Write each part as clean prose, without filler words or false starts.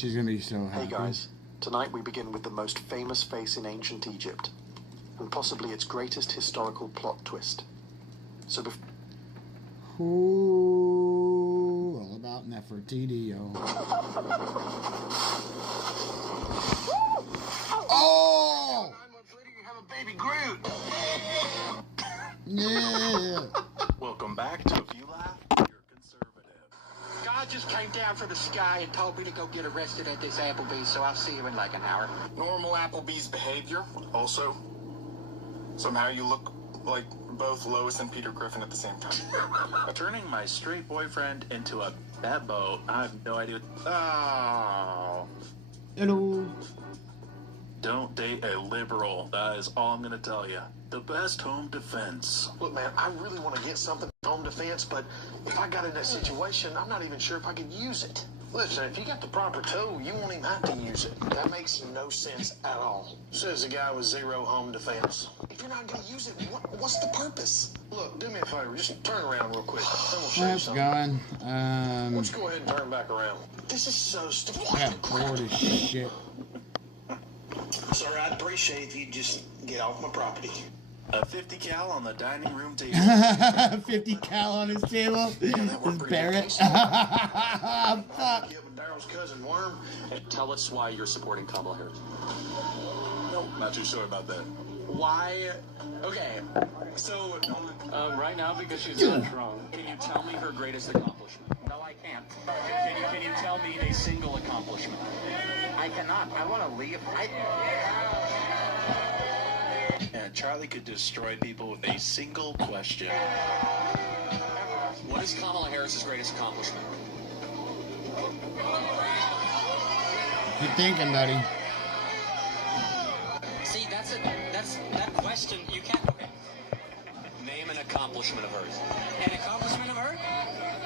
She's gonna be so happy. Hey guys, tonight we begin with the most famous face in ancient Egypt, and possibly its greatest historical plot twist. So Ooh, all about Nefertiti, yo. Oh! I'm afraid you have a baby Groot. Yeah. Welcome back to If You Laugh, You're Conservative. God just came down from the sky and told me to go get arrested at this Applebee's, so I'll see you in like an hour. Normal Applebee's behavior. Also, somehow you look like both Lois and Peter Griffin at the same time. Turning my straight boyfriend into a bebo. I have no idea. Oh. Hello. Don't date a liberal. That is all I'm going to tell you. The best home defense. Look, man, I really want to get something home defense, but if I got in that situation, I'm not even sure if I could use it. Listen, if you got the proper tool, you won't even have to use it. That makes no sense at all. Says the guy with zero home defense. If you're not going to use it, what's the purpose? Look, do me a favor. Just turn around real quick. Then we'll show you That's something. going. Let's go ahead and turn back around. This is so stupid. I got bored as shit. Sir, I'd appreciate if you'd just get off my property. A 50 cal on the dining room table. 50 cal on his table. His Barrett. Fuck. Yeah, but Daryl's cousin Worm. Tell us why you're supporting Kamala Harris. Nope, not too sure about that. Why? Okay, so right now because she's not strong. Can you tell me her greatest accomplishment? No, I can't. Can you tell me a single accomplishment? I cannot. I want to leave. And Charlie could destroy people with a single question. What is Kamala Harris's greatest accomplishment? Good thinking, buddy. See, that question. You can't. Okay. Name an accomplishment of hers. An accomplishment of her?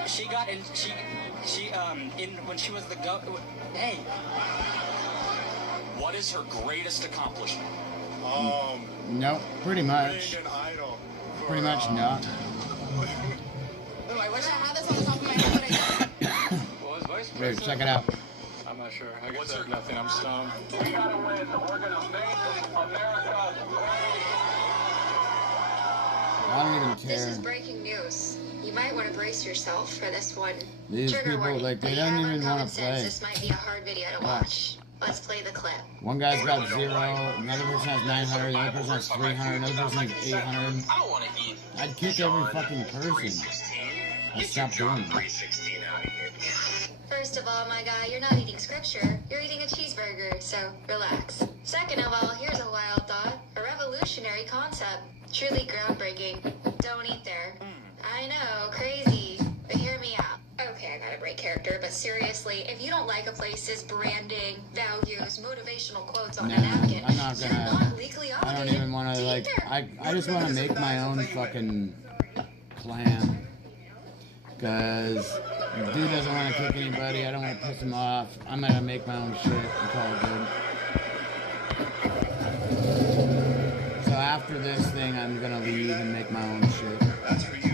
She got in. In when she was the Hey. What is her greatest accomplishment? Nope, pretty much. Being an idol. Pretty much not. I wish I had this on the top of my head. What was vice Dude, check it out. I'm not sure. I guess there's nothing. I'm stoned. We gotta win. We're gonna make America I don't even This is care. breaking news. You might want to brace yourself for this one. These Trigger people, warning. like, they But don't you have even uncommon want to sense. play. This might be a hard video to watch. Let's play the clip. One guy's got 0, another person has 900, the other person has 300, another person has 800. I don't want to eat. I'd kick every fucking person. I'd stop doing it. 316 out of here. First of all, my guy, you're not eating scripture. You're eating a cheeseburger, so relax. Second of all, here's a wild thought. A revolutionary concept. Truly groundbreaking. Don't eat there. I know, crazy. But hear me out. Okay, I gotta break character, but seriously, if you don't like a place's branding, values, motivational quotes on Nah, a napkin, I'm not you're gonna- not legally I obligated don't even want to, eat like, there. I just want to make my own fucking plan. Because dude doesn't want to kick anybody, I don't want to piss him off. I'm gonna make my own shit and call it good. So after this thing, I'm gonna leave and make my own shit. That's for you.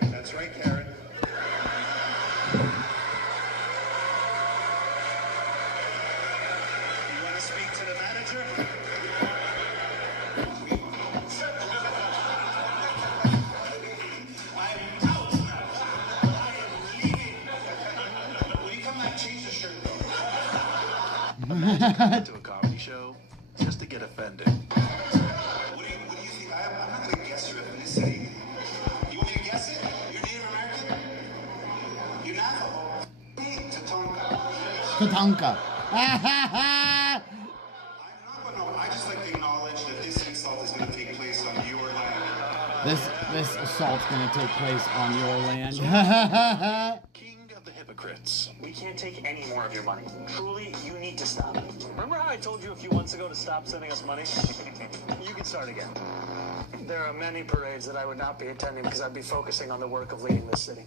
That's right, Karen. You want to speak to the manager? I'm out now. I am leaving. Will you come back, change the shirt, though? To a comedy show just to get offended. What do you think? I'm not going to guess your ethnicity. You want me to guess it? You're Native American? You're Navajo? Tatonka. Tatanka. I'm not going to. I just like to acknowledge that this insult is going to take place on your land. This assault's gonna take place on your land. King of the hypocrites. We can't take any more of your money. Truly, you need to stop. Remember how I told you a few months ago to stop sending us money? You can start again. There are many parades that I would not be attending because I'd be focusing on the work of leading this city.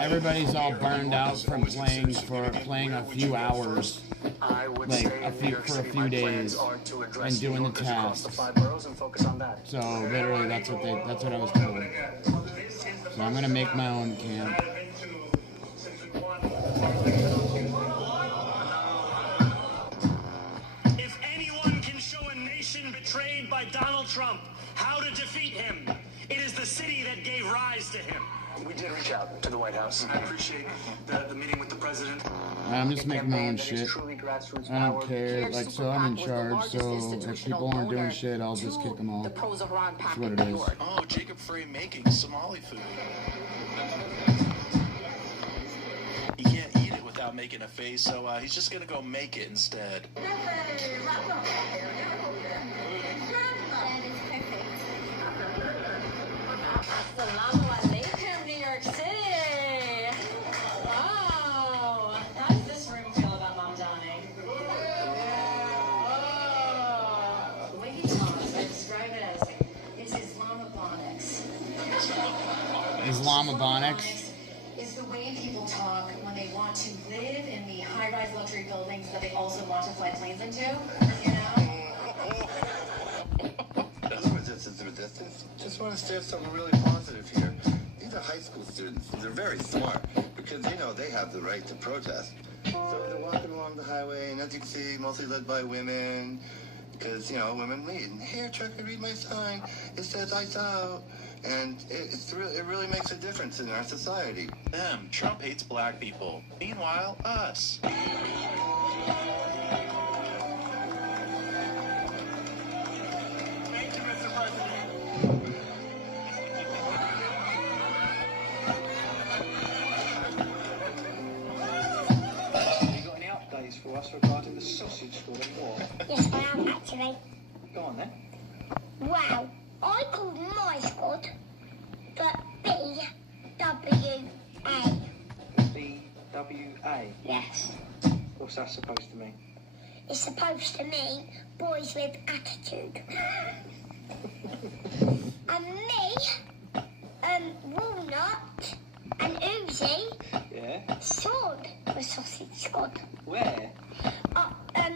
Everybody's all burned out from playing a few hours. I would Like, stay in New York for a City. few My plans days are to address and doing New the Yorkers across the tasks. 5 boroughs and focus on that. So literally, that's what I was told. So I'm gonna make my own camp. If anyone can show a nation betrayed by Donald Trump how to defeat him, it is the city that gave rise to him. We did reach out to the White House. I appreciate the meeting with the president. I'm just making my own shit. I don't care. Like, so I'm in charge. So if people aren't doing shit, I'll just kick them all. The pros of Ron That's Pack what in it New is. York. Oh, Jacob Frey making Somali food. He can't eat it without making a face, so he's just gonna go make it instead. Assalamu alaikum, New York City. Wow. How does this room feel about Mom Donnie? Oh. The way he talks, I describe it as it's Islamabonics. Islamabonics? Is the way people talk when they want to live in the high-rise luxury buildings that they also want to fly planes into, you know? Just want to say something really positive here. These are high school students. They're very smart because, you know, they have the right to protest. So they're walking along the highway, and as you can see, mostly led by women because, you know, women lead. And here, Chuck, I read my sign. It says "Ice out." And it really makes a difference in our society. Them, Trump hates black people. Meanwhile, us. Thank you, Mr. President. Have you got any updates for us regarding the sausage school and war? Yes, I am actually. Go on then. Wow, I called my squad, but BWA. BWA? Yes. What's that supposed to mean? It's supposed to mean boys with attitude. And me, Walnut, and Uzi Yeah? soared the sausage squad Where? at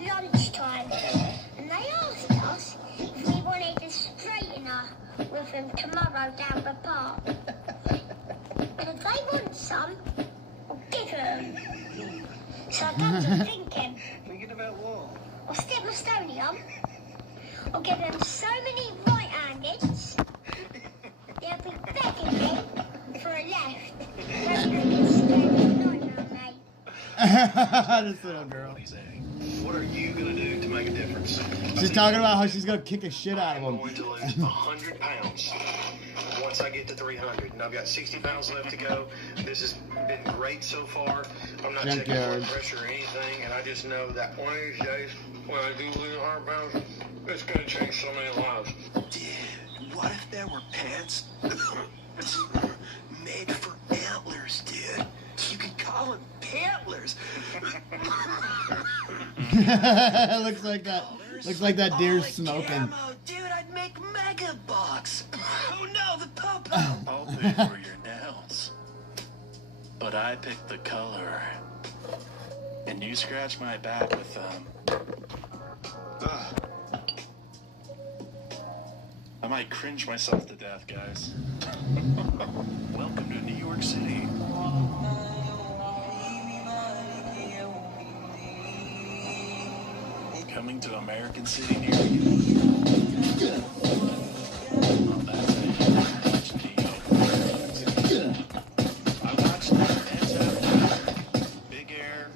lunchtime. And they asked us if we wanted to straighten her with them tomorrow down the park. And if they want some, I'll give them. So I got to thinking, Thinking about what? I'll stick my stony on. I'll give them so many right-handeds, they'll be begging me for a left. Don't you think it's scary nightmare, mate? This little girl. What are you going to do to make a difference? She's talking about how she's gonna kick the shit out of I'm him. going to lose 100 pounds once I get to 300. And I've got 60 pounds left to go. This has been great so far. I'm not checking Junkyard. blood pressure or anything. And I just know that one of these days, when I do lose 100 pounds, it's going to change so many lives. Dude, what if there were pants made for antlers, dude? You could call them pantlers. Looks like that deer's smoking. Camo, dude, I'd make mega bucks. Oh no, the popo. I'll pay for your nails. But I picked the color. And you scratch my back with them. Ugh. I might cringe myself to death, guys. Welcome to New York City. Coming to American City near you. Oh, that's it. I watched Fantastic. Big Air.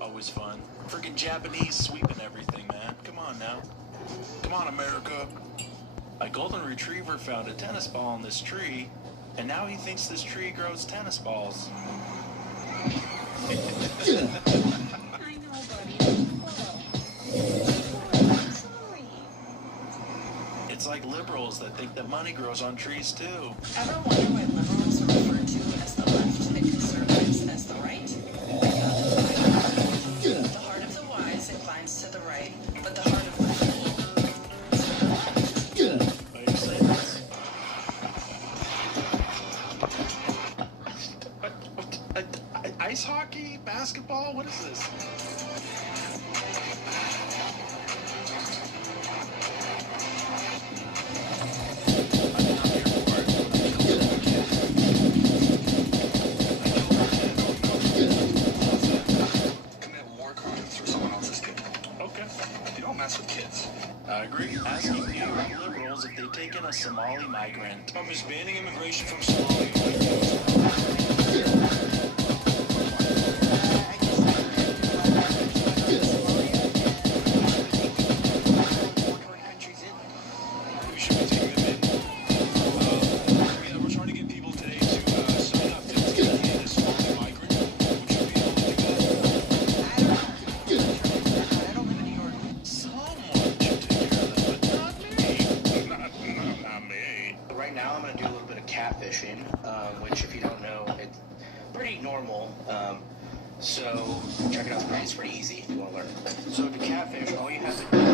Always fun. Freaking Japanese sweeping everything, man. Come on now. Come on, America. My golden retriever found a tennis ball in this tree, and now he thinks this tree grows tennis balls. It's like liberals that think that money grows on trees too. Ever wonder why liberals are referred to as the left and conservatives as the right? The heart of the wise inclines to the right, but the heart of the fool is to the left. Why you say this? Ice hockey, basketball. basketball? What is this? Commit war crimes for someone else's kid. Okay. You don't mess with kids. I agree. Asking New York liberals if they've taken a Somali migrant. Trump is banning immigration from Somalia. We should be taking them in. We're trying to get people today to sign up to get a Somali migrant. Would you be able to do that? I don't live in New York. Someone should take care of them, but not me. Not me. Right now, I'm going to do a little bit of catfishing, which, if you don't know, it's pretty normal. So check it out. It's pretty easy if you want to learn. So to catfish, all you have to do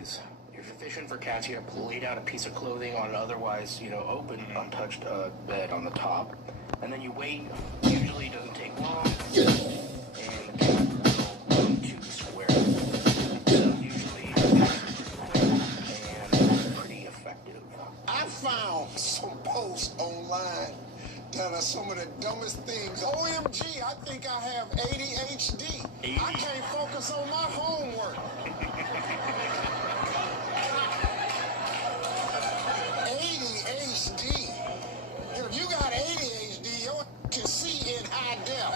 is, if you're fishing for cats, you have to lay down a piece of clothing on an otherwise, open, untouched bed on the top, and then you wait. Usually, it doesn't take long, and the cat will come to the square. So usually, and pretty effective. I found some posts online that are some of the dumbest things. OMG, I think I have ADHD. I can't focus on my homework. ADHD. If you got ADHD, you can see in high def.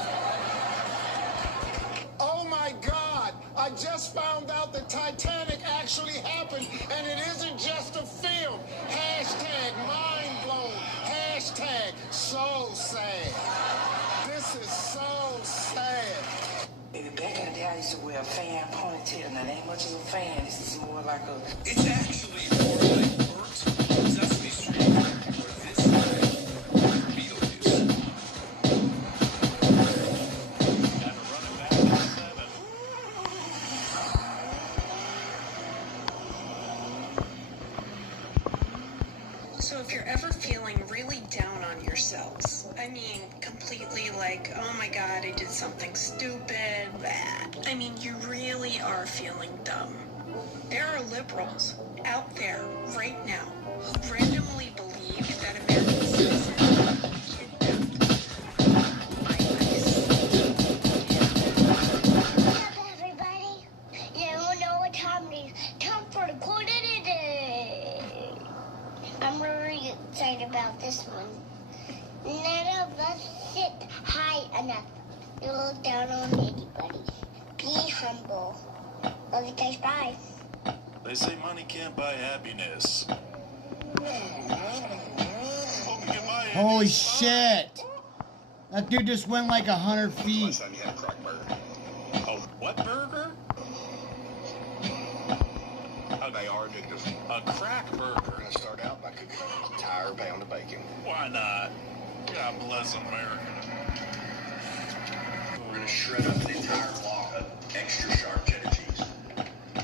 Oh my God, I just found out the Titanic actually happened, and it isn't just a film. Hashtag mind blown. Hashtag so sad. This is so sad. Baby, back in the day, I used to wear a fan ponytail. Now, that ain't much of a fan. This is more like a... It's actually more like Bert, Sesame Street, or this guy, Beetlejuice. So if you're ever feeling really down on yourselves, I mean, completely like, oh my God, I did something stupid, bad. I mean, you really are feeling dumb. There are liberals out there right now who randomly believe that American citizens What's up, everybody? You don't know what time it is. Time for the quote of the day. I'm really excited about this one. None of us sit high enough to look down on anybody. Be humble. Love you guys. Bye. They say money can't buy happiness. Holy shit! That dude just went like 100 feet. Last time you had a crack burger. A what burger? They are addictive. A crack burger. We're going to start out by cooking an entire pound of bacon. Why not? God bless America. We're going to shred up an entire block of extra sharp cheddar cheese.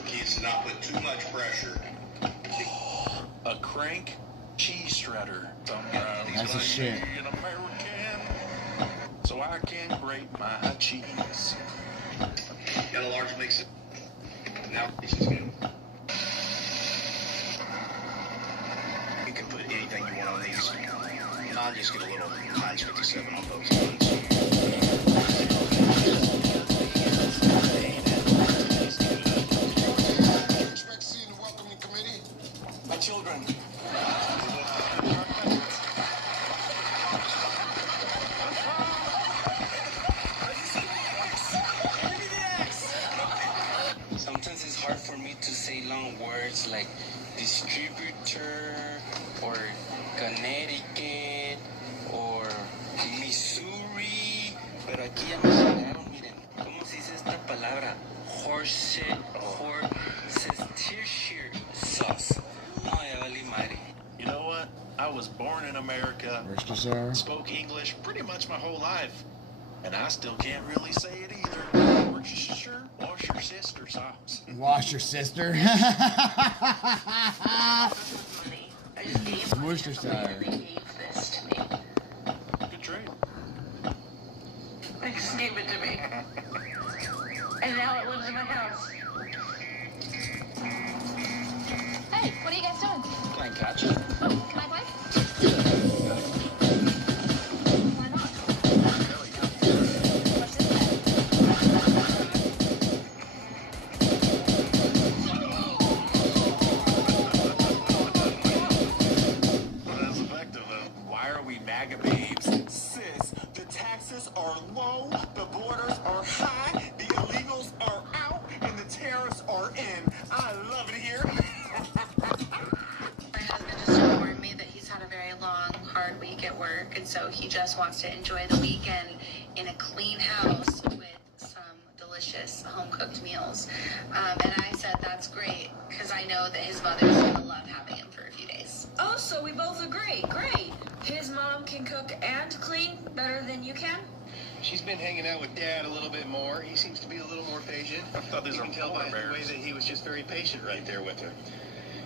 Kids, not put too much pressure. A crank cheese shredder. That's a shit. An American, so I can grate my cheese. Got a large mix of... Now, this is good. You can put anything you want on these. And I'll just get a little Heinz 57 on both sides. Expect to see you in the welcoming committee. My children. Sometimes it's hard for me to say long words like distributor or Connecticut or Missouri. Pero aquí ya me llegaron, miren. ¿Cómo se dice esta palabra? Horsehead sauce. No, ya valí madre. You know what? I was born in America, Worcestershire. spoke English pretty much my whole life, and I still can't really say it either. Worcestershire, wash your sister's house. Wash your sister. Worcestershire. this to me. Good trade. They just gave it to me. touch it? Can I play? Why not? What's this That's effective, though. Why are we MAGA babes? Sis, the taxes are low, the borders are high, the illegals are out, and the terrorists are in. I love it here. My husband just informed me that he's had a very long, hard week at work, and so he just wants to enjoy the weekend in a clean house with some delicious home-cooked meals. And I said that's great, because I know that his mother's going to love having him for a few days. Oh, so we both agree. Great. His mom can cook and clean better than you can? She's been hanging out with Dad a little bit more. He seems to be a little more patient. I thought these You were can tell by the polar way bears. that he was just very patient right there with her.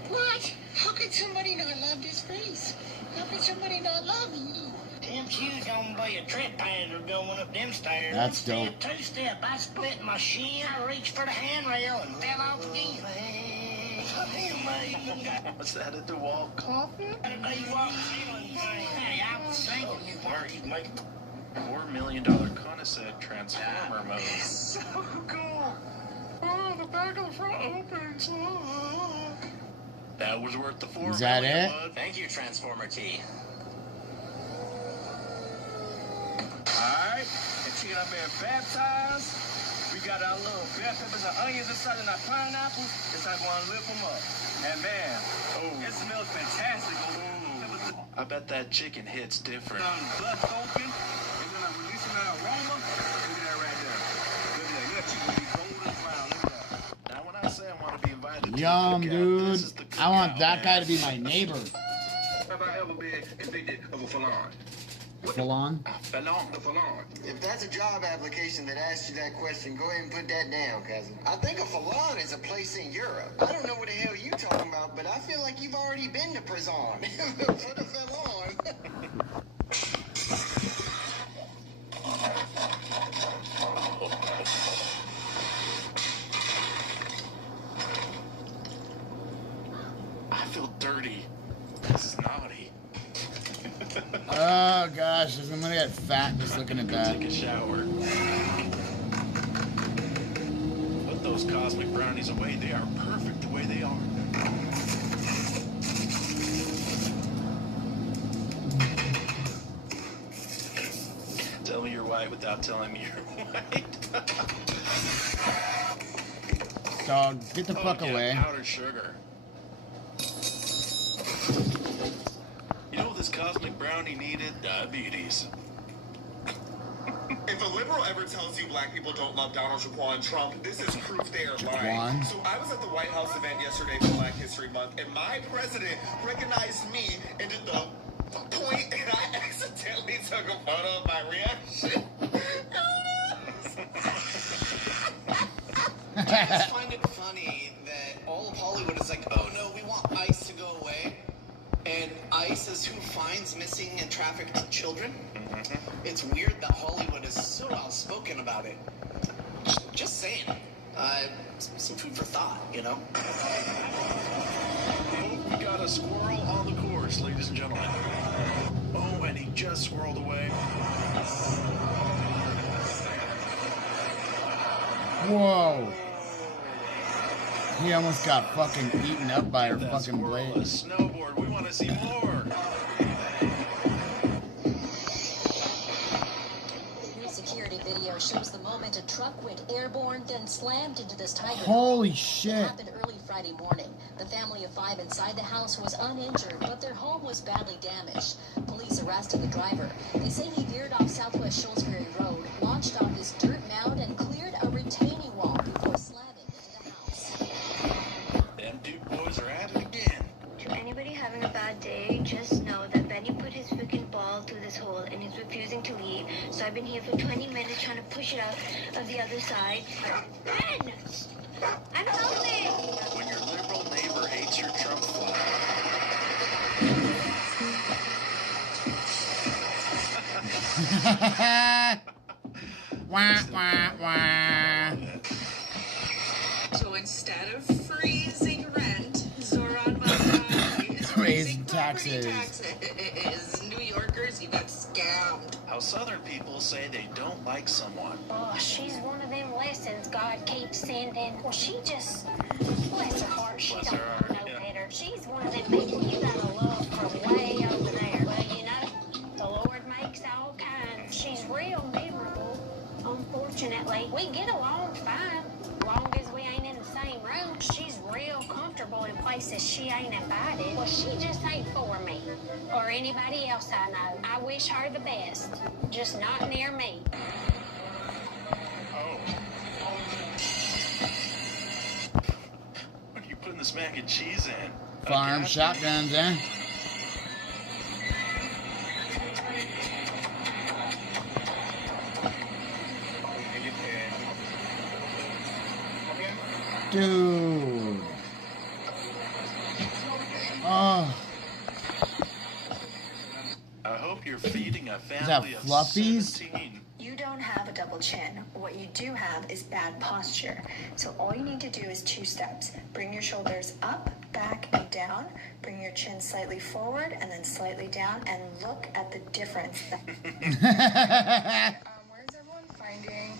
What? How could somebody not love this face? How could somebody not love you? Them shoes gonna be a trip hazard going up them stairs. That's One dope. step, 2 step, I split my shin. I reached for the handrail and fell off again. What's that at the wall? Coffee? Hey, I was thinking, where you make $4 million Concept Transformer mode. so cool. Oh, the back of the front opens. Oh. That was worth the $4 Is that million, it? bud. Thank you, Transformer T. Alright, and chicken up being baptized. We got our little bell peppers and onions inside and our pineapples. It's like one lift them up. And man, it smells fantastic. I bet that chicken hits different. Bust open, it's gonna release an aroma. Look at that right there. Look at that. That chicken will be golden brown. Look at that. Now when I say I want to be invited to Yum, the cookout, dude. this is the I want cookout, that man. guy to be my neighbor. Have I ever been convicted of a felon? Full on. Felon, the felon. If that's a job application that asks you that question, go ahead and put that down, cousin. I think a felon is a place in Europe. I don't know what the hell you talking about, but I feel like you've already been to prison for the felon. I feel dirty. This is naughty. Oh gosh, I'm gonna get fat just looking at that. Take a shower. Put those cosmic brownies away. They are perfect the way they are. Tell me you're white without telling me you're white. Dog, get the fuck yeah, away. Powdered sugar. You know what this cosmic brownie needed? Diabetes. If a liberal ever tells you black people don't love Donald Jaquan Trump, this is proof they are lying. Jaquan? So I was at the White House event yesterday for Black History Month, and my president recognized me and did the point, and I accidentally took a photo of my reaction. I just find it funny that all of Hollywood is like, oh no, we want ICE to go away. And ICE is who finds missing and trafficked children. It's weird that Hollywood is so outspoken about it. Just saying. Some food for thought, you know? Oh, we got a squirrel on the course, ladies and gentlemen. Oh, and he just swirled away. Whoa. He almost got fucking eaten up by her That fucking squirrel a blade. snowboard. We want to see more. New security video shows the moment a truck went airborne, then slammed into this tiger. Holy It shit. happened early Friday morning. The family of 5 inside the house was uninjured, but their home was badly damaged. Police arrested the driver. They say he veered off Southwest Shrewsbury Road, launched off this dirt mound, and cleared a retaining wall before slamming into the house. Them two boys are at it again. To anybody having a bad day, just know that Benny put his freaking ball through this hole and he's refusing to leave. So I've been here for 20 minutes trying to push it out of the other side. Ben! I'm helping! When your liberal neighbor hates your Trump flag. Wah, wah, wah. So instead of freezing rent, Zoran Mavai is raising taxes. New Yorkers, you got scammed. How Southern people say they don't like someone. Oh, she's one of them lessons God keeps sending. Well, she just, bless her heart, she Bless don't her know heart, no yeah. better. She's one of them people you gotta love from way over there. Well, you know, the Lord makes all kinds. She's real memorable. Unfortunately, we get along fine, long as we ain't in the same room. She's real comfortable in places she ain't invited. Well, she just ain't for me, or anybody else I know. I wish her the best, just not near me. Oh. What are you putting this mac and cheese in? Farm shotguns, eh? Dude. Oh. I hope you're feeding a that family of Fluffies? 17. You don't have a double chin. What you do have is bad posture. So all you need to do is 2 steps. Bring your shoulders up, back, and down. Bring your chin slightly forward and then slightly down, and look at the difference. Where's everyone finding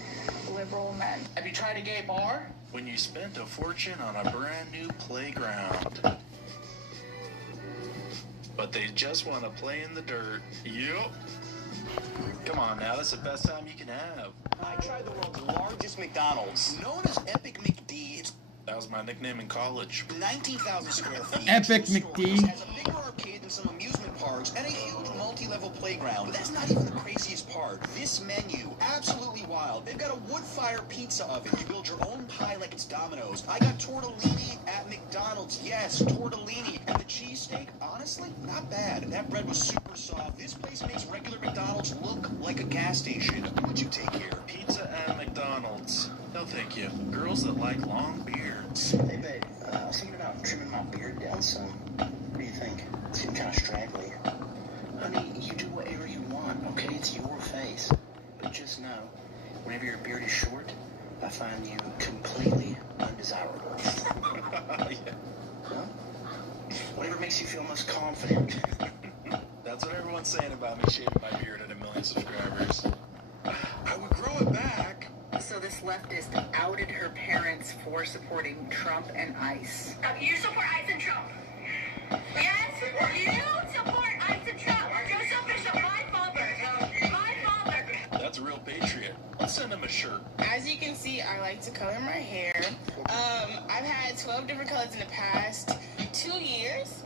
liberal men? Have you tried a gay bar? When you spent a fortune on a brand new playground. But they just want to play in the dirt. Yup. Come on now, that's the best time you can have. I tried the world's largest McDonald's, known as Epic McD. It's That was my nickname in college. 19,000 square feet. Epic Two McD. stories, has a bigger arcade than some amusement parks and a huge multi-level playground. But that's not even the craziest part. This menu, absolutely wild. They've got a wood fire pizza oven. You build your own pie like it's Domino's. I got tortellini at McDonald's. Yes, tortellini. And the cheesesteak, honestly, not bad. That bread was super soft. This place makes regular McDonald's look like a gas station. What'd you take here? Pizza at McDonald's. No, thank you. Girls that like long beards. Hey, babe, I was thinking about trimming my beard down some. What do you think? It's getting kind of straggly. Honey, you do whatever you want, okay? It's your face. But just know, whenever your beard is short, I find you completely undesirable. Yeah. Huh? Whatever makes you feel most confident. That's what everyone's saying about me shaving my beard at 1 million subscribers. I would grow it back. So this leftist outed her parents for supporting Trump and ICE. You support ICE and Trump. Yes, you support ICE and Trump. Joseph Bishop, my father. My father. That's a real patriot. Let's send him a shirt. As you can see, I like to color my hair. I've had 12 different colors in the past 2 years.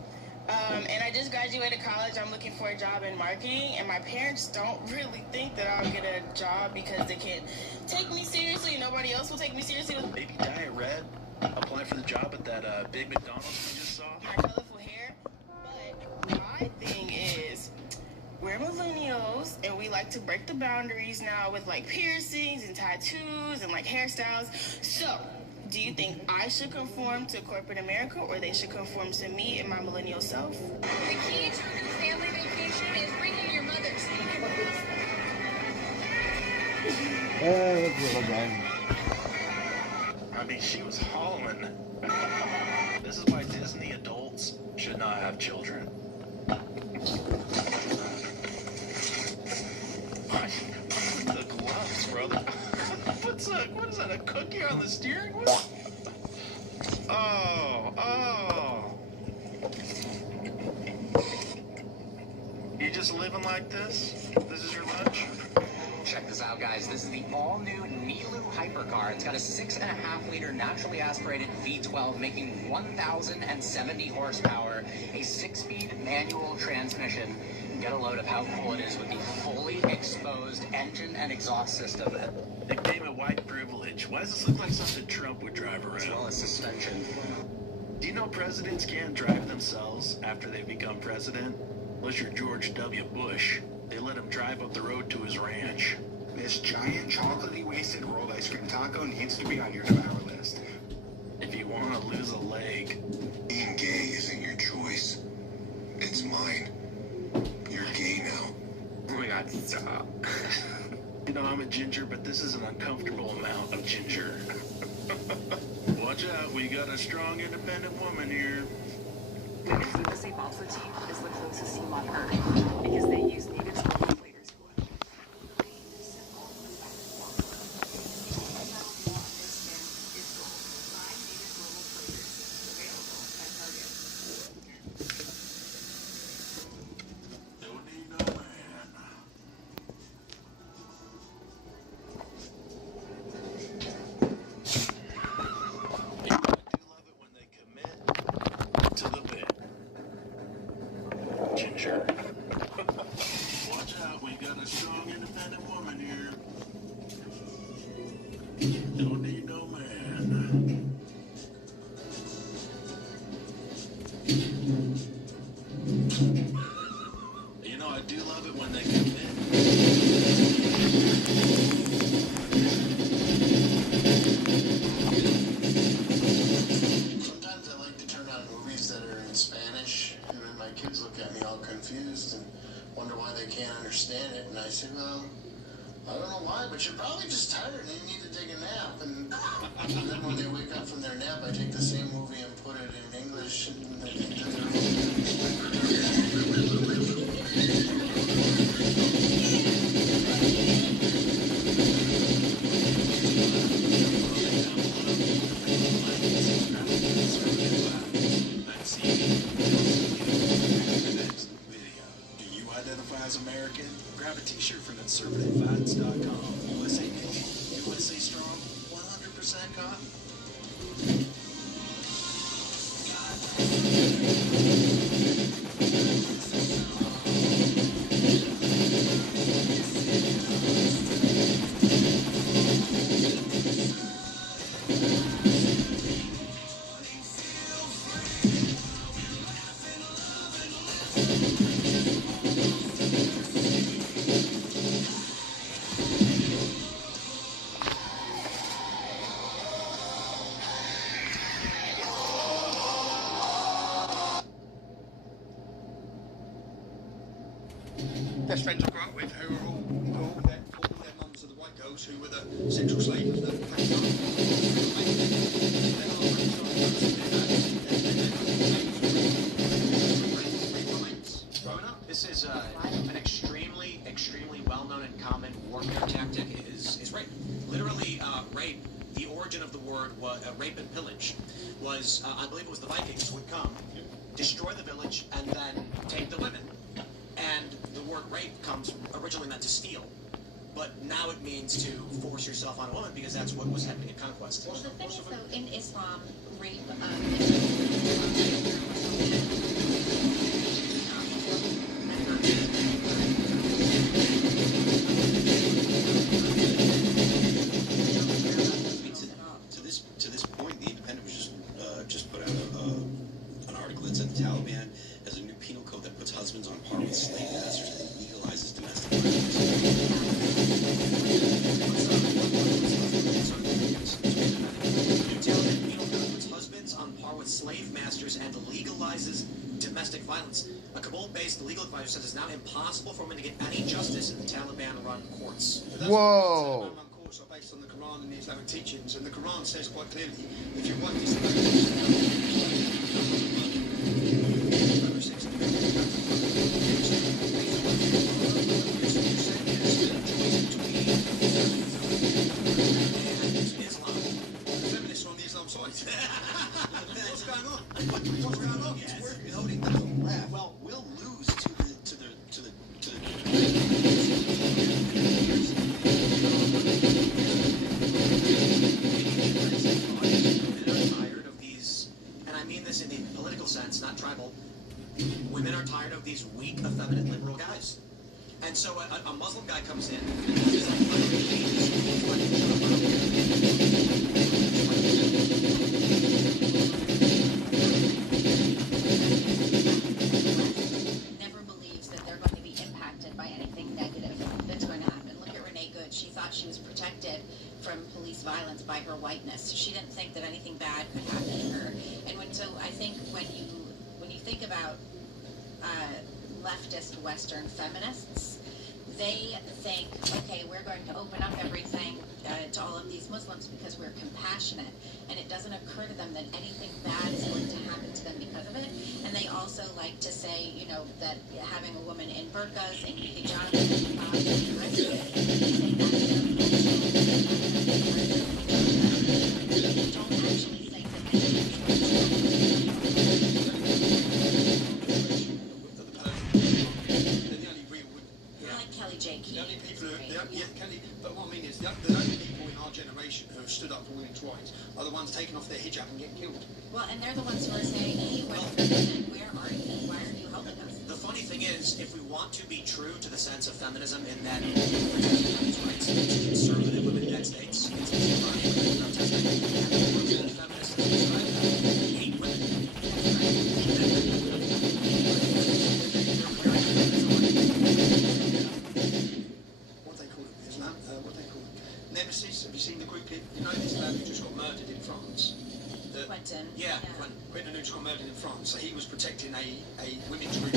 And I just graduated college. I'm looking for a job in marketing, and my parents don't really think that I'll get a job because they can't take me seriously. Nobody else will take me seriously. Maybe dye it red. Apply for the job at that big McDonald's we just saw. My colorful hair. But my thing is, we're millennials, and we like to break the boundaries now with like piercings and tattoos and like hairstyles. So, do you think I should conform to corporate America, or they should conform to me and my millennial self? The key to a new family vacation is bringing your mother's. Little guy. I mean, she was hollering. This is why Disney adults should not have children. The gloves, brother. What is that, a cookie on the steering wheel? Oh. You just living like this? This is your lunch? Check this out, guys. This is the all-new Nilu Hypercar. It's got a 6.5-liter naturally aspirated V12 making 1,070 horsepower, a 6-speed manual transmission. Get a load of how cool it is with the fully exposed engine and exhaust system. Nickname it white privilege. Why does this look like something Trump would drive around? As well as suspension. Do you know presidents can't drive themselves after they become president? Unless you're George W. Bush. They let him drive up the road to his ranch. This giant chocolatey wasted rolled ice cream taco needs to be on your devour list. If you want to lose a leg. Being gay isn't your choice. It's mine. You're gay now. Oh my God, stop. You know, I'm a ginger, but this is an uncomfortable amount of ginger. Watch out, we got a strong, independent woman here. Goodness USA bobsled team is the closest team on Earth because they use native global players. To the bit. Ginger. Watch out, we got a strong, independent woman here. Don't need no man. You know, I do love it when they commit. Sometimes I like to turn on movies that are in Spanish, and then my kids look at me all confused and wonder why they can't understand it. And I say, well, I don't know why, but you're probably just tired and you need to take a nap. And then when they wake up from their nap, I take the same movie and put it in English, and they think that Do you identify as American? Grab a t-shirt from conservativevibes.com. USA Navy, USA Strong, 100% cotton. Best friends I grew up with, who were all their mums are the white girls who were the sexual slaves that packed Growing up, this is an extremely well-known and common warfare tactic is rape. Literally, rape. The origin of the word was rape and pillage. Was I believe it was the Vikings would come, destroy the village, and then take the women. And the word rape comes originally meant to steal, but now it means to force yourself on a woman because that's what was happening in conquest. Well, the thing is, though, in Islam, rape, To this point, the Independent was just put out an article that said the Taliban has a new penal code that puts husbands on par with slave masters and legalizes domestic violence. New Taliban penal code puts husbands on par with slave masters and legalizes domestic violence. A Kabul-based legal advisor says it's now impossible for women to get any justice in the Taliban-run courts. Whoa. courts are based on the Quran and the Islamic teachings, and the Quran says quite clearly, if your wife feminists are on the Islam side. What's going on? What's going on? Yeah, we're building the left. Well, we'll lose to the tired of these, and I mean this in the political sense, not tribal. Women are tired of these weak, effeminate liberal guys. And so a Muslim guy comes in and he's never believes that they're going to be impacted by anything negative that's going to happen. Look at Renee Good. She thought she was protected from police violence by her whiteness. She didn't think that anything bad could happen to her. And so I think when you think about leftist Western feminists, they think, okay, we're going to open up everything to all of these Muslims because we're compassionate, and it doesn't occur to them that anything bad is going to happen to them because of it. And they all say, you know, that having a woman in burqas and hijabs and niqabs and the rest of it, saying that don't actually think that you're like Kelly J. Key. The only people who, but what I mean is, the only people in our generation who have stood up for women's rights are the ones taking off their hijab and getting killed. Well, and they're the ones who are saying, hey, Western women, where are you? Why aren't you helping us? The funny thing is, if we want to be true to the sense of feminism in that women's rights, it's conservative women in the United States, it's feminists describe that, hate women. What they call it, Islam? What they call it? Nemesis. Have you seen the group? You know this lad who just got murdered in France? Quentin. Yeah, Quentin who just got murdered in France. So he was protecting a women's group.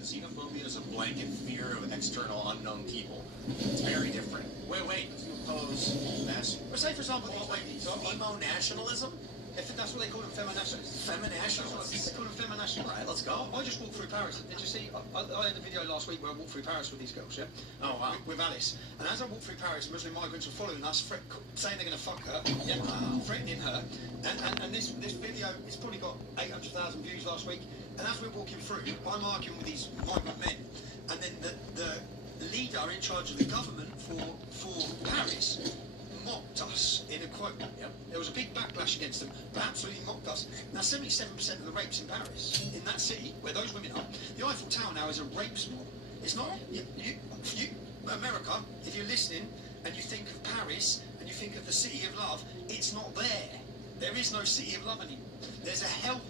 Xenophobia is a blanket fear of external unknown people. It's very different. Wait, you oppose mass. Well, say for example, emo-nationalism? If that's what they call them, feminationalists. Feminationalists. They call them feminationalists. Right, let's go. I just walked through Paris. Did you see? I had a video last week where I walked through Paris with these girls, yeah? Oh, wow. With Alice. And as I walked through Paris, Muslim migrants were following us, saying they're going to fuck her, yeah, threatening her. And this video, it's probably got 800,000 views last week. And as we're walking through, I'm arguing with these migrant men. And then the leader in charge of the government for Paris mocked us in a quote. Yep. There was a big backlash against them, but absolutely mocked us. Now, 77% of the rapes in Paris, in that city where those women are, the Eiffel Tower now is a rape spot. It's not. America, if you're listening and you think of Paris and you think of the city of love, it's not there. There is no city of love anymore. There's a hellhole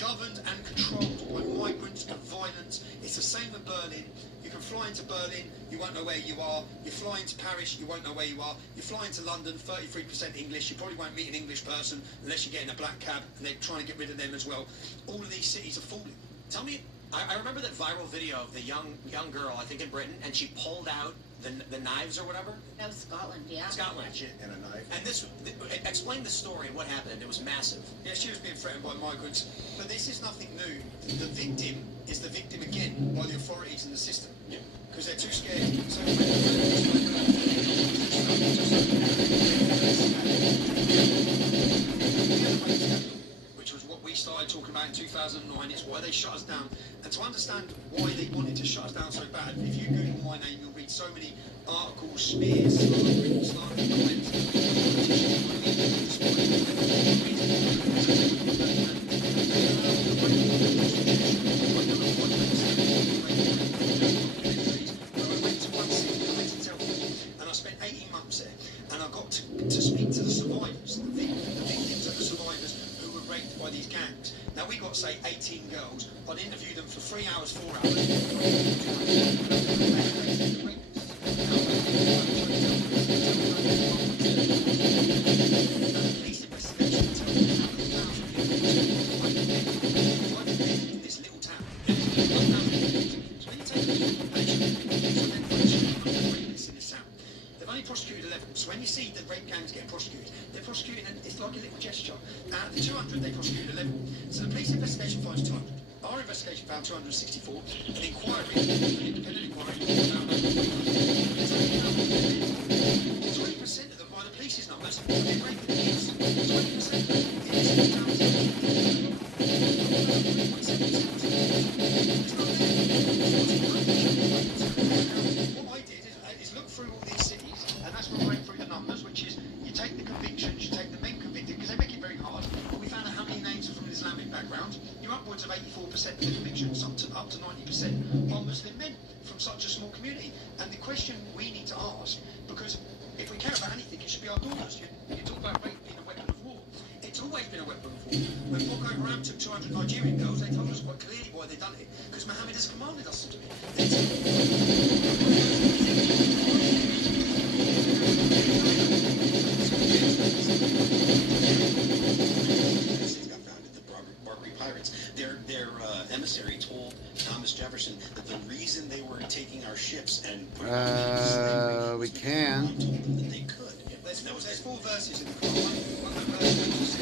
governed and controlled by migrants and violence. It's the same with Berlin. You can fly into Berlin, you won't know where you are. You fly into Paris, you won't know where you are. You fly into London, 33% English. You probably won't meet an English person unless you get in a black cab, and they're trying to get rid of them as well. All of these cities are falling. Tell me, I remember that viral video of the young girl, I think in Britain, and she pulled out the knives or whatever. That was Scotland, yeah. Scotland. And a knife. And explain the story and what happened. It was massive. Yeah, she was being threatened by migrants. But this is nothing new. The victim is the victim again by the authorities and the system. Yeah. Because they're too scared. Which was what we started talking about in 2009. It's why they shut us down. And to understand why they wanted to shut us down so bad, if you Google my name, you'll read so many articles, smears, comments. And I spent 18 months there, and I got to speak to the survivors, the victims and the survivors who were raped by these gangs. Now we got, say, 18 girls. I'd interview them for 3 hours, 4 hours. This little town. They've only prosecuted 11. So when you see the rape gangs getting prosecuted, they're prosecuting, and it's like a little gesture. Out of the 200, they prosecuted 11. So the police investigation finds 200. Our investigation found 264. An inquiry, an independent inquiry, found 20% of them, by the police's numbers, have been raped with kids. 20% of them What I did is look through all these cities, and that's where I went through the numbers, which is you take the convictions, you take the men convicted, because they make it very hard. But we found out how many names are from an Islamic background. You're upwards of 84% of the convictions, up to 90% are Muslim men from such a small community. And the question we need to ask, because if we care about anything, it should be our daughters. You talk about rape being a weapon of war. It's always been a weapon of war. When Boko Haram took 200 Nigerian girls, they told us quite clearly why they'd done it, because Mohammed has commanded us to do Their emissary told Thomas Jefferson that the reason they were taking our ships and putting we can. told them that they could. There's 4 verses in the Quran. One of the verses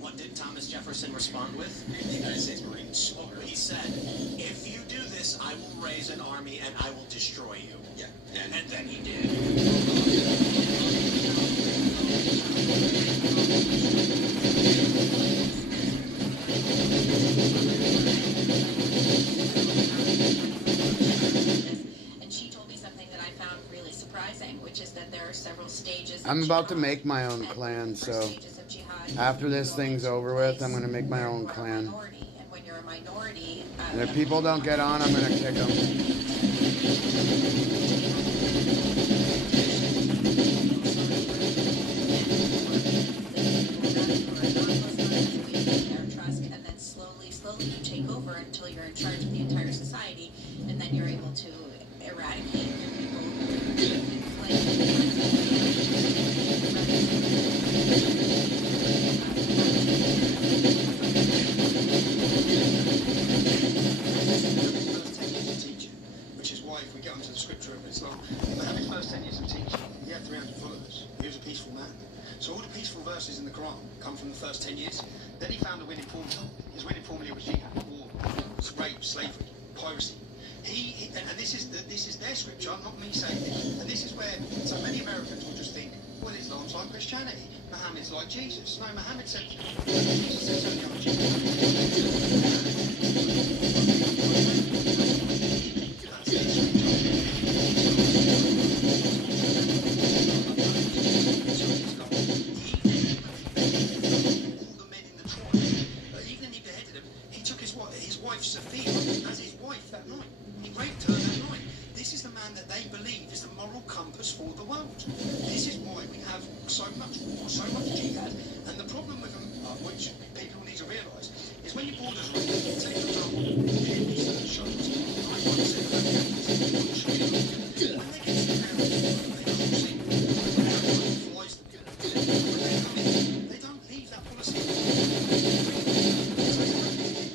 What did Thomas Jefferson respond with? The United States Marines. Oh, he said, if you do this, I will raise an army and I will destroy you. Yeah. And then he did. And she told me something that I found really surprising, which is that there are several stages. I'm about to make my own clan, so after this thing's over with, I'm going to make my own clan. And when you're a minority, And if people don't get on, I'm going to kick them. and then slowly you take over until you're in charge of the entire society, and then you're able to eradicate the people which is why if we get onto the scripture of Islam, Muhammad's first 10 years of teaching, he had 300 followers. He was a peaceful man. So all the peaceful verses in the Quran come from the first 10 years. Then he found a winning formula. His winning formula was jihad, war, rape, slavery, piracy. And this is their scripture, not me saying this. And this is where so many Americans will just think, well, Islam's like Christianity, Muhammad's like Jesus. No, Muhammad said Jesus said something like even he beheaded him, he took his wife Sophia as his wife that night. He raped her that night. This is the man that they believe is the moral compass for the world. This is why we have so much war, so much jihad, and the problem with them, which people need to realise, is when your borders are open, take for example, research shows, 91% of Afghanis when they get to they don't leave that policy.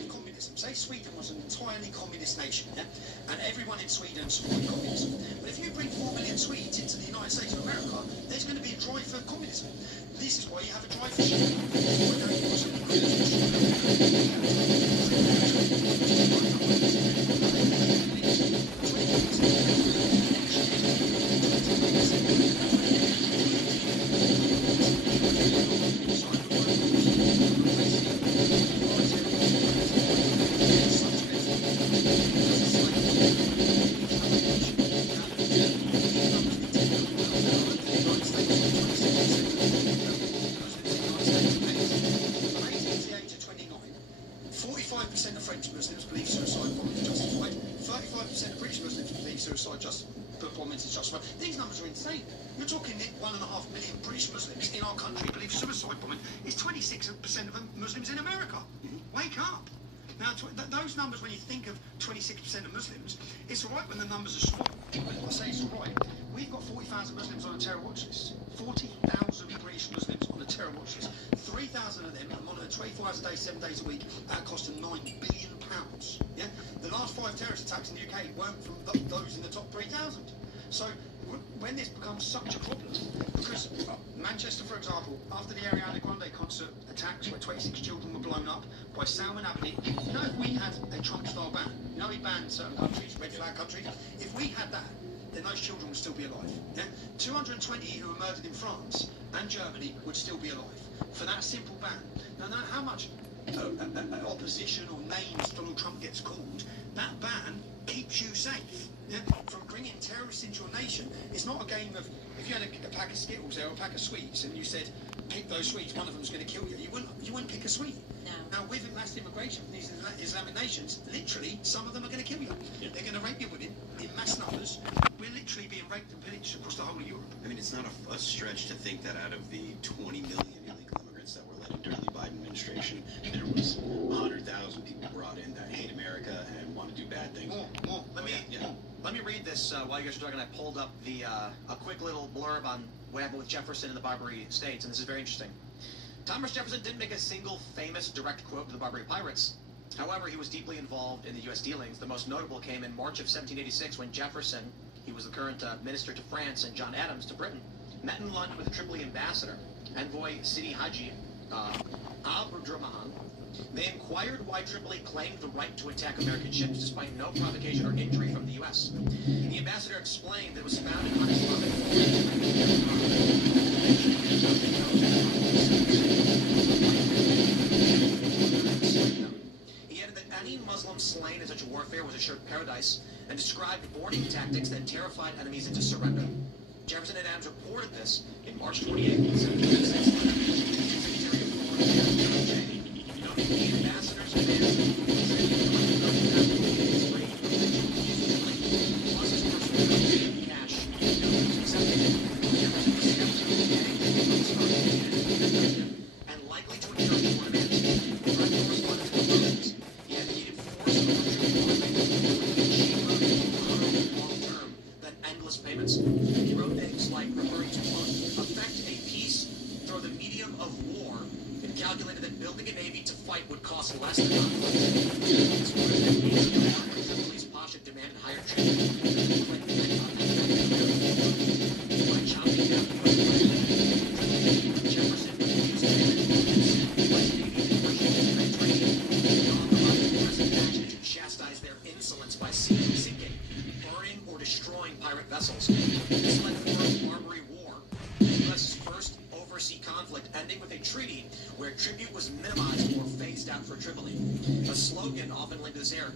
Communism. Say Sweden was an entirely communist nation, yeah? And everyone in Sweden supported communism. But if you bring 4 million Swedes into the United States of America, there's going to be a drive for communism. This is why you have a drive for These numbers are insane. You're talking 1.5 million British Muslims in our country believe suicide bombing is 26% of Muslims in America. Wake up. Now, those numbers, when you think of 26% of Muslims, it's all right when the numbers are small. But I say it's all right. We've got 40,000 Muslims on a terror watch list. 40,000 British Muslims on a terror watch list. 3,000 of them are monitored 24 hours a day, 7 days a week. That cost them £9 billion. Yeah? The last 5 terrorist attacks in the UK weren't from those in the top 3,000. So when this becomes such a problem, because Manchester, for example, after the Ariana Grande concert attacks where 26 children were blown up by Salman Abedi, you know, if we had a Trump-style ban, you know he banned certain countries, red flag countries, if we had that, then those children would still be alive. Yeah? 220 who were murdered in France and Germany would still be alive for that simple ban. Now, no matter how much opposition or names Donald Trump gets called, that ban keeps you safe. Yeah? From bringing terrorists into your nation. It's not a game of, if you had a pack of Skittles there or a pack of sweets and you said, pick those Swedes, one of them's going to kill you. You wouldn't pick a Swede. No. Now, with mass immigration from these Islamic nations, literally, some of them are going to kill you. Yeah. They're going to rape your women in mass numbers. We're literally being raped and pillaged across the whole of Europe. I mean, it's not a stretch to think that out of the 20 million illegal immigrants that were let in during the Biden administration, there was 100,000 people brought in that hate America and want to do bad things. More. Let me read this while you guys are talking. I pulled up a quick little blurb on what happened with Jefferson in the Barbary States, and this is very interesting. Thomas Jefferson didn't make a single famous direct quote to the Barbary pirates. However, he was deeply involved in the U.S. dealings. The most notable came in March of 1786 when Jefferson, he was the current minister to France, and John Adams to Britain, met in London with the Tripoli ambassador, envoy Sidi Haji Abdurrahman. They inquired why Tripoli claimed the right to attack American ships despite no provocation or injury from the U.S. The ambassador explained that it was founded on Islamic He added that any Muslim slain in such a warfare was assured paradise and described boarding tactics that terrified enemies into surrender. Jefferson and Adams reported this in March 28, 1786. The ambassadors and likely to incur more demands. He advocated forced long-term than endless payments. He wrote things like referring to affect a peace through the medium of war, and calculated that building a navy to fight would cost less than Police Pasha demanded higher treatment. By chopping down Jefferson to chastise their insolence by sinking, burning, or destroying pirate vessels. This led to the First Barbary War, the U.S.'s first overseas conflict, ending with a treaty where tribute was minimized or phased out for Tripoli. A slogan often linked to this era,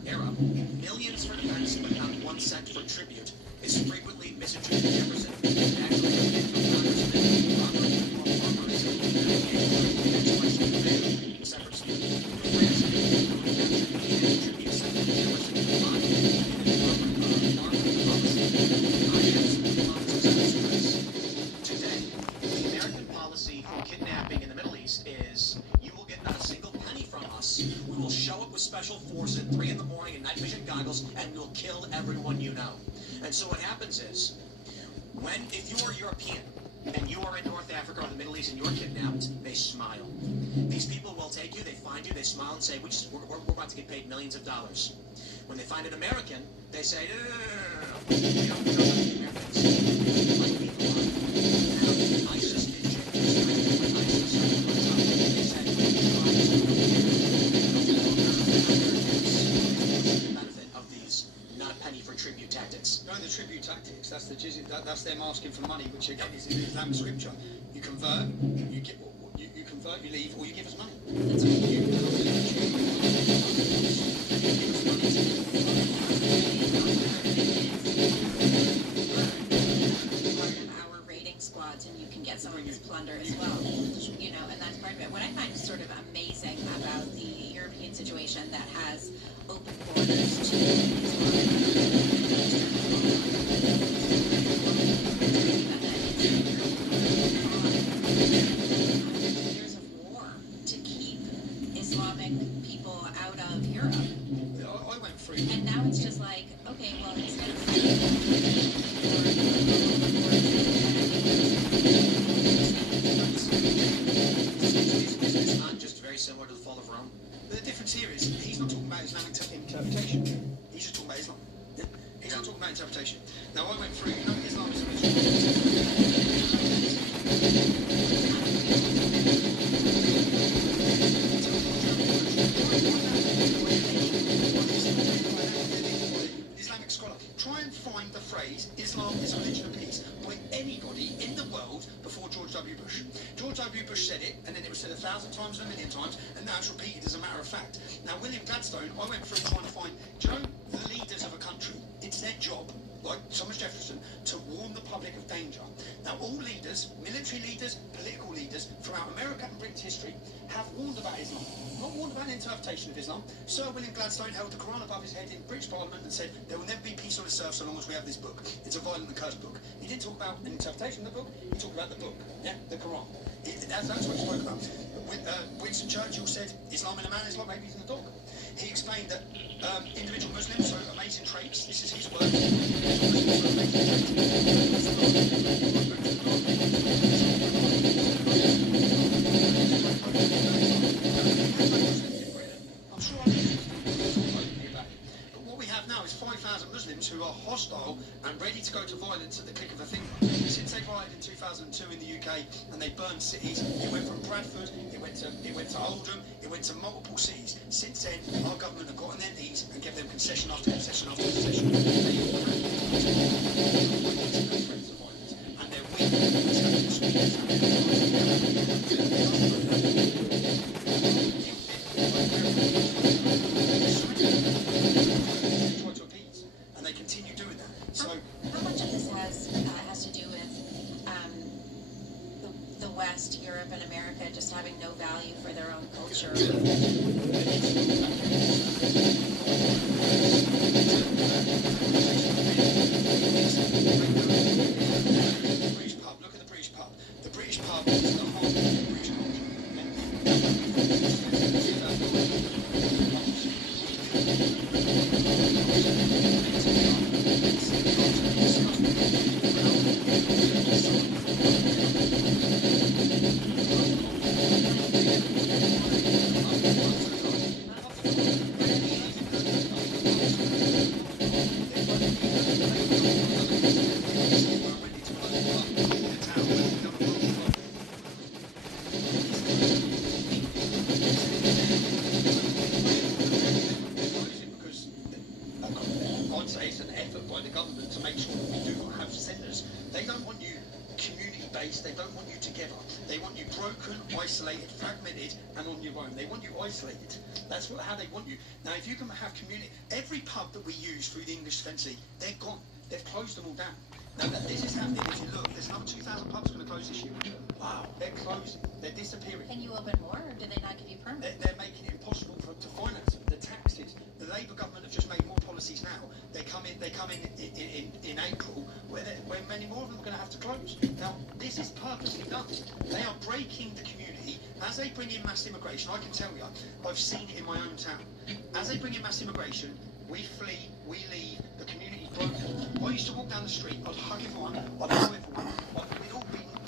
millions for defense but not 1 cent for tribute, is frequently misattributed to Jefferson. Today, the American policy for kidnapping in the Middle East is, you will get not a single penny from us. We will show up with special forces at 3 in the morning in night vision goggles, and we'll kill everyone you know. And so what happens is, if you are European, and you are in North Africa or the Middle East and you're kidnapped, they smile. These people will take you, they find you, they smile and say, we're about to get paid millions of dollars. When they find an American, they say, no. We don't know about the Americans. Like people are. Now, ISIS did benefit of these not penny for tribute tactics. No, the tribute tactics, that's the jizya, that's them asking for money, which again is in Islamic scripture. You convert, you get, you convert, you leave, or you give us money. That's our raiding squads, and you can get some of this plunder as well. You know, and that's part of it. What I find sort of amazing about the European situation that has open borders to years of war to keep Islamic people out of Europe. I went through. And now it's just like, okay, well, instead of it's not just very similar to the fall of Rome. The difference here is he's not talking about Islamic interpretation. He's just talking about Islam. Yeah? He's not talking about interpretation. Now I went through, Islam is Islamic scholar. Try and find the phrase Islam is a religion of peace by anybody in the world before George W. Bush. George W. Bush said it, and then it was said 1,000 times and 1,000,000 times, and now it's repeated as a matter of fact. Now, William Gladstone, I went through trying to find, do you know, the leaders of a country, it's their job like Thomas Jefferson, to warn the public of danger. Now, all leaders, military leaders, political leaders throughout America and British history have warned about Islam. Not warned about an interpretation of Islam. Sir William Gladstone held the Quran above his head in British Parliament and said, there will never be peace on this earth so long as we have this book. It's a violent and cursed book. He didn't talk about an interpretation of the book, he talked about the book, yeah, the Quran. That's what he spoke about. Winston Churchill said, Islam in a man is like rabies in a dog. He explained that individual Muslims show amazing traits. This is his word. I'm sure but what we have now is 5,000 Muslims who are hostile and ready to go to violence at the click of a finger. Since they rioted in 2002 in the UK and they burned cities, it went from Bradford, it went to Oldham, it went to multiple cities. Since then, our government have got on their knees and given them concession after concession after concession. And they're try to appease, and they continue doing that. So, how much of this has to do with the West, Europe, and America just having no value for their own culture? British pub, look at the British pub. The British pub is the whole of the British culture. I'd say it's an effort by the government to make sure that we do have centres. They don't want you community-based, they don't want you together. They want you broken, isolated, fragmented, and on your own. They want you isolated. That's how they want you. Now, if you can have community, every pub that we use through the English Fencing, they're gone. They've closed them all down. Now, this is happening. If you look, there's another 2,000 pubs going to close this year. Wow. They're closing. They're disappearing. Can you open more, or do they not give you permits? They're making it impossible to finance them. The taxes. The Labour government have just made more policies now. They come in in April, where many more of them are going to have to close. Now, this is purposely done. They are breaking the community. As they bring in mass immigration, I can tell you, I've seen it in my own town. As they bring in mass immigration, we flee, we leave, the community's broken. I used to walk down the street, I'd hug everyone, I'd know everyone,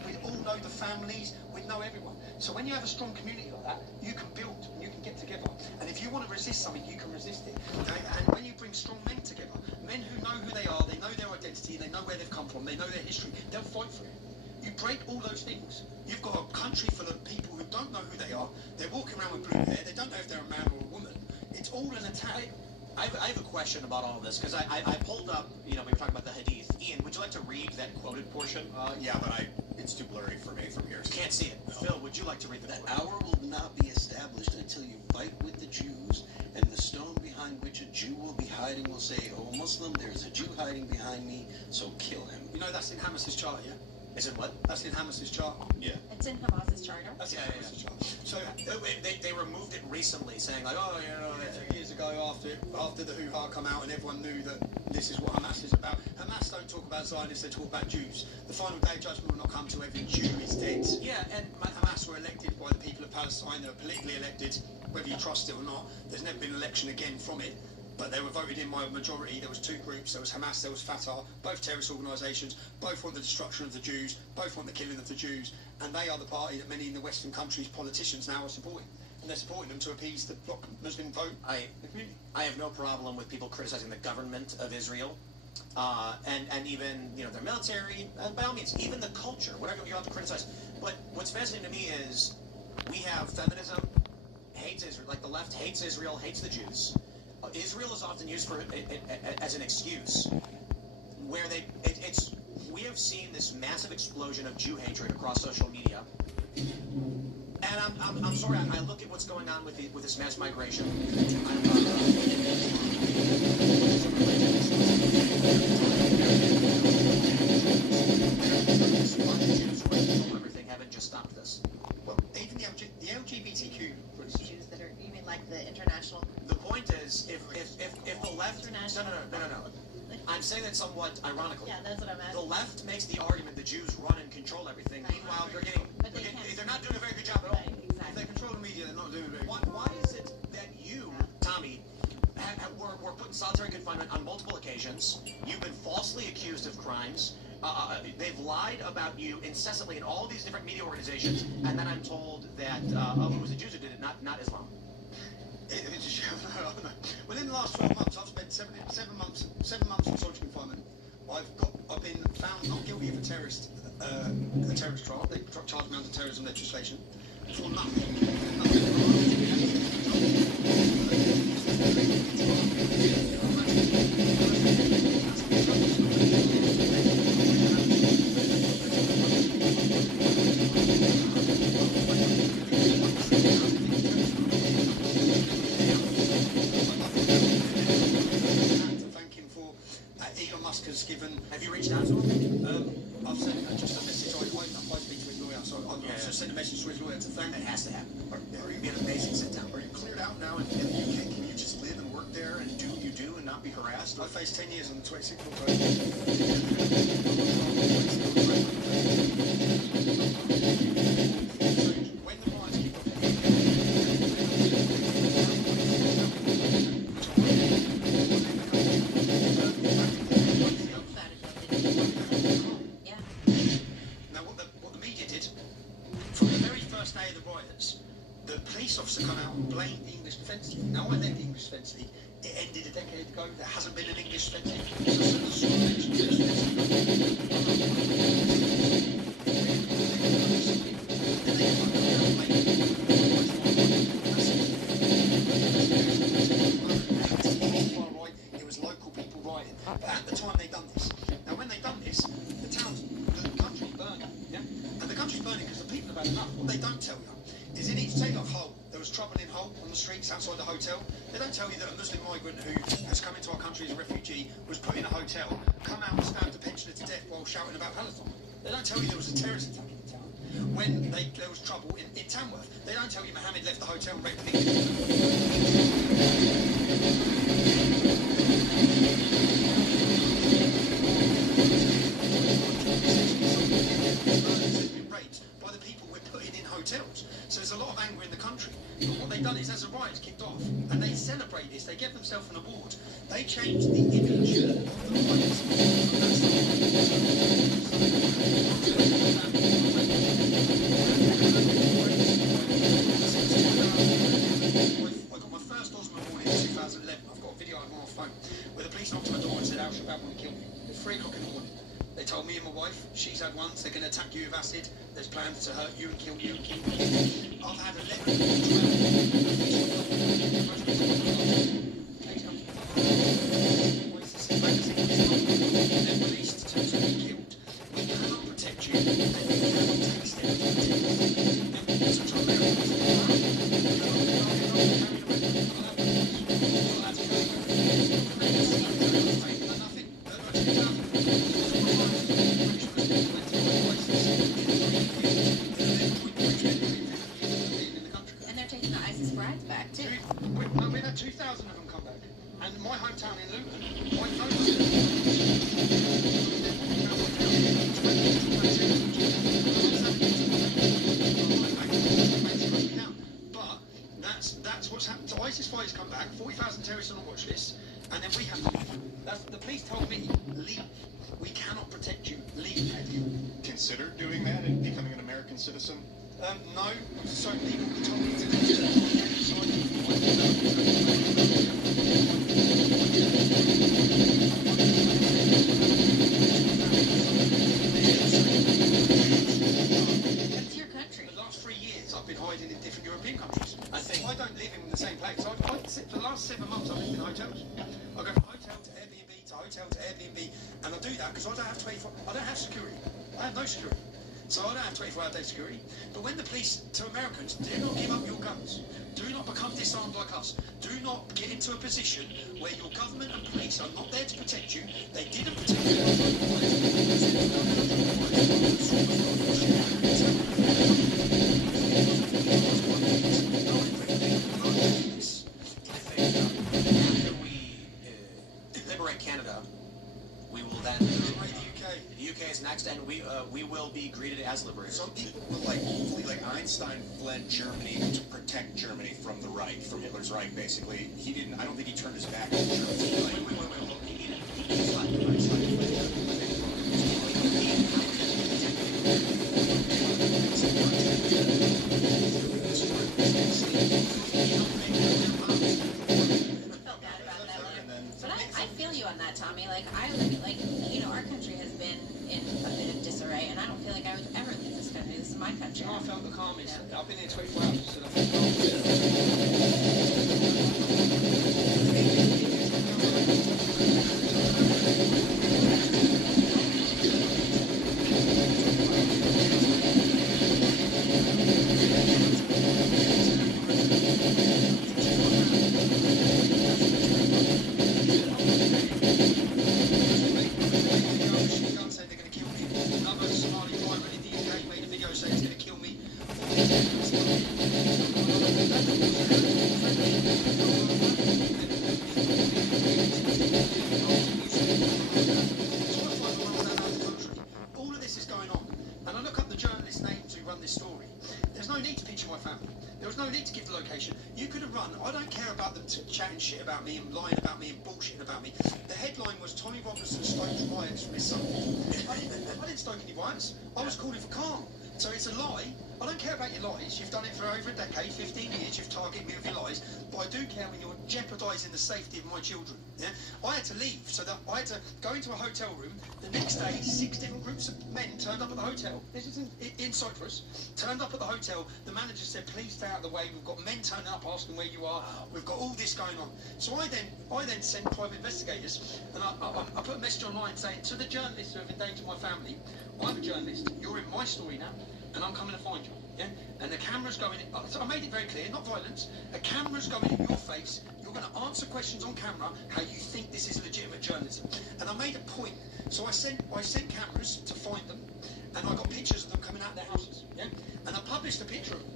we'd all know the families, we'd know everyone. So when you have a strong community like that, you can build, and you can get together. And if you want to resist something, you can resist it. And when you bring strong men together, men who know who they are, they know their identity, they know where they've come from, they know their history, they'll fight for it. You break all those things. You've got a country full of people who don't know who they are, they're walking around with blue hair, they don't know if they're a man or a woman. It's all an attack. I have a question about all this, because I pulled up, we were talking about the Hadith. Ian, would you like to read that quoted portion? Yeah, but it's too blurry for me from here. Can't see it. No. Phil, would you like to read That hour will not be established until you fight with the Jews, and the stone behind which a Jew will be hiding will say, "O Muslim, there's a Jew hiding behind me, so kill him." You know that's in Hamas's charter, yeah? Is it what? That's in Hamas's charter. Yeah. It's in Hamas's charter. That's in Hamas's charter. So they removed it recently, saying like, 2 years ago, after the hoo-ha come out and everyone knew that this is what Hamas is about. Hamas don't talk about Zionists, they talk about Jews. The final day of judgment will not come till every Jew is dead. Yeah, and Hamas were elected by the people of Palestine. They were politically elected, whether you trust it or not. There's never been an election again from it. But they were voted in by a majority. There was two groups. There was Hamas, there was Fatah, both terrorist organisations, both want the destruction of the Jews, both want the killing of the Jews, and they are the party that many in the Western countries' politicians now are supporting. And they're supporting them to appease the Muslim vote. I have no problem with people criticizing the government of Israel, and even their military, and by all means, even the culture, whatever you have to criticize. But what's fascinating to me is we have feminism hates Israel, like the left hates Israel, hates the Jews. Israel is often used as an excuse, where we have seen this massive explosion of Jew hatred across social media. And I'm sorry, I look at what's going on with this mass migration. is if the left, no. I'm saying that somewhat ironically. Yeah, that's what I'm asking. The left makes the argument the Jews run and control everything. Meanwhile, they're not doing a very good job at all. If they control the media, they're not doing very good. Why is it that you, Tommy, were put in solitary confinement on multiple occasions? You've been falsely accused of crimes. They've lied about you incessantly in all these different media organizations, and then I'm told that it was the Jews who did it, not Islam. Within the last 12 months, I've spent seven months in solitary confinement. I've been found not guilty of a terrorist trial. They charged me under terrorism legislation for Elon Musk has given. Have you reached out to him? I've sent just a message. I speak to his lawyer, so I've just sent a message to his lawyer to thank him. It has to happen. It'd be an amazing sit down. Are you cleared out now in the UK? Can you just live and work there and do what you do and not be harassed? I faced 10 years on the 26th of Now, what the media did, from the very first day of the riots, the police officer come out and blamed the English Defence League. Now, I led the English Defence League. It ended a decade ago. There hasn't been an English Defence League. So as soon as I mentioned the English it was local people rioting. But at the time they done this. Now, when they done this, the country's burning. Yeah? And the country's burning because the people have had enough. What they don't tell you is in each take of Hull, there was trouble in Hull on the streets outside the hotel. They don't tell you that a Muslim migrant who has come into our country as a refugee was put in a hotel, come out and stabbed a pensioner to death while shouting about Palestine. They don't tell you there was a terrorist attack in the town. When there was trouble in Tamworth, they don't tell you Mohammed left the hotel and raped the by the people we're putting in hotels. So there's a lot of anger in the country. But what they've done is, as the riots kicked off, and they celebrate this, they give themselves an award. They changed the image of the riots. I got my first Osman warning in 2011. I've got a video on my phone where the police knocked on my door and said Al Shabaab want to kill me. At 3 o'clock in the morning. They told me and my wife, she's had ones, they're going to attack you with acid, there's plans to hurt you and kill you and kill you. I've had 11 released to be killed. We cannot protect you and we cannot take steps to protect And they're taking the ISIS brides back too. We've had 2,000 of them come back. And my hometown in Luton, I know but that's what's happened. So ISIS fighters come back, 40,000 terrorists on a watch list, and then we have to leave. The police told me, leave. We cannot protect you. Leave. Have you considered doing that and becoming an American citizen? No, I'm so legal. They told me to do that. That's your country. For the last 3 years, I've been hiding in different European countries. I don't live in the same place. For the last 7 months, I've lived in hotels. I go from hotel to Airbnb to hotel to Airbnb, and I do that because I don't have security. I have no security. So I don't have 24-hour-day security. But when the police, to Americans, do not give up your guns. Do not become disarmed like us. Do not get into a position where your government and police are not there to protect you. They didn't protect you. Canada. We will then. The UK is next, and we will be greeted as liberators. Some people will like Einstein fled Germany to protect Germany from the Reich, from Hitler's Reich. Basically, he didn't. I don't think he turned his back on Germany. I feel you on that, Tommy. Like, our country has been in a bit of disarray, and I don't feel like I would ever leave this country. This is my country. I felt the calmest. I've been here 24 hours, and I felt all of this is going on, and I look up the journalist names who run this story. There's no need to picture my family. There was no need to give the location. You could have run. I don't care about them chatting shit about me and lying about me and bullshitting about me. The headline was Tommy Robinson stoked riots from his son. I didn't stoke any riots. I was calling for calm. So it's a lie. I don't care about your lies. You've done it for over a decade, 15 years. You've targeted me with your lies. But I do care when you're jeopardising the safety of my children. Yeah? I had to leave, so that I had to go into a hotel room. The next day, 6 different groups of men turned up at the hotel. This is in Cyprus. Turned up at the hotel. The manager said, "Please stay out of the way. We've got men turning up asking where you are. We've got all this going on." So I then sent private investigators, and I put a message online saying to the journalists who have endangered my family, "I'm a journalist. You're in my story now, and I'm coming to find you." Yeah? And the camera's going in. So I made it very clear, not violence. A camera's going in your face. You're going to answer questions on camera how you think this is legitimate journalism. And I made a point. So I sent cameras to find them, and I got pictures of them coming out of their houses. Yeah? And I published a picture of them.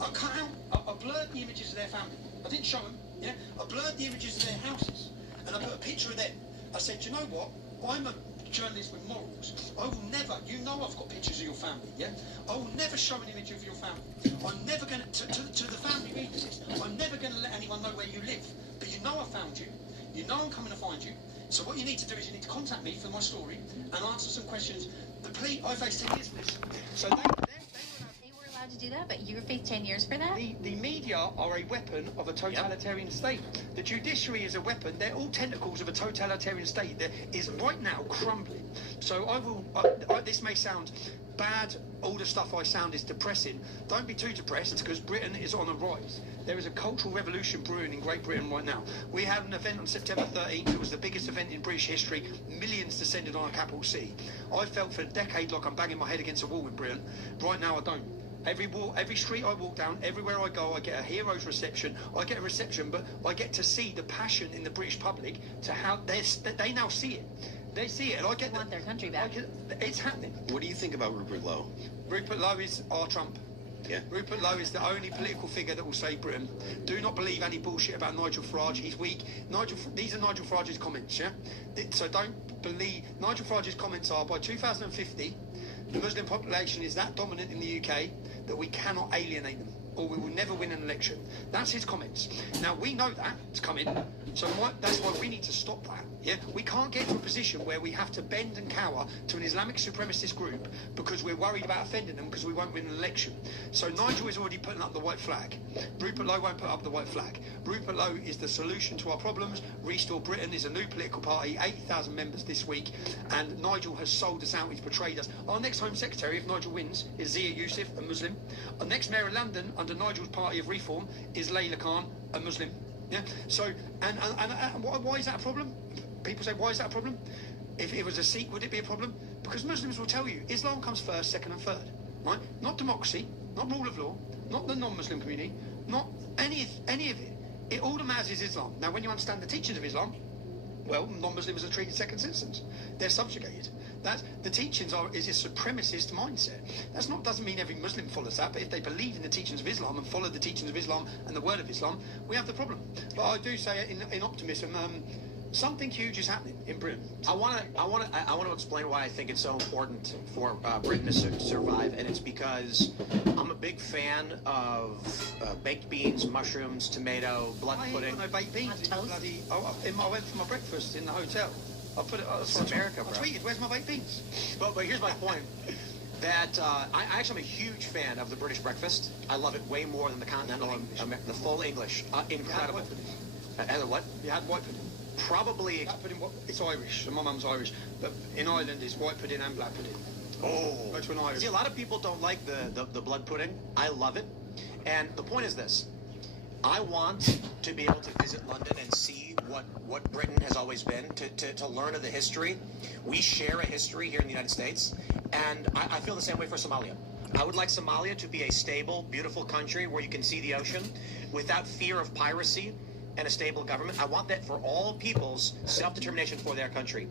I cut out, I blurred the images of their family. I didn't show them. Yeah? I blurred the images of their houses, and I put a picture of them. I said, "You know what? I'm a journalist with morals. I will never, you know I've got pictures of your family, yeah? I will never show an image of your family. I'm never going to the family readers this, I'm never going to let anyone know where you live. But you know I found you. You know I'm coming to find you. So what you need to do is you need to contact me for my story and answer some questions. The plea, I faced 10 years for this." So They were allowed to do that, but you faced 10 years for that? The media are a weapon of a totalitarian state. The judiciary is a weapon. They're all tentacles of a totalitarian state that is right now crumbling. So this may sound bad, all the stuff I sound is depressing. Don't be too depressed, because Britain is on a rise. There is a cultural revolution brewing in Great Britain right now. We had an event on September 13th. It was the biggest event in British history. Millions descended on our capital city. I felt for a decade like I'm banging my head against a wall in Britain. Right now I don't. Every street I walk down, everywhere I go, I get a hero's reception. I get a reception, but I get to see the passion in the British public to how they now see it. They see it, and I get want their country back. It's happening. What do you think about Rupert Lowe? Rupert Lowe is our Trump. Yeah. Rupert Lowe is the only political figure that will save Britain. Do not believe any bullshit about Nigel Farage. He's weak. These are Nigel Farage's comments, yeah? So don't believe... Nigel Farage's comments are, by 2050, the Muslim population is that dominant in the UK that we cannot alienate them, or we will never win an election. That's his comments. Now, we know that it's coming, so that's why we need to stop that. Yeah, we can't get to a position where we have to bend and cower to an Islamic supremacist group because we're worried about offending them because we won't win an election. So Nigel is already putting up the white flag. Rupert Lowe won't put up the white flag. Rupert Lowe is the solution to our problems. Restore Britain is a new political party, 80,000 members this week, and Nigel has sold us out. He's betrayed us. Our next Home Secretary, if Nigel wins, is Zia Youssef, a Muslim. Our next Mayor of London under Nigel's party of reform is Layla Khan, a Muslim. Yeah. So, and why is that a problem? People say, why is that a problem? If it was a Sikh, would it be a problem? Because Muslims will tell you, Islam comes first, second and third. Right? Not democracy, not rule of law, not the non-Muslim community, not any of it. All that matters is Islam. Now, when you understand the teachings of Islam, well, non-Muslims are treated second citizens. They're subjugated. The teachings is a supremacist mindset. Doesn't mean every Muslim follows that, but if they believe in the teachings of Islam and follow the teachings of Islam and the word of Islam, we have the problem. But I do say in optimism, Something huge is happening in Britain. I want to explain why I think it's so important for Britain to survive, and it's because I'm a big fan of baked beans, mushrooms, tomato, blood pudding. No baked beans. Bloody, I went for my breakfast in the hotel. I put it. It's America, bro. I tweeted, "Where's my baked beans?" But here's my point. That I actually am a huge fan of the British breakfast. I love it way more than the continental, the full English. Incredible. And what? You had white pudding. Probably. Black pudding. It's Irish, and my mum's Irish. But in Ireland, it's white pudding and black pudding. Oh. Go to an Irish. See, a lot of people don't like the blood pudding. I love it. And the point is this. I want to be able to visit London and see what Britain has always been, to learn of the history. We share a history here in the United States, and I feel the same way for Somalia. I would like Somalia to be a stable, beautiful country where you can see the ocean without fear of piracy and a stable government. I want that for all people's self-determination for their country.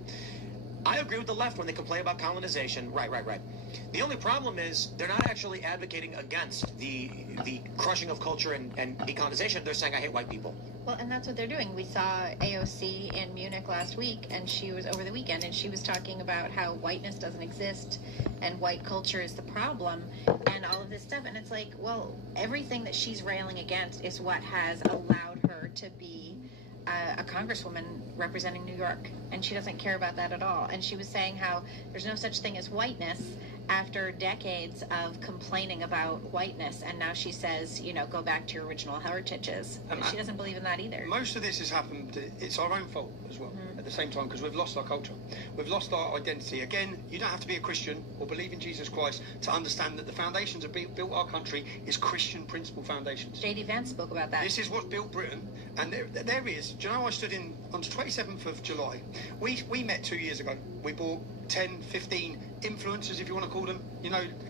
I agree with the left when they complain about colonization. Right. The only problem is they're not actually advocating against the crushing of culture and decolonization. They're saying, I hate white people. Well, and that's what they're doing. We saw AOC in Munich last week, and she was over the weekend, and she was talking about how whiteness doesn't exist and white culture is the problem and all of this stuff. And it's like, well, everything that she's railing against is what has allowed her to be a congresswoman representing New York, and she doesn't care about that at all. And she was saying how there's no such thing as whiteness after decades of complaining about whiteness, and now she says, go back to your original heritages. And she doesn't believe in that either. Most of this has happened, it's our own fault as well, at the same time, because we've lost our culture. We've lost our identity. Again, you don't have to be a Christian or believe in Jesus Christ to understand that the foundations that built our country is Christian principle foundations. J.D. Vance spoke about that. This is what built Britain, and there is. Do you know, I stood in on the 27th of July. We met 2 years ago. We bought 10, 15 influencers, if you want to call them.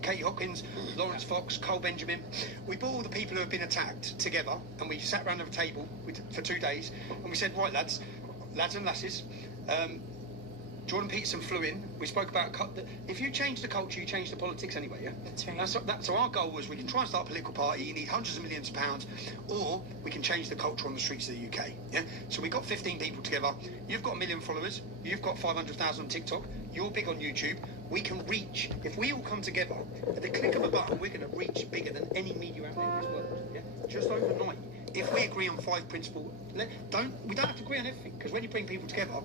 Katie Hopkins, Lawrence Fox, Cole Benjamin. We brought all the people who have been attacked together, and we sat around the table for 2 days, and we said, right, lads and lasses, Jordan Peterson flew in. We spoke about if you change the culture, you change the politics anyway, yeah? That's right. So our goal was we can try and start a political party, you need hundreds of millions of pounds, or we can change the culture on the streets of the UK, yeah? So we got 15 people together. You've got 1 million followers. You've got 500,000 on TikTok. You're big on YouTube. We can reach, if we all come together, at the click of a button, we're going to reach bigger than any media out there in this world, yeah? Just overnight. If we agree on 5 principles, we don't have to agree on everything, because when you bring people together,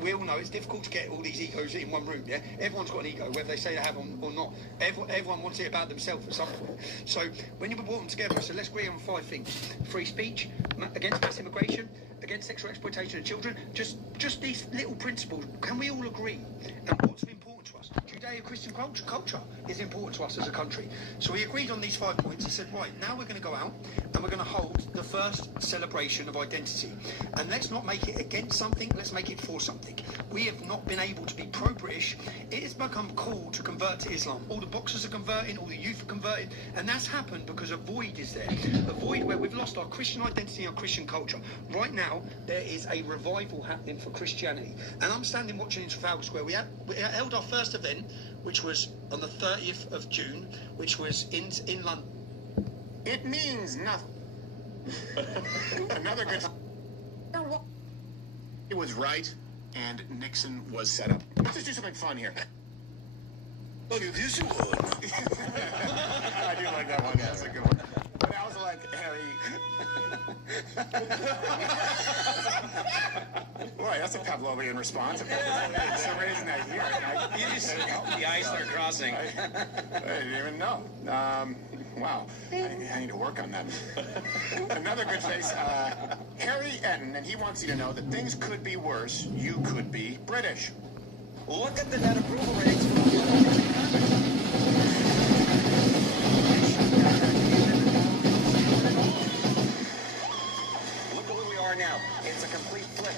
we all know it's difficult to get all these egos in one room, yeah? Everyone's got an ego, whether they say they have or not. Everyone wants it about themselves at some point. So when you brought them together, so let's agree on 5 things. Free speech, against mass immigration, against sexual exploitation of children, just these little principles. Can we all agree? And what's important to us? Judeo-Christian culture is important to us as a country. So we agreed on these 5 points. He said, right, now we're going to go out and we're going to hold the first celebration of identity. And let's not make it against something, let's make it for something. We have not been able to be pro-British. It has become cool to convert to Islam. All the boxers are converting, all the youth are converting, and that's happened because a void is there. A void where we've lost our Christian identity and our Christian culture. Right now, there is a revival happening for Christianity. And I'm standing watching in Trafalgar Square. We held our first event, which was on the 30th of June, which was in London. It means nothing. Another good... He was right, and Nixon was set up. Let's just do something fun here. Look at this one. I do like that one. That's a good one. But I also like Harry. Boy, that's a Pavlovian response. For some reason I hear it. You just, the eyes start crossing. I didn't even know. Wow, I need to work on that. Another good face, Harry Etten, and he wants you to know that things could be worse. You could be British. Look at the net approval ratings for the Look at where we are now. It's a complete flip.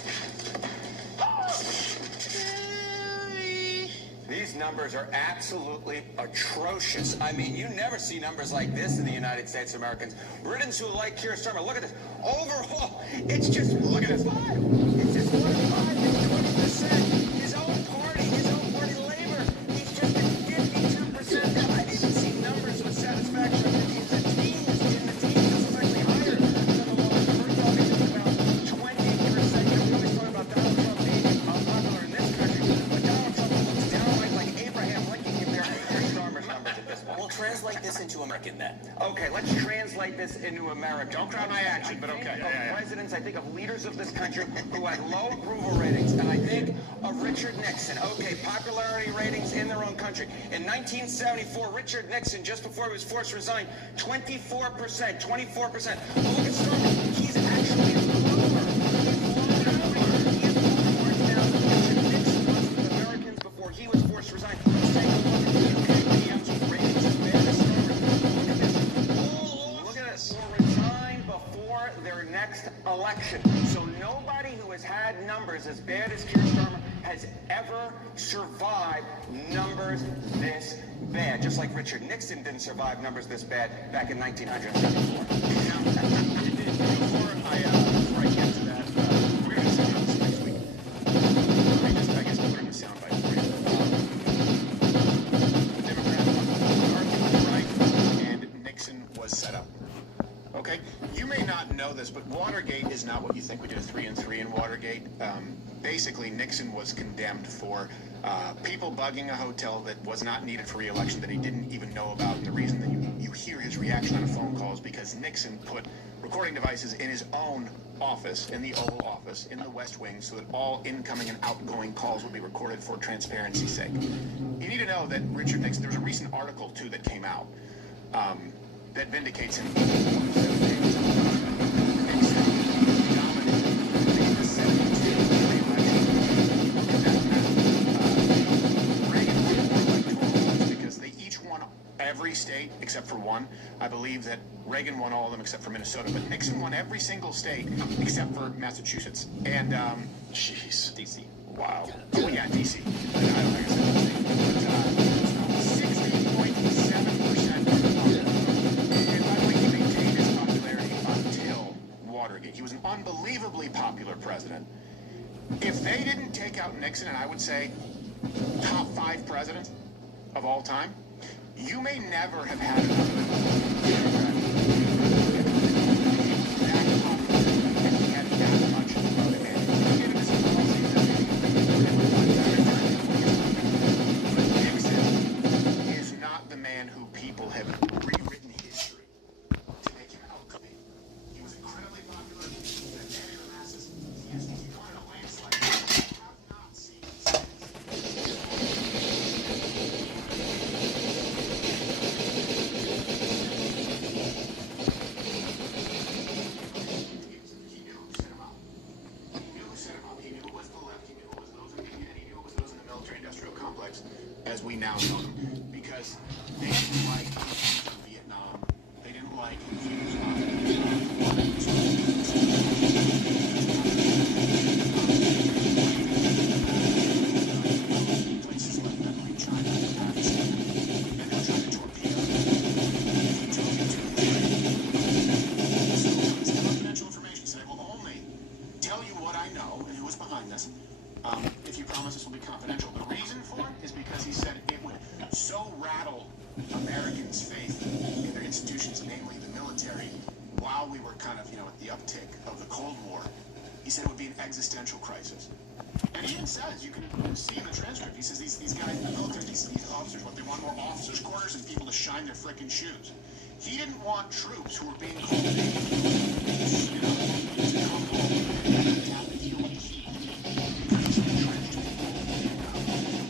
These numbers are absolutely atrocious. I mean, you never see numbers like this in the United States of Americans. Britons who like Keir Starmer, look at this. Overall, it's just, look at this. It's just 1 of 5, it's 20%. His own party, Labour, he's just at 52%. I didn't see numbers with satisfaction. The teens is actually higher than the ones we're talking about 28%. You're really talking about that. American then. Okay, let's translate this into American. Don't crowd my action, but okay. Presidents, I think of leaders of this country who had low approval ratings, and I think of Richard Nixon. Okay, popularity ratings in their own country. In 1974, Richard Nixon, just before he was forced to resign, 24%, 24%. But look at Stormy. He's actually lower. Americans before he was forced to resign. Let's take a look at the UK PM's ratings as bad as Look at this. Will resign before their next election. So nobody who has had numbers as bad as Keir Starmer has ever survived numbers this bad. Just like Richard Nixon didn't survive numbers this bad back in 1974. Before I get to that, we're going to see this next week. I guess we're going to soundbite for you. The Democrats argued right, and Nixon was set up. Okay, you may not know this, but Watergate is not what you think. We did a 3-3 in Watergate. Basically, Nixon was condemned for people bugging a hotel that was not needed for re-election that he didn't even know about. And the reason that you hear his reaction on a phone call is because Nixon put recording devices in his own office, in the Oval Office, in the West Wing, so that all incoming and outgoing calls would be recorded for transparency's sake. You need to know that Richard Nixon, there was a recent article, too, that came out that vindicates him. Every state except for one. I believe that Reagan won all of them except for Minnesota, but Nixon won every single state except for Massachusetts. And, jeez, D.C. Wow. Oh, yeah, D.C. I don't think I said D.C. 60.7%. And by the way, he maintained his popularity until Watergate. He was an unbelievably popular president. If they didn't take out Nixon, and I would say top 5 presidents of all time, you may never have had Nixon is not the man who people have rewritten history to make him out. He was incredibly popular. The man in the masses. He wanted a landslide. I have not seen as we now know them, because they didn't like Vietnam, they didn't like places like China and Pakistan, and they're trying to torpedo It's confidential information, so I will only tell you what I know and who is behind this. If you promise this will be confidential. The reason for it is because he said it would so rattle Americans' faith in their institutions, namely the military, while we were kind of, at the uptick of the Cold War. He said it would be an existential crisis. And he even says, you can see in the transcript, he says these guys in the military, these officers, what they want more officers' quarters and people to shine their frickin' shoes. He didn't want troops who were being called to come home and tap and deal with the heat.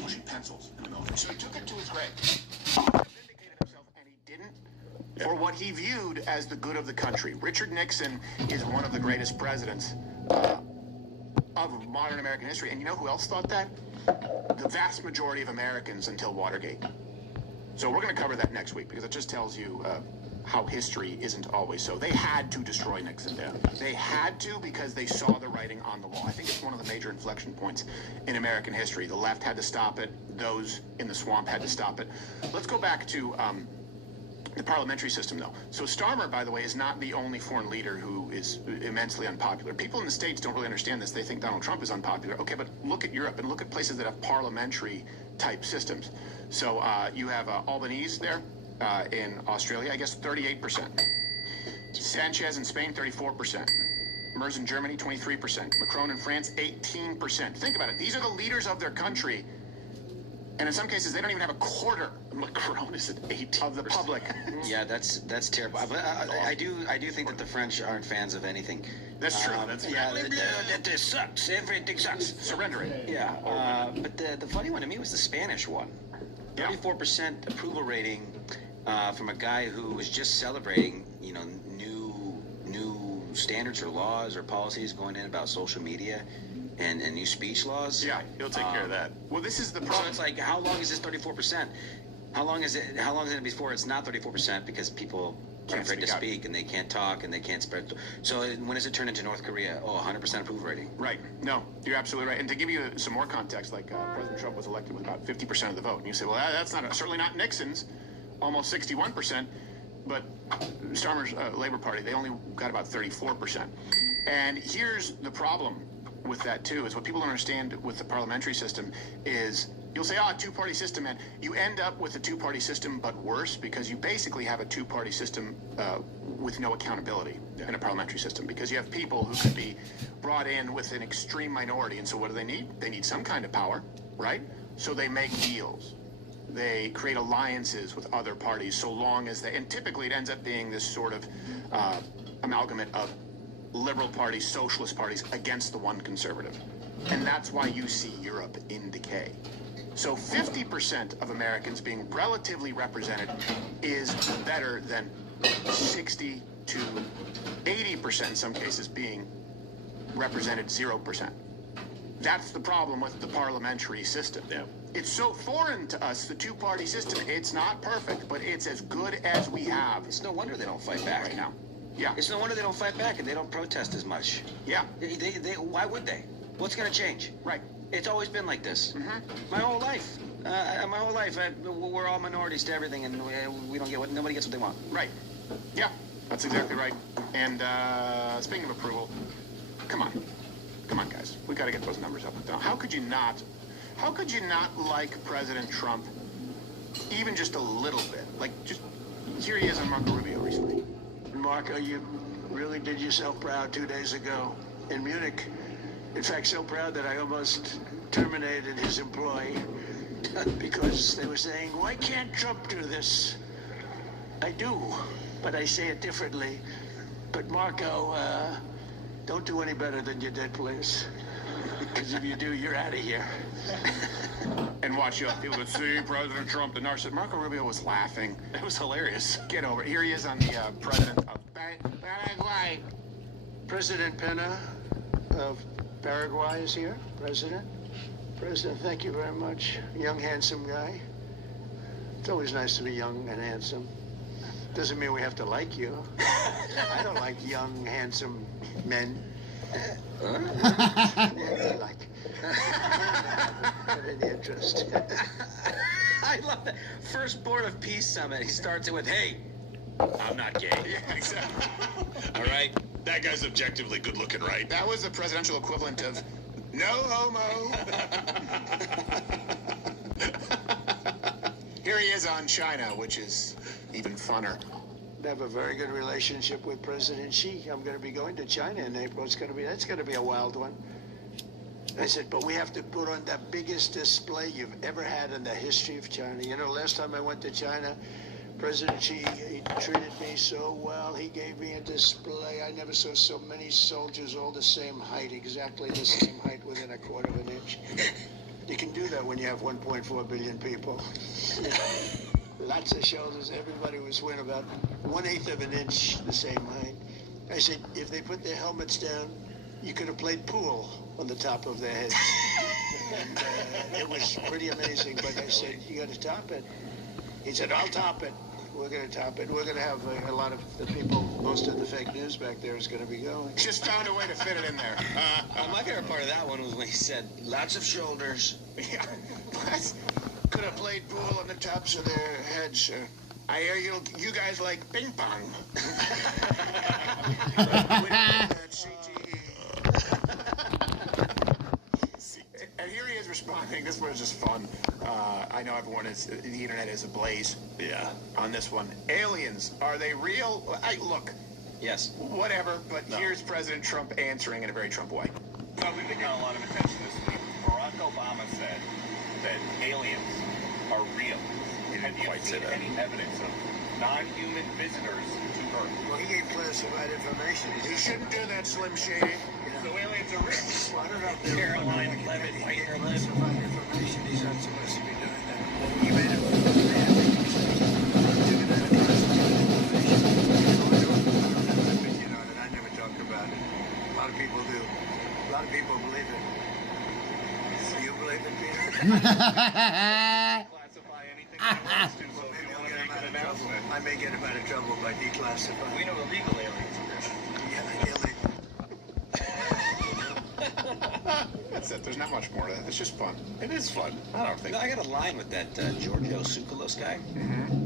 Pushing pencils in the military. So he took it to his grave. He vindicated himself, and he didn't for what he viewed as the good of the country. Richard Nixon is one of the greatest presidents of modern American history. And you know who else thought that? The vast majority of Americans until Watergate. So we're going to cover that next week, because it just tells you how history isn't always so. They had to destroy Nixon there. They had to, because they saw the writing on the wall. I think it's one of the major inflection points in American history. The left had to stop it. Those in the swamp had to stop it. Let's go back to the parliamentary system, though. So Starmer, by the way, is not the only foreign leader who is immensely unpopular. People in the States don't really understand this. They think Donald Trump is unpopular. Okay, but look at Europe and look at places that have parliamentary type systems. So you have Albanese there in Australia, I guess 38%. Sanchez in Spain, 34%. Merz in Germany, 23%. Macron in France, 18%. Think about it. These are the leaders of their country, And in some cases, they don't even have a quarter. Macron is at 8 of the public. Yeah, that's terrible. But I do think that the French aren't fans of anything. That's true. That sucks. Everything sucks. Surrender it. Yeah. But the funny one to me was the Spanish one. 34% approval rating from a guy who was just celebrating, new standards or laws or policies going in about social media and new speech laws. Yeah, he'll take care of that. Well, this is the problem. So it's like, how long is this 34%? How long is it before it's not 34% because people are afraid to speak and they can't talk and they can't spread? So when does it turn into North Korea? 100% approval rating. Right. No, you're absolutely right. And to give you some more context, President Trump was elected with about 50% of the vote. And you say, well, that's certainly not Nixon's, almost 61%. But Starmer's Labor Party, they only got about 34%. And here's the problem with that, too, is what people don't understand with the parliamentary system is you'll say, two-party system, and you end up with a two-party system, but worse, because you basically have a two-party system with no accountability in a parliamentary system, because you have people who could be brought in with an extreme minority, and so what do they need? They need some kind of power, right? So they make deals. They create alliances with other parties, so long as they, and typically it ends up being this sort of amalgamate of liberal parties, socialist parties against the one conservative. And that's why you see Europe in decay. So 50% of Americans being relatively represented is better than 60 to 80% in some cases being represented 0%. That's the problem with the parliamentary system. Yeah. It's so foreign to us, the two-party system. It's not perfect, but it's as good as we have. It's no wonder they don't fight back right now. Yeah. It's no wonder they don't fight back and they don't protest as much. Yeah. Why would they? What's going to change? Right. It's always been like this. My whole life. We're all minorities to everything, and nobody gets what they want. Right. Yeah, that's exactly right. And speaking of approval, come on, guys, we got to get those numbers up and down. How could you not like President Trump, even just a little bit? Like, just here he is on Marco Rubio recently. Marco, you really did yourself proud 2 days ago in Munich. In fact, so proud that I almost terminated his employ because they were saying, why can't Trump do this? I do, but I say it differently. But Marco, don't do any better than you did, please. Because if you do, you're out of here. And watch out, people would see President Trump, the narcissist. Marco Rubio was laughing. It was hilarious. Get over it. Here he is on the president of Paraguay. President Pena of Paraguay is here. President, thank you very much. Young, handsome guy. It's always nice to be young and handsome. Doesn't mean we have to like you. I don't like young, handsome men. I like. Not any interest. I love that. Firstborn of Peace Summit. He starts it with, "Hey, I'm not gay." Yeah, exactly. All right. That guy's objectively good looking, right? That was the presidential equivalent of no homo. Here he is on China, which is even funner. I have a very good relationship with President Xi. I'm going to be going to China in April. That's going to be a wild one. I said, but we have to put on the biggest display you've ever had in the history of China. You know, last time I went to China, President Xi, he treated me so well. He gave me a display. I never saw so many soldiers all the same height, exactly the same height within a quarter of an inch. You can do that when you have 1.4 billion people. Lots of shoulders. Everybody was within about 1/8 of an inch the same height. I said, if they put their helmets down, you could have played pool on the top of their heads. And it was pretty amazing. But I said, you got to top it. He said, I'll top it. We're going to top it. We're going to have a lot of the people, most of the fake news back there is going to be going. Just found a way to fit it in there. My favorite part of that one was when he said, lots of shoulders. Yeah. What? Could have played pool on the tops of their heads. I hear you guys like ping pong. And here he is responding. This was just fun. I know everyone is, the internet is ablaze. Yeah. On this one. Aliens, are they real? Look. Yes. Whatever, but here's President Trump answering in a very Trump way. We've been getting a lot of attention this week Barack Obama said that aliens are real. Have you seen any evidence of non-human visitors to Earth? Well, he gave classified information. You shouldn't do that, Slim Shady. So aliens are real. Well, I don't know if they're Caroline Levitt, white hair lip. classified information. He's not supposed to be doing that. He made it. I never talk about it. A lot of people do. A lot of people believe it. Do you believe it, Peter? Classify anything he wants to, so if you want to make an announcement. I may get him out of trouble by declassifying. We know illegal aliens exist. Yeah, illegal. That's it. There's not much more to that. It's just fun. It is fun. I don't think. I got a line with that Giorgio Tsoukalos guy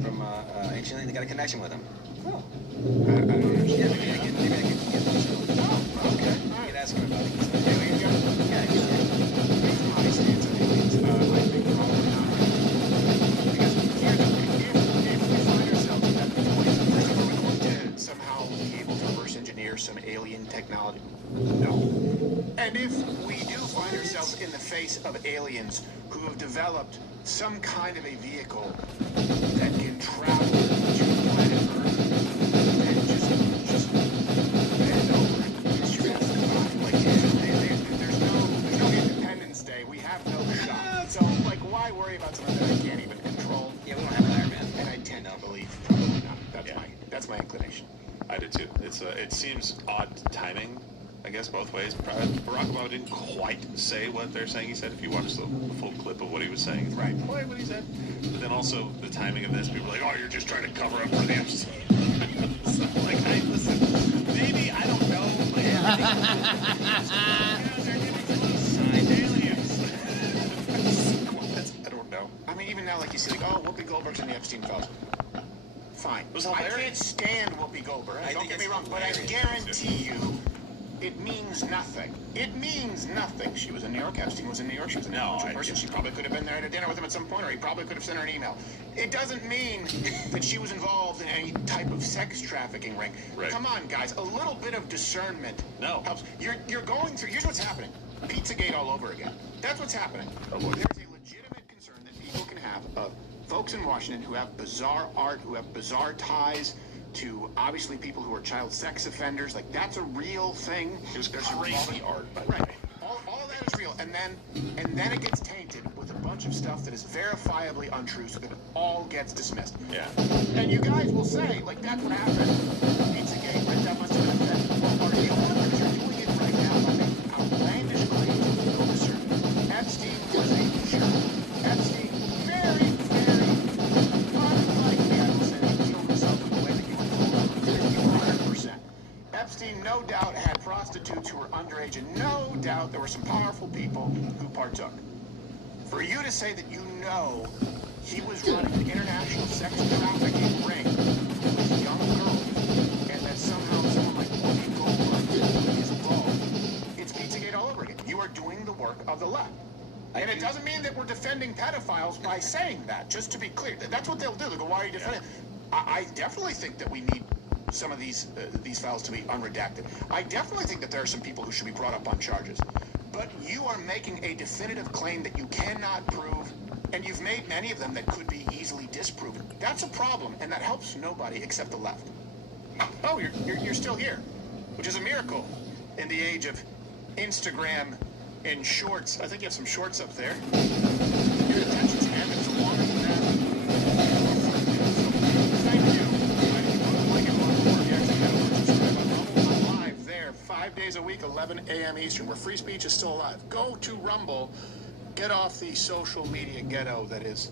from Ancient Alien. They got a connection with him. Oh. I don't understand. Yeah, maybe I can get those. Oh, okay. You can ask him about it. Alien guy? Yeah, he's My stance on aliens, I think probably not. Because here's the thing. If we find ourselves at the point where we're going to somehow be able to reverse engineer some alien technology, no. And if we do find ourselves in the face of aliens who have developed some kind of a vehicle that can travel to planet Earth and just bend over and kiss your ass goodbye, like there's no Independence Day. We have no shot. So like, why worry about something that I can't even control? Yeah, we don't have an Iron Man. And I tend to believe probably not. That's my inclination. I did too. It seems odd timing, I guess, both ways. Barack Obama didn't quite say what they're saying he said. If you watch the full clip of what he was saying, it's right. Quite what he said. But then also the timing of this, people are like, "Oh, you're just trying to cover up for the Epstein." So, like, hey, listen, maybe I don't know. Signed aliens. I don't know. I mean, even now, like you see, like, oh, Whoopi Goldberg's in the Epstein files. Fine. It was I hilarious. can't stand Whoopi Goldberg. Don't get me wrong, but I guarantee you, it means nothing. It means nothing. She was in New York. Epstein was in New York. She was an influential person. She probably could have been there at a dinner with him at some point, or he probably could have sent her an email. It doesn't mean that she was involved in any type of sex trafficking ring. Right. Come on, guys. A little bit of discernment helps. You're going through. Here's what's happening. Pizzagate all over again. That's what's happening. There's a legitimate concern that people can have of folks in Washington who have bizarre art, who have bizarre ties to obviously people who are child sex offenders. Like, that's a real thing. There's crazy art, by the right. way. All that is real, and then it gets tainted with a bunch of stuff that is verifiably untrue, so that it all gets dismissed. Yeah. And you guys will say, like, that's what happened. Pizzagate, right? That must have been a thing. Well, are you because you're doing it right now by making outlandish claims of no discernment. Epstein was a jerk. Epstein, very, unlike me, I will say, he killed himself in the way that you were told. 100%. Epstein, no doubt, had prostitutes who were underage, and no doubt there were some powerful people who partook. For you to say that you know he was running an international sex trafficking ring with young girls, and that somehow someone like Whoopi Goldberg is involved, it's Pizzagate all over again. You are doing the work of the left. And it doesn't mean that we're defending pedophiles by saying that, just to be clear. That's what they'll do. They'll go, why are you defending? I definitely think that we need some of these files to be unredacted. I definitely think that there are some people who should be brought up on charges. But you are making a definitive claim that you cannot prove, and you've made many of them that could be easily disproven. That's a problem, and that helps nobody except the left. Oh, you're still here, which is a miracle in the age of Instagram and shorts. I think you have some shorts up there. Your attention span is longer than that. Thank you. I'm live there 5 days a week, 11 a.m. Eastern, where free speech is still alive. Go to Rumble. Get off the social media ghetto that is.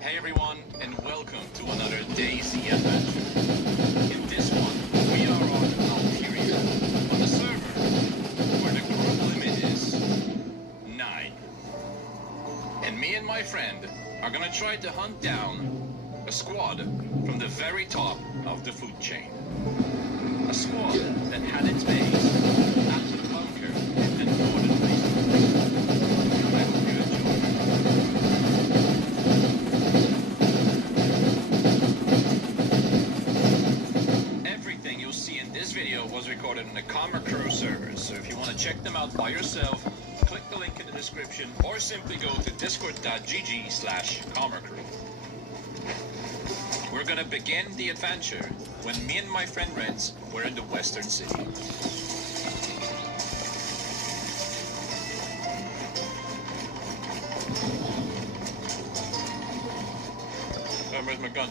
Hey everyone, and welcome to another DayZ adventure. In this one, we are on Algeria, on the server, where the group limit is 9. And me and my friend are gonna try to hunt down a squad from the very top of the food chain. A squad that had its base at the bunker in the northern basement. I hope you enjoy. Everything you'll see in this video was recorded on the Commer Crew servers, so if you want to check them out by yourself, click the link in the description or simply go to discord.gg/commercrew. We're gonna begin the adventure when me and my friend Renz were in the Western City. Where's my gun?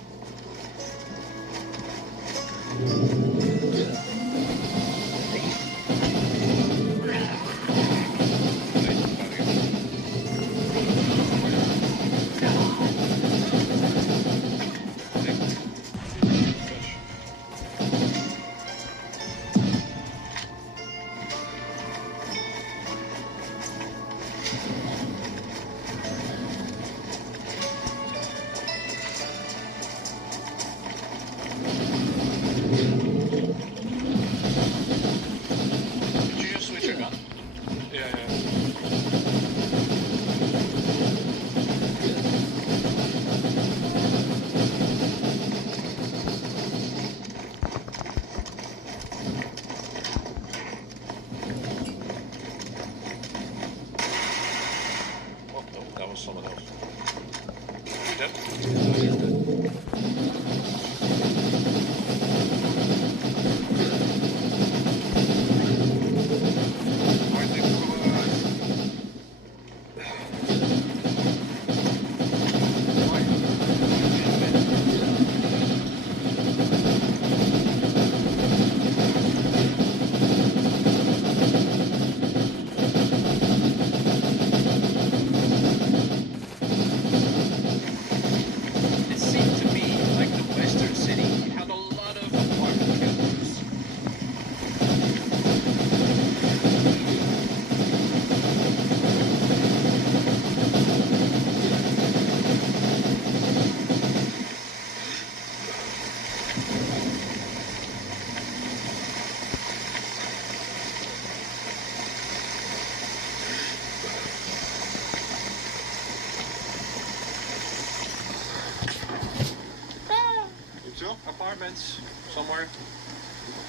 Apartments somewhere.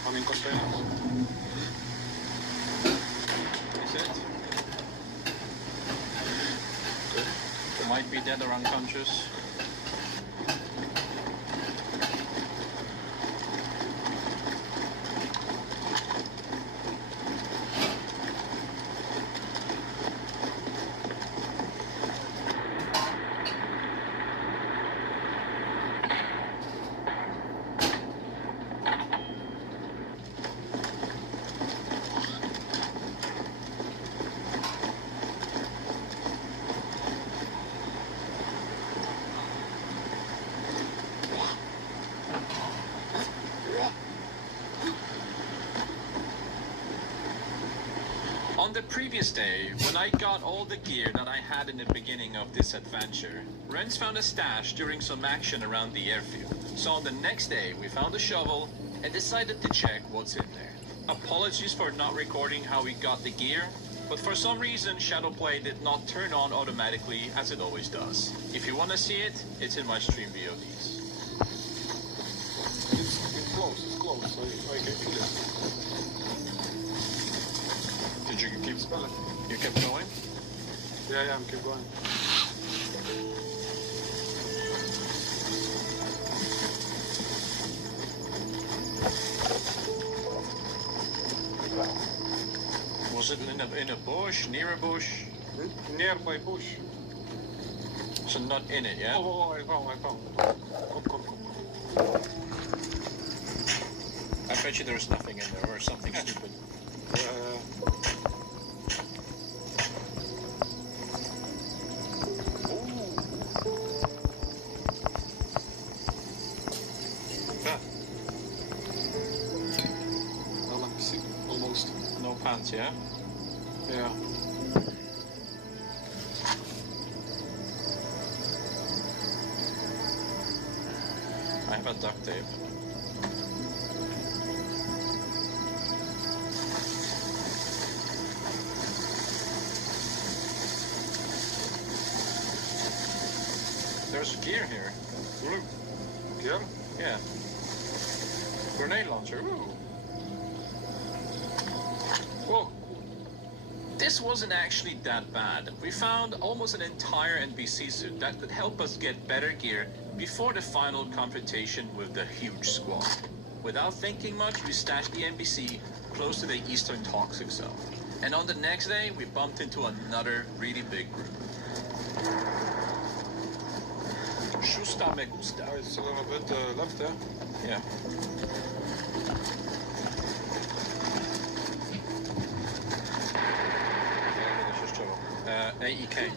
I'm in containers. Is it? Good. Might be dead or unconscious. On the previous day, when I got all the gear that I had in the beginning of this adventure, Renz found a stash during some action around the airfield. So on the next day, we found a shovel and decided to check what's in there. Apologies for not recording how we got the gear, but for some reason Shadowplay did not turn on automatically as it always does. If you want to see it, it's in my stream VODs. It's close, I can feel it. Did you keep spelling? You kept going? Yeah, I'm keep going. Was it in a bush, near a bush? Nearby bush. So not in it, yeah? Oh, I found. Come. I bet you there's nothing in there, or something stupid. Well, let me see. Almost. No pants, yeah? Yeah. I have a duct tape. There's gear here. Blue. Gear? Yeah. Grenade launcher. Ooh. Whoa. this wasn't actually that bad. We found almost an entire NPC suit that could help us get better gear before the final confrontation with the huge squad. Without thinking much, we stashed the NPC close to the Eastern Toxic Zone. And on the next day, we bumped into another really big group. Schuster me gusta. It's a little bit left there. Yeah. AEK.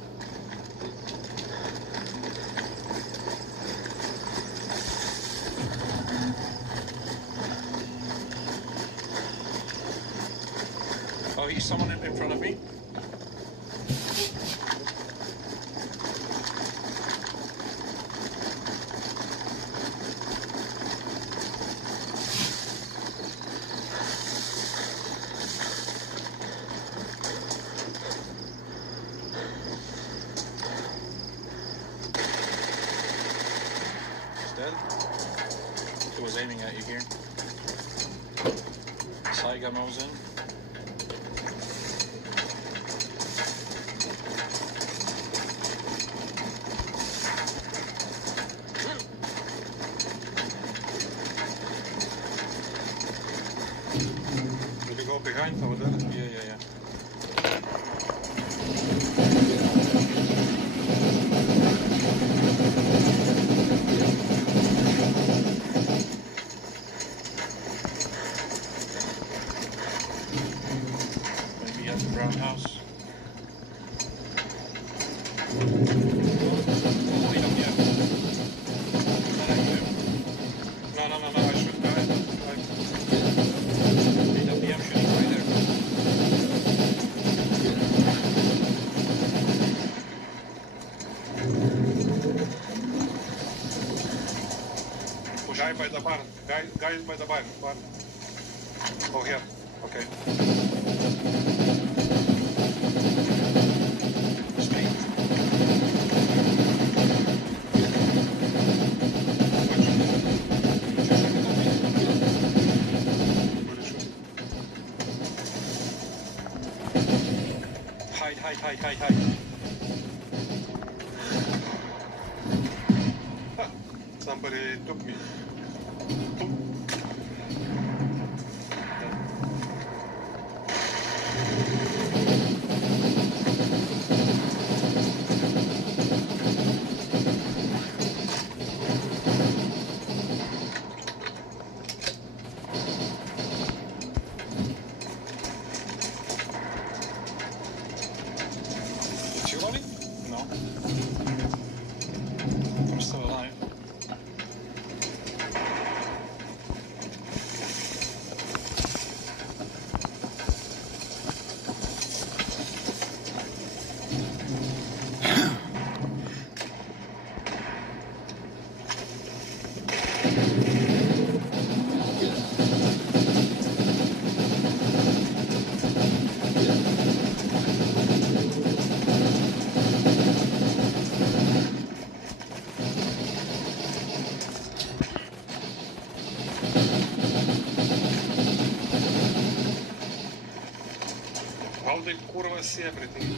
Oh, he's someone in front of me. He was aiming at you here. Saiga moves in. Did you go behind over there? Yeah. Maybe at the brown house. Wait up yet. No, I should die. AWM shooting right there. Guy by the barn. Guy by the barn. Oh, here. Okay. Hide. Somebody took me. Is you running? No. I'm still alive. How they kurva see everything?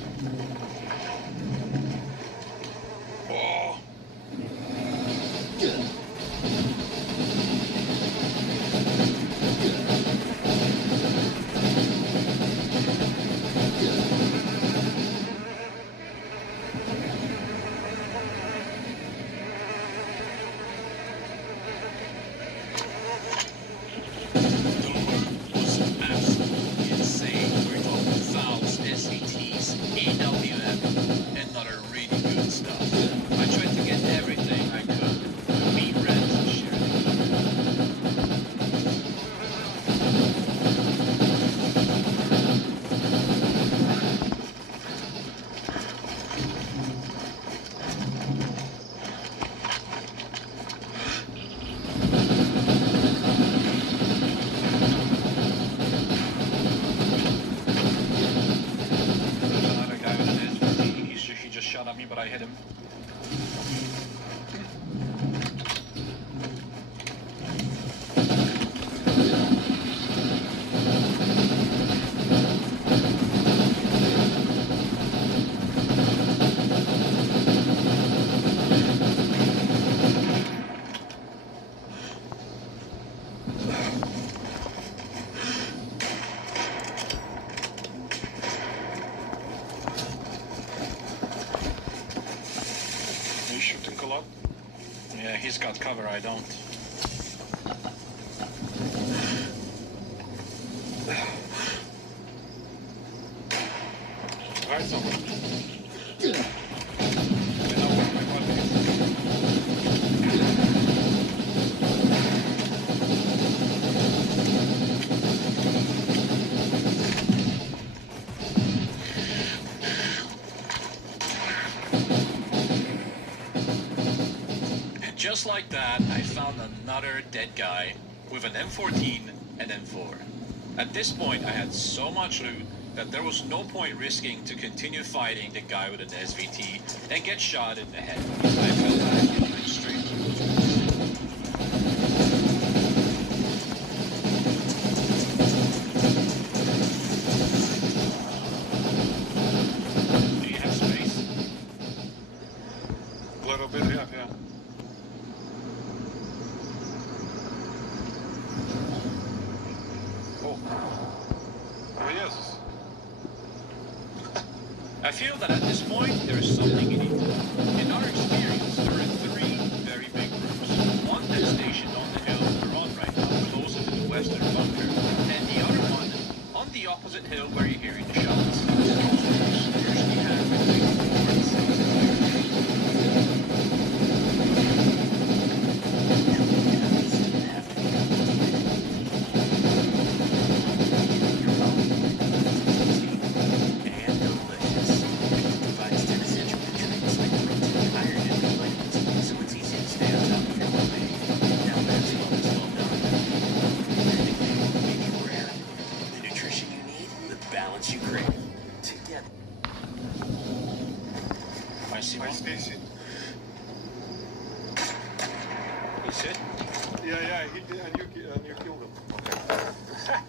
Oh! Was absolutely insane. We're talking fouls, SCTs, AWM, and other really good stuff. I tried to get everything I could. Meat, rent, and share. There's another guy with an SVT. He just shot at me, but I hit him. he's got cover, I don't. Right somewhere. Just like that, I found another dead guy with an M14 and M4. At this point, I had so much loot that there was no point risking to continue fighting the guy with an SVT and get shot in the head. I fell back and went straight to Do you have space? A little bit, yeah. Oh yes. I feel that at this point, there is something in it. In our experience, there are three very big groups. One that's stationed on the hill we're on right now, closer to the western bunker, and the other one on the opposite hill where you're hearing the shots. Those groups usually have between 4 and 6 players. Yeah, he did, and you killed him. Okay.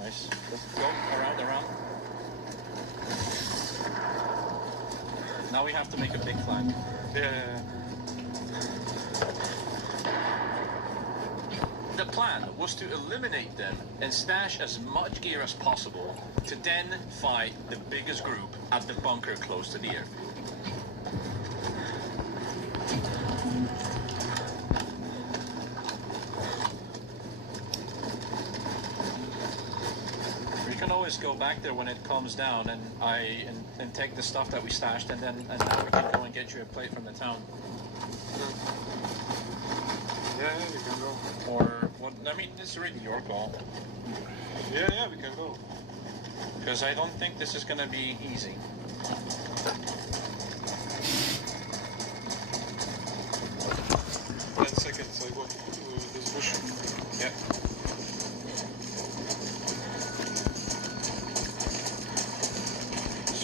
Nice. Let's go around. Now we have to make a big flank. Yeah. The plan was to eliminate them and stash as much gear as possible to then fight the biggest group at the bunker close to the airfield. We can always go back there when it calms down and take the stuff that we stashed, and now we can go and get you a plate from the town. Yeah, we can go. Or what? I mean, it's really your call. Yeah, we can go. Because I don't think this is gonna be easy. 10 seconds, I go to this bush. Yeah.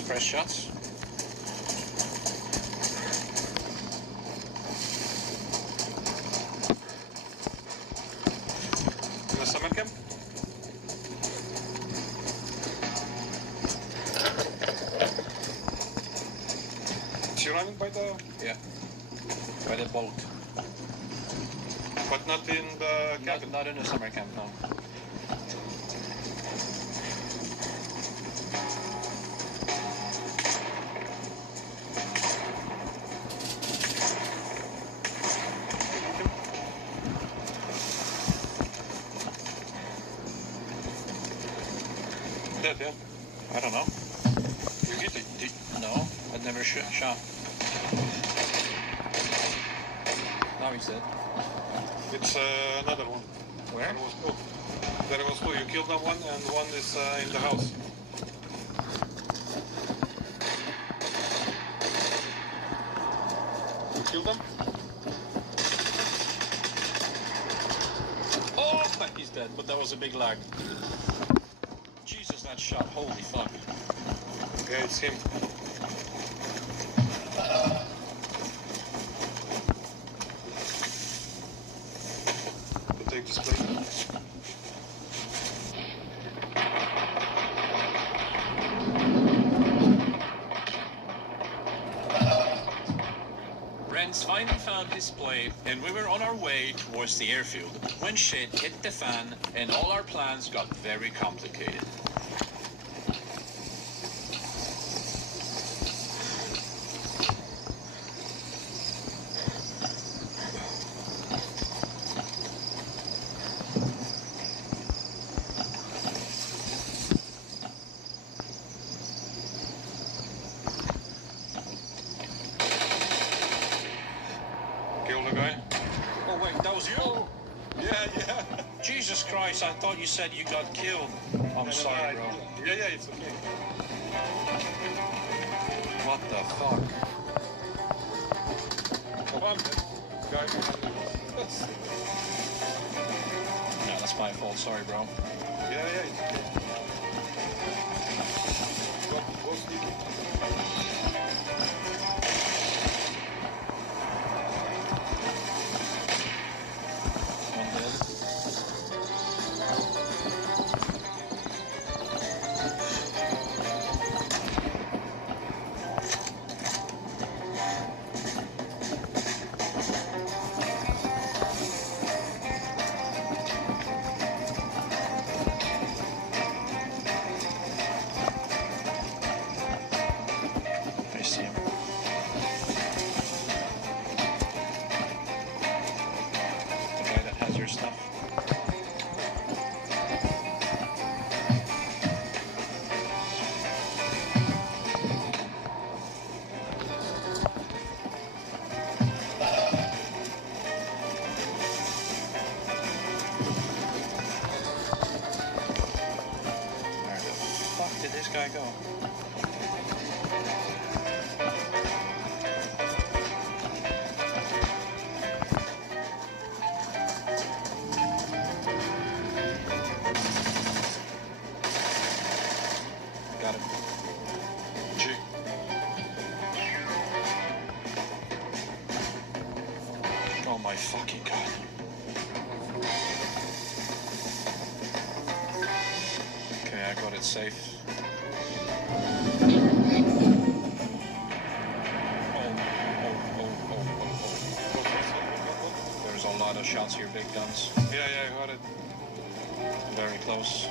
Fresh shots. In the summer camp? Is she running by the... Yeah. By the boat. But not in the cabin? Not in the summer camp, no. Dead, yeah? I don't know. You hit it? No, I'd never shot. Now he's dead. It's another one. Where? There was two. You killed one and one is in the house. You killed them? Oh, he's dead, but that was a big lag. Jesus, that shot. Holy fuck. Yeah, it's him. Take this plate. Renz finally found his plate, and we were on our way towards the airfield when shit hit the fan and all our plans got very complicated. I thought you said you got killed. I'm sorry, bro. Yeah, it's okay. What the fuck? Come on, guys. No, that's my fault. Sorry, bro. Yeah, it's okay. Go sneaky. One dead. I see him. The guy that has your stuff. Where the fuck did this guy go? Got him. G. Oh my fucking god. Okay, I got it safe. There's a lot of shots here, big guns. Yeah, I heard it. Very close.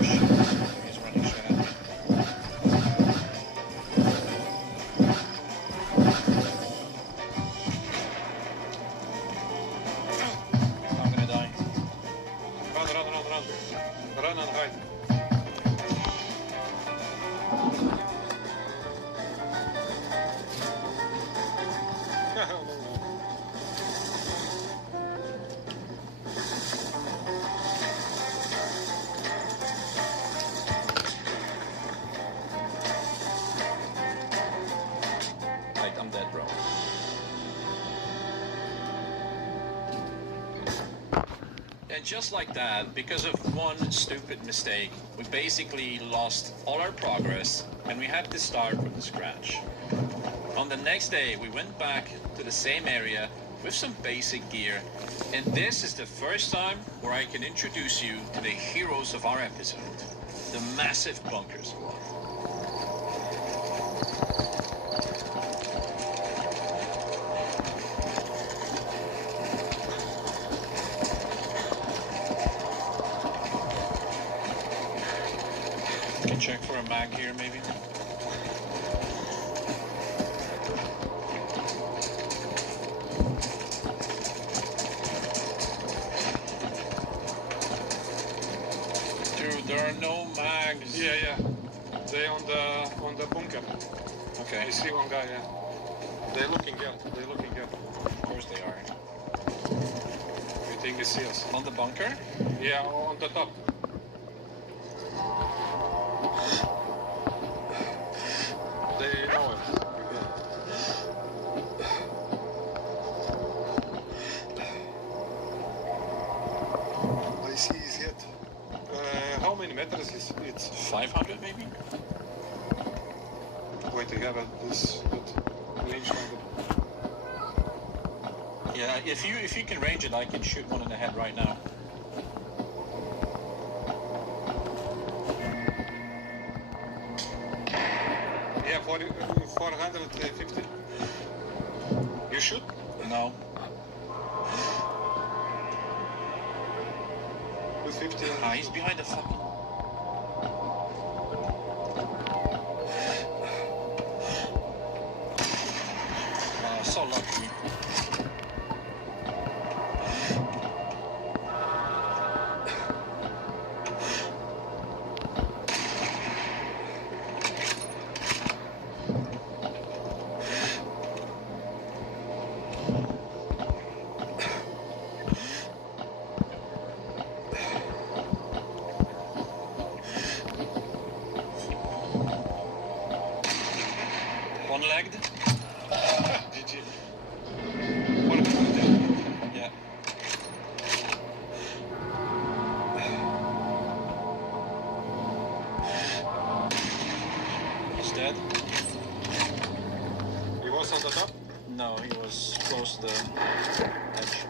He's running straight at me. I'm gonna die. Run. Run and hide. Right, I'm dead, bro. And just like that, because of one stupid mistake, we basically lost all our progress and we had to start from the scratch. On the next day, we went back to the same area with some basic gear, and this is the first time where I can introduce you to the heroes of our episode, the Massive Bunker Squad. Can check for a mag here, maybe? Dude, there are no mags. Yeah. They on the bunker. Okay. I see one guy, yeah. They're looking here. Of course they are. You think they see us? On the bunker? Yeah, on the top. They know it. I see his head. How many meters is it? 500 maybe? Wait, I have this range finder. Yeah, if you can range it, I can shoot one in the head right now. Yeah, 450. You shoot? No. With 50. Ah, he's behind the fucking... So lucky. tagged. Did you? What about that? Yeah. He's dead. He was on the top? No, he was close to the edge.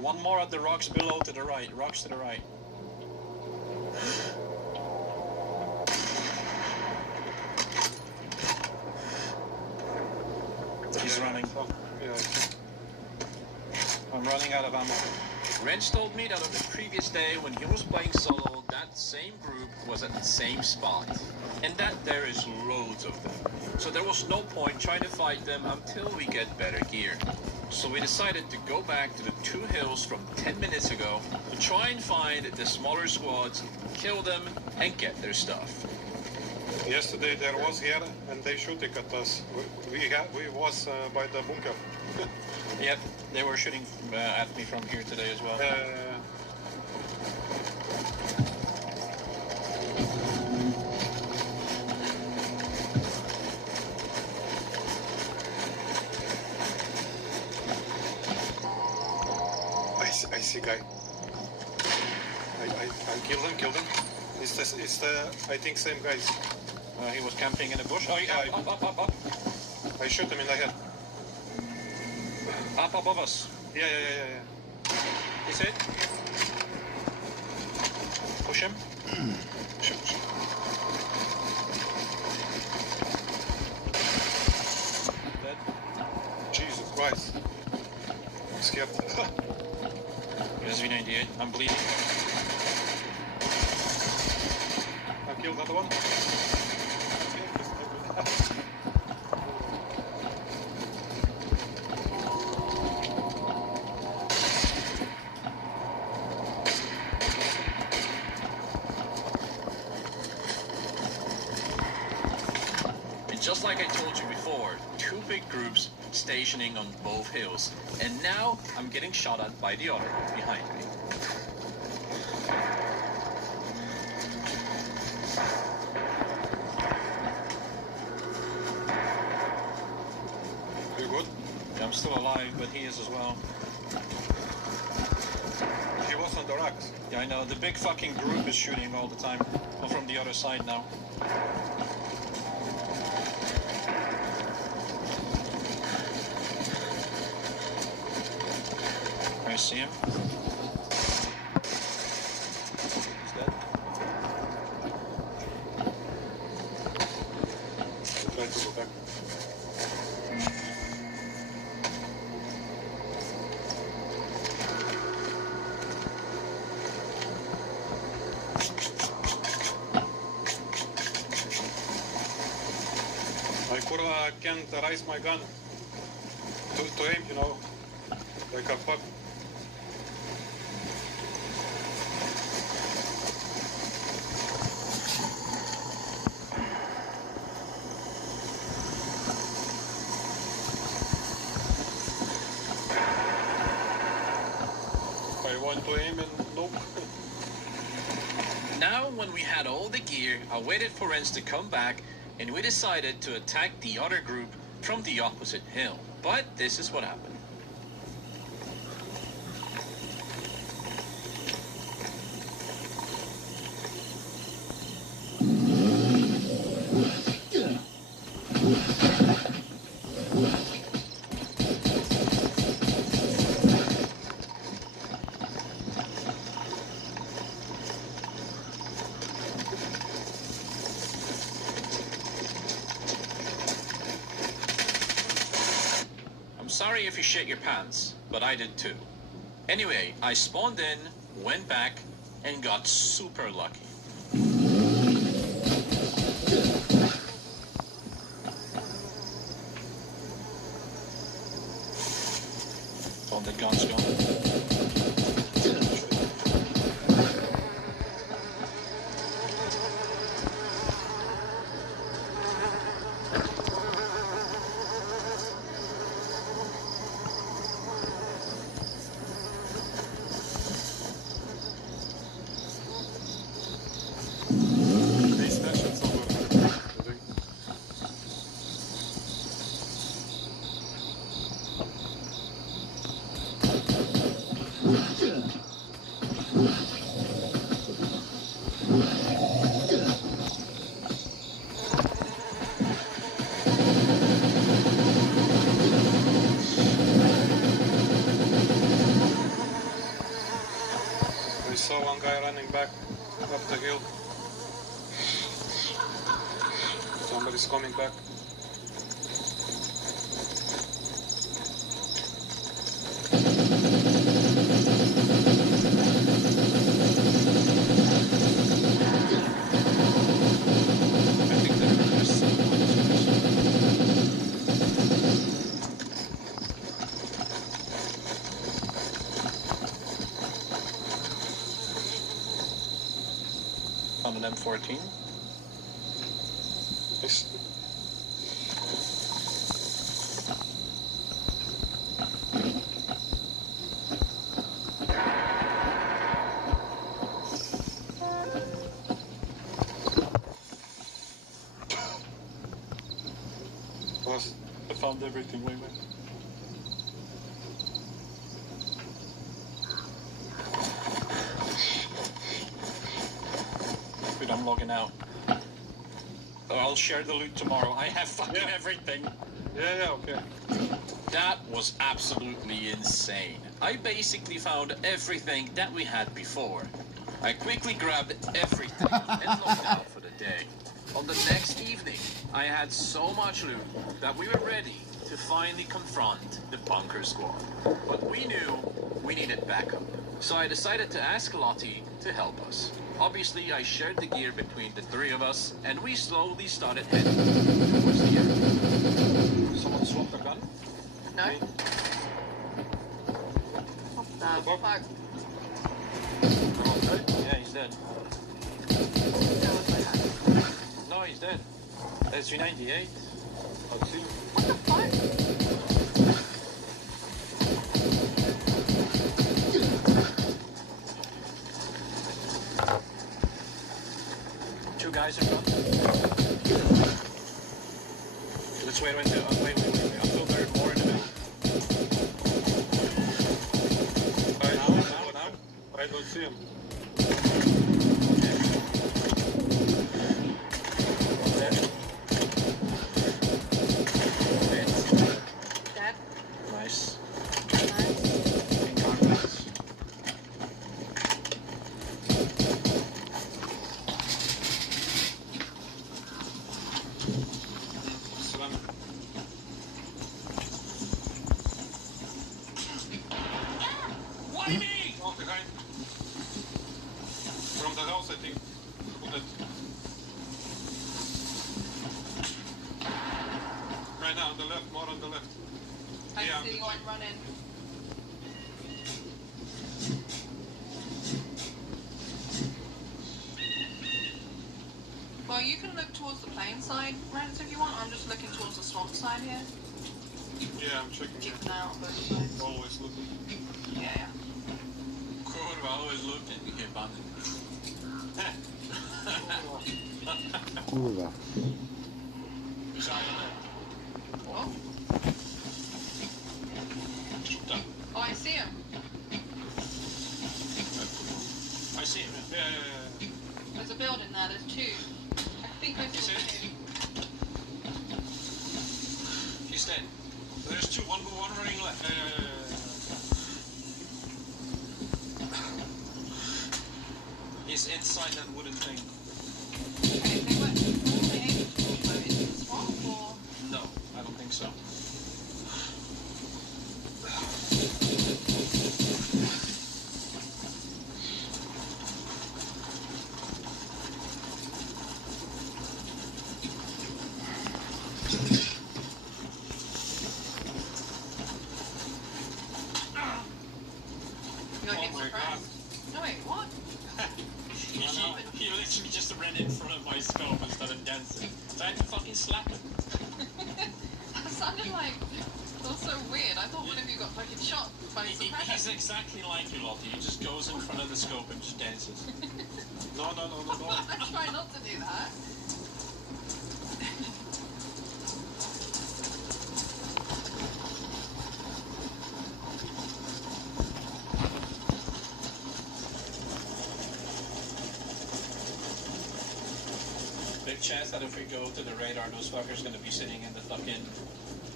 One more at the rocks below to the right. Rocks to the right. He's running. I'm running out of ammo. Wrench told me that on the previous day when he was playing solo, that same group was at the same spot. And that there is loads of them. So there was no point trying to fight them until we get better gear. So we decided to go back to the 2 hills from 10 minutes ago to try and find the smaller squads, kill them, and get their stuff. Yesterday there was here and they shooting at us. We was by the bunker. Yep, they were shooting at me from here today as well. I see guy. I killed him. It's the I think same guys. He was camping in a bush. Oh yeah, up. I shoot him in the head. Up above us. Yeah. Is it? Push him. Shoot. Dead. Jesus Christ. I'm scared. Here's V98. I'm bleeding. I killed another one. Just like I told you before, 2 big groups stationing on both hills. And now I'm getting shot at by the other behind me. You good? I'm still alive, but he is as well. He was on the rocks. Yeah, I know. The big fucking group is shooting all the time. I'm from the other side now. I see him. He's dead. Try to go back. I can't raise my gun to aim, you know, like a fuck. I want to aim and nope. Now, when we had all the gear, I waited for Renz to come back, and we decided to attack the other group from the opposite hill. But this is what happened. Sorry if you shit your pants, but I did too. Anyway, I spawned in, went back, and got super lucky. Oh, the gun's gone. Nobody's coming back. On an M14. Yes. Boss, I found everything, wait. Wait, I'm logging out. I'll share the loot tomorrow. I have fucking everything. Yeah, okay. That was absolutely insane. I basically found everything that we had before. I quickly grabbed everything and logged out for the day. On the next evening, I had so much loot that we were ready to finally confront the bunker squad. But we knew we needed backup. So I decided to ask Lottie to help us. Obviously, I shared the gear between the three of us, and we slowly started heading towards the area. Someone swapped a gun? No? What the fuck? Yeah, he's dead. No, he's dead. That's 398. I'll see. What the fuck? Two guys in front. Let's wait. Wait. Until there are more in the middle. Now. I don't see him. Dead. Nice. Why me? Oh, behind. From the house, I think. Put it. Right now, on the left, more on the left. I Yeah. see one running. Well, you can look towards the plain side, Rance, if you want. I'm just looking towards the swamp side here. Yeah, I'm checking. Keep an eye out on both sides. Always looking. Yeah. Kurwa, always looking. Okay, bandit. Kurwa. Who's on the left? Oh. Oh, I see him. I see him. Yeah. There's a building there. There's two. I think I saw two. He's dead. There's two. One running left. He's inside that wooden thing. Okay, they were only able to go into the swamp, or? No, I don't think so. You like surprised? No, wait, what? He literally just ran in front of my scope and started dancing. So I had to fucking slap him. That sounded like... That was so weird. I thought one of you got fucking shot by surprise. He's exactly like you, Lottie. He just goes in front of the scope and just dances. No. I try not to do that. Big chance that if we go to the radar, those fuckers gonna be sitting in the fucking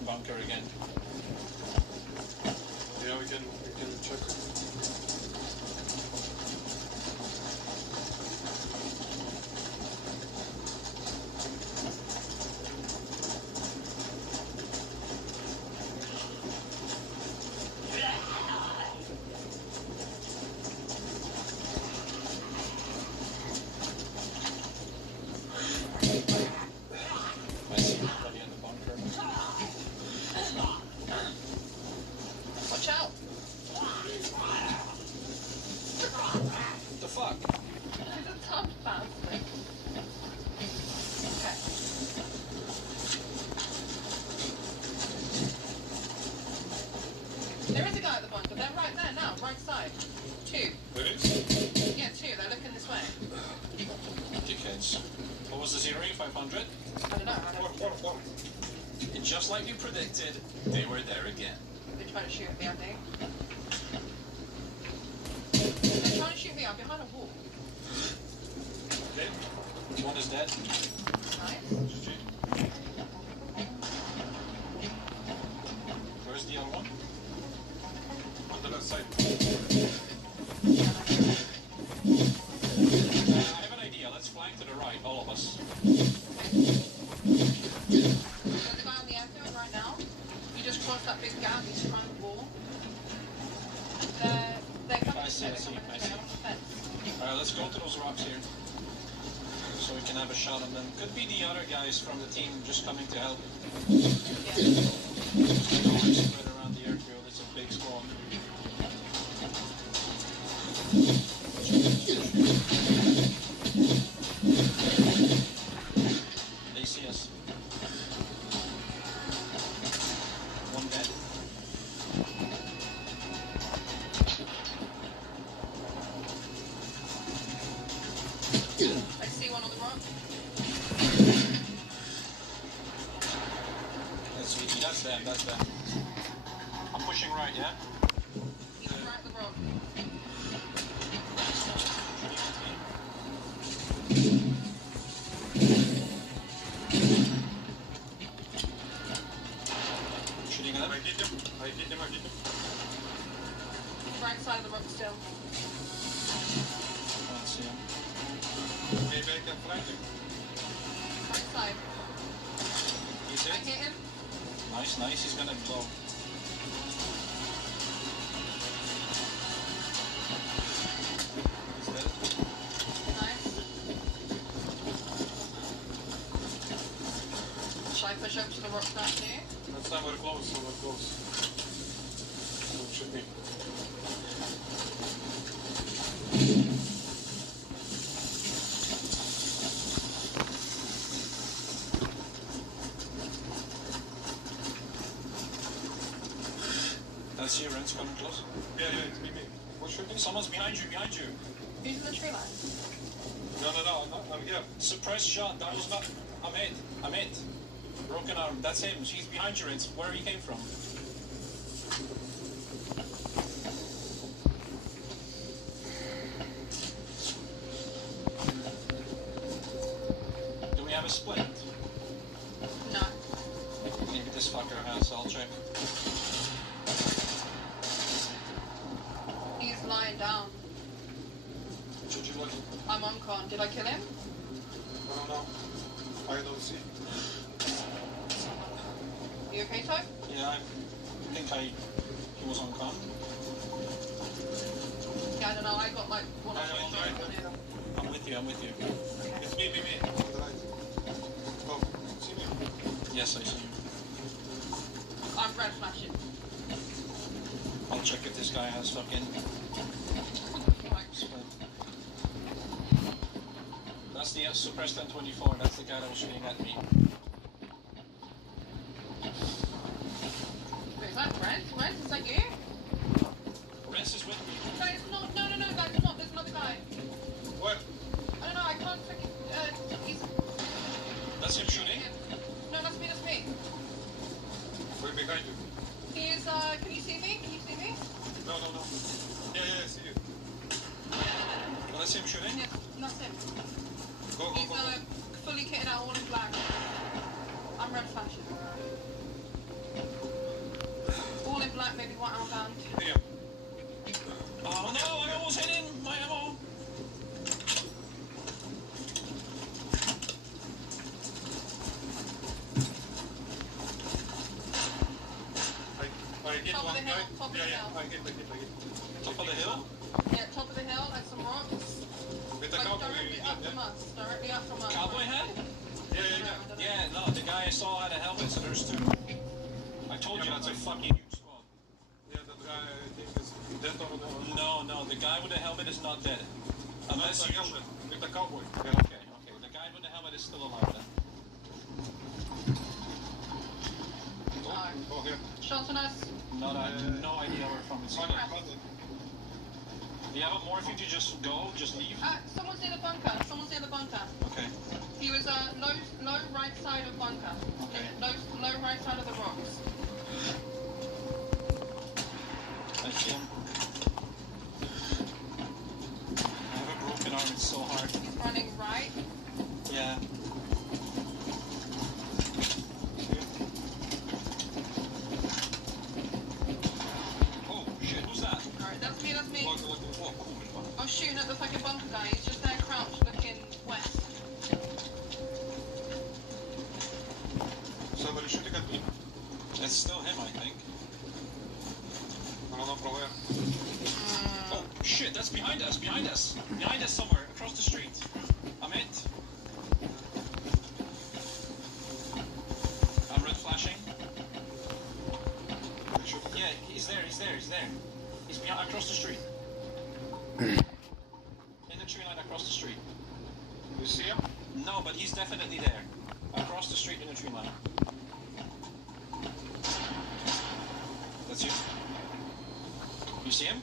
bunker again. Yeah, we can check. right side. 2. Really? Yeah, 2. They're looking this way. Dickheads. What was the zero? 500? I don't know. And just like you predicted, they were there again. They're trying to shoot at me, I think. They're trying to shoot me. I'm behind a wall. Okay. One is dead. Nice. Where's the other one? On the left side. I have an idea. Let's flank to the right, all of us. There's a guy on the airfield right now. You just crossed that big gap. He's behind the wall. They're coming I see. Alright, let's go to those rocks here. So we can have a shot on them. Could be the other guys from the team just coming to help. Yeah. Spread around the airfield. It's a big squad. They see us. One dead. I see one on the rock. That's them. I'm pushing right, yeah? He's right the rock. Shooting at them? I hit him. Right side of the rock still. Can't see him. Maybe I can flank him. Right side. He's I hit. hit him. Nice, he's gonna blow. He's dead. Nice. Should I push up to the rock down here? That's time we're close, so we're close. So it should be. I see your ends coming close. Yeah, it's me. What's shooting? Someone's behind you. Who's in the tree line? No, I'm here. Suppressed shot, that was not... I'm it. Broken arm, that's him. He's behind your ends. Where he came from. Do we have a split? No. Maybe this fucker has, I'll check. He's lying down. Should you look? I'm on con. Did I kill him? No. I don't see. You okay, Toad? Yeah, I think he was on con. Yeah, I don't know. I got like one or I'm two. right. I'm with you. It's me. On the right. Oh, see me? Yes, I see you. I'm red flashing. I'll check if this guy has fucking split. That's the suppressed M24. That's the guy that was shooting at me. Wait, is that Brent? Brent, is that you? Rents is with me. No, it's not. No, that's not. There's another guy. Where? I don't know. I can't freaking. He's. That's him shooting? No, that's me. We're behind you. He is. Can you see me? No. Yeah, I see you. Well, that's him shooting? Yeah, that's him. Go. He's fully kitted out, all in black. I'm red flashing. All in black, maybe white armband. Yeah. Oh no, I almost hit him! My ammo! I hit Top of one the hill, guy. top of the hill. I hit. Top of the hill? Yeah, top of the hill and some rocks. With the Like cowboy. directly up from us. Directly up from us. Cowboy hat? Yeah. Yeah, no, the guy I saw had a helmet, so there's two. I told you that's a fucking huge squad. Yeah, that guy I think is dead or no? No, the guy with the helmet is not dead. Unless Not the you... helmet, with the cowboy. Okay. The guy with the helmet is still alive then. Oh, here. Shots on us. I have no idea where from it's. Front. Yeah, but more if you just go, just leave. Someone's near the bunker. Someone's near the bunker. Okay. He was low right side of bunker. Okay. Low right side of the rocks. I see him. I have a broken arm, it's so hard. He's running right. Yeah. Oh shit, who's that? Alright, that's me, that's me. Oh, cool. I'm shooting at the fucking bunker guy. He's just there crouched looking west. Somebody shooting at me. It's still him, I think. I don't know from where. Oh shit, that's behind us somewhere, across the street. I'm hit. I'm red flashing. Yeah, he's there. He's behind, across the street. In the tree line across the street. You see him? No, but he's definitely there. Across the street in the tree line. That's you. You see him?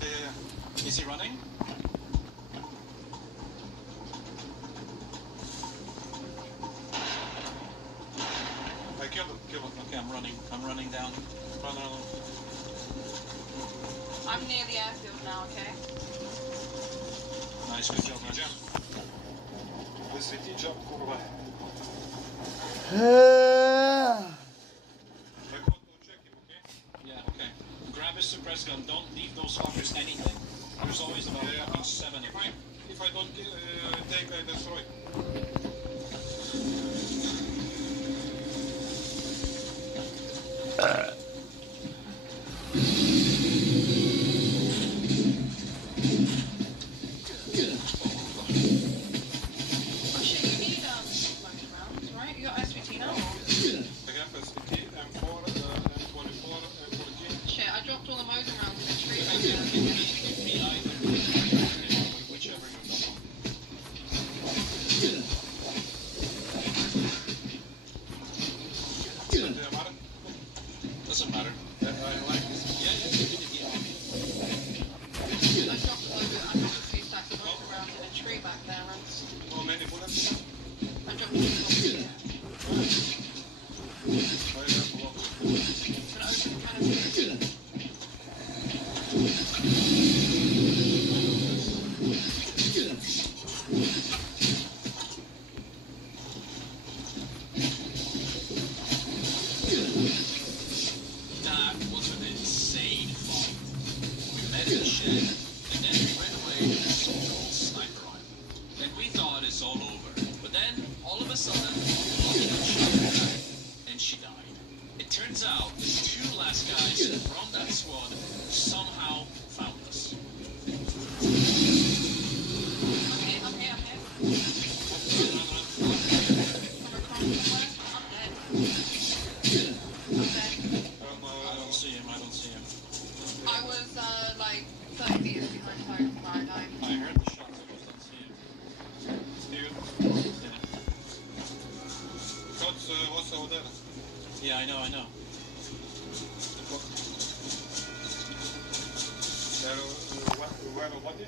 Yeah. Is he running? I killed him. Okay, I'm running down. Run. I'm near the airfield now, okay? Nice, good job, man. Высвети jump, kurwa. Yeah, okay. Grab his suppress gun. Don't leave those fuckers anything. There's always about 7 of them. If I don't take, I destroy. Oh shit, you need loads of rounds, right? You got SVT now? I have SVT, M4, M24, M14. Shit, I dropped all the Mosin rounds in the tree. Give me either. Whichever you know. Doesn't matter. I like this. Yeah. I dropped a few stacks of Mosin rounds in a tree back there. And How many bullets? I dropped a few. I have a lot. Can I open the canopy? That was an insane fight. We met in the shed, and then we ran away with a so-called sniper rifle. And we thought it's all over. But then, all of a sudden, Lucky got shot in the back, and she died. It turns out the 2 last guys from that squad somehow found us. I'm here. Come across somewhere. I'm dead. I don't see him. I was like 30 meters behind Paradigm. I heard the shots, I just don't see him. Steven? What's over there? Yeah, I know. Where nobody?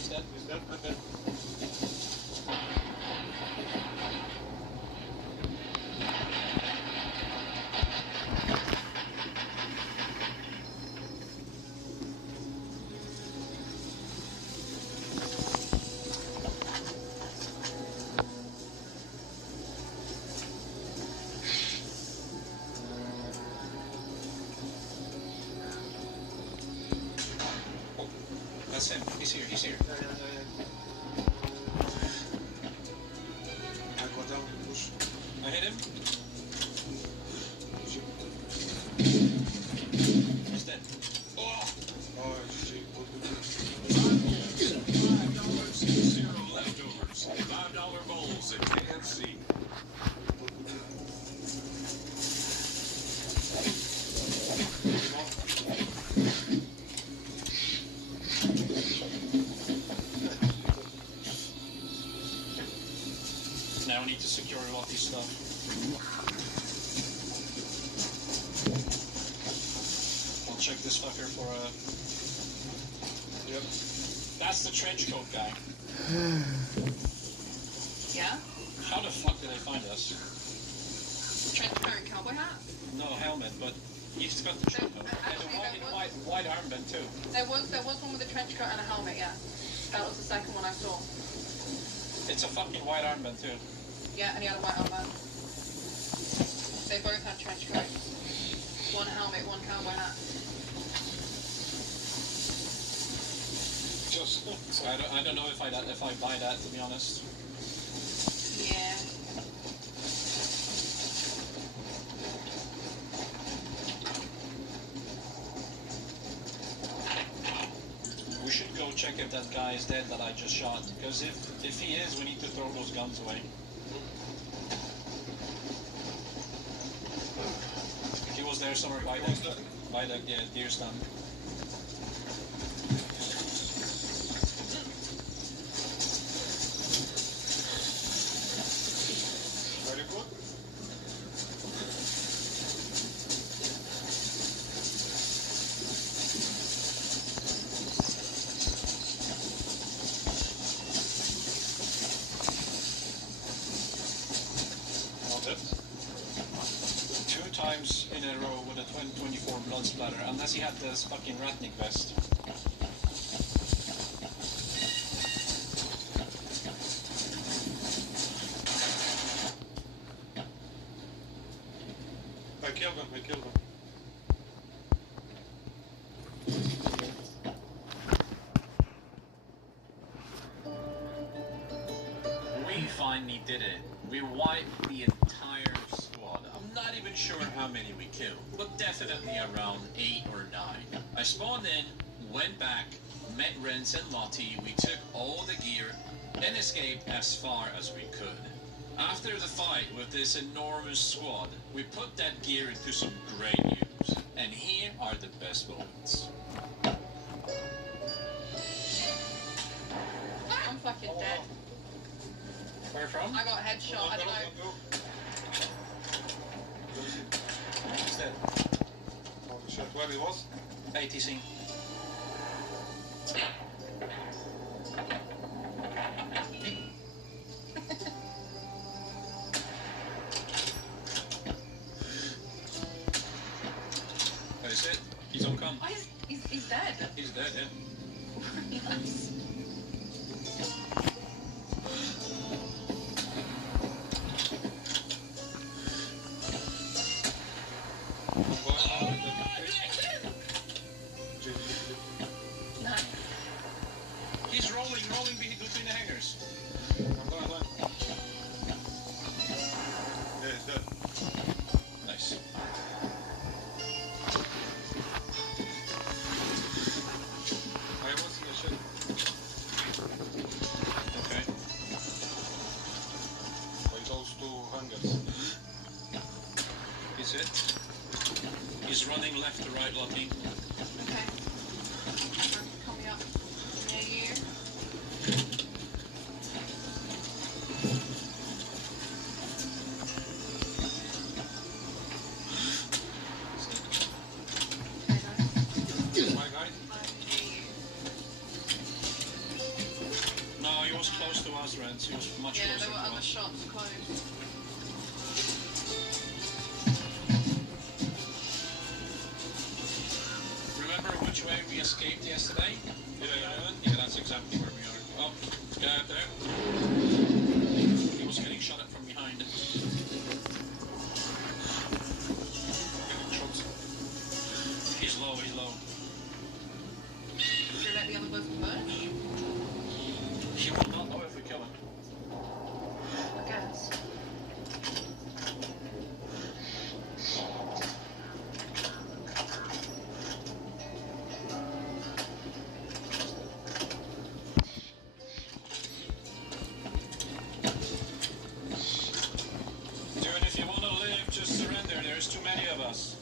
Is that okay? That's him. He's here. I go down and push. I hit him. He's dead. Oh! Oh, shit. Zero leftovers. $5 bowls at KFC. your Lottie stuff. I'll check this fucker for a... Yep. That's the trench coat guy. Yeah? How the fuck did they find us? Trench coat and cowboy hat? No helmet, but he's got the trench coat. And a white armband too. There was one with a trench coat and a helmet, yeah. That was the second one I saw. It's a fucking white armband too. Yeah, and he had a white armband. They both had trench coats. One helmet, one cowboy hat. So I don't know if I buy that, to be honest. Yeah. We should go check if that guy is dead that I just shot. Because if he is, we need to throw those guns away. He was there somewhere by the deer stand. In a row with a 24 blood splatter, unless he had this fucking Ratnik vest. I killed him. We finally did it. We wiped the entire squad. I'm not even sure how many we killed, but definitely around 8 or 9. I spawned in, went back, met Renz and Lottie, we took all the gear, and escaped as far as we could. After the fight with this enormous squad, we put that gear into some great use, and here are the best moments. I'm fucking dead. Where from? I got a headshot, I don't know. He's dead. Holy shit, where he was? ATC. That is it. He's on come. Oh, he's dead. He's dead, yeah. Nice. He's rolling between the hangars. Yeah, he's dead. Nice. I was in the shit. Okay. By those two hangars. Is it? He's running left to right, Lottie. Okay. Coming up near you. My guy? No, he was close to us, Renz. He was much Yeah, closer there were to other us. shots close. Remember which way we escaped yesterday? Yeah, that's exactly where we are. Oh, guy up there. He was getting shot at from behind. He's low, he's low. Should we let the other person push? He will not know if we kill him. I guess. Dude, if you want to live, just surrender. There's too many of us.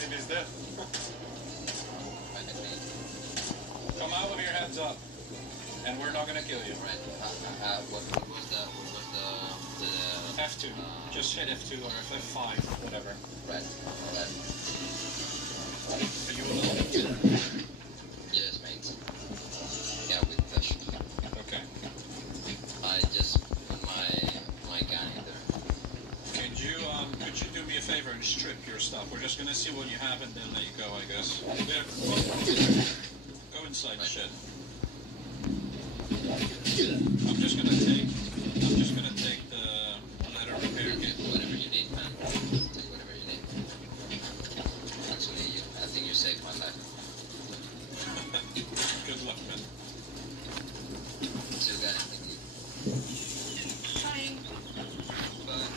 Maybe he's dead. Come out with your heads up. And and we're not gonna kill you. Right. What was the F2. Just hit F2 or F5, whatever. Right. Are you alone? Yes, mate. Yeah, with fish. Okay. I just put my gun in there. Could you do me a favor and strip your stuff? We're just gonna see what you have and then let you go, I guess. Yeah, go inside the shed. I'm just gonna take the letter repair kit. Whatever you need, man. Take whatever you need. Actually, I think you saved my life. Good luck, man. Still got anything you. Trying. Bye.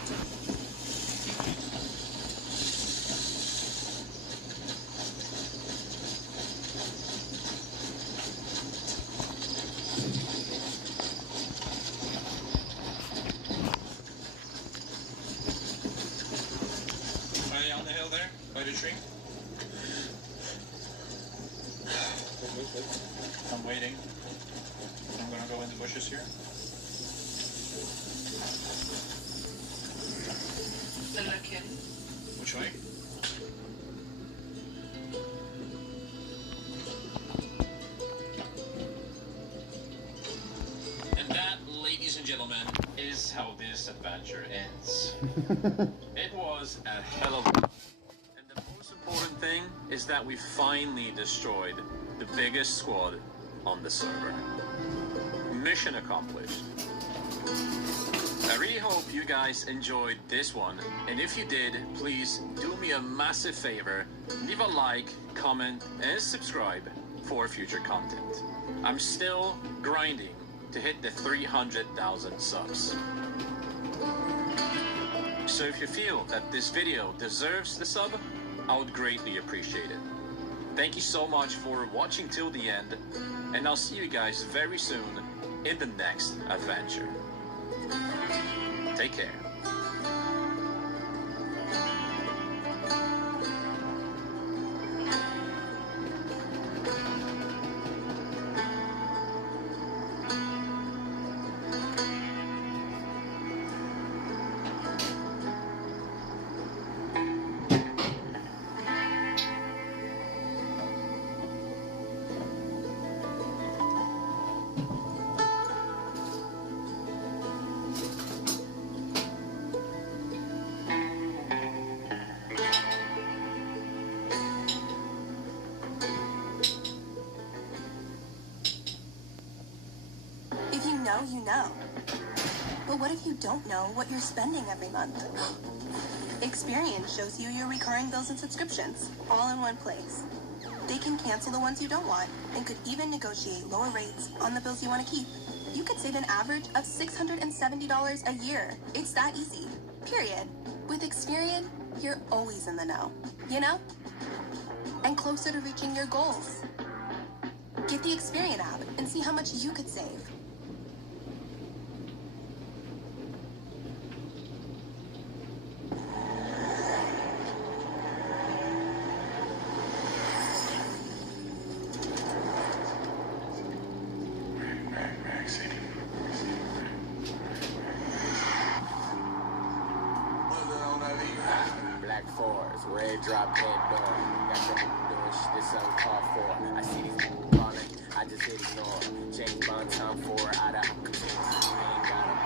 Are you on the hill there? By the tree? I'm waiting. I'm gonna go in the bushes here. Then look in. Which way? And that, ladies and gentlemen, is how this adventure ends. It was a hell of a run. And the most important thing is that we finally destroyed the biggest squad on the server. Mission accomplished. I really hope you guys enjoyed this one, and if you did, please do me a massive favor, leave a like, comment, and subscribe for future content. I'm still grinding to hit the 300,000 subs. So if you feel that this video deserves the sub, I would greatly appreciate it. Thank you so much for watching till the end, and I'll see you guys very soon in the next adventure. Take care. If you know, you know. But what if you don't know what you're spending every month? Experian shows you your recurring bills and subscriptions, all in one place. They can cancel the ones you don't want and could even negotiate lower rates on the bills you want to keep. You could save an average of $670 a year. It's that easy. Period. With Experian, you're always in the know, you know? And closer to reaching your goals. Get the Experian app and see how much you could save. Black fours, red drop, head door. Got your doing shit that's uncalled for. I see these people calling, I just hit ignore. James Bond, time for out of control. Ain't got 'em.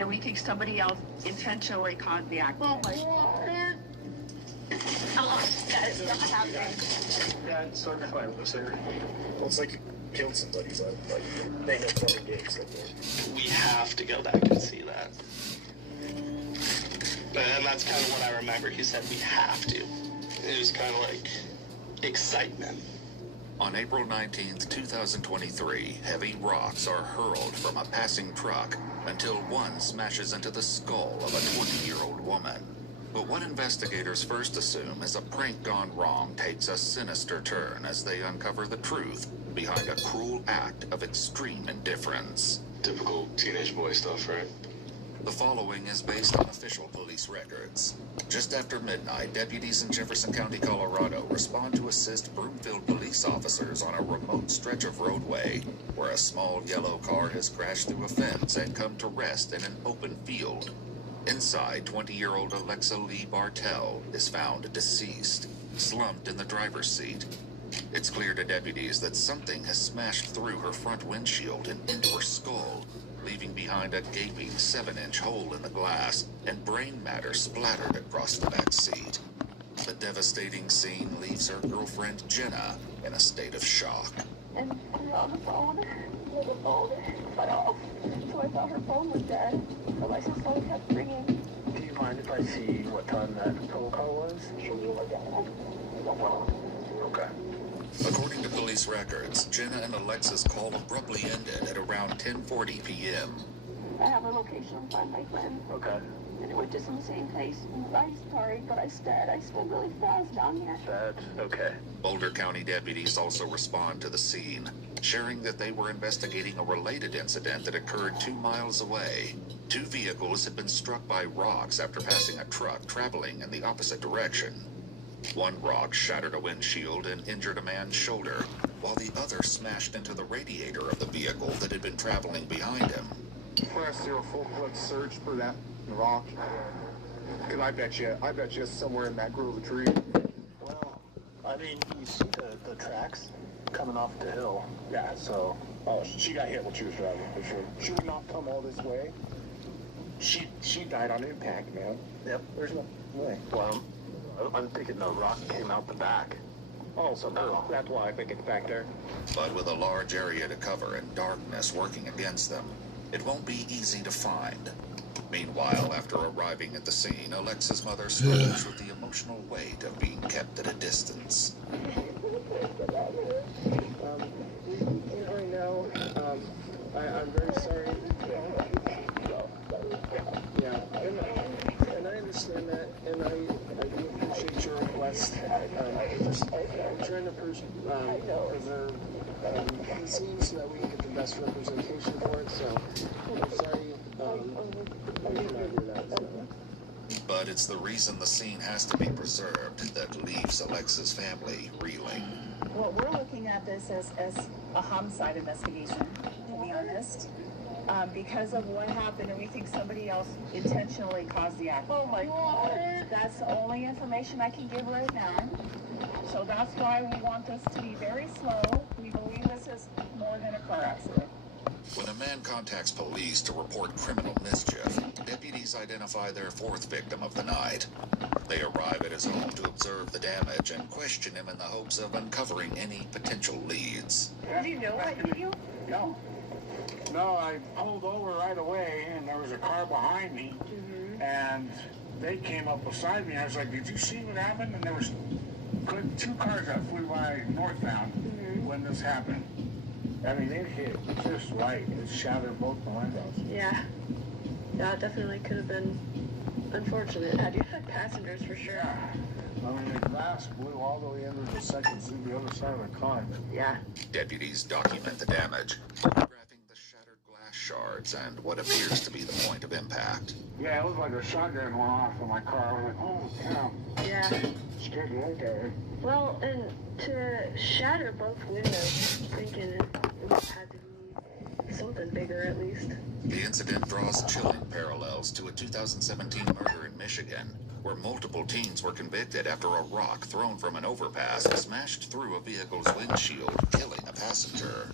And we think somebody else intentionally caused the accident. Oh my God. Oh, that is not happening. Yeah, it's sort of fine, sir. Well, it's like you killed somebody, so like they know from the games. We have to go back and see that. And that's kind of what I remember. He said we have to. It was kind of like excitement. On April 19th, 2023, heavy rocks are hurled from a passing truck until one smashes into the skull of a 20-year-old woman. But what investigators first assume is a prank gone wrong takes a sinister turn as they uncover the truth behind a cruel act of extreme indifference. Typical teenage boy stuff, right? The following is based on official police records. Just after midnight, deputies in Jefferson County, Colorado respond to assist Broomfield police officers on a remote stretch of roadway where a small yellow car has crashed through a fence and come to rest in an open field. Inside, 20-year-old Alexa Lee Bartell is found deceased, slumped in the driver's seat. It's clear to deputies that something has smashed through her front windshield and into her skull, leaving behind a gaping 7-inch hole in the glass and brain matter splattered across the back seat. The devastating scene leaves her girlfriend Jenna in a state of shock. And put her on the phone. The phone cut off. So I thought her phone was dead. But my phone kept ringing. Do you mind if I see what time that phone call was? Okay. According to police records, Jenna and Alexa's call abruptly ended at around 10:40 p.m. I have a location from my friend. Okay. And it went just in the same place. I'm sorry, but I sped really fast down here. That's okay. Boulder County deputies also respond to the scene, sharing that they were investigating a related incident that occurred 2 miles away. 2 vehicles had been struck by rocks after passing a truck traveling in the opposite direction. One rock shattered a windshield and injured a man's shoulder, while the other smashed into the radiator of the vehicle that had been traveling behind him. Press do a full-clip search for that rock. Because I bet you it's somewhere in that grove of trees. Well, I mean, you see the tracks coming off the hill. Yeah, so... Oh, she got hit when she was driving, for sure. She would not come all this way. She died on impact, man. Yep, there's no way. Well, I'm thinking the rock came out the back. Oh, so that's why I think it's back there. But with a large area to cover and darkness working against them, it won't be easy to find. Meanwhile, after arriving at the scene, Alexa's mother struggles with the emotional weight of being kept at a distance. Right now, I'm very sorry. Yeah, and I understand that, and I do appreciate your request. I'm trying to preserve the scene so that we can get the best representation for it, so I'm sorry. I cannot do that. So. But it's the reason the scene has to be preserved that leaves Alexa's family reeling. Well, we're looking at this as a homicide investigation, to be honest. Because of what happened, and we think somebody else intentionally caused the accident. Oh my God! That's the only information I can give right now. So that's why we want this to be very slow. We believe this is more than a car accident. When a man contacts police to report criminal mischief, deputies identify their 4th victim of the night. They arrive at his home to observe the damage and question him in the hopes of uncovering any potential leads. Did you know I hit you? No. No, I pulled over right away, and there was a car behind me, and they came up beside me. I was like, "Did you see what happened?" And there was 2 cars that flew by northbound when this happened. I mean, it hit just right. It shattered both the windows. Yeah. Yeah, it definitely could have been unfortunate. Had you had passengers for sure. I mean, the glass blew all the way into the second seat, the other side of the car. Yeah. Deputies document the damage, photographing the shattered glass shards and what appears to be the point of impact. Yeah, it looked like a shotgun went off in my car. I was like, oh, cow. Yeah. Scared the heck out of me. Well, and to shatter both windows, I'm thinking it had to be something bigger at least. The incident draws chilling parallels to a 2017 murder in Michigan, where multiple teens were convicted after a rock thrown from an overpass smashed through a vehicle's windshield, killing a passenger.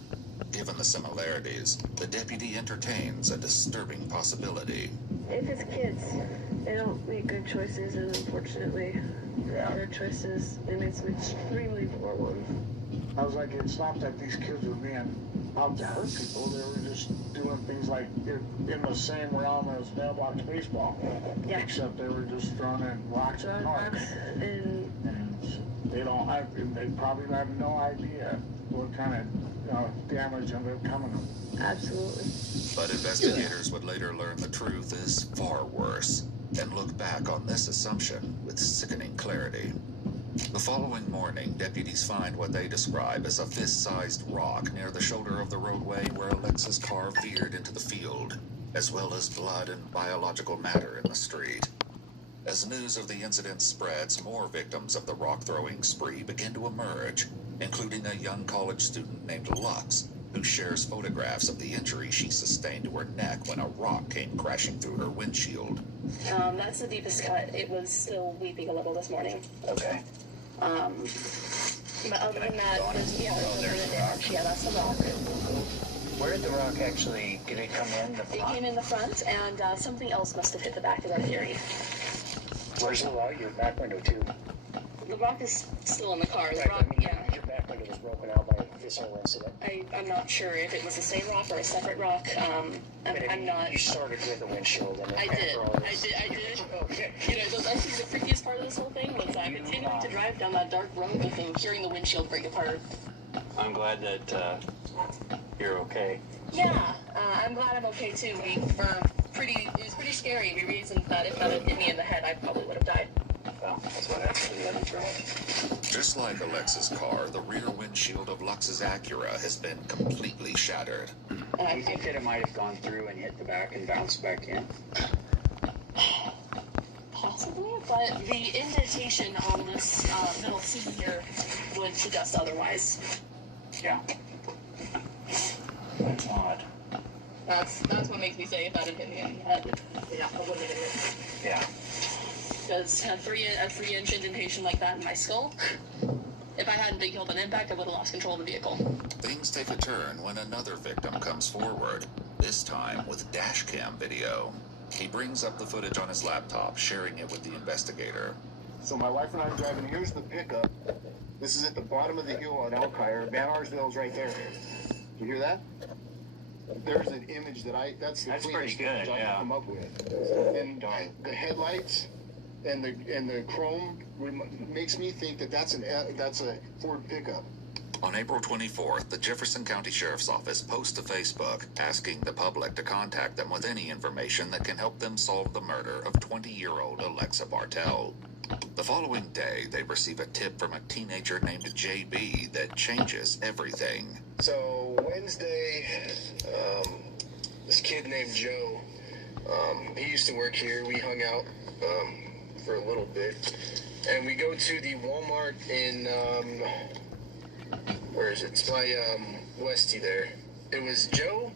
Given the similarities, the deputy entertains a disturbing possibility. If it's kids, they don't make good choices, and unfortunately, their choices, they made some extremely poor ones. I was like, it's not that these kids were being out to hurt people. They were just doing things like in the same realm as mailbox baseball. Yeah. Except they were just throwing in rocks and cars. And they probably have no idea what kind of damage ended up coming to them. Absolutely. But investigators would later learn the truth is far worse. and look back on this assumption with sickening clarity. The following morning, deputies find what they describe as a fist-sized rock near the shoulder of the roadway where Alexa's car veered into the field, as well as blood and biological matter in the street. As news of the incident spreads, more victims of the rock-throwing spree begin to emerge, including a young college student named Lux, who shares photographs of the injury she sustained to her neck when a rock came crashing through her windshield. That's the deepest cut. It was still weeping a little this morning. Okay. But other than that, yeah, that's the rock. Where did the rock actually, did it come in? It came in the front, and something else must have hit the back of that theory. Where's the rock? Your back window, too. The rock is still in the car. The Right, rock, I mean, yeah. your back window was broken out by this whole incident. I'm not sure if it was the same rock or a separate rock. I'm not. You started with the windshield, and then I did. Okay. You know, I think the freakiest part of this whole thing was continuing to drive down that dark road with him, hearing the windshield break apart. I'm glad that you're okay. Yeah, I'm glad I'm okay too. It was pretty scary. The reason that if that had hit me in the head, I probably would have died. Well, that's what happened. Just like Alexa's car, the rear windshield of Lux's Acura has been completely shattered. Do you think that it might have gone through and hit the back and bounced back in? Possibly, but the indentation on this middle seat here would suggest otherwise. Yeah. That's odd. That's what makes me say if that had hit me in the head, yeah, I wouldn't have hit it. Yeah. Because a 3-inch indentation like that in my skull, if I hadn't been killed on impact, I would have lost control of the vehicle. Things take a turn when another victim comes forward, this time with dash cam video. He brings up the footage on his laptop, sharing it with the investigator. So my wife and I are driving. Here's the pickup. This is at the bottom of the hill on Elkhire. Van Arsdale's right there. You hear that? There's an image that's That's cleanest pretty good, image I yeah. can come up with. And the headlights and the chrome makes me think that that's a Ford pickup. On April 24th, the Jefferson County Sheriff's Office posts to Facebook asking the public to contact them with any information that can help them solve the murder of 20-year-old Alexa Bartell. The following day, they receive a tip from a teenager named JB that changes everything. So Wednesday, this kid named Joe, he used to work here. We hung out for a little bit, and we go to the Walmart in where is it? It's by Westy there. It was Joe,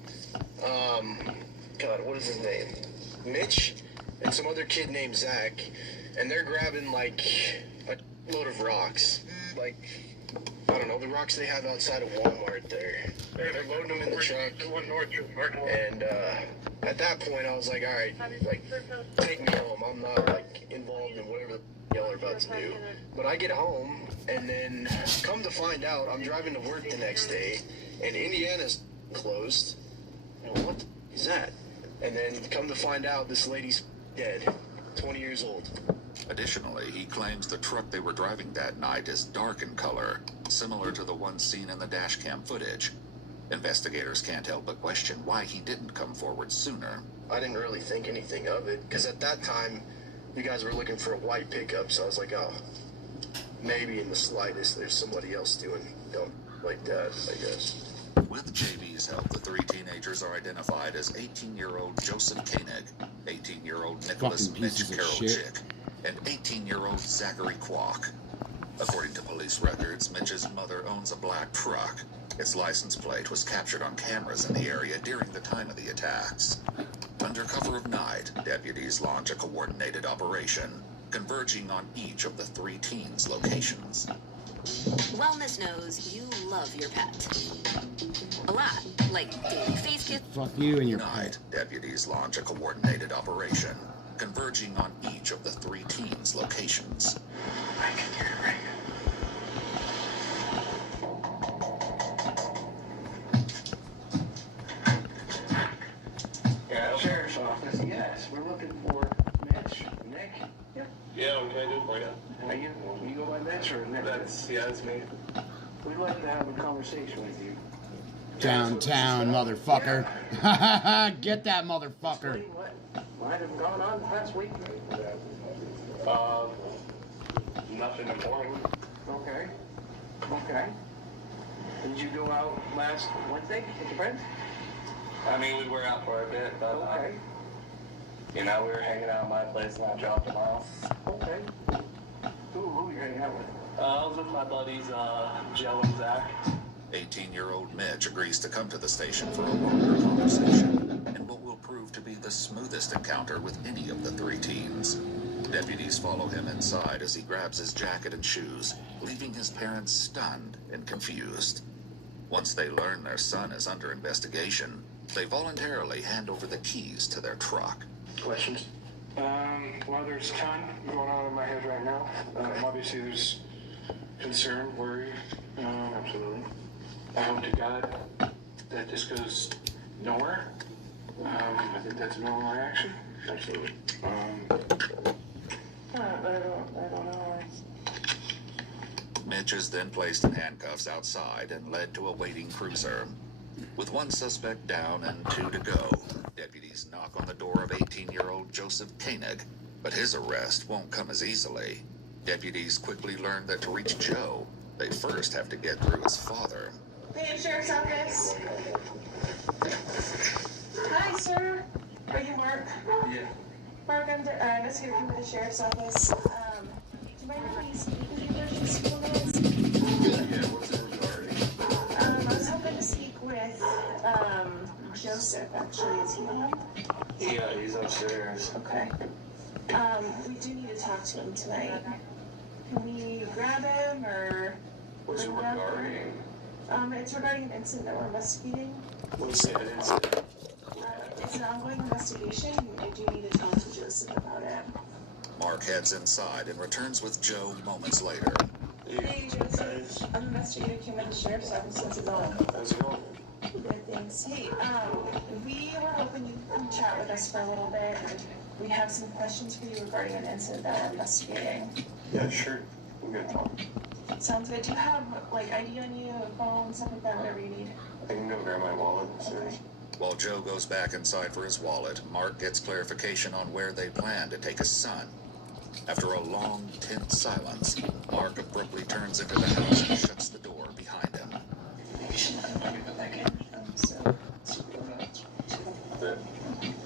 God, what is his name? Mitch, and some other kid named Zach, and they're grabbing like a load of rocks, like I don't know, the rocks they have outside of Walmart there. They're loading them in the truck, and at that point I was like, all right, like take me home. I'm not like involved in whatever y'all are about to do. But I get home, and then come to find out, I'm driving to work the next day, and Indiana's closed. And what is that? And then come to find out, this lady's dead, 20 years old. Additionally, he claims the truck they were driving that night is dark in color, similar to the one seen in the dashcam footage. Investigators can't help but question why he didn't come forward sooner. I didn't really think anything of it, because at that time, you guys were looking for a white pickup, so I was like, oh, maybe in the slightest there's somebody else doing like that, I guess. With JB's help, the three teenagers are identified as 18-year-old Joseph Koenig, 18-year-old Nicholas Mitch Carolchik, and 18-year-old Zachary Kwok. According to police records, Mitch's mother owns a black truck. Its license plate was captured on cameras in the area during the time of the attacks. Under cover of night, deputies launch a coordinated operation, converging on each of the three teens' locations. Wellness knows you love your pet. A lot, like daily face kits. Fuck you and your Night, deputies launch a coordinated operation, converging on each of the three teens' locations. I can hear it right. Yeah, Sheriff's Office, yes. We're looking for Mitch. Nick? Yep. Yeah, what can I do for you? Are you go by Mitch or Nick? That's me. We'd like to have a conversation with you. Downtown, motherfucker. Get that motherfucker. What might have gone on past week. Nothing important. Okay. Okay. Did you go out last Wednesday with your friends? I mean, we were out for a bit, but Okay. You know, we were hanging out at my place and I dropped them off. Okay. Who are you hanging out with? I was with my buddies, Joe and Zach. 18-year-old Mitch agrees to come to the station for a longer conversation in what will prove to be the smoothest encounter with any of the three teens. Deputies follow him inside as he grabs his jacket and shoes, leaving his parents stunned and confused. Once they learn their son is under investigation, they voluntarily hand over the keys to their truck. Questions? Well, there's a ton going on in my head right now. Obviously, there's concern, worry. Absolutely. I hope to God that this goes nowhere. I think that's a normal reaction. Absolutely. I don't know. Mitch is then placed in handcuffs outside and led to a waiting cruiser. With one suspect down and two to go, deputies knock on the door of 18-year-old Joseph Koenig, but his arrest won't come as easily. Deputies quickly learn that to reach Joe, they first have to get through his father. Hey, Sheriff's Office. Hi, sir. Are you Mark? Yeah. Mark, I'm investigator from the Sheriff's Office. Do you mind if we speak with you for just a few minutes? Yeah, what's it regarding? I was hoping to speak with Joseph, actually. Is he home? Yeah, he's upstairs. Okay. We do need to talk to him tonight. Can we grab him or... What's it regarding? It's regarding an incident that we're investigating. What's the incident? It's an ongoing investigation. I do need to talk to Joseph about it. Mark heads inside and returns with Joe moments later. Hey, Joseph. I'm investigator came at the Sheriff's Office. How's it going? How's it going? Good, thanks. Hey, we were hoping you could come chat with us for a little bit. We have some questions for you regarding an incident that we're investigating. Yeah, sure. We're gonna talk. Sounds good. Do you have, like, ID on you, a phone, stuff like that, whatever you need? I can go grab my wallet upstairs. While Joe goes back inside for his wallet, Mark gets clarification on where they plan to take his son. After a long, tense silence, Mark abruptly turns into the house and shuts the door behind him.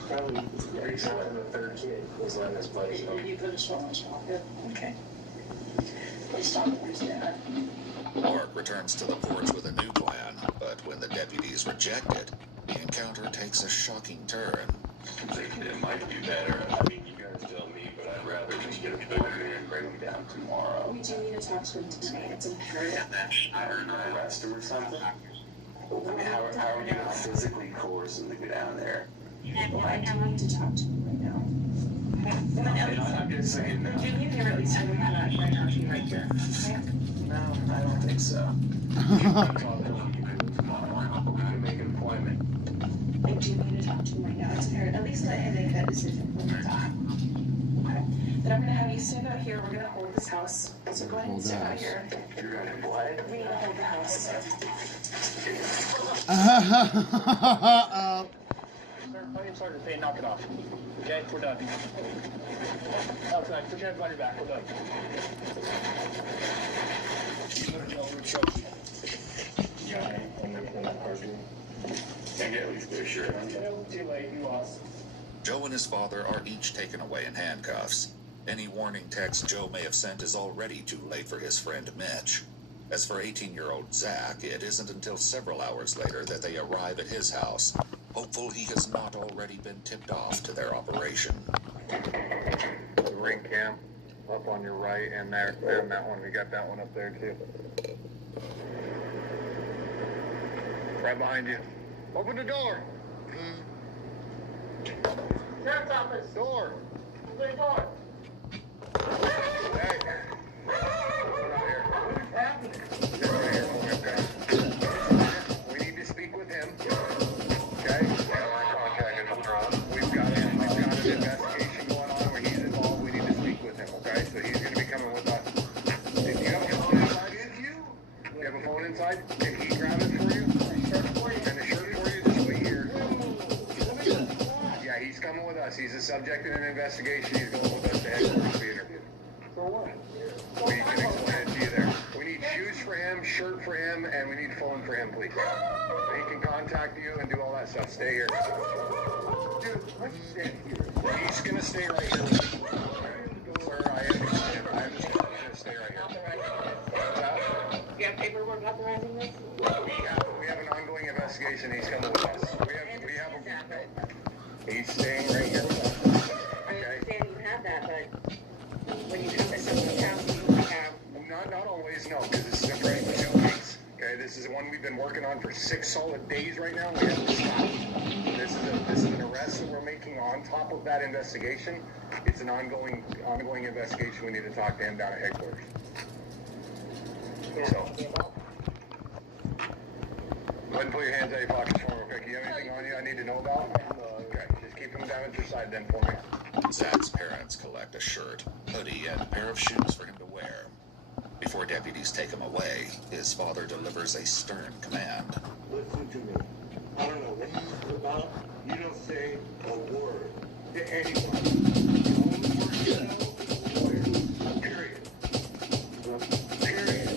Probably every time the third kid was letting his buddy know. You put his phone in his pocket. Okay. Please stop it, please, Dad. Mark returns to the porch with a new plan, but when the deputies reject it, the encounter takes a shocking turn. It might be better. I mean, you guys tell me, but I'd rather just get a picture and bring him down tomorrow. We do need to talk to him tonight. It's imperative. And then I don't know, arrest him or something? I mean, how are you gonna physically coerce him to go down there? Well, I do need to talk to him right now. I'm just saying no. You need to at least tell him how to talk to you right here. Okay? No, I don't think so. You can talk to him, you can tomorrow. We can make an appointment. I do need to talk to him right now. It's imperative. At least let him make that decision when we're done. Okay. Then I'm gonna have you stand out here. We're gonna hold this house. So go ahead and stand out here. You're gonna what? We need to hold the house. My name's Sergeant Payne. Knock it off. Okay, we're done. Outside, put your hands on your back. We're done. Yeah, I'm in that parking. Can get at least their shirt on. Too late. You lost. Joe and his father are each taken away in handcuffs. Any warning text Joe may have sent is already too late for his friend Mitch. As for 18-year-old Zach, it isn't until several hours later that they arrive at his house, hopeful he has not already been tipped off to their operation. The ring cam up on your right and there and that one. We got that one up there too. Right behind you. Open the door. Sheriff's Office. Door. Open the door. Hey. What's happening? We need to speak with him. Okay? We've got an investigation going on where he's involved. We need to speak with him, okay? So he's going to be coming with us. If you have a phone inside, you have a phone inside? Can he grab it for you? And a shirt for you? Just wait here. Yeah, he's coming with us. He's a subject in an investigation. He's going with us to headquarters to be interviewed. For what? We can explain it to you there. We need shoes for him, shirt for him, and we need phone for him, please. So he can contact you and do all that stuff. Stay here. Dude, let's stand here. He's going to stay right here. I understand. He's going to stay right here. You have paperwork authorizing this? We have an ongoing investigation. He's coming with us. He's staying right here with us. I understand you have that, but when you come to someone's house, you have... Not always, no, because this is a brand new case. Okay, this is one we've been working on for 6 solid days right now. We haven't stopped. This is an arrest that we're making on top of that investigation. It's an ongoing investigation. We need to talk to him down at headquarters. So, go ahead and put your hands out your pockets for me real quick. You have anything on you I need to know about? Okay, just keep them down at your side then for me. Zach's parents collect a shirt, hoodie, and a pair of shoes for him to wear. Before deputies take him away, his father delivers a stern command. Listen to me. I don't know what you're about. You don't say a word to anyone. The only word you know is lawyer. Period. Period.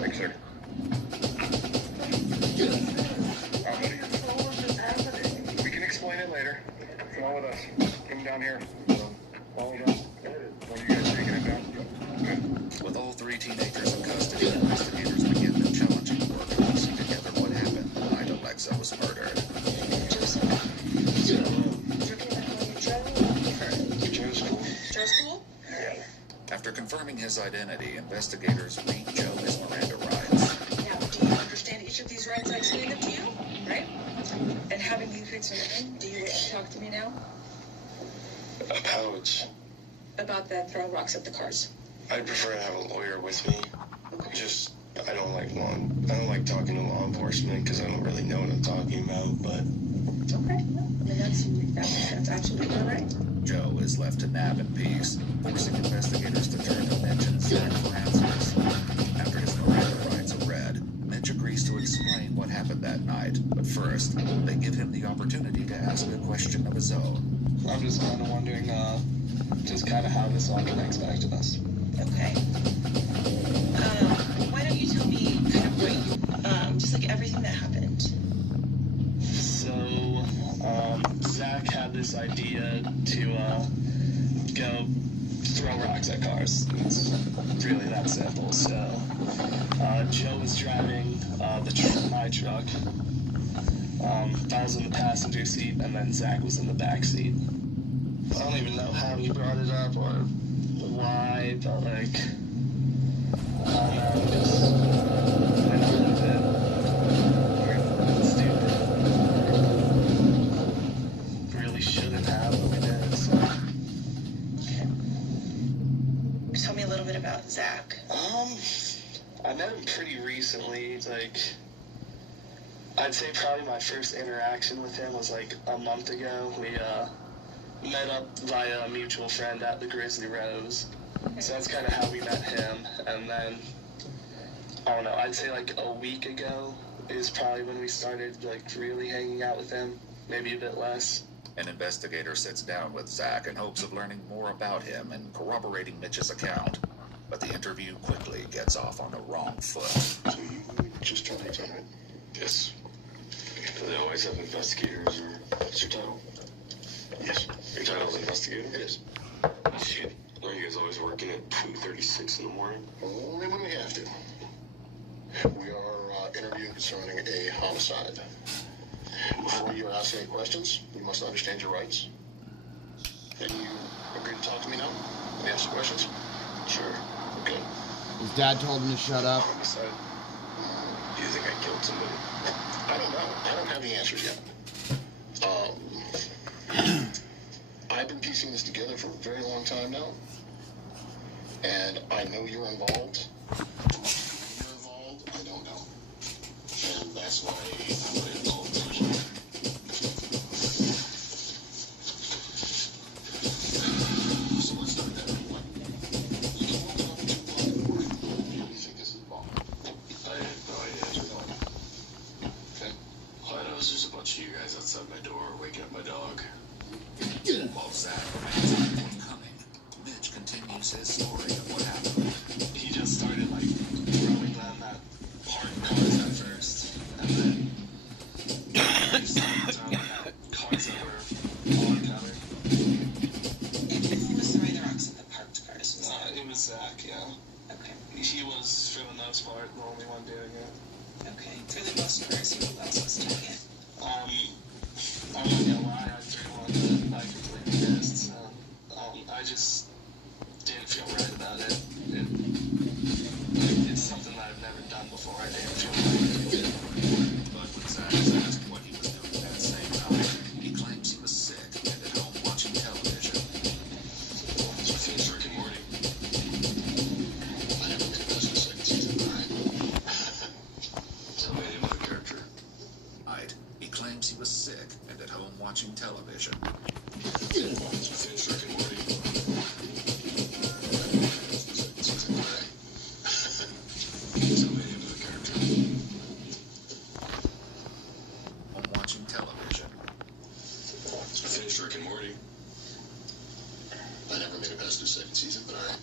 Thanks, sir. We can explain it later. Come on with us. Come down here. Follow down. What are you guys taking it down? With all 3 teenagers in custody, investigators begin the challenging work of piecing together what happened the night Alexa was murdered. Joe's cool? After confirming his identity, investigators read Joe his Miranda rights. Now, do you understand each of these rights I explained them to you? Right? And having you fix them, do you wish to talk to me now? About? About that throwing rocks at the cars. I'd prefer to have a lawyer with me. Just, I don't like talking to law enforcement because I don't really know what I'm talking about, but... Okay. I mean, that's absolutely all right. Joe is left to nap in peace, forcing investigators to turn to Mitch and Zach for answers. After his Miranda rights are read, Mitch agrees to explain what happened that night, but first, they give him the opportunity to ask a question of his own. I'm just kind of wondering, just kind of how this all connects back to us. Okay. Why don't you tell me kind of what you, just like everything that happened? So, Zach had this idea to, go throw rocks at cars. It's really that simple. So, Joe was driving, my truck. I was in the passenger seat, and then Zach was in the back seat. I don't even know how he brought it up or why, but like, I don't know, just went on with it. We're stupid. Really shouldn't have, but we did, so. Okay. Tell me a little bit about Zach. I met him pretty recently. He's like, I'd say probably my first interaction with him was like a month ago. We, met up via a mutual friend at the Grizzly Rose. So that's kind of how we met him. And then, I don't know, I'd say like a week ago is probably when we started like really hanging out with him, maybe a bit less. An investigator sits down with Zach in hopes of learning more about him and corroborating Mitch's account. But the interview quickly gets off on the wrong foot. So you just tried to tell it? Yes. They always have investigators, or what's your title? Yes. Your title's investigator? It is. Shit. Are you guys always working at 2:36 in the morning? Only when we have to. We are interviewing concerning a homicide. Before you ask any questions, you must understand your rights. And you agree to talk to me now? Let me ask you questions. Sure. Okay. His dad told him to shut up. Homicide. Do you think I killed somebody? I don't know. I don't have the answers yet. I've been piecing this together for a very long time now. And I know you're involved. You're involved, I don't know. And that's why I put it all together. So let's start that way. You can walk up to you think this is a bomb? I have no idea. his story of what happened. He just started like throwing them at parked cars at first, and then he started throwing at cars that were oncoming. Who was throwing the rocks at the parked cars? It was Zach, yeah. Okay. He was, for the most part, the only one doing it. Okay. For the most part, so who else was doing it? I'm not gonna lie, I threw one that I completely missed, so, I just didn't feel right about it. It's something that I've never done before, I didn't feel right. But when Zach was asked what he was doing that same night, he claims he was sick and at home watching television. So I finished Rick and Morty. I never made it past the second season, right? Tell me the name of the character. Right. He claims he was sick and at home watching television. So I finished Rick and Morty. Season, right? Tell me the name of the character. Home watching television. So I finished Rick and Morty. I never made it past the second season, but alright.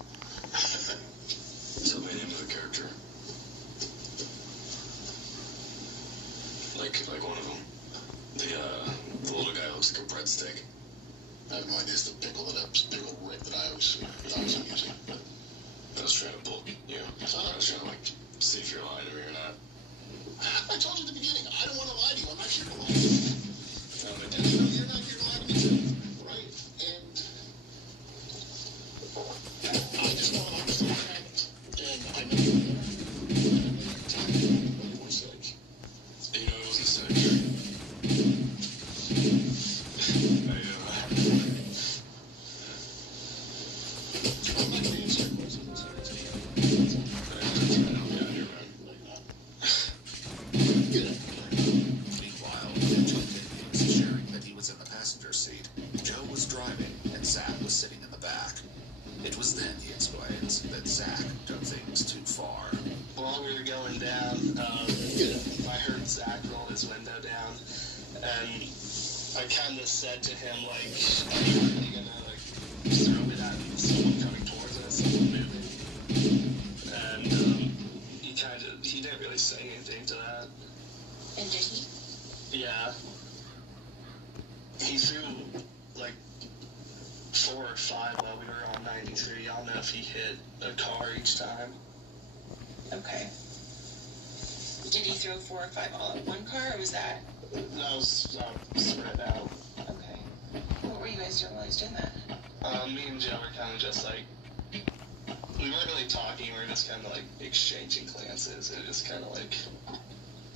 Tell me the name of the character. Like one of them. The little guy looks like a breadstick. I have no idea. It's the pickle Rick that I was using. But I was trying to bulk you. I thought I was trying to like see if you're lying to me or not. I told you at the beginning. I don't want to lie to you. I'm not here to lie to you. And you know you're not here to lie to me too, right? And I just want to understand what happened. And I know you know. You were sick. You know I wasn't sick. I'm not going to answer your questions. Meanwhile, Mitch continues, sharing that he was in the passenger seat. Joe was driving, and Zach was sitting in the back. It was then, he explains, that Zach took things too far. While we were going down, I heard Zach roll his window down, and I kind of said to him, like, are you really gonna, like, throw it at someone coming towards us, someone moving? And, he didn't really say anything to that. And did he? Yeah. He threw, like, 4 or 5 while we were on 93. I don't know if he hit a car each time. Okay. Did he throw 4 or 5 all at one car, or was that? That was spread out. Okay. What were you guys doing while he was doing that? Me and Joe were kind of just like, we weren't really talking, we were just kind of like exchanging glances. It was just kind of like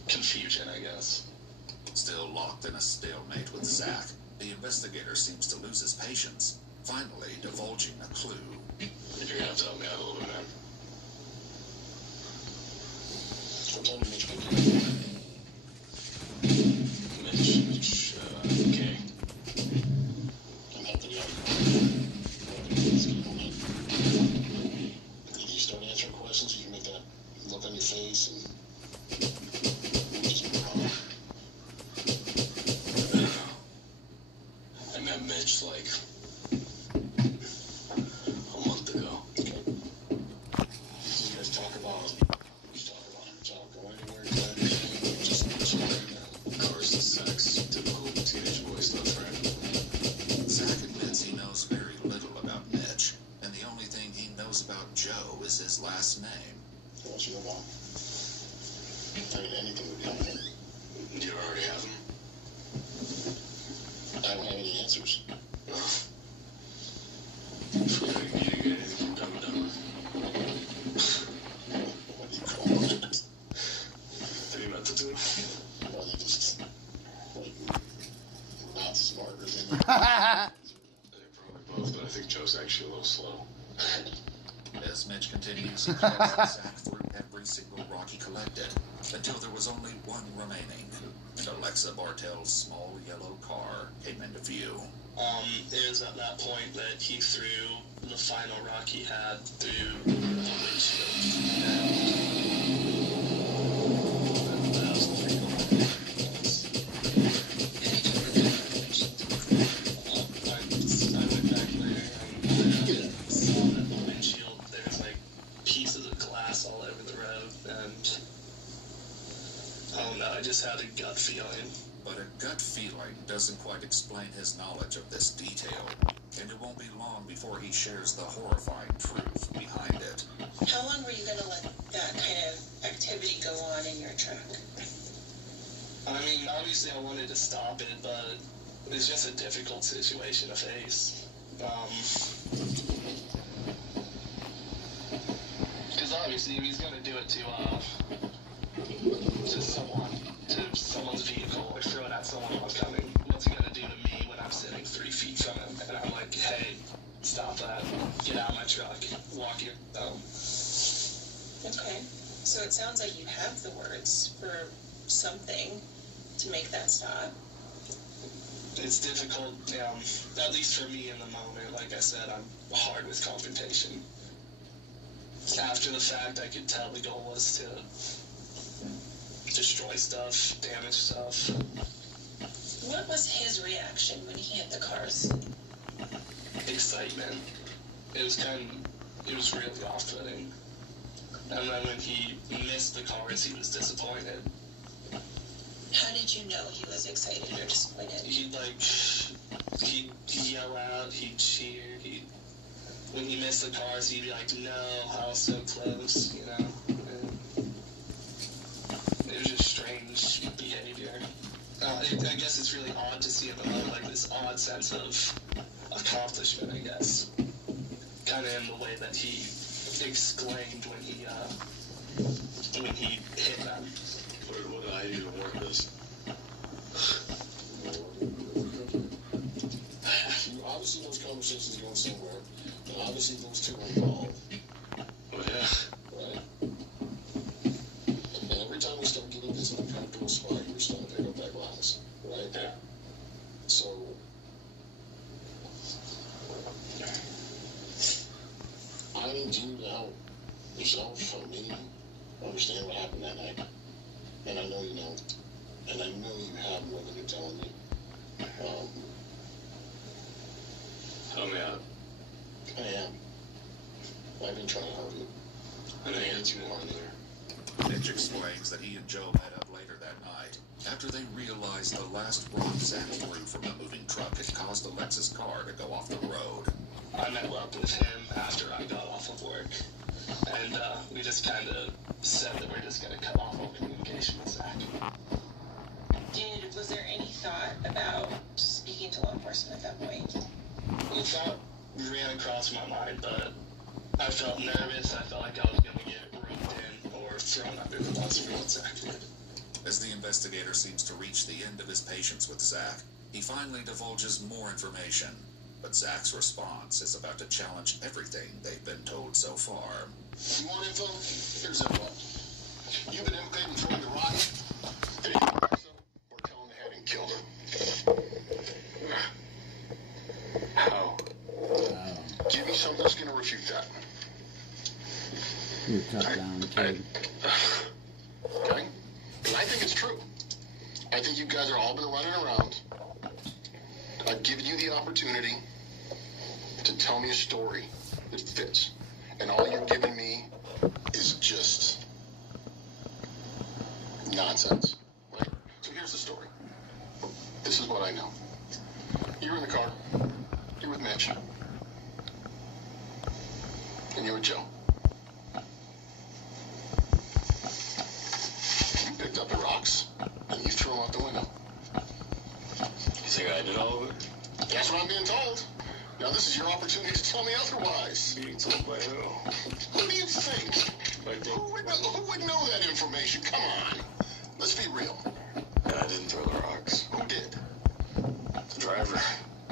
confusion, I guess. Still locked in a stalemate with Zach, the investigator seems to lose his patience, finally divulging a clue. You're gonna have to help me out a little bit, man. What time did Mitch pick you up? Mitch, okay. I'm helping you out. Did you start answering questions? Did you make that look on your face and just move on? I don't know. I met Mitch like a month ago. Okay. So you guys talk about go anywhere, do anything, just cars and sex, typical teenage boy stuff, right? Zach admits he knows very little about Mitch, and the only thing he knows about Joe is his last name. What else you know about? I mean, anything would be helpful. Do you already have them? I don't have any answers. You didn't get anything from Dumb and Dumber. What do you call it? What are you about to do? Well, they just, like, not smarter than you. They're probably both, but I think Joe's actually a little slow. As Mitch continues, he collects Zach through every single rock he collected, until there was only one remaining, and Alexa Bartel's small yellow car came into view. It was at that point that he threw the final rock he had through the windshield. That was pretty cool. I went back there and saw that the windshield just had a gut feeling. But a gut feeling doesn't quite explain his knowledge of this detail, and it won't be long before he shares the horrifying truth behind it. How long were you going to let that kind of activity go on in your truck? I mean, obviously I wanted to stop it, but it's just a difficult situation to face. Because obviously if he's going to do it to someone's vehicle, or throw it at someone oncoming, what's he going to do to me when I'm sitting 3 feet from him? And I'm like, hey, stop that. Get out of my truck. Walk your home. Okay. So it sounds like you have the words for something to make that stop. It's difficult, at least for me in the moment. Like I said, I'm hard with confrontation. After the fact, I could tell the goal was to destroy stuff, damage stuff. What was his reaction when he hit the cars? Excitement. It was really off-putting. And then when he missed the cars, he was disappointed. How did you know he was excited or disappointed? He'd yell out, he'd cheer, when he missed the cars, he'd be like, no, I was so close, you know? It was just strange behavior. I guess it's really odd to see him emote, like this odd sense of accomplishment, I guess. Kind of in the way that he exclaimed when he hit them. What did I do to warrant this? Obviously those conversations are going somewhere, and obviously those two are involved. Oh, yeah. Right? And every time we start getting this uncomfortable spot, you're starting to pick up that glass. Right? Yeah. So, I need you to help yourself and me understand what happened that night. And I know you know. And I know you have more than you're telling me. Help me out. I am. I've been trying to help you. And I hit you hard there. Mitch explains that he and Joe met up later that night, after they realized the last rock Zach threw from the moving truck had caused Alexa's car to go off the road. I met up with him after I got off of work, and we just kind of said that we're just going to cut off all communication with Zach. Was there any thought about speaking to law enforcement at that point? The thought ran across my mind, but I felt nervous. I felt like I was going to get roped in or thrown under the bus for what Zach did. As the investigator seems to reach the end of his patience with Zach, he finally divulges more information. But Zach's response is about to challenge everything they've been told so far. You want info? Here's info. You've been implicated in throwing the rock. Did he or tell him to head and killed her? How? Give me something that's going to refute that. You cut down the kid. Okay? And I think it's true. I think you guys are all been running around. I've given you the opportunity to tell me a story that fits. And all you're giving me is just nonsense. Right? So here's the story. This is what I know. You're in the car. You're with Mitch. And you're with Joe. You picked up the rocks and you threw them out the window. You think I did all of it? That's what I'm being told. Now this is your opportunity to tell me otherwise. Being told by who? What do you think? Who would know that information? Come on. Let's be real. I didn't throw the rocks. Who did? The driver.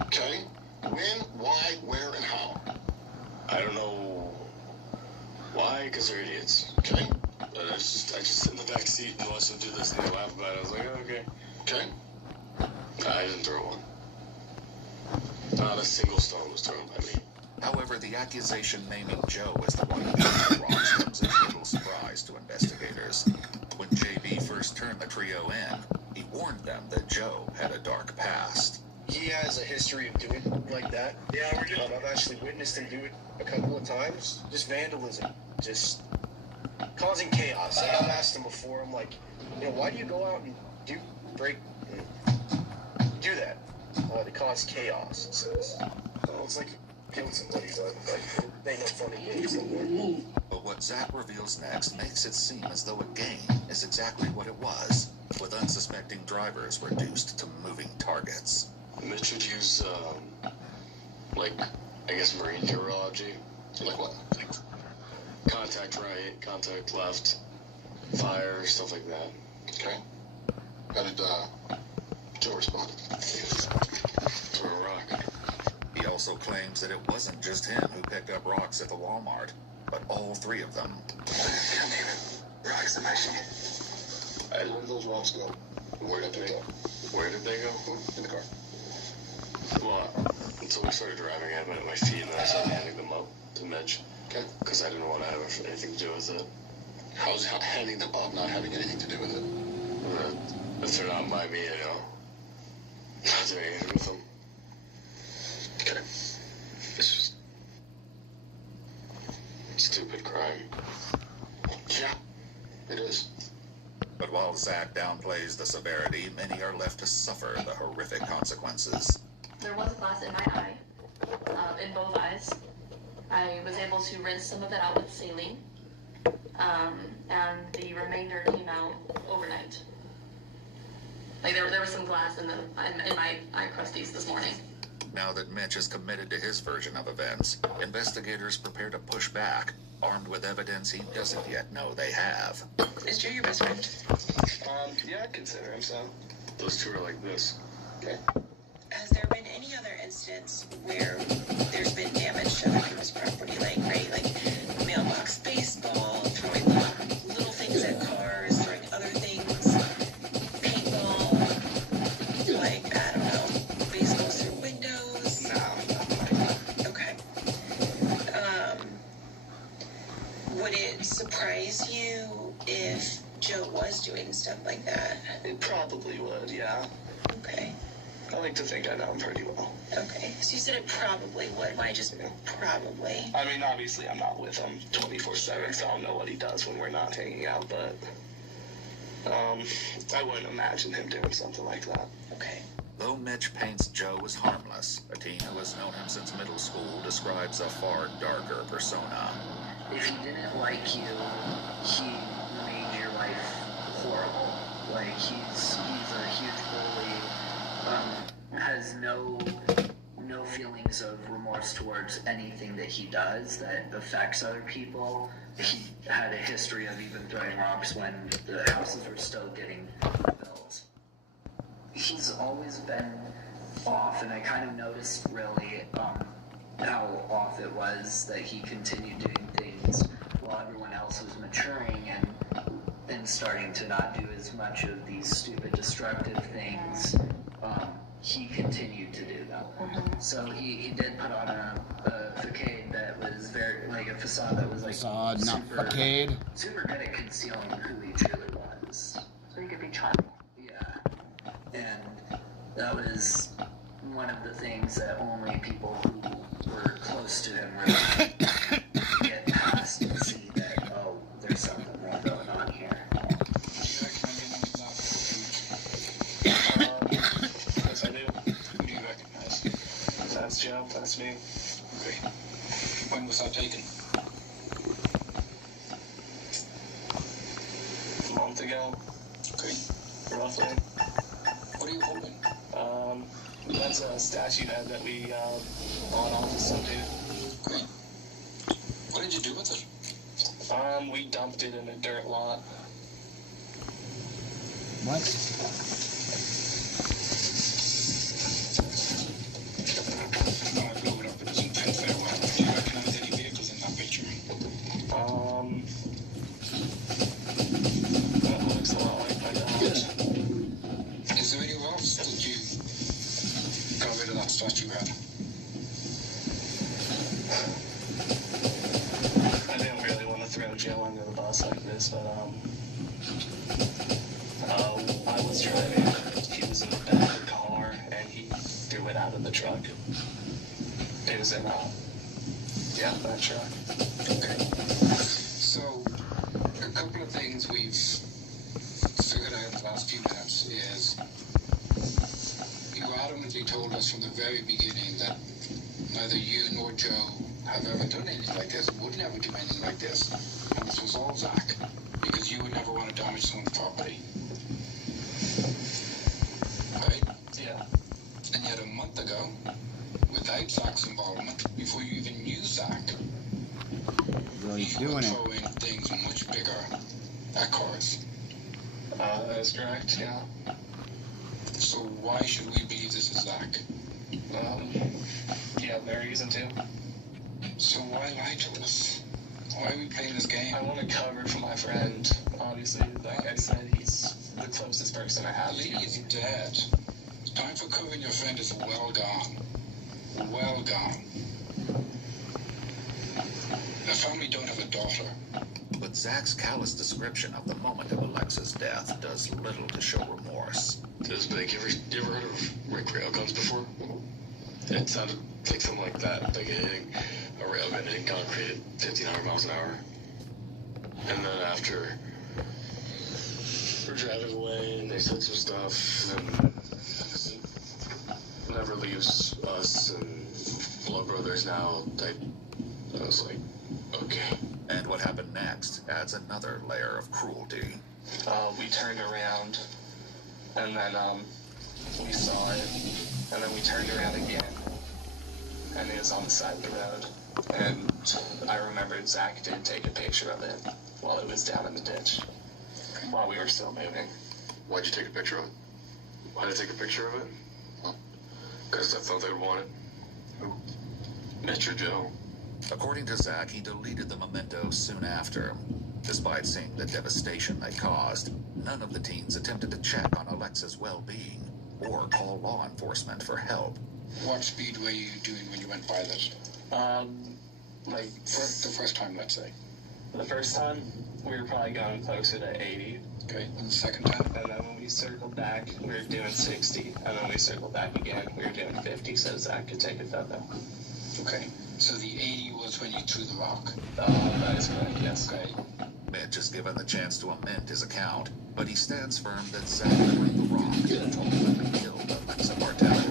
Okay. When, why, where, and how? I don't know why, because they're idiots. Okay. But I just sit in the back seat and watch them do this and they laugh about it. I was like, oh, okay. Okay. I didn't throw one. Not a single stone was thrown by me. However, the accusation naming Joe as the one who threw the rocks comes as a little surprise to investigators. When JB first turned the trio in, he warned them that Joe had a dark past. He has a history of doing like that. Yeah, I've actually witnessed him do it a couple of times. Just vandalism. Just causing chaos. Like, I've asked him before, I'm like, you know, why do you go out and do that? To cause chaos, it says. Well, it's like you killed somebody, but like, it ain't no funny games anymore. But what Zach reveals next makes it seem as though a game is exactly what it was, with unsuspecting drivers reduced to moving targets. Mitch would use, like, I guess marine terminology. Like what? Like contact right, contact left, fire, stuff like that. Okay. How did, Joe respond? Throw a rock. He also claims that it wasn't just him who picked up rocks at the Walmart, but all three of them. Can't even. Rocks in my sheet. Where did those rocks go? Where did they go? Where did they go? In the car. Well, until we started driving, I had them at my feet, and then I started handing them up to Mitch. Okay. Because I didn't want to have anything to do with it. How's handing them up not having anything to do with it? If they're not by me, you know, not doing anything with them. Okay. It's just stupid crime. Yeah, it is. But while Zach downplays the severity, many are left to suffer the horrific consequences. There was a glass in my eye, in both eyes. I was able to rinse some of it out with saline, and the remainder came out overnight. Like there was some glass in my eye crusties this morning. Now that Mitch is committed to his version of events, investigators prepare to push back, armed with evidence he doesn't yet know they have. Is Joe your best friend? Yeah, I'd consider him so. Those two are like this. Okay. Has there been any other incidents where there's been damage to other people's property, like mailbox baseball, throwing little things at cars, throwing other things, paintball, like, I don't know, baseballs through windows? No. Okay. Would it surprise you if Joe was doing stuff like that? It probably would, yeah. Okay. I like to think I know him pretty well. Okay, so you said it probably would. Why just probably? I mean, obviously I'm not with him 24/7, so I don't know what he does when we're not hanging out, but I wouldn't imagine him doing something like that. Okay. Though Mitch paints Joe as harmless, a teen who has known him since middle school describes a far darker persona. If he didn't like you, he made your life horrible. Like, he's a huge bully, has no feelings of remorse towards anything that he does that affects other people. He had a history of even throwing rocks when the houses were still getting built. He's always been off, and I kind of noticed really how off it was that he continued doing things while everyone else was maturing and starting to not do as much of these stupid destructive things. He continued to do them. So he did put on a facade that was very, like a facade that was like Facade, not super, facade. super good at concealing who he truly was. So he could be charming. Yeah. And that was one of the things that only people who were close to him really get past and see that, oh, there's something more going on here. Yes, I do. Who do you recognize? That's Joe. That's me. Okay. When was that taken? A month ago. Okay. Roughly. What are you holding? That's a statue head that we bought off of some dude. Great. What did you do with it? We dumped it in a dirt lot. What? I blew it up. It was in Penfair. Do you recognize any vehicles in that picture? That looks a lot like my dad's. Is there anywhere else that you got rid of that statue head? I didn't really want to throw Joe under the bus like this, but I was driving. He was in the back of the car, and he threw it out of the truck. It was in that truck. Okay. So, things we've figured out in the last few minutes is you adamantly told us from the very beginning that neither you nor Joe have ever done anything like this, would never do anything like this. And this was all Zach, because you would never want to damage someone's property. Right? Yeah. And yet a month ago, without Zach's involvement, before you even knew Zach, Well, he's you were doing it. throwing things much bigger at cars. That is correct, yeah. So why should we believe this is Zach? Yeah, no reason to. So why lie to us? Why are we playing this game? I want to cover for my friend. Obviously, like I said, he's the closest person I have to. Lee is dead. Time for covering your friend is well gone. Well gone. The family don't have a daughter. But Zach's callous description of the moment of Alexa's death does little to show remorse. This big. You ever heard of Rick Railguns before? It sounded like something like that, like hitting a railgun hitting concrete at 1,500 miles an hour. And then after we're driving away and they said some stuff, and never leaves us and blood brothers now type. I was like, okay. And what happened next adds another layer of cruelty. We turned around, and then we saw it, and then we turned around again, and it was on the side of the road. And I remembered Zach did take a picture of it while it was down in the ditch, while we were still moving. Why'd you take a picture of it? Why did I take a picture of it? Because I thought they would want it. Who? Mr. Joe. According to Zach, he deleted the memento soon after. Despite seeing the devastation they caused, none of the teens attempted to check on Alexa's well-being or call law enforcement for help. What speed were you doing when you went by that? Like the first time, let's say. The first time, we were probably going closer to 80. Okay, and the second time? And then when we circled back, we were doing 60. And then we circled back again, we were doing 50, so Zach could take a photo. Okay, so the 80 was when you threw the rock? That is correct, yes. Okay. Mitch is given the chance to amend his account, but he stands firm that Zach threw the rock and ultimately killed Alexa Martel.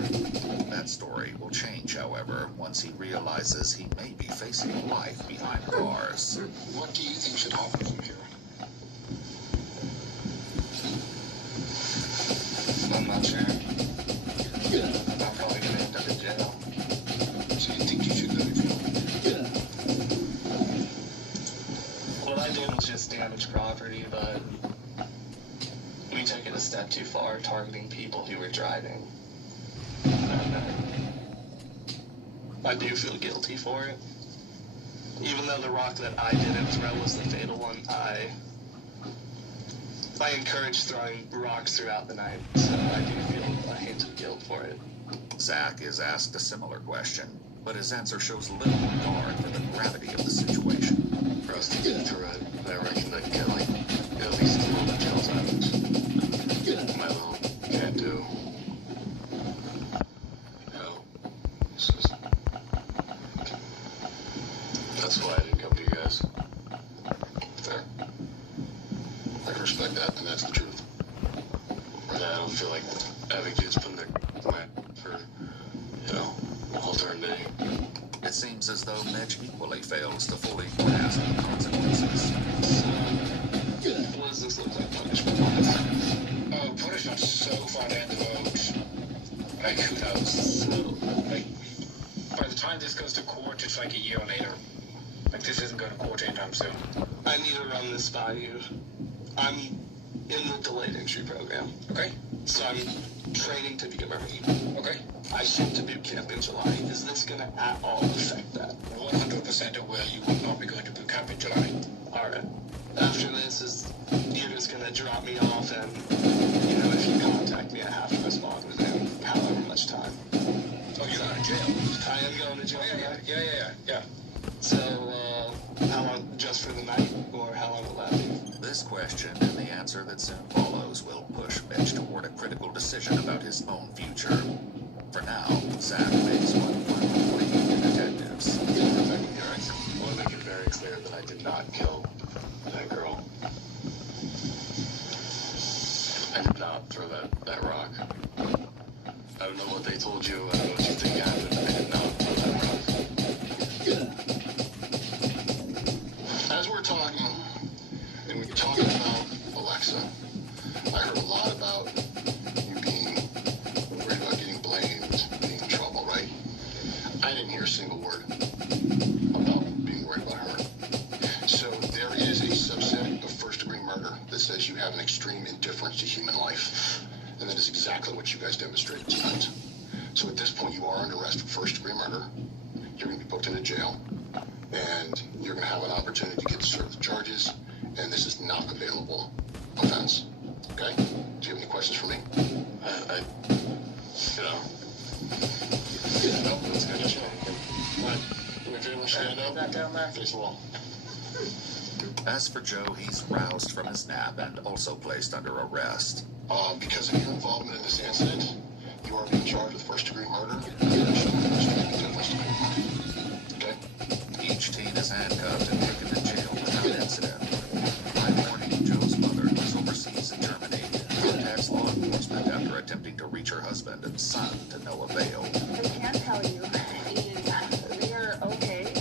That story will change, however, once he realizes he may be facing life behind bars. What do you think should happen from here? I'm not sure. I'm probably going to end up in jail. So you think you should go to jail? What I did was just damage property, but we took it a step too far, targeting people who were driving. And I do feel guilty for it. Even though the rock that I didn't throw was the fatal one, I encouraged throwing rocks throughout the night, so I do feel a hint of guilt for it. Zach is asked a similar question, but his answer shows little regard for the gravity of the situation. For us to get through it, I reckon I can get like at least a little jail time. My little can't do. It's just, that's why I didn't come to you guys. Fair. I can respect that, and that's the truth. And I don't feel like having kids put in their mind for, all eternity. It seems as though Mitch equally fails to fully grasp the consequences. What does this look like punishment-wise? Oh, punishment's so far down the road. Like, who knows? Like, by the time this goes to court, it's like a year later. Like, this isn't going to court anytime soon. I need to run this by you. I'm in the delayed entry program. Okay. So I'm training to be a Marine. Okay. I shipped to boot camp in July. Is this going to at all affect that? 100% it will. You will not be going to boot camp in July. Alright. After this, you're just going to drop me off, and, if you contact me, I have to respond within however much time. Oh, you're out of jail? I am going to jail. Yeah. So, how long, just for the night, or how long will that be? This question and the answer that soon follows will push Mitch toward a critical decision about his own future. For now, Zach makes one final plea to detectives. I want to make it very clear that I did not kill that girl. to human life. And that is exactly what you guys demonstrated tonight. So at this point, you are under arrest for first-degree murder. You're going to be booked into jail. And you're going to have an opportunity to get served the charges. And this is not a bailable offense. Okay? Do you have any questions for me? No, let's go. Just go. Right. Do me a favor, stand up. That down there. Face the wall. As for Joe, he's roused from his nap and also placed under arrest. Because of your involvement in this incident, you are being charged with first-degree murder. Okay? Each teen is handcuffed and taken to jail without incident. By morning, Joe's mother, who is overseas in Germany, contacts law enforcement after attempting to reach her husband and son to no avail. I can tell you, they are okay.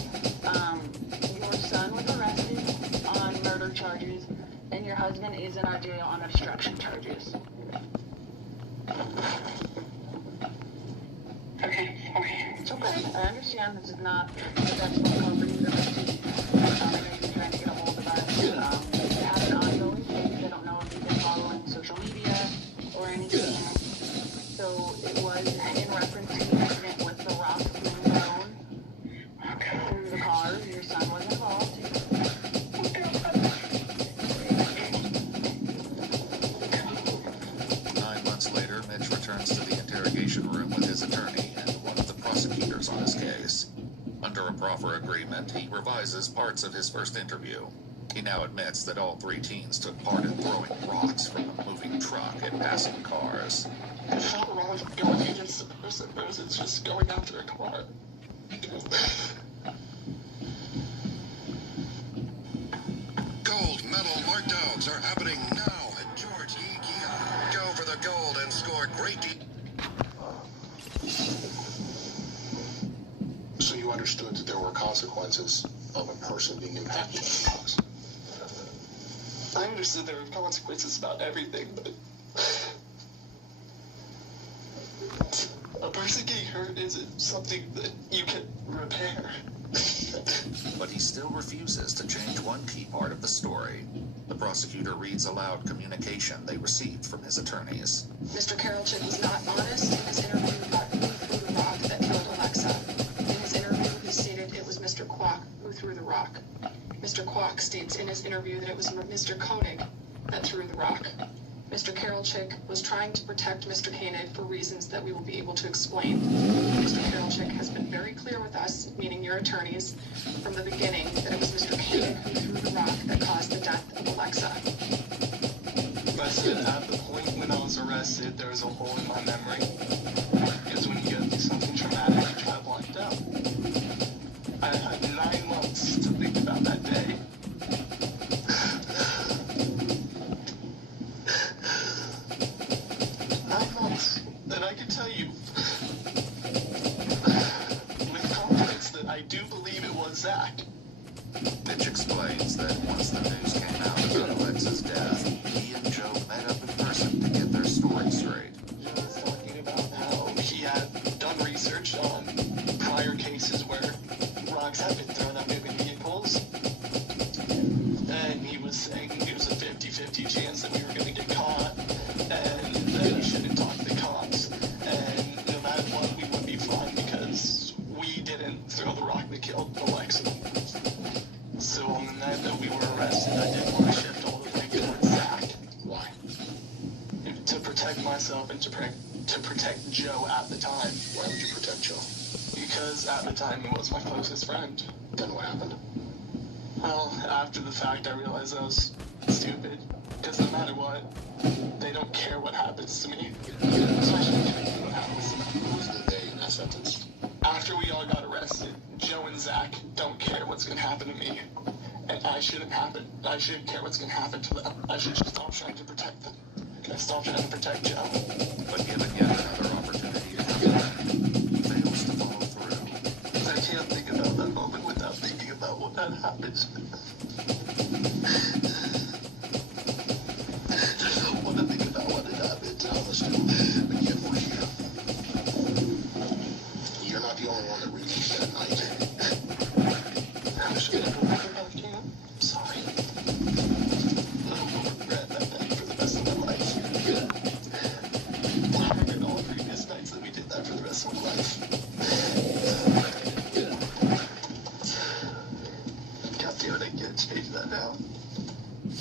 Your son was arrested on murder charges, and your husband is in our jail on obstruction charges. Okay. It's okay. I understand this is not the best one for you to receive. I know you're trying to get a hold of us. We have an ongoing case. I don't know if you've been following social media or anything. So it was in reference to the incident with the rock being thrown through the car. Your son was involved. 9 months later, Mitch returns to the interrogation room with his attorney and one of the prosecutors on his case. Under a proffer agreement, he revises parts of his first interview. He now admits that all 3 teens took part in throwing rocks from a moving truck at passing cars. It's not wrong going against the person versus just going after a car. Gold medal markdowns are happening now at George E. Kia. Go for the gold and score great So you understood that there were consequences of a person being impacted by the rocks? I understood there were consequences about everything, but a person getting hurt isn't something that you can repair. But he still refuses to change one key part of the story. The prosecutor reads aloud communication they received from his attorneys. Mr. Karolchik was not honest in his interview about who threw the rock that killed Alexa. In his interview, he stated it was Mr. Kwok who threw the rock. Mr. Kwok states in his interview that it was Mr. Koenig that threw the rock. Mr. Karolchik was trying to protect Mr. Koenig for reasons that we will be able to explain. Mr. Karolchik has been very clear with us, meaning your attorneys, from the beginning that it was Mr. Koenig who threw the rock that caused the death of Alexa. I said at the point when I was arrested, there was a hole in my memory. Because when you go through something traumatic, you try to block it out. I had 9 months to think about that day. And I can tell you with confidence that I do believe it was Zach. Mitch explains that once the news came out about Alexa's death, he and Joe met up in person to get their story straight. Joe was talking about how he had done research on prior cases where rocks had been thrown at moving vehicles. And he was saying it was a 50-50 chance that we were going to get caught, and that we shouldn't talk to the cops. And no matter what, we would be fine because we didn't throw the rock that killed Alexa. So on the night that we were arrested, I did want to shift all the blame towards Zach. Why? To protect myself and to protect Joe at the time. Why would you protect Joe? Because at the time he was my closest friend. Then what happened? Well, after the fact, I realized I was stupid. Because no matter what, they don't care what happens to me. Especially what happens to me. Who's the they in that sentence? After we all got arrested, Joe and Zach don't care what's going to happen to me. And I shouldn't care what's going to happen to them. I should just stop trying to protect them. Stop trying to protect Joe. But given yet another opportunity to come back, he fails to follow through. I can't think about that moment without thinking about what had happened. I don't want to think about what had happened, honestly. But yet we're here. You're not the only one that released that night. I'm just going to go back about camp. I'm sorry. I don't want to regret that night for the rest of my life. damn it, I can't change that now.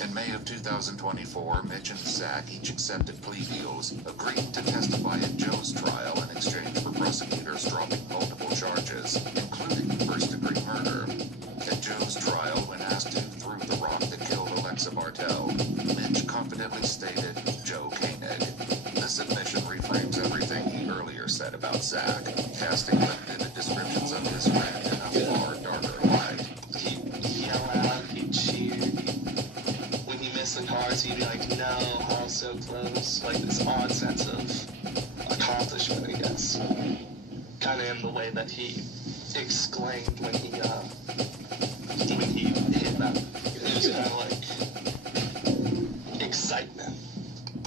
In May of 2024, Mitch and Zach each accepted plea deals, agreeing to testify at Joe's trial in exchange for prosecutors dropping multiple charges, including first-degree murder. At Joe's trial, when asked who threw the rock that killed Alexa Bartel, Mitch confidently stated Joe Koenig. This admission reframes everything he earlier said about Zach, casting the vivid descriptions of his friend in a far darker light. He'd yell out, he'd cheer, when he missed the cars, he'd be like, no, I was so close. Like this odd sense of accomplishment, I guess. Kind of in the way that he exclaimed when he hit that. It was kind of like excitement.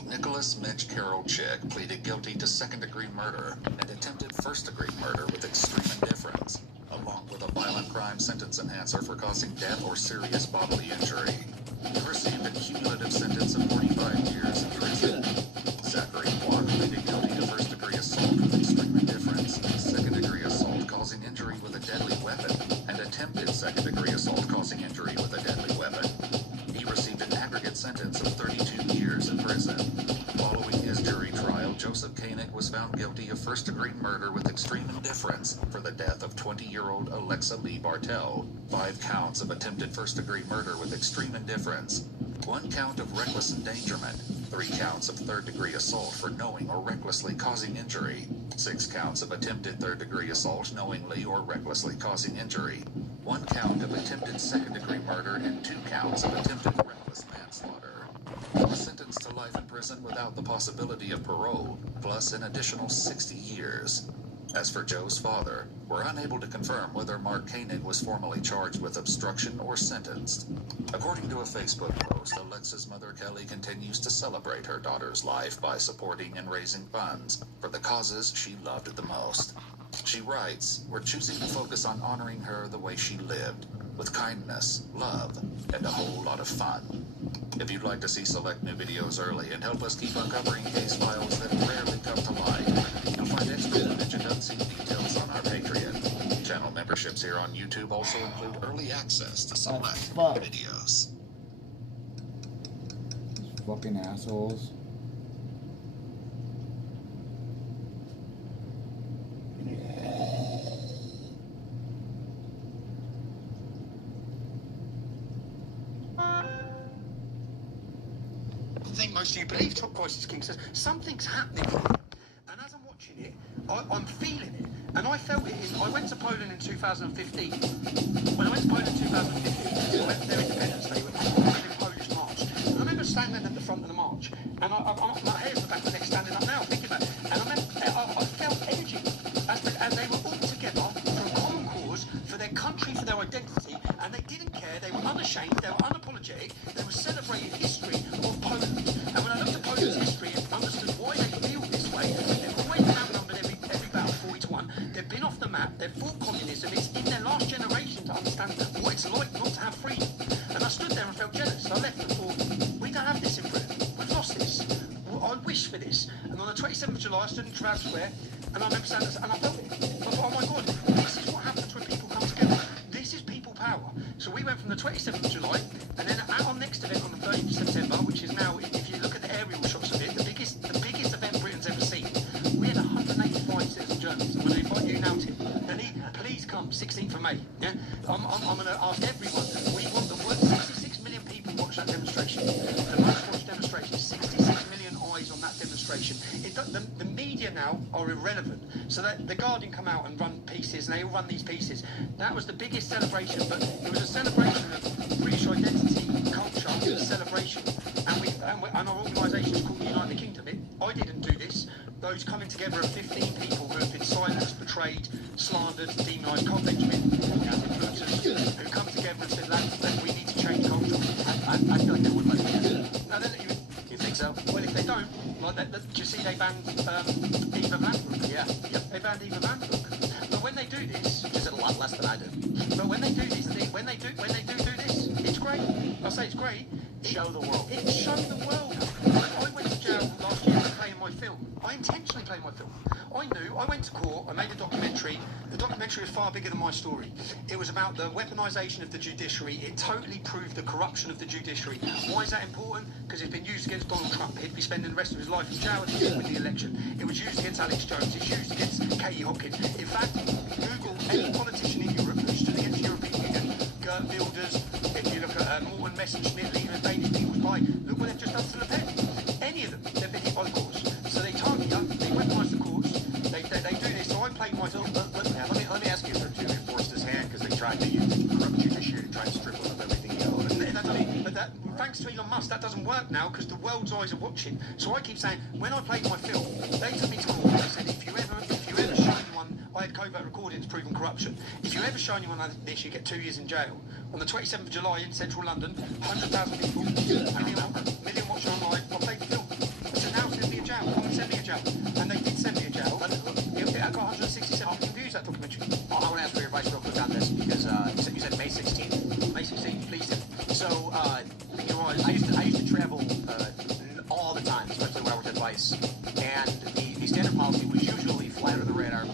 Nicholas Mitch Carroll Chick pleaded guilty to second-degree murder and attempted first-degree murder with extreme indifference, along with a violent crime sentence enhancer for causing death or serious bodily injury. He received a cumulative sentence of 45 years in prison. Zachary Kwok pleaded guilty to first-degree assault with extreme indifference, second-degree assault causing injury with a deadly weapon, and attempted second-degree assault causing injury with a deadly weapon. He received an aggregate sentence of 32 years in prison. Following his jury trial, Joseph Koenig was found guilty of first-degree murder with extreme indifference for the death of 20-year-old Alexa Lee Bartel, 5 counts of attempted first-degree murder with extreme indifference, 1 count of reckless endangerment, 3 counts of third-degree assault for knowing or recklessly causing injury, 6 counts of attempted third-degree assault knowingly or recklessly causing injury, 1 count of attempted second-degree murder, and 2 counts of attempted reckless manslaughter. He was sentenced to life in prison without the possibility of parole, plus an additional 60 years. As for Joe's father, we're unable to confirm whether Mark Koenig was formally charged with obstruction or sentenced. According to a Facebook post, Alexa's mother Kelly continues to celebrate her daughter's life by supporting and raising funds for the causes she loved the most. She writes, "We're choosing to focus on honoring her the way she lived, with kindness, love, and a whole lot of fun." If you'd like to see select new videos early and help us keep uncovering case files that rarely come to light, you'll find extra footage and unseen details on our Patreon. Channel memberships here on YouTube also include early access to select videos. Fucking assholes. I think most of you believe Top Price King says something's happening. And as I'm watching it, I'm feeling it. And I felt it I went to Poland in 2015. When I went to Poland in 2015, I went to their Independence Day with the Polish March. And I remember standing at the front of the march. And my hair's the back of my neck standing up now, thinking about it. And I felt energy. As they were all together for a common cause, for their country, for their identity. And they didn't care. They were unashamed. They were unapologetic. They were celebrating history of Poland. And when I looked at Poland's history and understood why they feel this way, they've always been outnumbered every battle 40 to 1. They've been off the map. They've fought communism. It's in their last generation to understand what it's like not to have freedom. And I stood there and felt jealous. I left and thought, we don't have this in Britain. We've lost this. I wish for this. And on the 27th of July, I stood in Trafalgar Square, and I remember standing and I felt it. I thought, oh my God, this is what happens when people come together. This is people power. So we went from the 27th of July, and then at our next event on the 30th of September, which is now, if you look at the aerial shots of it, the biggest event Britain's ever seen. We had 185 citizen journalists. I'm going to invite you now, Tim. Please come, 16th of May. Yeah? I'm going to ask everyone. We want the world. 66 million people watch that demonstration. The most watched demonstration. 66 million eyes on that demonstration. The media now are irrelevant. So that the Guardian come out and run pieces, and they all run these pieces. That was the biggest celebration, but it was a celebration of British identity, culture, celebration. And our organisation is called the United Kingdom. I didn't do this. Those coming together of 15 people who have been silenced, betrayed, slandered, demonised. Carl Benjamin, all these influencers who come together and said, lads, we need to change culture. I feel like they would like it. No, you think so? Well, if they don't, like do you see they banned Eva Vanbroek? Yeah. Yep, they banned Eva Vanbroek. But when they do this, which is a lot less than I do. But when they do this, when they do this, it's great. I say it's great. Show the world. It showed the world. I went to jail last year for playing my film. I intentionally played my film. I knew. I went to court. I made a documentary. The documentary was far bigger than my story. It was about the weaponisation of the judiciary. It totally proved the corruption of the judiciary. Why is that important? Because it's been used against Donald Trump. He'd be spending the rest of his life in jail if he didn't win the election. It was used against Alex Jones. It's used against Katie Hopkins. In fact, Google any politician in Europe who stood against the European Union. Gert Wilders, if you look at Morten Messerschmidt leading the Danish People's Party, look what they've just done to Le Pen. Any of them, they've been hit by the courts. So they target you, they weaponise the courts, they do this. So I played my film. Let me ask you, sir, too. They forced his hand because they tried to use the corrupt judiciary to try and strip him of everything he owed. But thanks to Elon Musk, that doesn't work now because the world's eyes are watching. So I keep saying, when I played my film, they took me to court and they said, if you ever show anyone, I had covert recordings proving corruption. If you ever show anyone like this, you get 2 years in jail. On the 27th of July in central London, 100,000 people, million watching online, I played the film. I said, now send me a jail, come and send me a jail. And they did send me a jail. I got 167 million views, that documentary. I want to ask for your advice real quick on this because you said May 16th. May 16th, please do. So, I used to travel all the time, especially when I worked at Vice. And the standard policy was usually fly under the radar.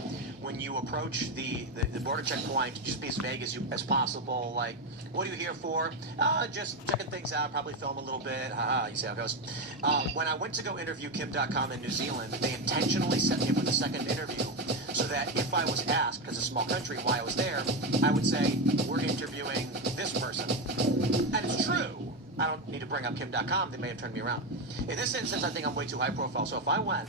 When you approach the border checkpoint, just be as vague as possible. Like, what are you here for? Just checking things out, probably film a little bit. You see how it goes. When I went to go interview Kim.com in New Zealand, they intentionally set me up with a second interview so that if I was asked, because it's a small country, why I was there, I would say, we're interviewing this person. And it's true. I don't need to bring up Kim.com. They may have turned me around. In this instance, I think I'm way too high profile. So if I went,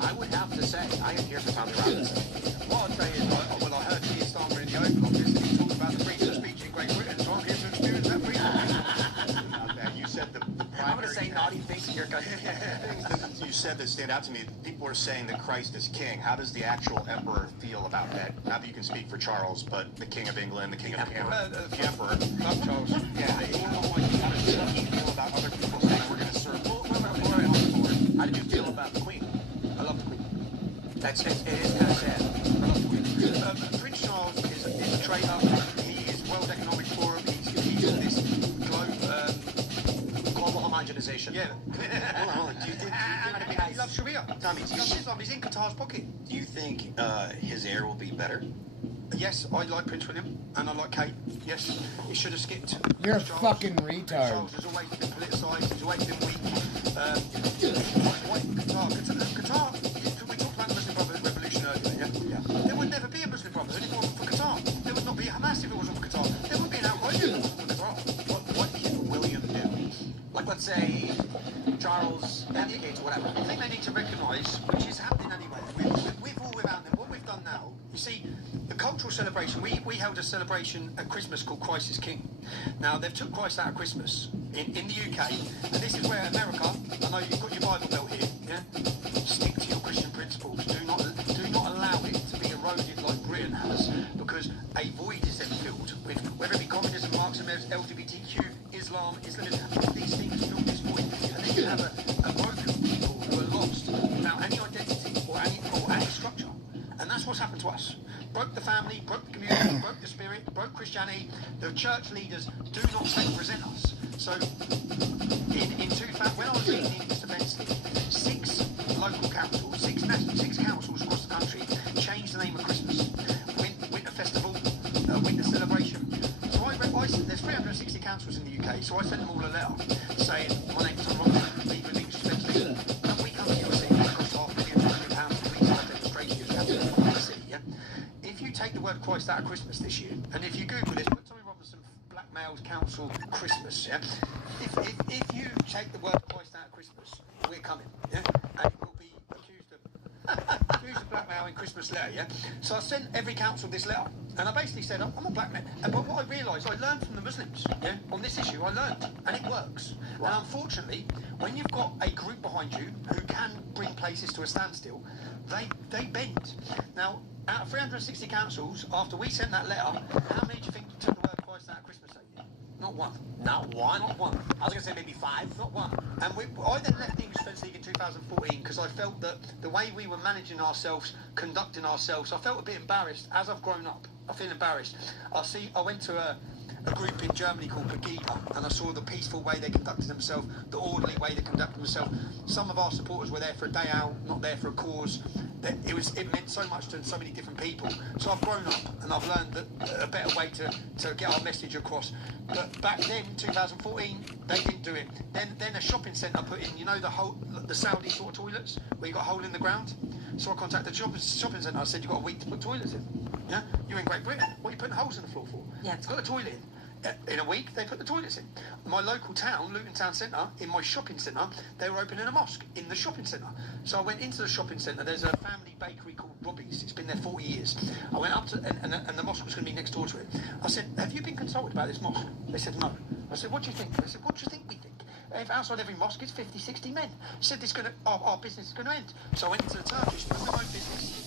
I would have to say, I am here for Tommy Robinson. What I'd say is, well, I heard Keir Starmer in the Oval Office and he talked about the freedom of speech in Great Britain, so I'm here to experience that freedom of speech. You said the primary... I'm going to say naughty things in your country. Things that you said that stand out to me, people are saying that Christ is king. How does the actual emperor feel about that? Not that you can speak for Charles, but the King of England, the King of Canada, the emperor. Love Charles. Yeah, how does he feel about other people saying we're going to serve? How did you feel about the Queen? I love the Queen. It is kind of sad. I love the Queen. Prince Charles is a traitor. He is World Economic Forum. He's in this global homogenization. Yeah. Hold on. He loves Sharia. Tommy, he loves Islam. He's in Qatar's pocket. Do you think his heir will be better? Yes, I like Prince William and I like Kate. Yes, he should have skipped. You're a Charles. fucking retard. Charles has always been politicised. He's always been weak. Qatar. We talked about the Muslim Brotherhood revolution earlier. Yeah. There would never be a Muslim Brotherhood if it wasn't for Qatar. There would not be Hamas if it wasn't for Qatar. There would be an outright if it wasn't for Qatar. What can William do? Like, let's say Charles abdicates, whatever. I think they need to recognise, which is happening anyway, with or without them, what we've done now, you see, the cultural celebration, we held a celebration at Christmas called Christ is King. Now, they've took Christ out of Christmas in the UK, and this is where America, I know you've got your Bible belt here, yeah? Stick to your Christian principles. Do not allow it to be eroded like Britain has, because a void is then filled with, whether it be communism, Marxism, LGBTQ, Islamism, all these things fill this void, and then you have a broken people who are lost without any identity or any structure. And that's what's happened to us. Broke the family, broke the community, broke the spirit, broke Christianity. The church leaders do not represent us. So, in 2000, when I was leading the English Defence League, 6 local councils, 6 councils across the country changed the name of Christmas. Winter Festival, Winter Celebration. So there's 360 councils in the UK, so I sent them all a letter saying, my name's Tom Robinson, leader of the English Defence League, and we come to your city, it costs £500,000 to police our demonstration, the city, yeah? If you take the word Christ out of Christmas this year, and if you Google this, put Tommy Robinson Blackmails Council Christmas, yeah? If you take the word Christ out of Christmas, we're coming, yeah? And we'll be accused of blackmailing Christmas letter, yeah? So I sent every council this letter, and I basically said, I'm a blackmail. But what I realised, I learned from the Muslims, yeah? On this issue, I learned, and it works. Wow. And unfortunately, when you've got a group behind you who can bring places to a standstill, they bend. Now, out of 360 councils, after we sent that letter, how many do you think took the word Christ out of Christmas that year? Not one. Not one? Not one. I was going to say maybe 5. Not one. And I then left the English Defence League in 2014 because I felt that the way we were managing ourselves, conducting ourselves, I felt a bit embarrassed. As I've grown up, I feel embarrassed. I went to a group in Germany called Pegida, and I saw the peaceful way they conducted themselves, the orderly way they conducted themselves. Some of our supporters were there for a day out, not there for a cause. It meant so much to so many different people. So I've grown up and I've learned that a better way to get our message across. But back then, 2014, they didn't do it. Then a shopping centre put in, you know, the Saudi sort of toilets where you got a hole in the ground. So I contacted the shopping centre. I said, you've got a week to put toilets in. Yeah, you're in Great Britain. What are you putting holes in the floor for? Yeah, it's got a toilet in. In a week, they put the toilets in. My local town, Luton Town Centre, in my shopping centre, they were opening a mosque in the shopping centre. So I went into the shopping centre. There's a family bakery called Robbie's. It's been there 40 years. I went up to, and the mosque was going to be next door to it. I said, have you been consulted about this mosque? They said, no. I said, what do you think? They said, what do you think we think? If outside every mosque is 50, 60 men. He said, our business is going to end. So I went into the Turkish, remote business.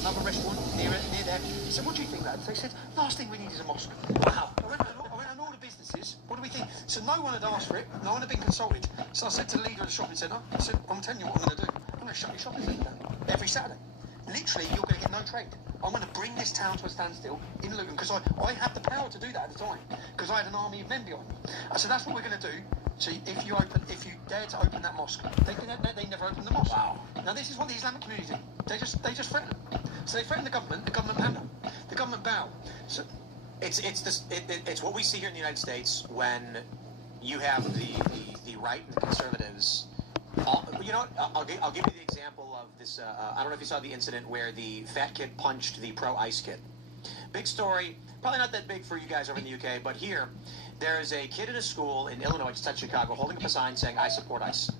Another restaurant near there. He said, what do you think, lads? They said, last thing we need is a mosque. Wow. I went on all the businesses. What do we think? So no one had asked for it. No one had been consulted. So I said to the leader of the shopping centre, I said, I'm telling you what I'm going to do. I'm going to shut your shopping centre down every Saturday. Literally, you're going to get no trade. I'm going to bring this town to a standstill in Luton because I had the power to do that at the time because I had an army of men behind me. I said, that's what we're going to do. So if you dare to open that mosque, they never opened the mosque. Wow. Now this is what the Islamic community do. They just threaten. So they threaten the government pander. The government bow. So it's what we see here in the United States when you have the right and the conservatives. You know, I'll give you the example of this. I don't know if you saw the incident where the fat kid punched the pro-ICE kid. Big story. Probably not that big for you guys over in the UK, but here, there is a kid in a school in Illinois, just outside Chicago, holding up a sign saying, I support ICE.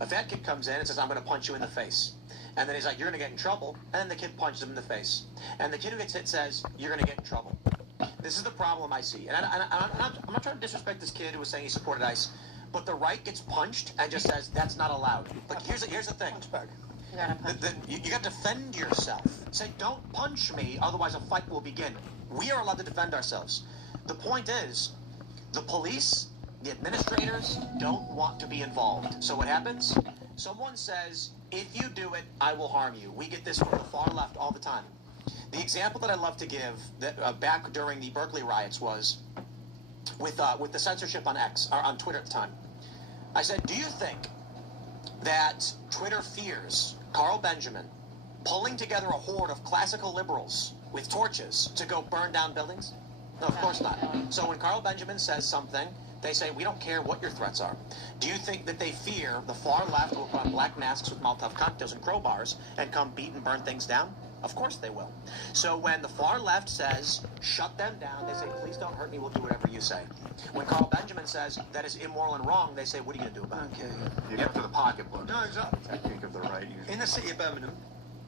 A fat kid comes in and says, I'm going to punch you in the face. And then he's like, you're going to get in trouble. And then the kid punches him in the face. And the kid who gets hit says, you're going to get in trouble. This is the problem I see. And I'm not trying to disrespect this kid who was saying he supported ICE, but the right gets punched and just says, that's not allowed. Like, here's the thing. You got to defend yourself. Say, don't punch me, otherwise a fight will begin. We are allowed to defend ourselves. The point is, the police, the administrators don't want to be involved. So what happens? Someone says, if you do it, I will harm you. We get this from the far left all the time. The example that I love to give that back during the Berkeley riots was with the censorship on X, or on Twitter at the time. I said, do you think that Twitter fears Carl Benjamin pulling together a horde of classical liberals with torches to go burn down buildings? No, of course not. So when Carl Benjamin says something, they say, we don't care what your threats are. Do you think that they fear the far left will put on black masks with Molotov cocktails and crowbars and come beat and burn things down? Of course they will. So when the far left says, shut them down, they say, please don't hurt me, we'll do whatever you say. When Carl Benjamin says that is immoral and wrong, they say, what are you going to do about it? Okay. You get to the pocketbook. No, exactly. Technique of the right. In the city of Birmingham,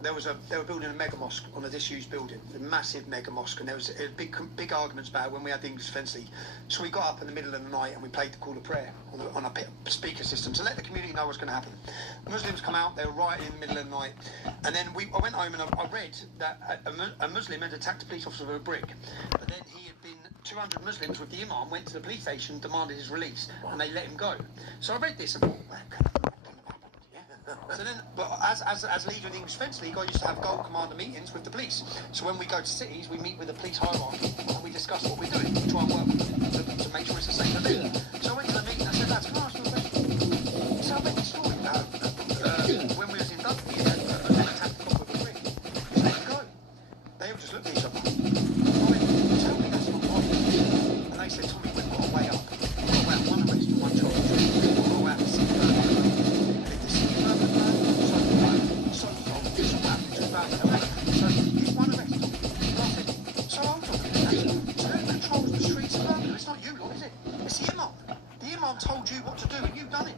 they were building a mega mosque on a disused building, a massive mega mosque, and there was big arguments about it when we had the English Defence League. So we got up in the middle of the night and we played the call of prayer on a speaker system to let the community know what's going to happen. Muslims come out, they were rioting in the middle of the night, and then I went home and I read that a Muslim had attacked a police officer with a brick, but then he had been 200 Muslims with the imam went to the police station, demanded his release, and they let him go. So I read this and so then, but as leader of the English Defence League, I used to have gold commander meetings with the police. So when we go to cities, we meet with the police hierarchy and we discuss what we're doing. We try and work with them to make sure it's a safe event. So I went to the meeting. I said, "Lads, can I ask you a question?" So I read the story about when we was in Dundee and an attacked the cop with a brick. He let him go. They all just looked at each other. I went, "Tell me that's not right." And they said, "Tommy, we've got a way up. We've got a way up. One arrest and one charge. We've got a way up to 6 told you what to do and you've done it.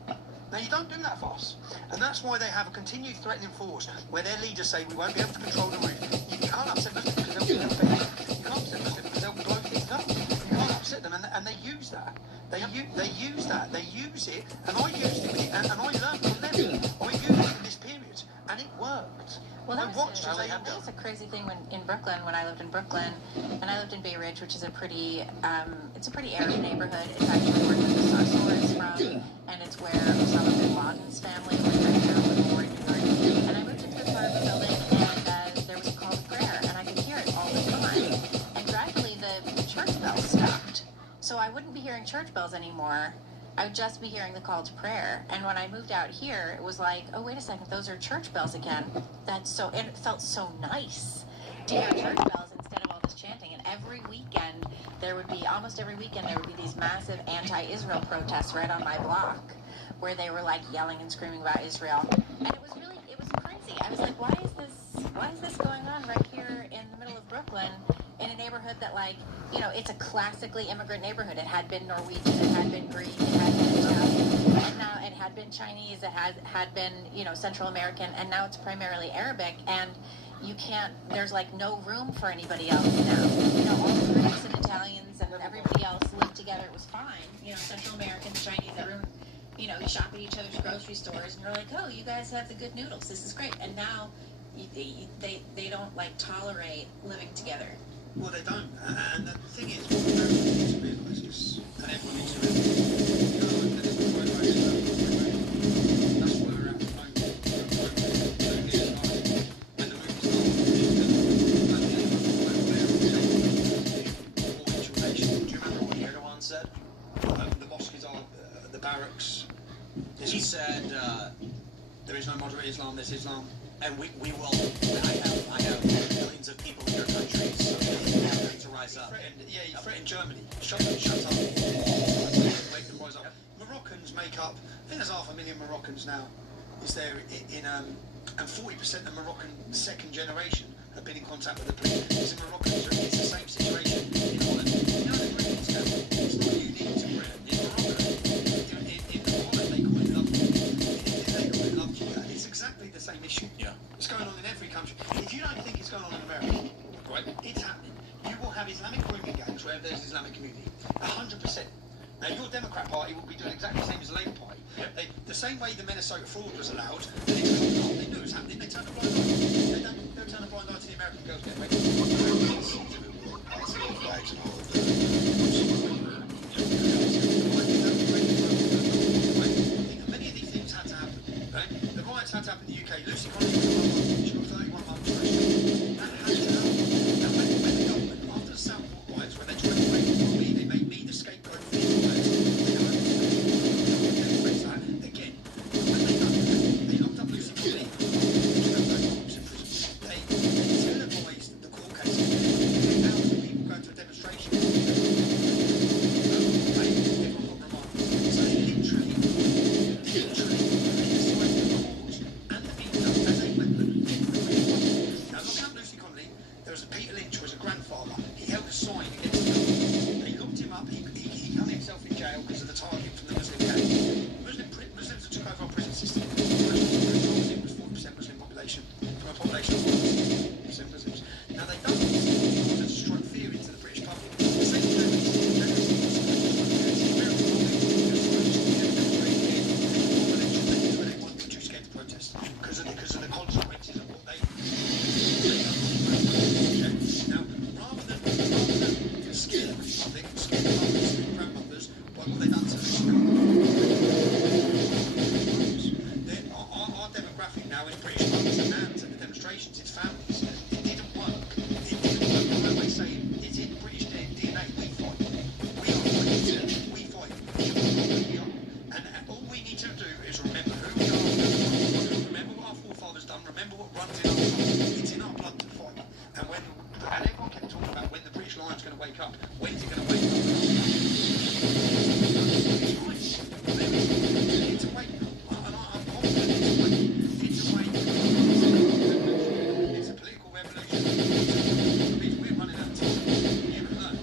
Now you don't do that for us. And that's why they have a continued threatening force where their leaders say we won't be able to control the roof. You can't upset Muslims because they'll be offended. You can't upset Muslims because they'll blow things up. You can't upset them and they use that. They use that. They use it and I used it and I learned from them. I used it in this period and it worked. Well, that was a crazy thing in Brooklyn, when I lived in Brooklyn, and I lived in Bay Ridge, which is a pretty Arab neighborhood. It's actually where the Sarsour is from, and it's where Osama bin Laden's family lived right there on the border. And I moved into this part of the building, and there was a call to prayer, and I could hear it all the time. And gradually, the church bell stopped. so I wouldn't be hearing church bells anymore. I would just be hearing the call to prayer. And when I moved out here, it was like, oh, wait a second, those are church bells again. And it felt so nice to hear church bells instead of all this chanting. And every weekend, almost every weekend, there would be these massive anti-Israel protests right on my block, where they were like yelling and screaming about Israel. And it was crazy. I was like, why is this going on right here in the middle of Brooklyn, in a neighborhood that, like, you know, it's a classically immigrant neighborhood. It had been Norwegian, it had been Greek, it had been Italian, and now it had been Chinese, it had been, you know, Central American, and now it's primarily Arabic, and there's like no room for anybody else now. You know, all the Greeks and Italians and everybody else lived together. It was fine. You know, Central Americans, Chinese, everyone, you know, you shop at each other's grocery stores, and you're like, oh, you guys have the good noodles. This is great. And now they don't, like, tolerate living together. Well, they don't. And the thing is, what Americans need to realise is, and everyone needs to realise, you know, and this is where I end up, that's where we're at the moment. When the movie started, do you remember what Erdogan said? The mosques are the barracks. He said, there is no moderate Islam, there's Islam. And we will. I have millions of people in your countries to rise up. You threaten Germany. Shut up. Make them rise up. Moroccans make up, I think there's 500,000 Moroccans now. Is there and 40% of Moroccan second generation have been in contact with the police. It's in Morocco. It's the same situation in Holland. You know the Britain's now. It's not unique to Britain. In Morocco, in Holland they call it love. They call it love jihad. It's exactly the same issue. Yeah. It's going on in every country. If you don't think it's going on in America, right? It's happening. You will have Islamic grooming gangs wherever there's Islamic community. 100%. Now, your Democrat Party will be doing exactly the same as the Labour Party. Yeah. The same way the Minnesota fraud was allowed, they knew it was happening, they turned a blind eye. They'll turn a blind eye to the American girls getting raped. Many of these things had to happen. Right? The riots had to happen in the UK. Lucy Conley, she got 31 months. That had to happen. Now, when the government, after the Southport riots, when they tried to make me, they made me the scapegoat for these riots. Again, when they done that, they locked up Lucy Conley. They televised the court cases. 3,000 people going to a demonstration. Everyone got remanded. So they literally exercised the courts and the media as a weapon. Now, locking up Lucy Conley, there was Peter Lynch, who was a grandfather. He held a sign against them. They locked him up. He hung himself in jail because of the target from the Muslim gang. Muslims took over our prison system. It was 40% Muslim population, from a population of 40% Muslims. Now they've done this in order to strike fear into the British public. The same journalists in the American public, they weren't too scared to protest because of the consequences of what they now, rather than scare the public, scare the mothers and grandmothers by what they've done to our demographic now in British mothers and nans at the demonstrations, it's families. It didn't work. I always say it's in British DNA. We fight. We are fighting. We fight. We are. And all we need to do is remember who we are, remember what our forefathers done, remember what runs in our blood. It's in our blood to fight. And everyone kept talking about when the British Lion's going to wake up. When's it going to wake up? It's right. It's a wake up. And I'm confident it's a wake up. It's a wake up. It's a political revolution. We're running out of time. You can learn.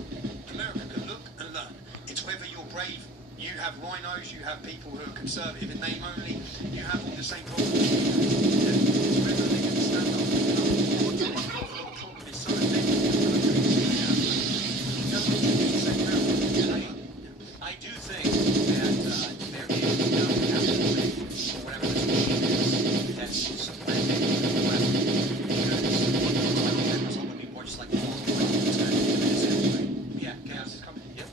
America can look and learn. It's whether you're brave. You have rhinos, you have people who are conservative in name only, you have all the same problems. It's whether they can stand up and the problem is so I do think that there is no absolutely, for whatever this means, that's supplanting the West. Because it's going to be more just like the yeah, chaos is coming. Yep.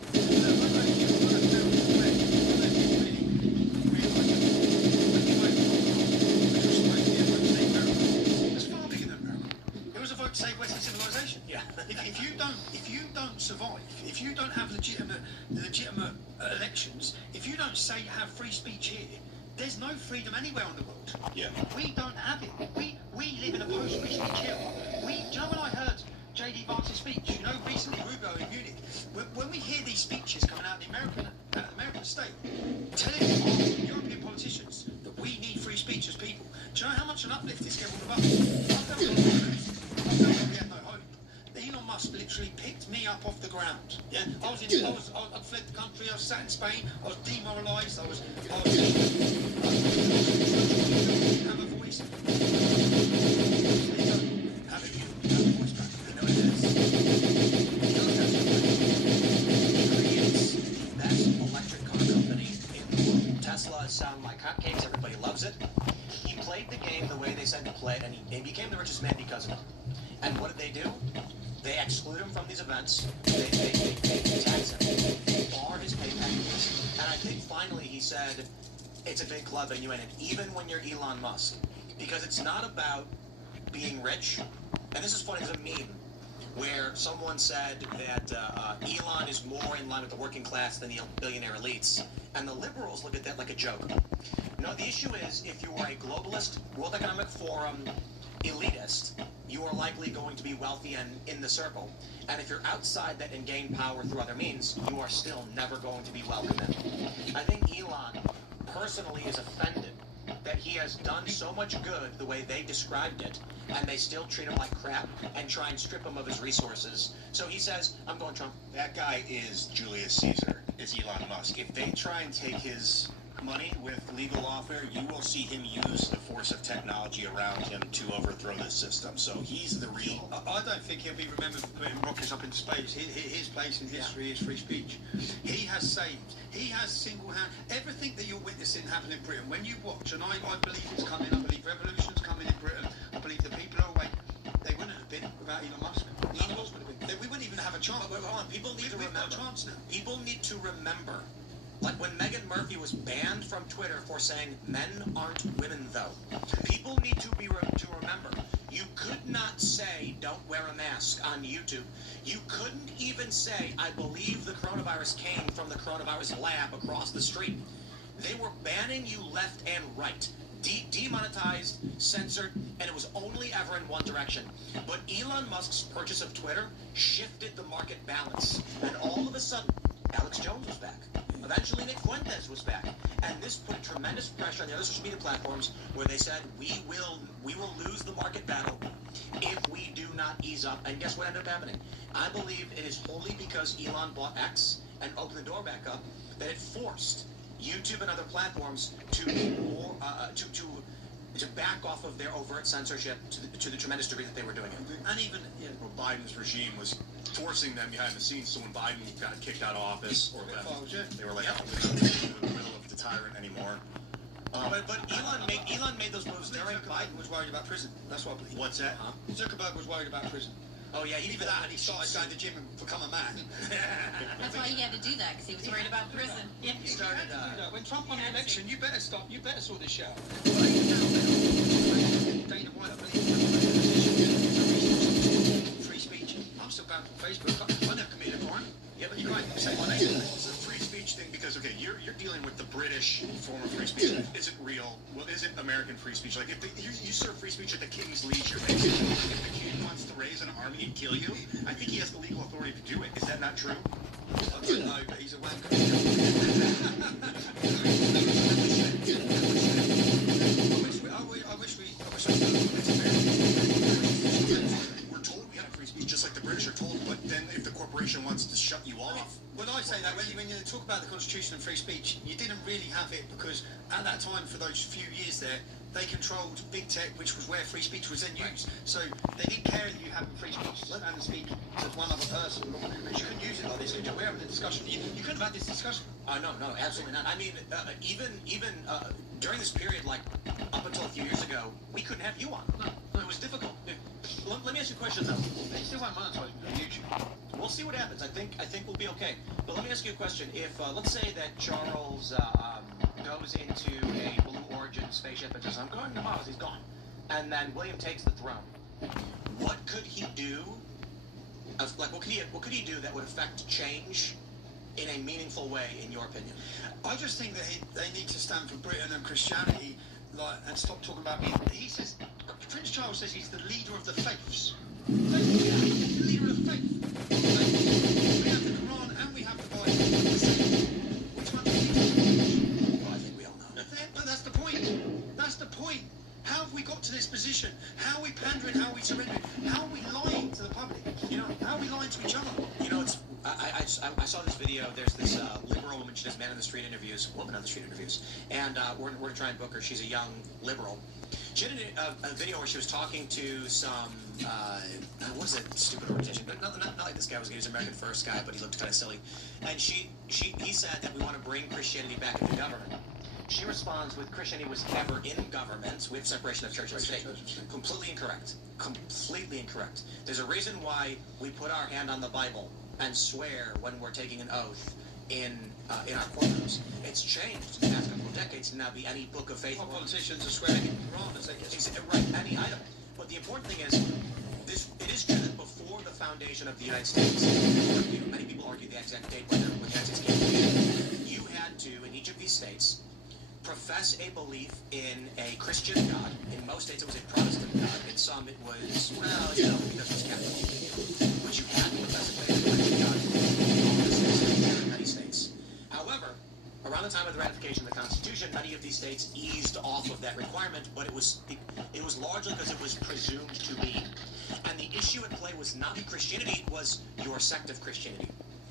It's far bigger than America. It was a vote to save Western civilization. Yeah. If you don't survive, if you don't have legitimate elections, if you don't say you have free speech here, there's no freedom anywhere in the world. Yeah. We don't have it. We live in a post-free speech era. Do you know when I heard J.D. Vance's speech, you know, recently Rubio in Munich, when we hear these speeches coming out of the American state, telling European politicians that we need free speech as people, do you know how much an uplift it's given with us? I felt we had no hope. Elon Musk literally picked me up off the ground. Yeah, I'd fled the country. I was sat in Spain. I was demoralised. I was have a voice. Have a voice back. I know it is. He creates the best electric car company in the world. Tesla sound like hotcakes. Everybody loves it. He played the game the way they said to play it, and he became the richest man because of it. And what did they do? They exclude him from these events. They tax him. They bar his pay packages. And I think finally he said, it's a big club and you in it, even when you're Elon Musk. Because it's not about being rich. And this is funny, there's a meme where someone said that Elon is more in line with the working class than the billionaire elites. And the liberals look at that like a joke. No, the issue is, if you are a globalist, World Economic Forum elitist, you are likely going to be wealthy and in the circle. And if you're outside that and gain power through other means, you are still never going to be welcome in. I think Elon personally is offended that he has done so much good the way they described it, and they still treat him like crap and try and strip him of his resources. So he says, I'm going Trump. That guy is Julius Caesar, is Elon Musk. If they try and take his money with legal lawfare, you will see him use the force of technology around him to overthrow this system. So he's the real. I don't think he'll be remembered for putting rockets up into space. His place in history is free speech. He has saved. He has single-hand everything that you're witnessing happen in Britain. When you watch, and I believe it's coming. I believe revolution's coming in Britain. I believe the people are awake. They wouldn't have been without Elon Musk. None of us would have been. We wouldn't even have a chance. Hold on. People need to remember. Chance now. People need to remember. Like when Meghan Murphy was banned from Twitter for saying men aren't women though. People need to remember. You could not say don't wear a mask on YouTube. You couldn't even say I believe the coronavirus came from the coronavirus lab across the street. They were banning you left and right. Demonetized, censored, and it was only ever in one direction. But Elon Musk's purchase of Twitter shifted the market balance. And all of a sudden, Alex Jones was back. Eventually, Nick Fuentes was back. And this put tremendous pressure on the other social media platforms where they said, we will lose the market battle if we do not ease up. And guess what ended up happening? I believe it is wholly because Elon bought X and opened the door back up that it forced YouTube and other platforms to back off of their overt censorship to the tremendous degree that they were doing it. And even Biden's regime was forcing them behind the scenes. So when Biden got kicked out of office or left, they were like, oh, we're not in the middle of the tyrant anymore. But Elon made those moves during Biden was worried about prison. That's what I believe. What's that? Zuckerberg was worried about prison. Oh yeah, Either that and he started going to the gym and become a man. That's why he had to do that, because he was worried about prison. Yeah. He started when Trump won the election, you better stop. You better sort this out. Dana White, I believe, free speech. I'm still banned from Facebook. I never committed a crime. Yeah, but you can't say my name. It's a free speech thing because you're dealing with the British form of free speech. Is it real? Well, is it American free speech? Like if you serve free speech at the king's leisure, basically. If the king wants to raise an army and kill you, I think he has the legal authority to do it. Is that not true? I don't know, but he's a wanker. We're told we have free speech, just like the British are told. But then, if the corporation wants to shut you off, when I say that, when you talk about the Constitution and free speech, you didn't really have it because at that time, for those few years there, they controlled big tech, which was where free speech was then used. So they didn't care that you having free speech. Let them speak to one other person, but you couldn't use it like this. Could you? We're having a discussion. You couldn't have had this discussion. No, absolutely not. I mean, even during this period, like up until a few years ago, we couldn't have you on. No, it was difficult. Let me ask you a question though. They still won't monetize me on YouTube. We'll see what happens. I think we'll be okay. But let me ask you a question. If let's say that Charles goes into a Blue Origin spaceship and says, "I'm going to Mars," he's gone, and then William takes the throne. What could he do Like, what could he do that would affect change in a meaningful way, in your opinion? I just think that they need to stand for Britain and Christianity, and stop talking about me. He says, Prince Charles says he's the leader of the faiths. He's the leader of the faith. We have the Quran and we have the Bible. Which one do you think? Well, I think we all know. But that's the point. That's the point. How have we got to this position? How are we pandering? How are we surrendering? How are we lying to the public? You know, how are we lying to each other? You know, it's I saw this video. There's this liberal woman. She does woman on the street interviews, and we're going to try and book her. She's a young liberal. She had a video where she was talking to some what is it, stupid organization, but not like this guy was. He was an American First guy, but he looked kind of silly. And he said that we want to bring Christianity back into government. She responds with Christianity was never in government with separation of church and state. Completely incorrect. Completely incorrect. There's a reason why we put our hand on the Bible and swear when we're taking an oath in our courtrooms. It's changed in the past couple of decades to now be any book of faith. Politicians are swearing in Quran as they get right, any item. But the important thing is, it is true that before the foundation of the United States, many people argue the exact date when the United States came to be, you had to, in each of these states, profess a belief in a Christian God. In most states, it was a Protestant God. In some, it was, well, you know, because it was Catholic. But you had to profess a faith in a Christian God in all the states, in many states. However, around the time of the ratification of the Constitution, many of these states eased off of that requirement, but it was largely because it was presumed to be. And the issue at play was not Christianity, it was your sect of Christianity.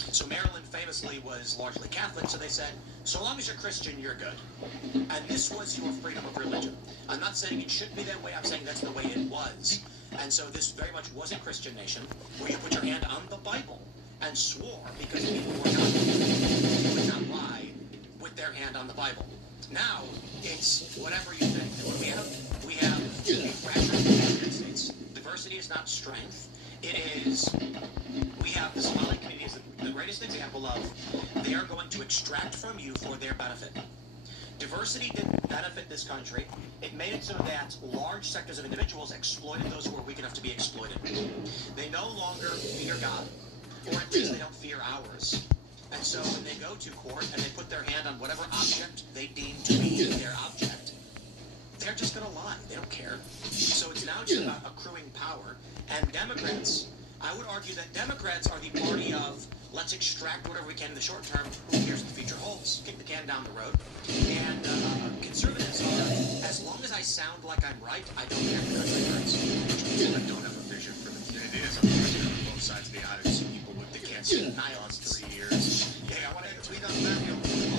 So Maryland famously was largely Catholic, so they said, so long as you're Christian, you're good. And this was your freedom of religion. I'm not saying it should be that way, I'm saying that's the way it was. And so this very much was a Christian nation, where you put your hand on the Bible and swore, because people were not, would not lie with their hand on the Bible. Now, it's whatever you think. And what we have a fractured United States. Diversity is not strength. It is, we have the Somali community is the greatest example of, they are going to extract from you for their benefit. Diversity didn't benefit this country. It made it so that large sectors of individuals exploited those who were weak enough to be exploited. They no longer fear God, or at least they don't fear ours. And so when they go to court and they put their hand on whatever object they deem to be their object, they're just going to lie. They don't care. So it's now just about accruing power. And Democrats, I would argue that Democrats are the party of, let's extract whatever we can in the short term, who cares what the future holds, kick the can down the road. And conservatives are, as long as I sound like I'm right, I don't care if the country hurts. I don't have a vision for the community as I'm watching on both sides of the aisle. See people with the cancer denial on 3 years. Yeah, I want to tweet on that.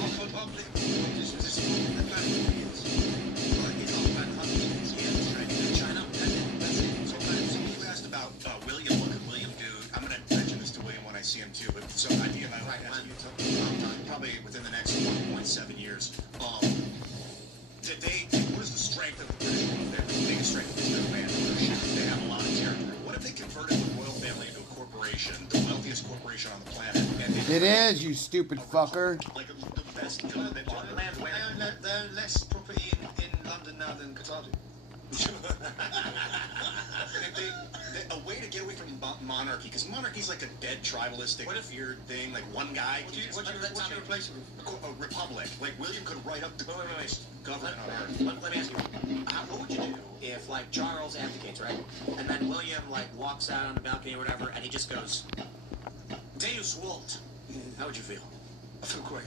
All public. This was this the planet is. It's all about hundreds of years. China. Sometimes you asked about William. What could William do? I'm going to mention this to William when I see him too. But so I think I might ask you probably within the next 1.7 years. What is the strength of the British royal family? The biggest strength is their land ownership. They have a lot of territory. What if they converted the royal family into a corporation, the wealthiest corporation on the planet? It is, you stupid fucker. Like the best. They own less property in London now than Qatar do. A way to get away from monarchy, because monarchy is like a dead tribalistic, weird thing. Like one guy. What's your replace a republic? Like William could write up the government on Earth. Let me ask you, what would you do if, like, Charles abdicates, right? And then William, like, walks out on the balcony or whatever, and he just goes, Deus Vult. How would you feel? I feel great.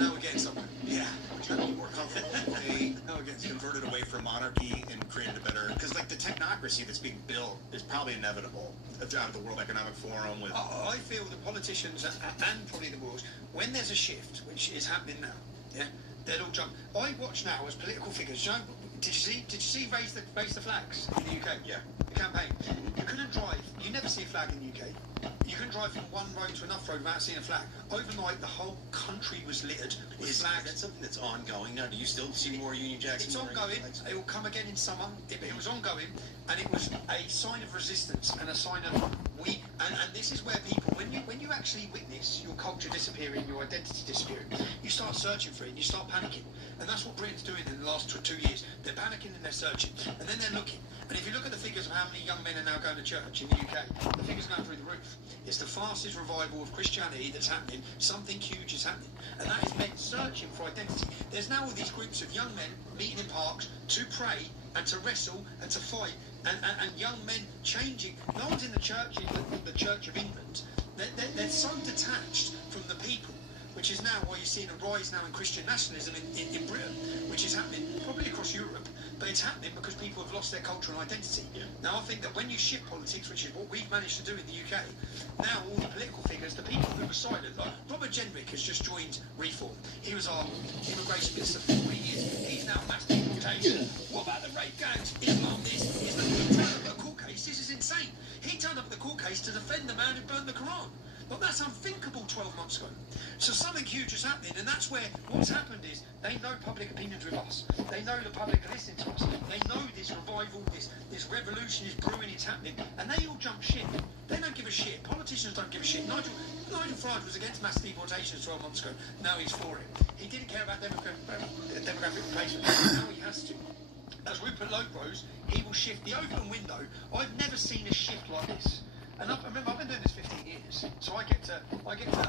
Now we're getting somewhere. Yeah. Would you be more comfortable if they converted away from monarchy and created a better... Because, like, the technocracy that's being built is probably inevitable out of the World Economic Forum with... I feel the politicians and probably the wars, when there's a shift, which is happening now, yeah, they'll all jump. I watch now as political figures. You know, did you see raise the flags in the UK? Yeah. The campaign. You couldn't drive. You never see a flag in the UK. You can drive from one road to another road without seeing a flag. Overnight, the whole country was littered with flags. That's something that's ongoing now. Do you still see more Union Jacks? It's ongoing. It will come again in summer. It was ongoing, and it was a sign of resistance and a sign of And this is where people, when you actually witness your culture disappearing, your identity disappearing, you start searching for it and you start panicking. And that's what Britain's doing in the last 2 years. They're panicking and they're searching. And then they're looking. And if you look at the figures of how many young men are now going to church in the UK, the figures are going through the roof. It's the fastest revival of Christianity that's happening. Something huge is happening. And that is men searching for identity. There's now all these groups of young men meeting in parks to pray and to wrestle and to fight. And young men changing. No one's in the church, the Church of England. They're so detached from the people, which is now why you're seeing a rise now in Christian nationalism in Britain, which is happening probably across Europe, but it's happening because people have lost their cultural identity. Yeah. Now I think that when you shift politics, which is what we've managed to do in the UK, now all the political figures, the people who were silent, like Robert Jenrick has just joined Reform. He was our immigration minister for 40 years. He's now mass deportation. What about the rape gangs? Islam this, Islam. He turned up at a court case. This is insane. He turned up at the court case to defend the man who burned the Quran. But that's unthinkable 12 months ago. So something huge is happening, and that's where what's happened is they know public opinion's with us. They know the public are listening to us. They know this revival, this revolution is brewing, it's happening, and they all jump ship. They don't give a shit. Politicians don't give a shit. Nigel Farage was against mass deportations 12 months ago. Now he's for it. He didn't care about demographic replacement. Now he has to. As Rupert Lowe grows, he will shift the open window. I've never seen a shift like this. And remember, I've been doing this 15 years, so I get to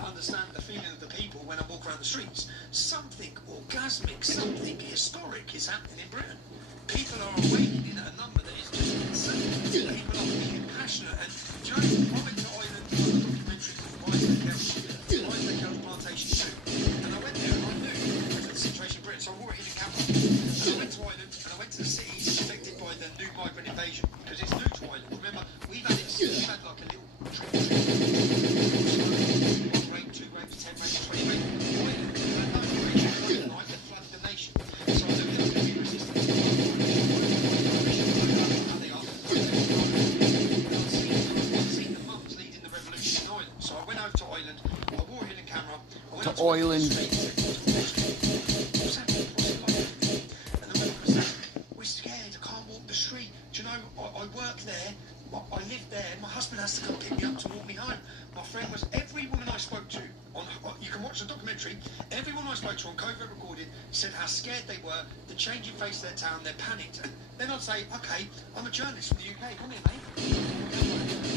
understand the feeling of the people when I walk around the streets. Something orgasmic, something historic is happening in Britain. People are awakening at a number that is just insane. People are being passionate. And do you know, I went to Ireland on a documentary called Isaac Hells Plantation 2. And I went there and I knew the situation in Britain, so I wore a hidden camera. And I went to Ireland and I went to the cities affected by the new migrant invasion, because it's new to Ireland. Remember, we've had like a little trick. 1 grape, 2 grapes, 10 grapes, 20 grapes. Ireland, we've had no migration overnight that flooded the nation. So I knew there was going to be resistance. How they are. I've seen the mums leading the revolution in Ireland. So I went over to Ireland, I wore a hidden camera, I went to Ireland. What's happening? What's it like? And the woman was saying, we're scared, I can't walk the street. Do you know, I work there, I live there, my husband has to come pick me up to walk me home. My friend was, every woman I spoke to, you can watch the documentary, every woman I spoke to on covert recorded said how scared they were, the changing face of their town, they're panicked. And then I'd say, okay, I'm a journalist from the UK, come here, mate.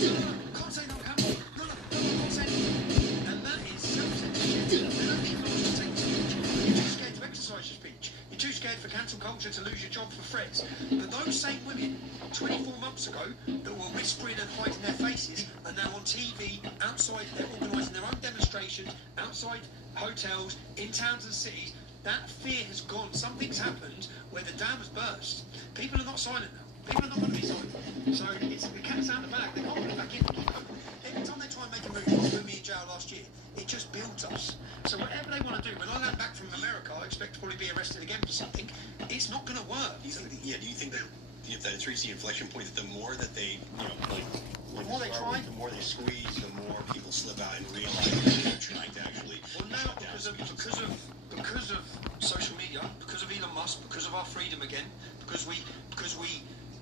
No, can't say no, camera. No, can't say anything. And that is self-censorship. They don't need laws to take speech. You're too scared to exercise your speech. You're too scared for cancel culture to lose your job for threats. But those same women, 24 months ago, that were whispering and hiding their faces, are now on TV, outside, they're organising their own demonstrations, outside hotels, in towns and cities. That fear has gone. Something's happened where the dam has burst. People are not silent now. People are not going to be silent. So it's the cat's out of the bag. They can't put it back in. Every time they try and make a move, they put me in jail last year. It just builds us. So whatever they want to do, when I land back from America, I expect to probably be arrested again for something. It's not going to work. Do you think that if it's reached the inflection point, that the more that they, the more they try, the more they squeeze, the more people slip out and realize that they're trying to actually. Well, now because of social media, because of Elon Musk, because of our freedom again, because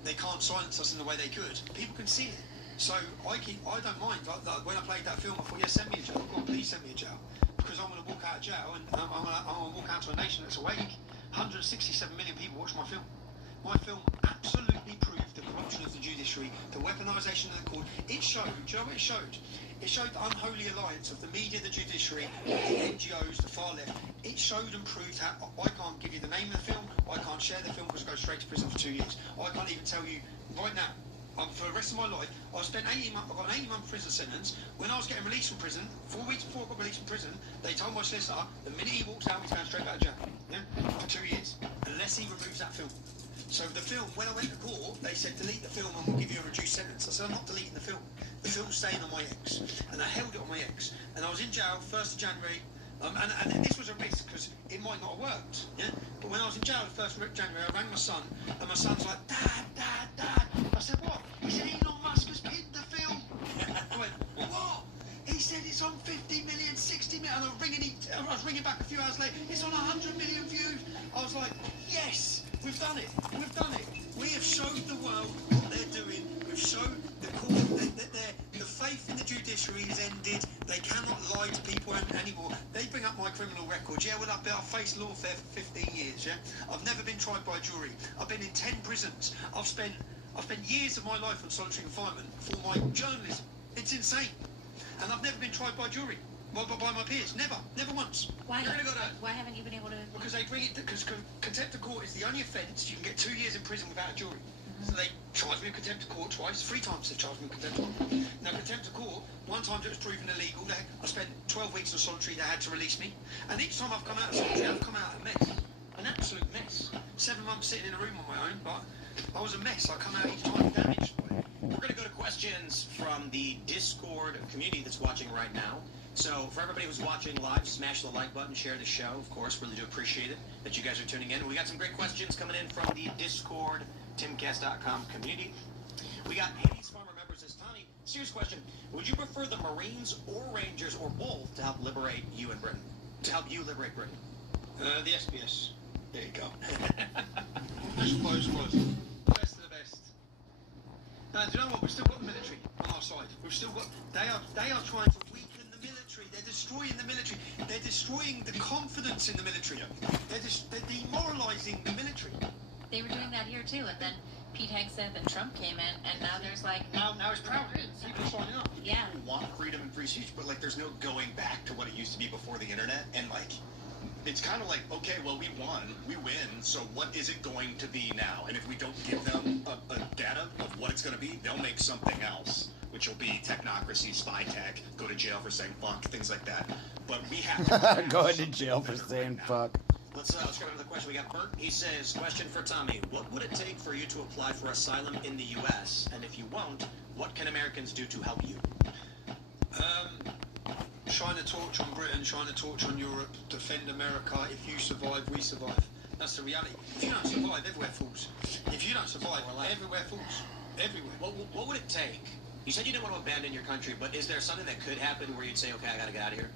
they can't silence us in the way they could. People can see it. So I don't mind. Like when I played that film, I thought, yeah, send me a jail. God, please send me a jail, because I'm going to walk out of jail and I'm going to walk out to a nation that's awake. 167 million people watched my film. My film absolutely proved the corruption of the judiciary, the weaponisation of the court. It showed, do you know what it showed? It showed the unholy alliance of the media, the judiciary, the NGOs, the far left. It showed and proved how I can't give you the name of the film, I can't share the film because I go straight to prison for 2 years. I can't even tell you right now. For the rest of my life, I spent 18 months. I got an 18-month prison sentence. When I was getting released from prison, 4 weeks before I got released from prison, they told my solicitor the minute he walks out, he's going straight back to jail. Yeah, for 2 years, unless he removes that film. So the film, when I went to court, they said delete the film and we'll give you a reduced sentence. I said I'm not deleting the film. The film's staying on my ex, and I held it on my ex. And I was in jail 1st of January. And this was a risk because it might not have worked, yeah? But when I was in jail the 1st of January, I rang my son, and my son's like, Dad. I said, what? He said, Elon Musk has pinned the film. I went, what? He said it's on 50 million, 60 million. And I was ringing back a few hours later, it's on 100 million views. I was like, yes, we've done it. We have showed the world what they're doing. We've showed the court that The faith in the judiciary is ended. They cannot lie to people anymore. They bring up my criminal record. Yeah, well, I've faced lawfare for 15 years, yeah? I've never been tried by a jury. I've been in 10 prisons. I've spent years of my life on solitary confinement for my journalism. It's insane. And I've never been tried by a jury. By my peers. Never once. Why? You're gonna go to... Why haven't you been able to? Because they bring it... Because contempt of court is the only offence you can get 2 years in prison without a jury. So they charged me with contempt of court twice. 3 times they charged me with contempt of court. Now, contempt of court, one time it was proven illegal. I spent 12 weeks in solitary. They had to release me. And each time I've come out of solitary, I've come out a mess. An absolute mess. 7 months sitting in a room on my own, but I was a mess. I come out each time damaged. We're going to go to questions from the Discord community that's watching right now. So for everybody who's watching live, smash the like button, share the show. Of course, really do appreciate it that you guys are tuning in. We got some great questions coming in from the Discord, timcast.com community. We got Hades Farmer members says, Tommy, serious question. Would you prefer the Marines or Rangers or both to help liberate you in Britain? To help you liberate Britain? The SPS. There you go. Close. Best of the best. Now, do you know what? We've still got the military on our side. We've still got... They are trying to weaken the military. They're destroying the military. They're destroying the confidence in the military. They're demoralising the military. They were doing that here too, and then Pete Hegseth and Trump came in, and now there's like... Now it's proud. People are signing up. Yeah. We want freedom and free speech, but like there's no going back to what it used to be before the internet, and like it's kind of like, okay, well, we won, we win, so what is it going to be now? And if we don't give them a data of what it's going to be, they'll make something else, which will be technocracy, spy tech, go to jail for saying fuck, things like that. But we have to going to jail for saying fuck. Let's go to the question. We got Bert. He says, question for Tommy. What would it take for you to apply for asylum in the U.S.? And if you won't, what can Americans do to help you? Shine a torch on Britain, shine a torch on Europe, defend America. If you survive, we survive. That's the reality. If you don't survive, everywhere falls. If you don't survive, everywhere falls. Everywhere. What would it take? You said you didn't want to abandon your country, but is there something that could happen where you'd say, okay, I got to get out of here?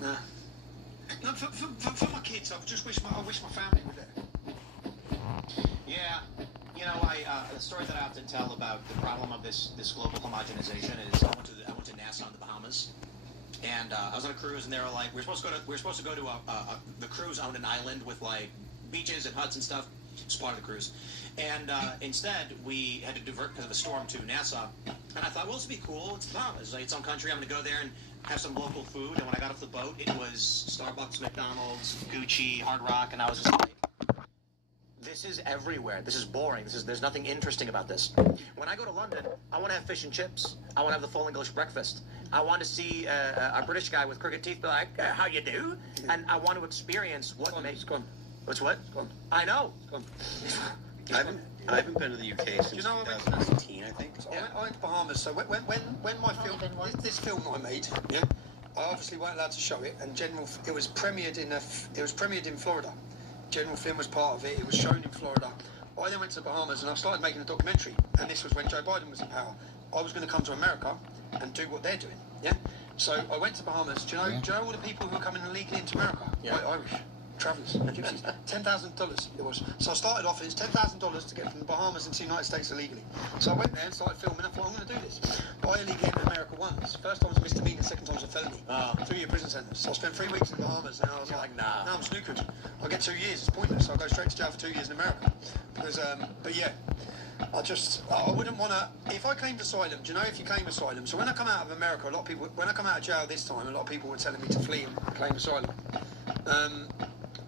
Nah. No, for my kids, I wish my family were there. Yeah, you know, the story that I often tell about the problem of this global homogenization is I went to Nassau in the Bahamas, and I was on a cruise, and they were like, we were supposed to go to the cruise on an island with like beaches and huts and stuff. It's part of the cruise, and instead we had to divert because of a storm to Nassau, and I thought, well, this would be cool. It's the Bahamas, like its own country. I'm going to go there and have some local food. And when I got off the boat, it was Starbucks, McDonald's, Gucci, Hard Rock, and I was just like, this is everywhere. This is boring. There's nothing interesting about this. When I go to London, I want to have fish and chips. I want to have the full English breakfast. I want to see a British guy with crooked teeth be like, how you do? And I want to experience what makes... What's what? I know. I haven't been to the UK since 2018, I think. So I went to Bahamas. So when my film, this film I made, yeah, I obviously weren't allowed to show it, and it was premiered in Florida. General Film was part of it. It was shown in Florida. I then went to the Bahamas and I started making a documentary. And this was when Joe Biden was in power. I was going to come to America and do what they're doing. Yeah. So I went to Bahamas. Do you know all the people who are coming illegally into America? Yeah. White Irish. Travellers, gypsies, $10,000 it was. So I started off, it's $10,000 to get from the Bahamas into the United States illegally. So I went there and started filming. I thought, I'm going to do this. But I illegally entered America once. First time was a misdemeanor, second time was a felony. 3-year prison sentence. So I spent 3 weeks in the Bahamas, and I was like, nah, I'm snookered. I'll get 2 years, it's pointless. I'll go straight to jail for 2 years in America. Because, but yeah, I wouldn't want to, if I claimed asylum, do you know if you claim asylum? So when I come out of America, a lot of people, when I come out of jail this time, a lot of people were telling me to flee and claim asylum.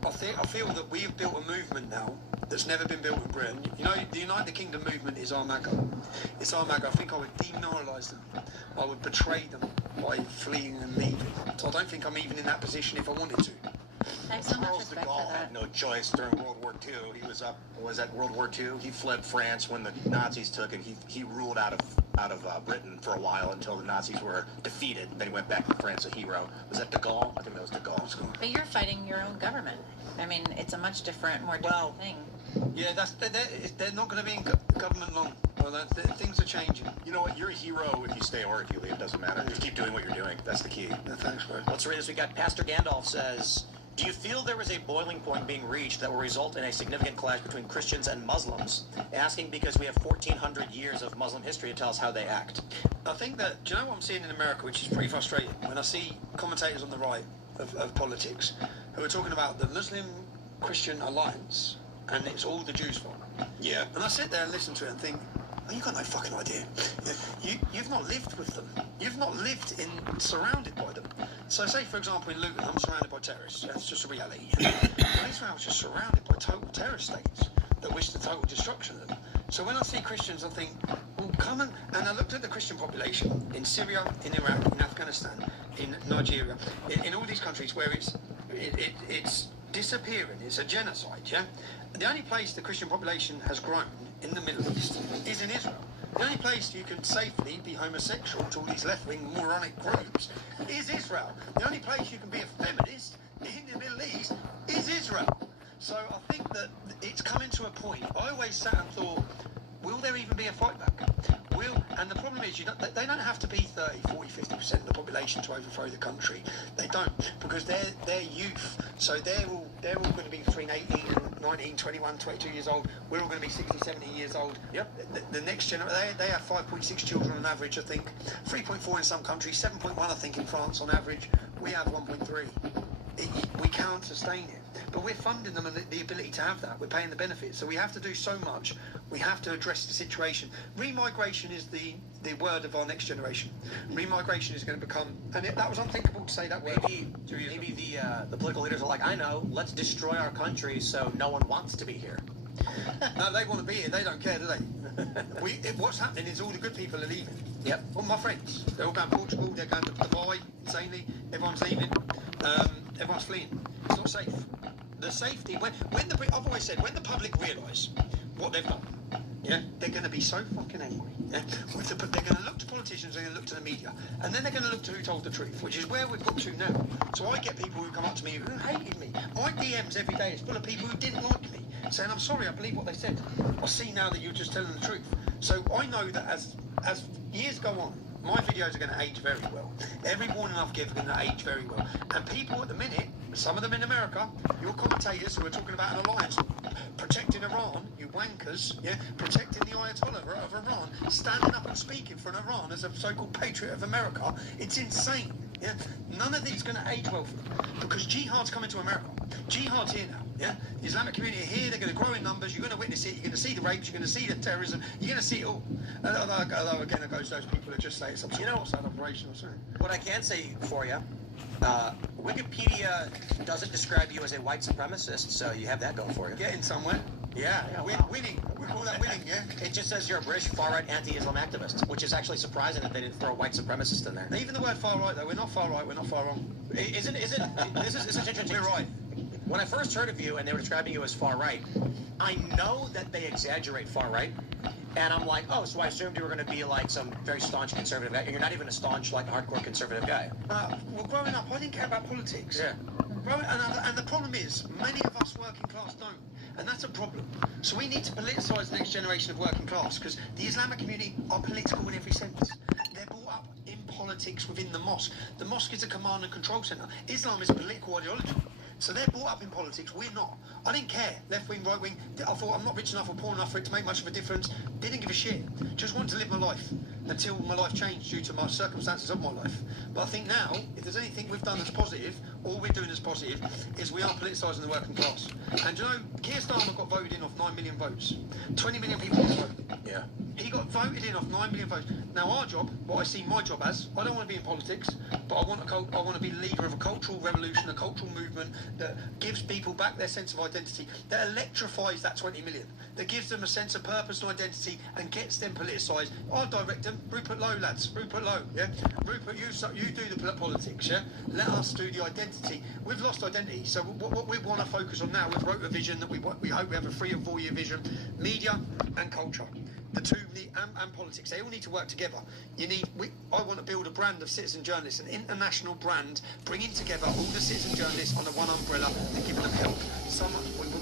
I feel that we have built a movement now that's never been built in Britain. You know, the United Kingdom movement is our MAGA. It's our MAGA. I think I would demoralise them. I would betray them by fleeing and leaving. So I don't think I'm even in that position if I wanted to. I have so much Charles de respect for Gaulle that. had no choice during World War II. He was at World War II. He fled France when the Nazis took it. He ruled out of Britain for a while until the Nazis were defeated. Then he went back to France, a hero. Was that de Gaulle? I think that was de Gaulle. But you're fighting your own government. I mean, it's a much more different thing. Yeah, they're not going to be in government long. Well, things are changing. You know what? You're a hero if you stay or if you leave. It doesn't matter. Just keep doing what you're doing. That's the key. Yeah, thanks, bro. Let's read this. We got Pastor Gandalf says, Do you feel there is a boiling point being reached that will result in a significant clash between Christians and Muslims? Asking because we have 1,400 years of Muslim history to tell us how they act. I think that, do you know what I'm seeing in America, which is pretty frustrating, when I see commentators on the right of politics who are talking about the Muslim-Christian alliance, and it's all the Jews' fault. Yeah. And I sit there and listen to it and think, oh, you've got no fucking idea. You've not lived with them. You've not lived surrounded by them. So say, for example, in Luton, I'm surrounded by terrorists. That's just a reality. Israel's just surrounded by total terrorist states that wish the total destruction of them. So when I see Christians, I think, well, come on. And I looked at the Christian population in Syria, in Iraq, in Afghanistan, in Nigeria, in all these countries where it's disappearing. It's a genocide, yeah? The only place the Christian population has grown in the Middle East is in Israel. The only place you can safely be homosexual to all these left-wing moronic groups is Israel. The only place you can be a feminist in the Middle East is Israel. So I think that it's coming to a point. I always sat and thought, will there even be a fight back? And the problem is, they don't have to be 30, 40, 50% of the population to overthrow the country. They don't, because they're youth. So they're all going to be between 18 and 19, 21, 22 years old. We're all going to be 60, 70 years old. Yep. The next generation, they have 5.6 children on average, I think. 3.4 in some countries, 7.1 I think in France on average. We have 1.3. We can't sustain it. But we're funding them and the ability to have that. We're paying the benefits. So we have to do so much. We have to address the situation. Remigration is the word of our next generation. Remigration is going to become... And that was unthinkable to say that word. Maybe the political leaders are like, I know, let's destroy our country so no one wants to be here. No, they want to be here. They don't care, do they? What's happening is all the good people are leaving. Yep. All my friends. They're all going to Portugal. They're going to Dubai, insanely. Everyone's leaving. Everyone's fleeing. It's not safe. The safety... I've always said, when the public realise what they've done, yeah, they're going to be so fucking angry. Yeah? They're going to look to politicians, they're going to look to the media, and then they're going to look to who told the truth, which is where we've got to now. So I get people who come up to me who hated me. My DMs every day is full of people who didn't like me, saying, I'm sorry, I believe what they said. I see now that you're just telling the truth. So I know that as years go on, my videos are going to age very well. Every warning I've given are going to age very well. And people at the minute, some of them in America, your commentators who are talking about an alliance, protecting Iran, you wankers, yeah, protecting the Ayatollah of Iran, standing up and speaking for an Iran as a so-called patriot of America, it's insane. Yeah? None of this is going to age well for them, because jihad's coming to America. Jihad's here now. Yeah? The Islamic community are here, they're going to grow in numbers, you're going to witness it, you're going to see the rapes, you're going to see the terrorism, you're going to see it all. Although again, it goes to those people that just say it's some sort of operation or something. What I can say for you, Wikipedia doesn't describe you as a white supremacist, so you have that going for you. Getting somewhere. Yeah. Winning. We call that winning, yeah? It just says you're a British far-right anti-Islam activist, which is actually surprising that they didn't throw a white supremacist in there. Even the word far-right, though, we're not far-right, we're not far wrong. This is interesting. We're right. When I first heard of you and they were describing you as far-right, I know that they exaggerate far-right. And I'm like, oh, so I assumed you were going to be like some very staunch conservative guy. And you're not even a staunch, like, hardcore conservative guy. Well, growing up, I didn't care about politics. Yeah. And the problem is, many of us working class don't. And that's a problem. So we need to politicise the next generation of working class, because the Islamic community are political in every sense. They're brought up in politics within the mosque. The mosque is a command and control centre. Islam is a political ideology. So they're brought up in politics, we're not. I didn't care, left wing, right wing. I thought I'm not rich enough or poor enough for it to make much of a difference. Didn't give a shit. Just wanted to live my life until my life changed due to my circumstances of my life. But I think now, if there's anything we've done that's positive, all we're doing as positive, is we are politicising the working class. And you know, Keir Starmer got voted in off 9 million votes. 20 million people voted. Yeah. He got voted in off 9 million votes. Now our job, what I see my job as, I don't want to be in politics, but I want to be the leader of a cultural revolution, a cultural movement that gives people back their sense of identity, that electrifies that 20 million, that gives them a sense of purpose and identity and gets them politicised. I'll direct them. Rupert Lowe, lads. Rupert Lowe, yeah? Rupert, you do the politics, yeah? Let us do the identity. We've lost identity, so what we want to focus on now, we've wrote a vision that we hope we have a 3 or 4 year vision, media and culture. The two and politics, they all need to work together. I want to build a brand of citizen journalists, an international brand, bringing together all the citizen journalists under one umbrella and giving them help.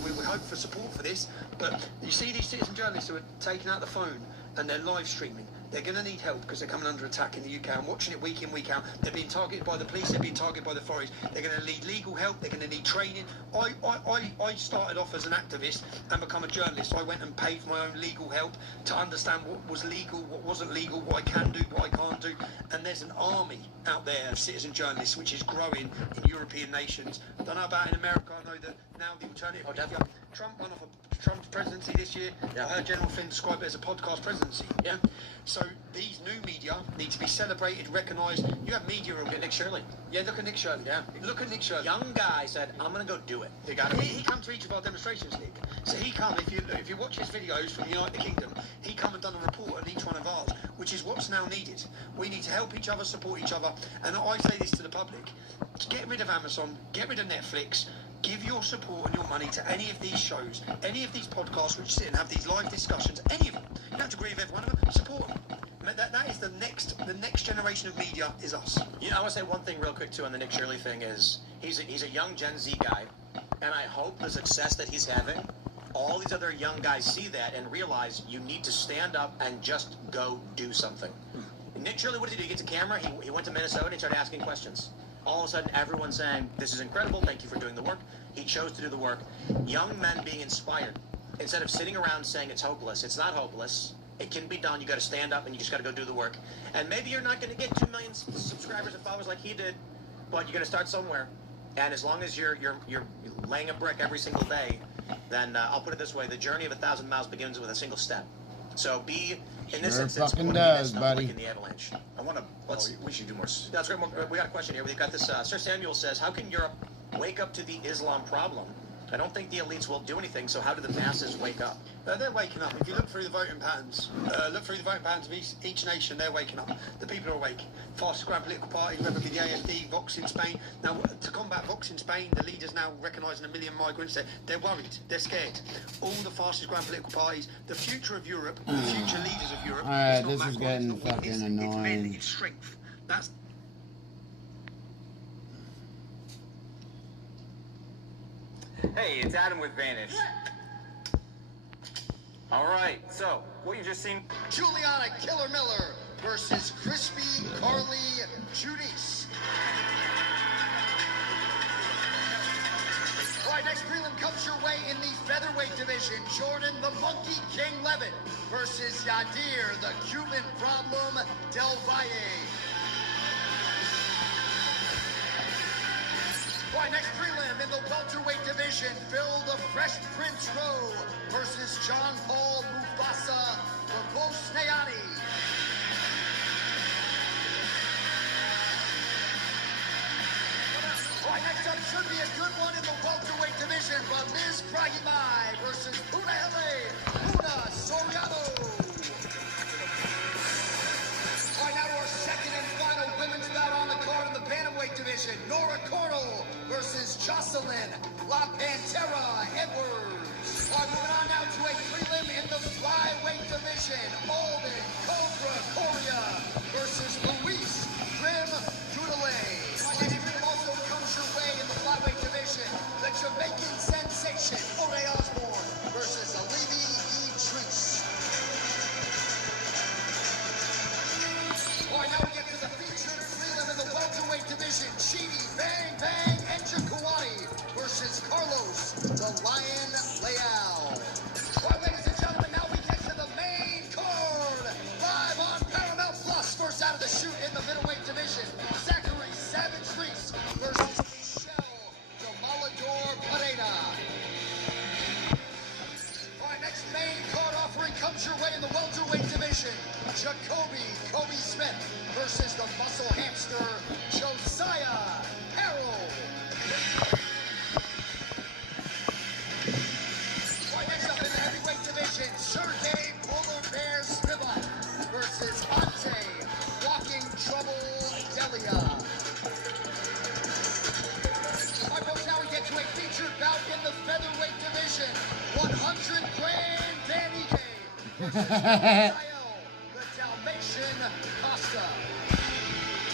We hope for support for this, but you see these citizen journalists who are taking out the phone and they're live streaming. They're going to need help because they're coming under attack in the UK. I'm watching it week in, week out. They're being targeted by the police. They're being targeted by the authorities. They're going to need legal help. They're going to need training. I started off as an activist and become a journalist. I went and paid for my own legal help to understand what was legal, what wasn't legal, what I can do, what I can't do. And there's an army out there of citizen journalists which is growing in European nations. I don't know about in America. I know that now the alternative. Trump won off Trump's presidency this year. I heard General Flynn describe it as a podcast presidency. Yeah. So these new media need to be celebrated, recognised. You have media. Look at Nick Shirley. Yeah, look at Nick Shirley. Yeah. Look at Nick Shirley. Young guy said, "I'm going to go do it." He come to each of our demonstrations, Nick. So he come. If you watch his videos from the United Kingdom, he come and done a report on each one of ours, which is what's now needed. We need to help each other, support each other, and I say this to the public: get rid of Amazon, get rid of Netflix. Give your support and your money to any of these shows, any of these podcasts which sit and have these live discussions, any of them. You don't have to agree with every one of them. Support them. That is the next generation of media is us. You know, I want to say one thing real quick too on the Nick Shirley thing is he's a young Gen Z guy, and I hope the success that he's having, all these other young guys see that and realize you need to stand up and just go do something. Nick Shirley, what did he do? He get to camera. He went to Minnesota and started asking questions. All of a sudden, everyone's saying, "This is incredible, thank you for doing the work." He chose to do the work. Young men being inspired. Instead of sitting around saying it's hopeless, it's not hopeless. It can be done. You got to stand up and you just got to go do the work. And maybe you're not going to get 2 million subscribers and followers like he did, but you're going to start somewhere. And as long as you're laying a brick every single day, then I'll put it this way: the journey of 1,000 miles begins with a single step. So be in this instance, fucking does, buddy. in the avalanche. I want to. We should do more. That's great. We got a question here. We've got this. Sir Samuel says, "How can Europe wake up to the Islam problem? I don't think the elites will do anything. So how do the masses wake up?" They're waking up. If you look through the voting patterns, of each nation, they're waking up. The people are awake. Fastest growing political party, whether it be the AFD, Vox in Spain. Now, to combat Vox in Spain, the leaders now recognising 1 million migrants. They're worried. They're scared. All the fastest growing political parties, the future of Europe, the future leaders of Europe. Alright, this is getting fucking annoying. It's strength. That's. Hey, it's Adam with Vanish. All right, so what you just seen? Juliana Killer Miller versus Crispy Carly Judice. All right, next prelim comes your way in the featherweight division. Jordan the Monkey King Levitt versus Yadir the Cuban Problem Del Valle. Right, next prelim in the welterweight division, Phil the Fresh Prince Rowe versus John Paul Mufasa Bosniani. Right, next up should be a good one in the welterweight division, but Liz Kragimai versus Punahele Puna Soriano. Right now to our second and final women's bout on the card in the bantamweight division, Nora Cornell versus Jocelyn La Pantera Edwards. All right, moving on now to a prelim in the flyweight division, Alden Cobra Coria versus Luis Grim Dudley. And it also comes your way in the flyweight division, the Jamaican sensation, Ode Osborne versus Alivi Idris. All right, now we get to the featured prelim in the welterweight division, Chidi Bang Bang Enchikawati versus Carlos the Lion Leal. All right, ladies and gentlemen, now we get to the main card. Live on Paramount Plus, first out of the chute in the middleweight division, Zachary Savage Reese versus Michelle Domalador Pereira. All right, next main card offering comes your way in the welterweight division, Jacoby Kobe Smith versus the muscle hamster, Josiah Harrell. Right, next up in the heavyweight division, Sergey Polar Bear Spivak versus Ante Walking Trouble Delia. All right, folks, now we get to a featured bout in the featherweight division, 100 grand Danny Day versus the Dalmatian Costa.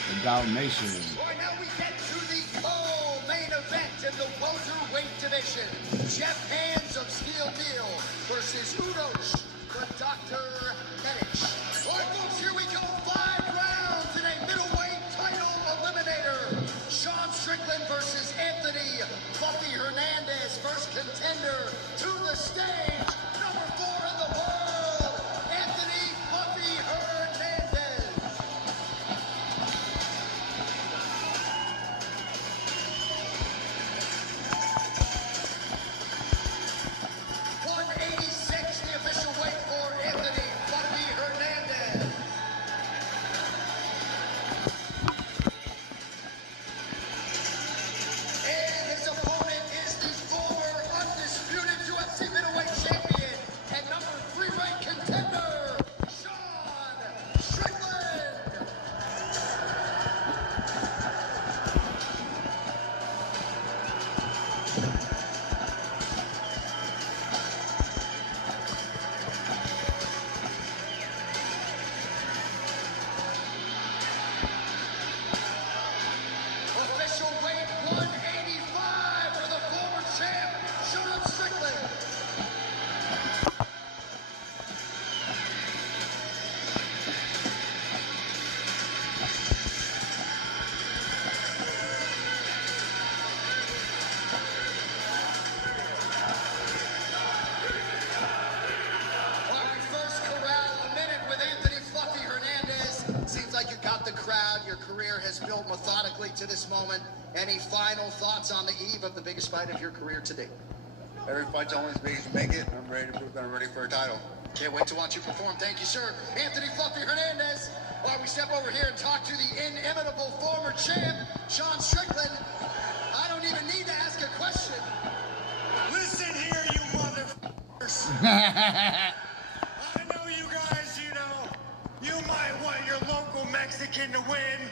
The Dalmatian. All right, now we get to the co-main event in the welterweight division. Jeff Hands of Steel Deal versus Udoch, the Dr. Medic. All right, folks, here we built methodically to this moment. Any final thoughts on the eve of the biggest fight of your career to date? Every fight's only as big as you make it. I'm ready to prove that I'm ready for a title. Can't wait to watch you perform. Thank you, sir. Anthony Fluffy Hernandez. While we step over here and talk to the inimitable former champ, Sean Strickland. I don't even need to ask a question. Listen here, you motherfuckers. I know you guys, you might want your local Mexican to win.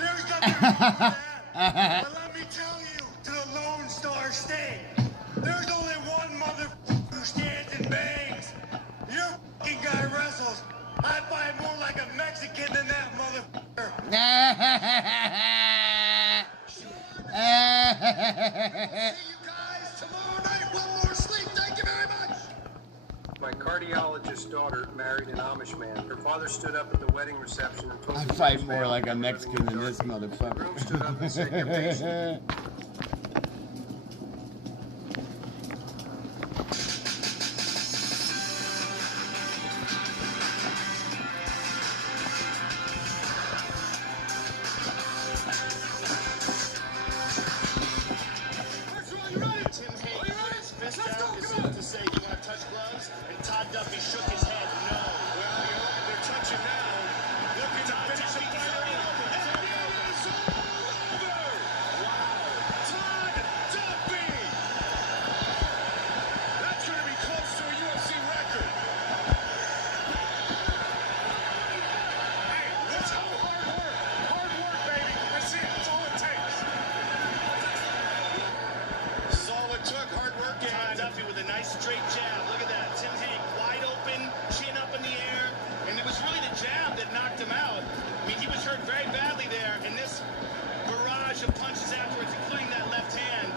There's nothing wrong with that. But let me tell you, to the Lone Star State, there's only one motherfucker who stands and bangs. Your fucking guy wrestles. I fight more like a Mexican than that motherfucker. See you guys tomorrow night. One more sleep. Thank you very much. My cardiologist's daughter married an Amish man. Her father stood up at the wedding reception and told I his fight family more like a they were Mexican living in than this darkness. The groom stood up and said, "You're motherfucker. Tim Hayes put his fist out as if to say, "You want to touch gloves?" And Todd Duffy shook his head, "No." Well, they're touching now. Looking to finish the fight. Todd Duffy! That's going to be close to a UFC record. Hey, let's go. Hard work. Hard work, baby. That's it. That's all it takes. That's all it took. Hard work. Todd Duffy with a nice straight jab. Look at that. Tim Hank wide open, chin up in the air. And it was really the jab that knocked him out. I mean, he was hurt very badly there. And this barrage of punches afterwards, including that left hand.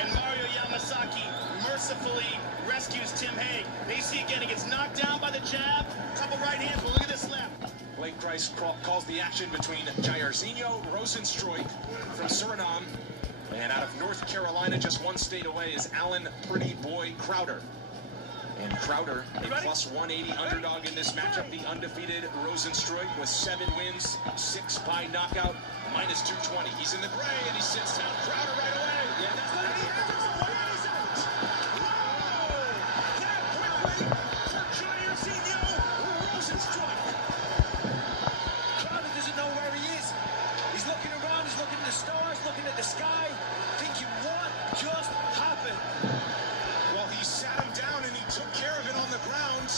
And Mario Yamasaki mercifully rescues Tim Hague. And you see again, he gets knocked down by the jab. Couple right hands, but look at this left. Blake Price calls the action between Jairzinho Rosenstruik from Suriname, and out of North Carolina, just one state away, is Alan Pretty Boy Crowder. And Crowder, a plus 180 underdog in this matchup, the undefeated Rosenstruik with 7 wins, 6 by knockout, minus 220. He's in the gray, and he sits down Crowder right away. Yeah, that's what he happens. What is it? Whoa! That quickly for Jairzinho Rosenstruik. Crowder doesn't know where he is. He's looking around, he's looking at the stars, looking at the sky, thinking, what just happened? Well, he sat him down and he took care of it on the ground.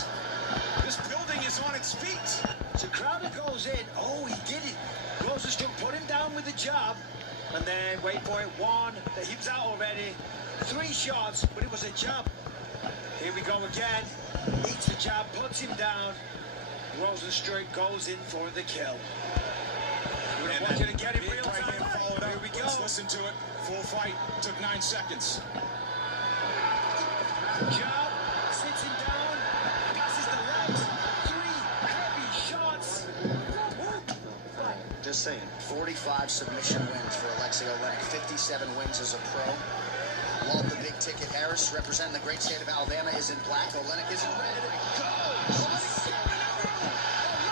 This building is on its feet. So Crowder goes in. Oh, he did it. Rosenstruik put him down with the jab. And then, wait for it, 1. He was out already. 3 shots, but it was a jab. Here we go again. Eats the jab, puts him down. Rosenstruik goes in for the kill. And I want you to get it big real right time. hand followed up. Here we go. Let's listen to it. Full fight. Took 9 seconds. Jab, sits him down, passes the legs. 3 heavy shots. Just saying, 45 submission wins for Alexei Olenek, 57 wins as a pro. Walt the Big Ticket Harris, representing the great state of Alabama, is in black. Olenek is in red. And it goes!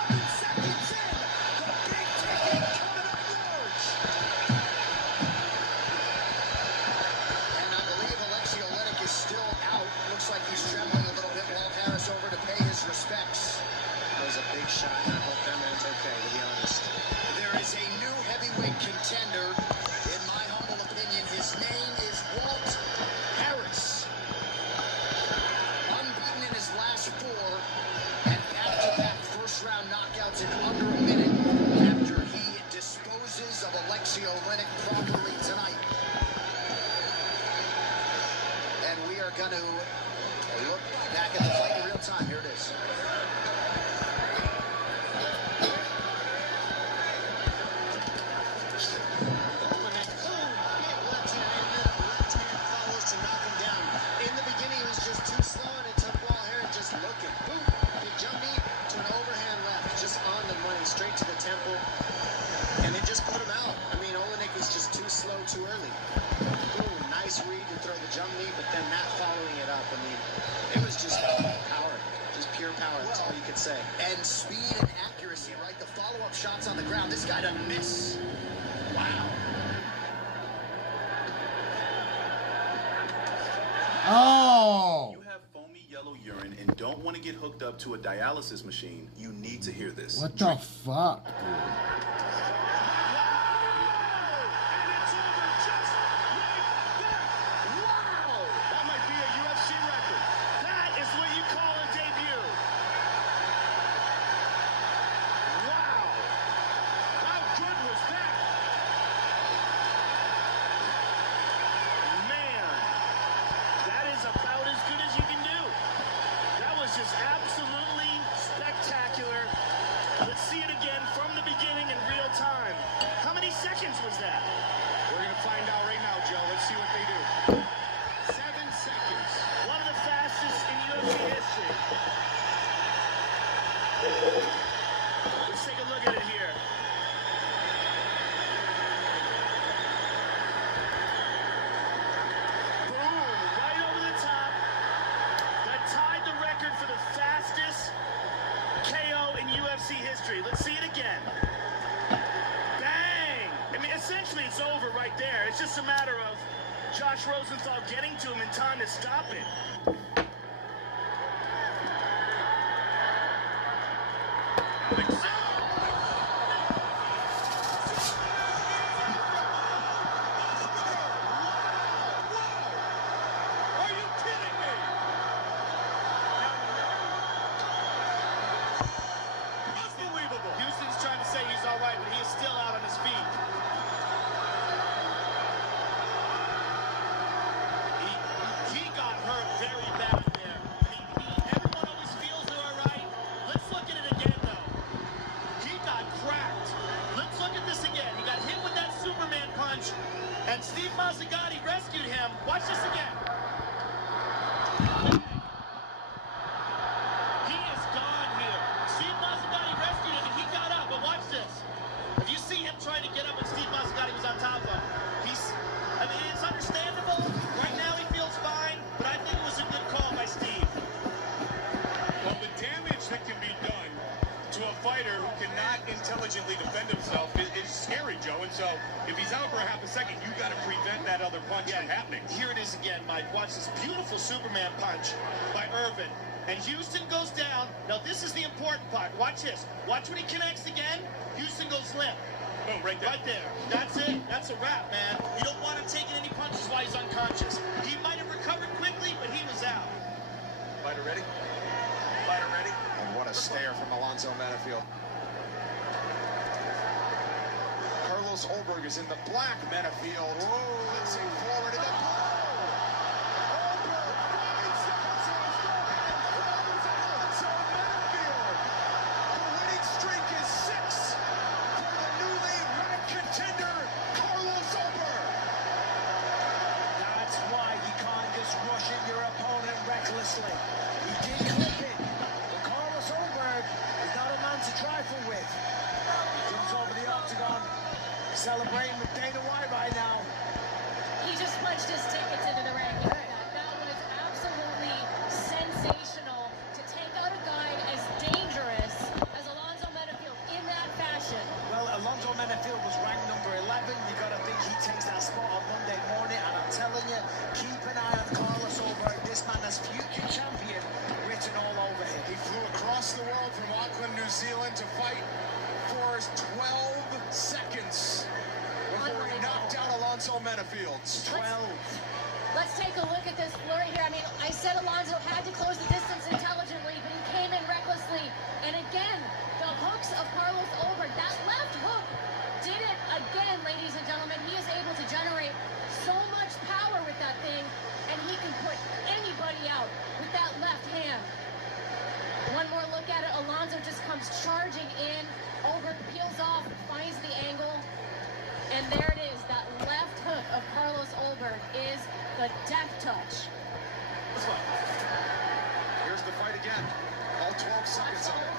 11 seconds in! The Big Ticket coming up large! And I believe Alexei Olenek is still out. Looks like he's trembling a little bit. Walt Harris over to pay his respects. That was a big shot, and I hope that man's okay, to be honest. There is a new heavyweight contender. In my humble opinion, his name is Walt Harris. Unbeaten in his last 4, and back-to-back first-round knockouts in under a minute after he disposes of Alexei Olenek properly tonight. And we are going to look back at the fight in real time. Here it is. Straight to the temple, and it just put him out. I mean, Olenek was just too slow, too early. Boom, nice read to throw the jump knee, but then not following it up. I mean, it was just power, just pure power. That's all you could say. And speed and accuracy. accuracy, right? The follow-up shots on the ground. This guy doesn't miss. Wow. Oh! You have foamy yellow urine and don't want to get hooked up to a dialysis machine, you need to hear this. What the fuck, dude? Absolutely spectacular. Let's see it again from the beginning in real time. How many seconds was that? We're going to find out right now, Joe. Let's see what they do. 7 seconds. One of the fastest in UFC history. Let's take a look at it here. Boom, right over the top. That tied the record for the fastest KO in UFC history. Let's see it again. Bang! I mean, essentially it's over right there. It's just a matter of Josh Rosenthal getting to him in time to stop it. Houston's trying to say he's all right, but he is still out on his feet. He got hurt very bad there. Everyone always feels they're all right. Let's look at it again, though. He got cracked. Let's look at this again. He got hit with that Superman punch, and Steve Mazzagatti rescued him. Watch this again. He is gone here. Steve Mazzagatti rescued him, and he got up. But watch this. If you see him trying to get up and Steve Mazzagatti was on top of him, I mean, it's understandable. Right now he feels fine, but I think it was a good call by Steve. Well, the damage that can be done to a fighter who cannot intelligently defend himself is scary, Joe. And so if he's out for a half a second, you got to prevent that other punch from happening. Here it is again, Mike. Watch this beautiful Superman punch by Irvin. And Houston goes down. Now, this is the important part. Watch this. Watch when he connects again. Houston goes limp. Boom, right there. Right there. That's it. That's a wrap, man. You don't want him taking any punches while he's unconscious. He might have recovered quickly, but he was out. Fighter ready? Fighter ready? And what a stare from Alonzo Menifield. Carlos Ulberg is in the black. Menifield. Let's see, forward to the goal. Recklessly. He did clip it. But Carlos Ulberg is not a man to trifle with. He comes over the octagon, celebrating with Dana White right now. He just punched his tickets into the ring. That was absolutely sensational to take out a guy as dangerous as Alonzo Menifield in that fashion. Well, Alonzo Menifield was ranked number 11. You got to think he takes that spot on Monday morning. And I'm telling you, keep an eye on Carlos Ulberg. This man has future champion written all over him. He flew across the world from Auckland, New Zealand to fight for 12 seconds before he knocked out Alonzo Menifield. 12. Let's take a look at this flurry here. I mean, I said Alonzo had to close the distance intelligently, but he came in recklessly. And again, the hooks of Carlos Ulberg, that left hook did it again, ladies and gentlemen. He is able to generate so much power with that thing, and he can put anybody out with that left hand. One more look at it. Alonzo just comes charging in. Ulberg peels off, finds the angle, and there it is. That left hook of Carlos Ulberg is the death touch. Here's the fight again. All 12 seconds on it.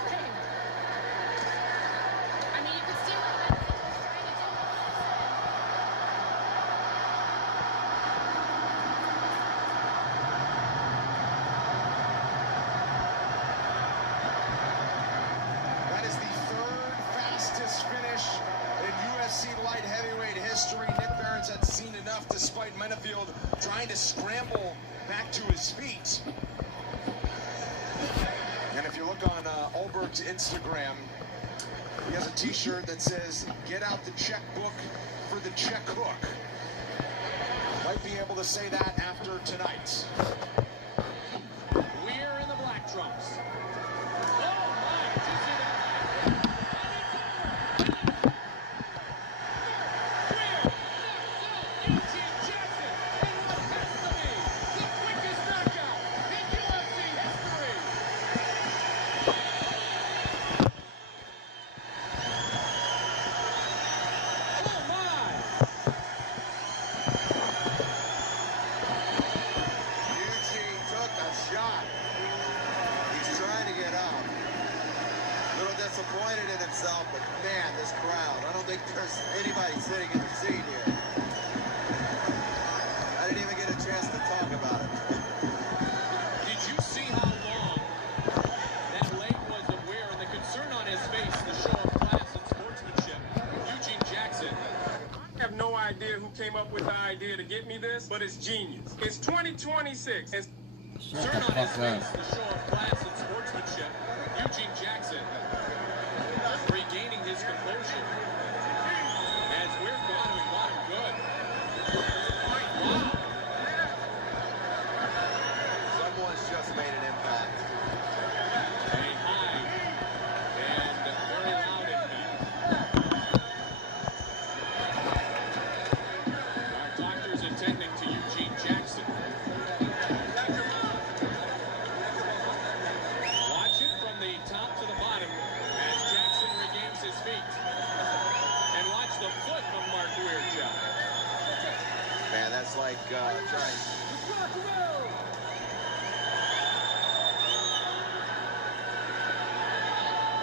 I mean, you can see what Menifield was trying to do. That is the third trying to scramble back to his feet. And if you look on Olberg's Instagram, he has a t-shirt that says, "Get out the checkbook for the check hook." Might be able to say that after tonight. We're in the black trunks. Disappointed in himself, but man, this crowd. I don't think there's anybody sitting in the seat here. I didn't even get a chance to talk about it. Did you see how long that leg was aware and the concern on his face, the show of class and sportsmanship? Eugene Jackson. I have no idea who came up with the idea to get me this, but it's genius. It's 2026. It's concern on his face, the show of class and sportsmanship. Eugene Jackson regaining his composure. As we're gone, we want him good. Wow. Someone's just made an impact. A high and very loud impact. Our doctors attending to Eugene Jackson. Watch it from the top to the bottom as Jackson regains his feet. And watch the foot of Mark Weirjaw. Man, that's like trying.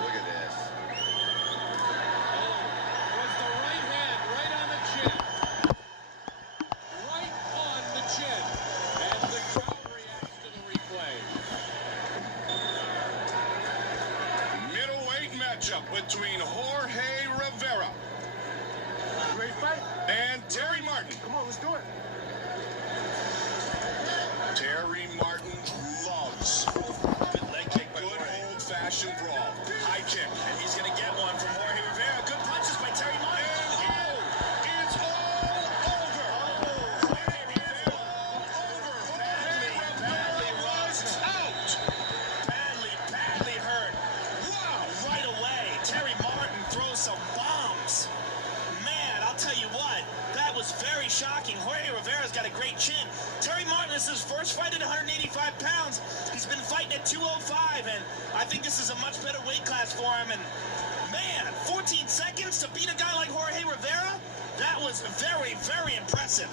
Look at this. Was the right hand right on the chin. Right on the chin. As the crowd reacts to the replay. Middleweight matchup between Jorge Rivera and Terry Martin. Come on, let's do it. Terry Martin loves the leg kick. Good old-fashioned brawl. High kick. And he's going to get one from Jorge Rivera. Good punches by Terry Martin. And it's all over. Jorge Rivera all over. Badly rushed out. Badly hurt. Wow. Right away, Terry Martin throws some bombs. Man, I'll tell you what. That was very shocking. Jorge Rivera's got a great chin. Terry Martin, this is his first fight at 185 pounds. He's been fighting at 205, and I think this is a much better weight class for him. And man, 14 seconds to beat a guy like Jorge Rivera? That was very, very impressive.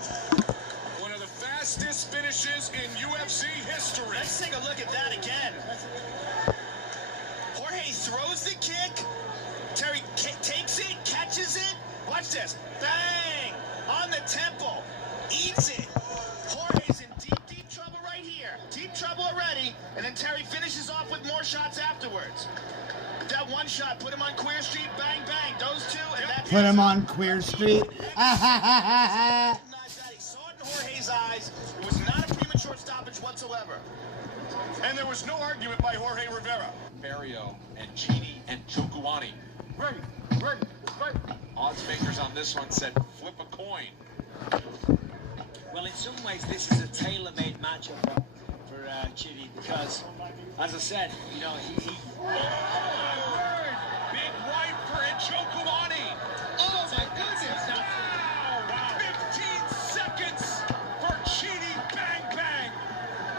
One of the fastest finishes in UFC history. Let's take a look at that again. Jorge throws the kick. Terry takes it, catches it. Watch this. Bang! On the temple. Eats it. Jorge's in deep trouble right here. Deep trouble already. And then Terry finishes off with more shots afterwards. But that one shot put him on Queer Street. Bang, bang. Those two. And that Put him on Queer Street. He saw it in Jorge's eyes. It was not a premature stoppage whatsoever. And there was no argument by Jorge Rivera. Barrio and Chini and Chokuani. Ready. Odds makers on this one said flip a coin. Well, in some ways, this is a tailor-made matchup for Chidi because, as I said, you know, he Big right for Chokuani. Oh my goodness! Wow! 15 seconds for Chidi. Bang bang.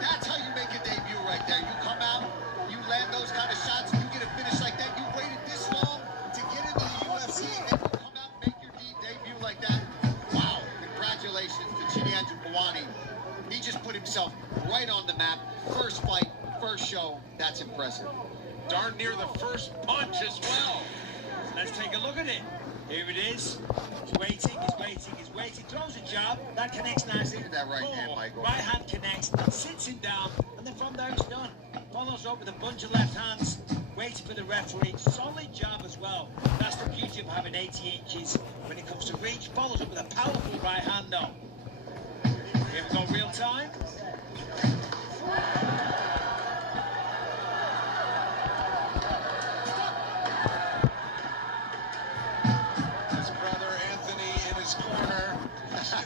That's how you make a debut right there. You come out, you land those kind of shots, you get a finish like that. You waited this long to get into the UFC and you come out and make your debut like that. Wow. Congratulations to Chidi Njokuani. He just put himself right on the map. First fight, first show. That's impressive. Darn near the first punch as well. Let's take a look at it. Here it is. He's waiting. Throws a jab. That connects nicely. Look at that right hand, Michael. Right hand connects. Sits him down. And then from there it's done. Follows up with a bunch of left hands. Waiting for the referee. Solid jab as well. That's the beauty of having 80 inches. When it comes to reach, follows up with a powerful right hand though. Here we go, real time. His brother Anthony in his corner.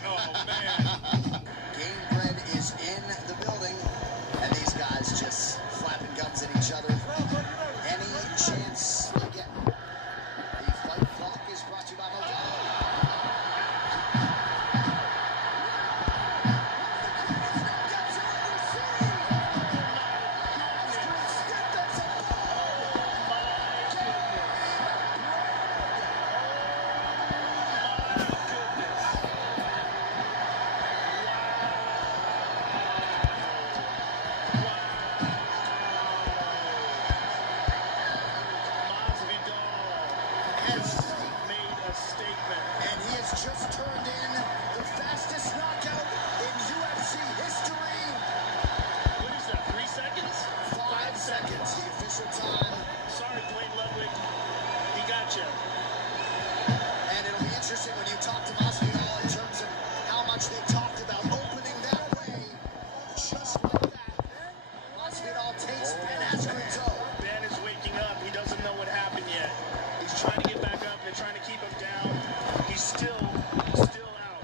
Oh, man. Game Bread is in the building, and these guys just flapping gums at each other. Any chance to get the fight clock is brought to you by Modelo. Has made a statement. And he has just turned in the fastest knockout in UFC history. What is that, 3 seconds? 5 seconds, the official time. Sorry, Dwayne Ludwig. He got you. And it'll be interesting when you talk to Masvidal in terms of how much they talked about opening that way. Just like that. Masvidal takes Ben Askren's toe. Ben is waking up. He doesn't know what happened yet. He's trying to get back up. They're trying to keep him down. He's still out.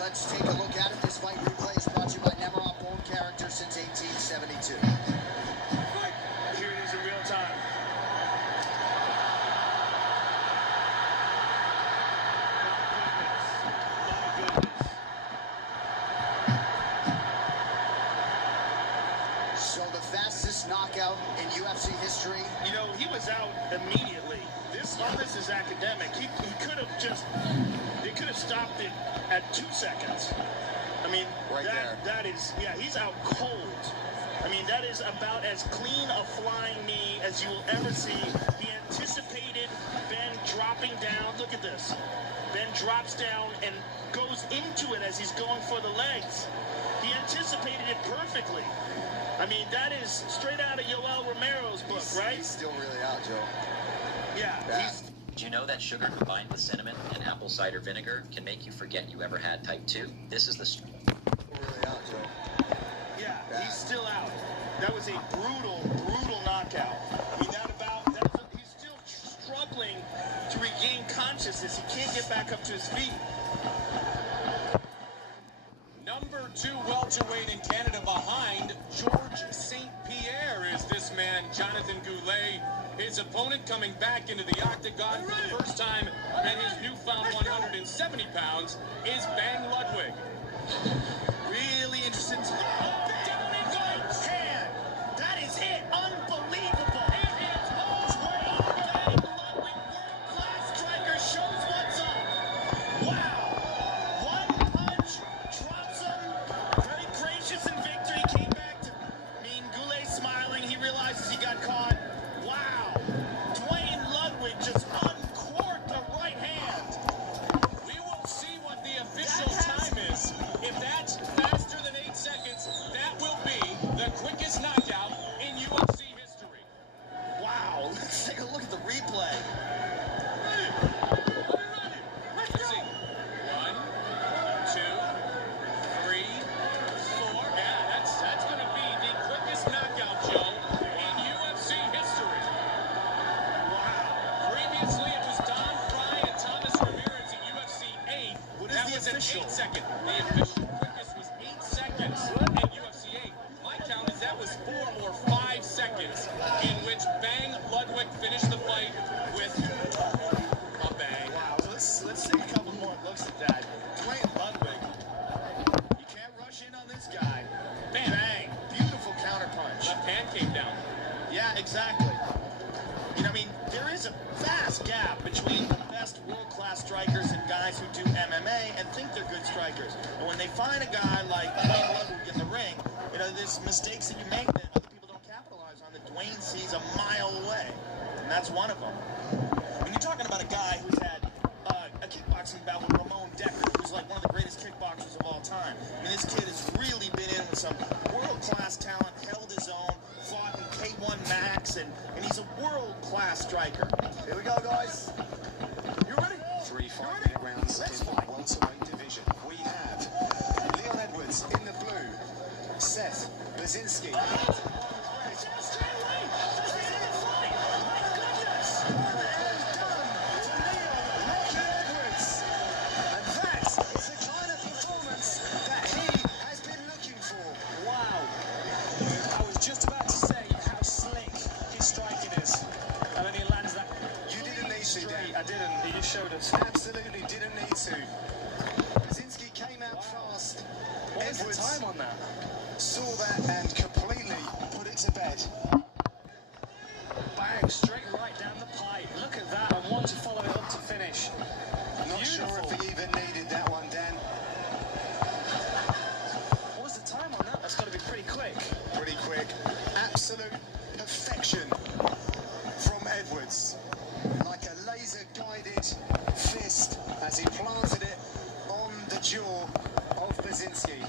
Let's take a look at it. This fight replay is brought to you by Nemerov Bone Character since 1872. Here it is in real time. My goodness. So the fastest knockout in UFC history. You know, he was out immediately. All this is academic. He could have they could have stopped it at 2 seconds. I mean, that is, yeah, he's out cold. I mean, that is about as clean a flying knee as you will ever see. He anticipated Ben dropping down. Look at this. Ben drops down and goes into it as he's going for the legs. He anticipated it perfectly. I mean, that is straight out of Yoel Romero's book, right? He's still really out, Joe. Yeah. Do you know that sugar combined with cinnamon and apple cider vinegar can make you forget you ever had type 2? This is the... Really out, Joe. Yeah, he's still out. That was a brutal knockout. I mean, he's still struggling to regain consciousness. He can't get back up to his feet. Number 2 welterweight in Canada behind George St. Pierre is this man, Jonathan Goulet. His opponent coming back into the octagon for the first time at his newfound 170 pounds is Bang Ludwig. Really interesting. Down in Gold's hand. That is it. Unbelievable. It is Dwayne Bang Ludwig, world-class striker, shows what's up. Wow. One punch, drops him. Very gracious in victory. Came back to Goulet smiling. He realizes he got caught. Wow. Dwayne Ludwig just uncorked the right hand. We will see what the official time is. If that's faster than 8 seconds, that will be the quickest knockout in UFC history. Wow. Let's take a look at the replay. Let's see. 1, 2, 3, 4. Yeah, that's going to be the quickest knockout, Joe, in UFC history. Wow. Previously, it was Don Fry and Thomas Ramirez at UFC 8. That was an 8-second. The official quickest was 8 seconds in UFC 8. My count is that was 4 or 5 seconds in which Bang Ludwig finished the fight with a bang. Wow. Let's take a couple more looks at that. Dwayne Ludwig. You can't rush in on this guy. Bang. Bang. Beautiful counterpunch. Left hand came down. Yeah, exactly. You know, I mean, there is a vast gap between the best world-class strikers and guys who do MMA and think they're good strikers. And when they find a guy like Dwayne Ludwig in the ring, you know, there's mistakes that you make that other people don't capitalize on that Dwayne sees a mile away. And that's one of them. When you're talking about a guy who's had a kickboxing bout with Ramon Decker, who's like one of the greatest kickboxers of all time. I mean, this kid has really been in with some world-class talent, held his own, fought in K1 Max, and he's a world-class striker. Here we go, guys. You ready? 3 5-minute rounds in the welterweight division. We have Leon Edwards Seth Brzezinski. I didn't. He just showed us. Absolutely didn't need to. Brzezinski came out fast. What was the time on that? Saw that and completely put it to bed. Bang, straight right down the pipe. Look at that. I want to follow it up to finish. Not sure if he even needed that one, Dan. What was the time on that? That's got to be pretty quick. Pretty quick. Absolute perfection from Edwards. Like a laser-guided fist as he planted it on the jaw of Brzezinski.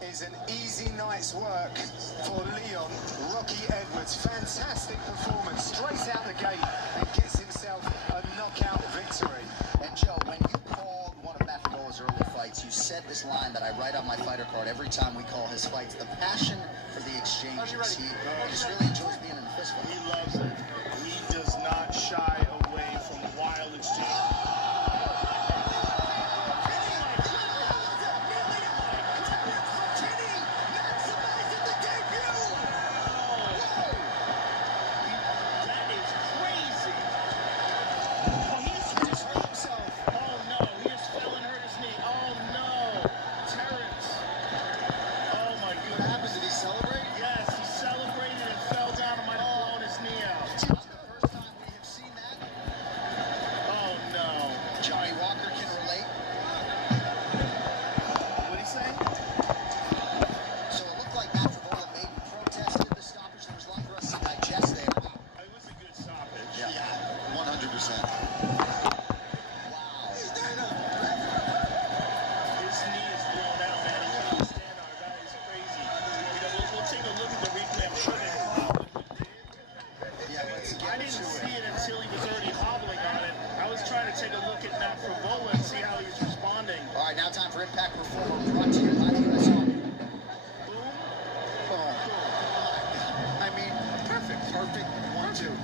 That is an easy night's work for Leon Rocky Edwards. Fantastic performance straight out the gate and gets himself a knockout victory. And Joe, when you called one of Matt Frevola's early fights, you said this line that I write on my fighter card every time we call his fights: the passion for the exchanges. He just really enjoys being in the fist fight. He loves it. He does not shy away from wild exchange.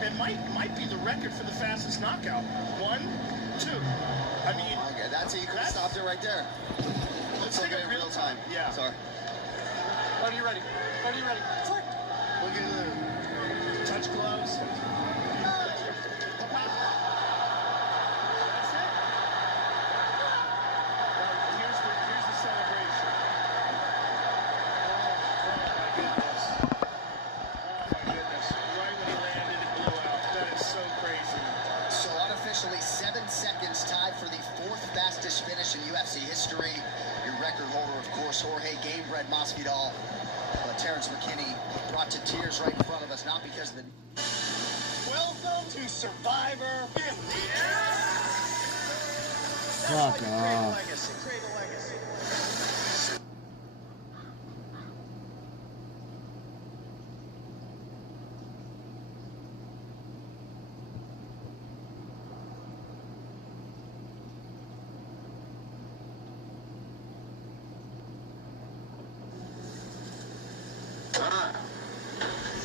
It might be the record for the fastest knockout. 1, 2. I mean, okay, that's it. You could have stopped it right there. Let's take it real time. Yeah. Sorry. Are you ready? Are you ready? Look at the touch gloves. Finish in UFC history. Your record holder, of course, Jorge Gamebred Masvidal. Terrence McKinney brought to tears right in front of us, not because of the... Welcome to Survivor 50. Fuck off. Create a legacy.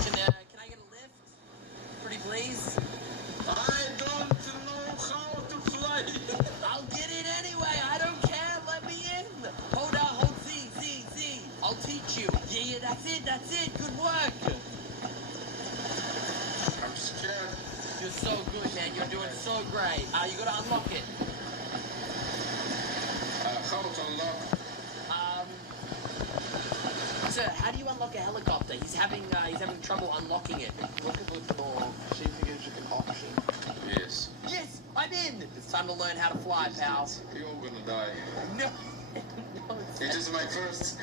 Can I get a lift? Pretty please? I don't know how to fly. I'll get it anyway. I don't care. Let me in. Hold out. Hold Z. I'll teach you. Yeah, that's it. Good work. I'm scared. You're so good, man. You're doing so great. You gotta unlock it. How to unlock? Sir, how do you unlock a helicopter? He's having trouble unlocking it. Look at the door. See if he gives you an option. Yes. Yes, I'm in. It's time to learn how to fly, pal. You're gonna die. No. It is my first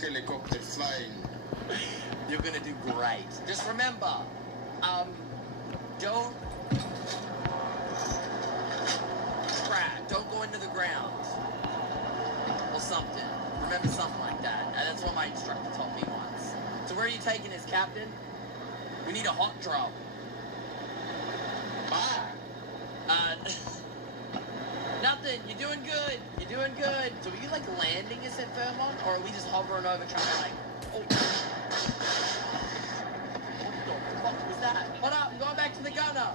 helicopter flying. You're gonna do great. Just remember, don't go into the ground or something. Remember something like that. That's what my instructor told me once. So where are you taking us, Captain? We need a hot drop. Nothing. You're doing good. You're doing good. So are you like landing us at Fairmont, or are we just hovering over trying to like? Oh. What the fuck was that? Hold up. I'm going back to the gunner.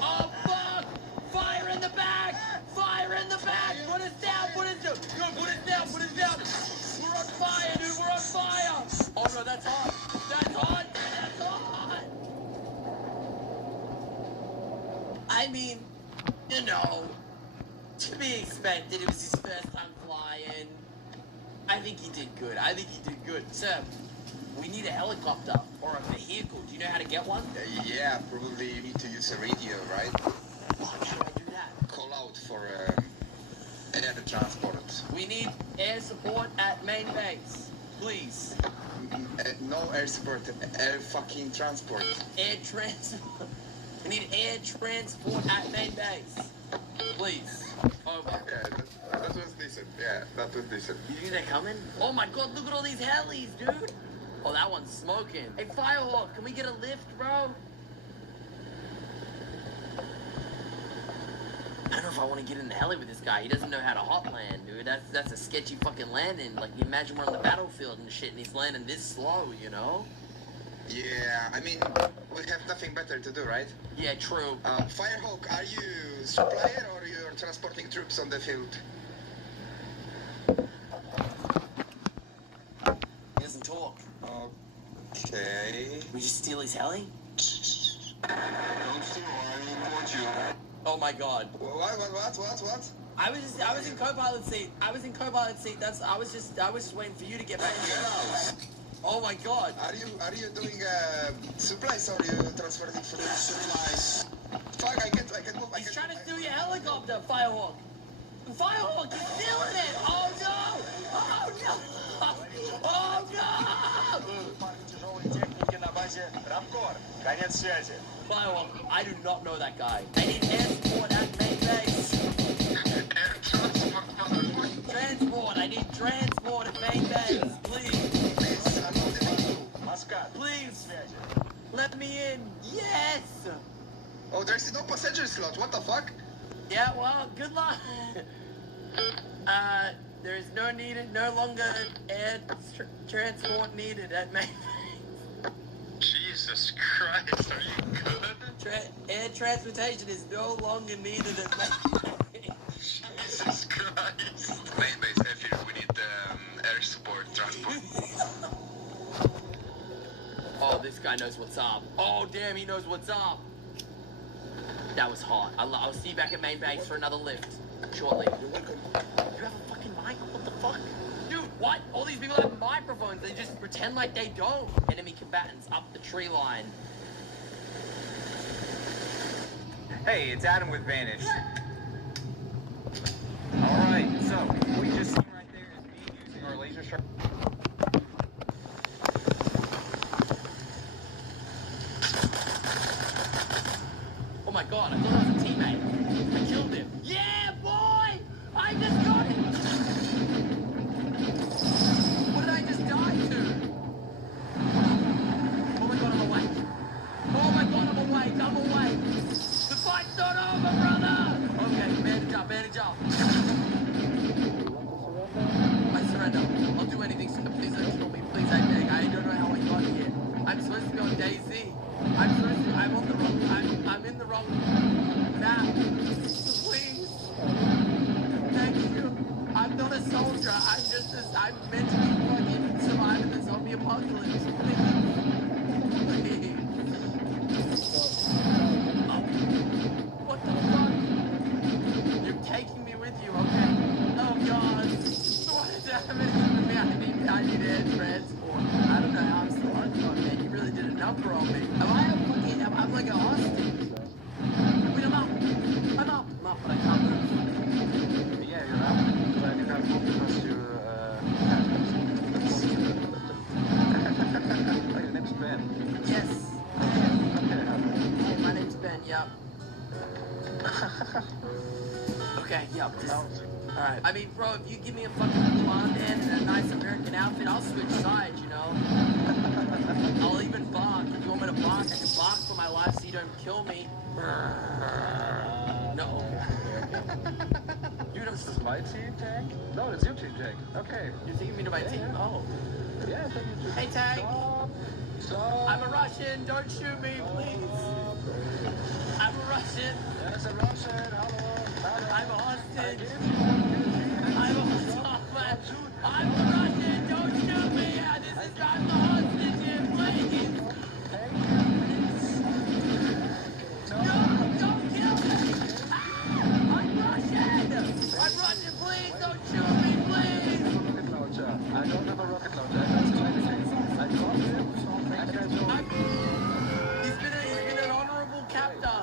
Oh fuck! Fire in the back! Fire in the back! Put us down! Put us down! Good. Put us down! Put us down! We're on fire, dude! We're on fire! Oh no, that's hot! That's hot! That's hot! I mean, you know, to be expected. It was his first time flying. I think he did good. I think he did good. Sir, we need a helicopter or a vehicle. Do you know how to get one? Yeah, probably you need to use a radio, right? How do I do that? Call out for air transport. We need air support at main base, please. No air support, air fucking transport. Air transport. We need air transport at main base, please. Over. Yeah, that was decent. Yeah, that was decent. You think they're coming? Oh my god, look at all these helis, dude. Oh, that one's smoking. Hey, Firehawk, can we get a lift, bro? I don't know if I want to get in the heli with this guy. He doesn't know how to hot land, dude. That's a sketchy fucking landing. Like, you imagine we're on the battlefield and shit, and he's landing this slow, you know? Yeah, I mean, we have nothing better to do, right? Yeah, true. Firehawk, are you supplier or you're transporting troops on the field? He doesn't talk. Okay. We just steal his heli? Don't steal, I report you. Oh my god. What? I was in co-pilot seat. I was just waiting for you to get back here. Oh my god. Are you doing supplies or are you transferring food? Supplies. Fuck, I can move. He's trying to steal your helicopter, Firehawk. Firehawk, he's stealing it! Oh no! Oh no! Oh no! Firehawk, I do not know that guy. I need air support at main base. Transport, I need transport at main base, please. Please, let me in. Yes. Oh, there's no passenger slot. What the fuck? Yeah, well, good luck. There is no longer air transport needed at main base. Jesus Christ, are you good? Air transportation is no longer needed at main base. Jesus Christ. Main base, F here. We need air support transport. Oh, this guy knows what's up. Oh, damn, he knows what's up. That was hot. I'll see you back at main base for another lift shortly. You have a fucking mic? What the fuck? Dude, what? All these people have microphones. They just pretend like they don't. Enemy combatants up the tree line. Hey, it's Adam with Vanish. Alright, so what we just seen right there is me using our laser strike. Oh my god, I thought that was a teammate. I killed him. Yeah, boy! I just got him! What did I just die to? Oh my god, I'm awake. Oh my god, I'm awake. I'm awake. The fight's not over, brother! Okay, bandage up. I surrender. I'll do anything, so please don't kill me. Please, I beg. I don't know how I got here. I'm supposed to be on DayZ. I'm in the wrong map. Please. Thank you. I'm not a soldier. I'm meant to be fucking surviving the zombie apocalypse. Please. Oh. What the fuck? You're taking me with you, okay? Oh god. What is happening to me? I need air transport. I don't know how I'm still on, man. You really did a number on me. I'm like a hostage. Wait, I'm up, but I can't move. Yeah, you're out. But you have to because you're, oh, your name's Ben. Yes. Hey, my name's Ben, yup. Okay, yup. Alright. I mean, bro, if you give me a fucking blonde man and a nice American outfit, I'll switch sides, you know? my life so you don't kill me. No. Dude, this is my team tag? No, it's your team tag. Okay. You're thinking me to my team? Oh. Yeah, I think you should. Hey, Tag. Stop. I'm a Russian. Don't shoot me, please. I'm a Russian. Yes, a Russian. Hello. I'm a hostage. I'm a hostage. I'm a Russian. Don't shoot me. This is I'm the hostage here, please. No, don't kill me. I'm Russian. I'm Russian. Please don't shoot me, please. Rocket launcher. I don't have a rocket launcher. I have tiny things. I dropped him. He's been an honorable captor.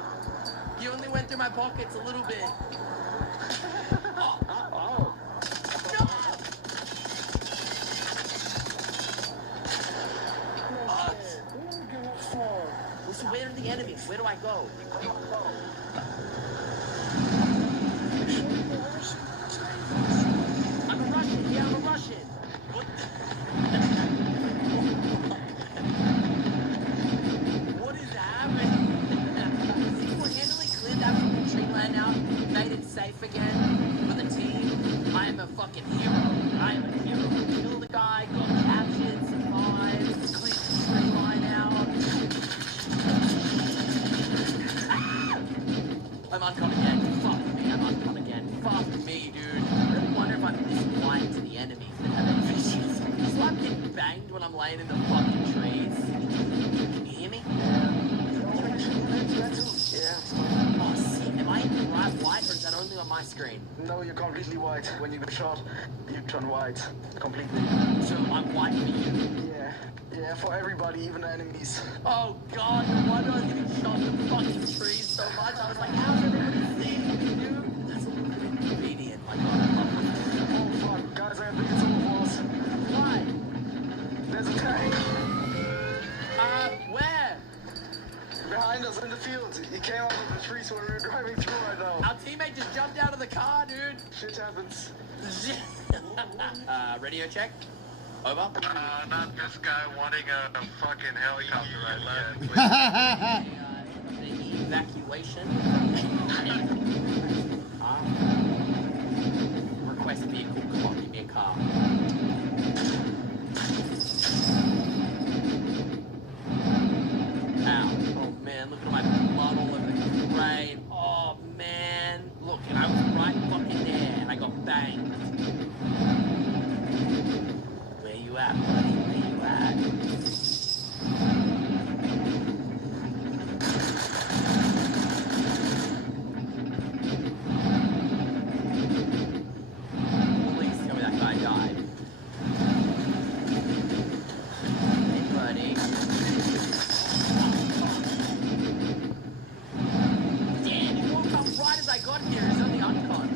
He only went through my pockets a little bit. So where are the enemies? Where do I go? I'm a Russian. Yeah, I'm a Russian. What is happening? Single-handedly cleared that from the tree land out, made it safe again for the team. I am a fucking hero. I am a hero. Killed the guy, got captured, survived, cleared the tree line out. I'm uncut again. Fuck me, I'm uncut again. Fuck me, dude. I really wonder if I'm this blind to the enemies that have any issues. So I'm getting banged when I'm laying in the fucking trees. Can you hear me? Yeah. Oh, shit. Am I in the right white or is that only on my screen? No, you're completely white. When you get shot, you turn white. Completely. So I'm white for you? Yeah. Yeah, for everybody, even the enemies. Oh god, no wonder I was getting shot in the fucking trees so much. I was like, how's everybody seeing me, dude? That's a little bit inconvenient, my god. Oh fuck, guys, I think it's overfalls. Why? There's a tank. Where? Behind us in the field. He came out of the trees when we were driving through right now. Our teammate just jumped out of the car, dude. Shit happens. Radio check. Over. Not this guy wanting a fucking helicopter right now. The evacuation. Request vehicle. Come on, give me a car. Ow. Oh man, look at my blood all over the crane. Oh man. Look, and I was right fucking there and I got banged. Where you at, buddy? Where you at? Please tell me that guy died. Hey, buddy. Damn, he woke up right as I got here. He's on the uncon.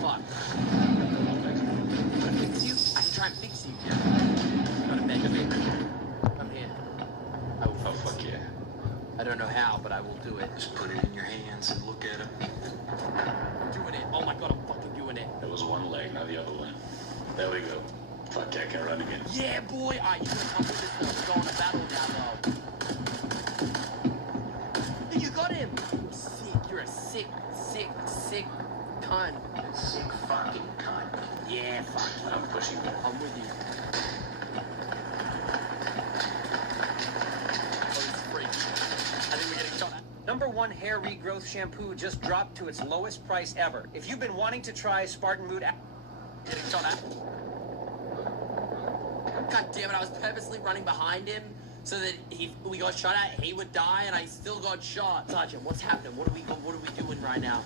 Fuck. Fix you? I can try and fix you. Yeah. Got a bed. Come here. Oh, fuck yeah. I don't know how, but I will do it. Just put it in your hands and look at it. I'm doing it. Oh my god, I'm fucking doing it. It was one leg, not the other one. There we go. Fuck yeah, I can run again. Yeah, boy. Alright, you can come with us. Let's go on a battle now, though. You got him. Sick. You're a sick cunt. Sick fucking cunt. Yeah, fuck. I'm pushing you. I'm with you. Number one hair regrowth shampoo just dropped to its lowest price ever. If you've been wanting to try Spartan Mood, Getting shot at. God damn it! I was purposely running behind him so that we got shot at, he would die, and I still got shot. Sergeant, what's happening? What are we doing right now?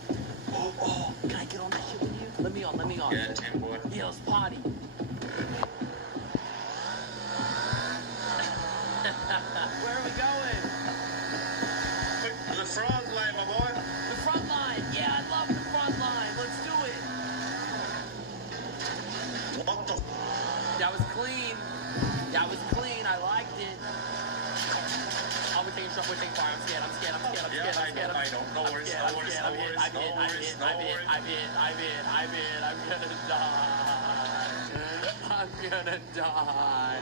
Oh! Can I get on that shit with you? Let me on. Yeah, Tim boy. Yeah, let's party. Where are we going? The front line, my boy. The front line. Yeah, I love the front line. Let's do it. What the? That was clean. I liked it. Oh, we're taking shot. We're taking fire. I'm scared. I'm scared. I know. No worries. I'm gonna die. I'm gonna die.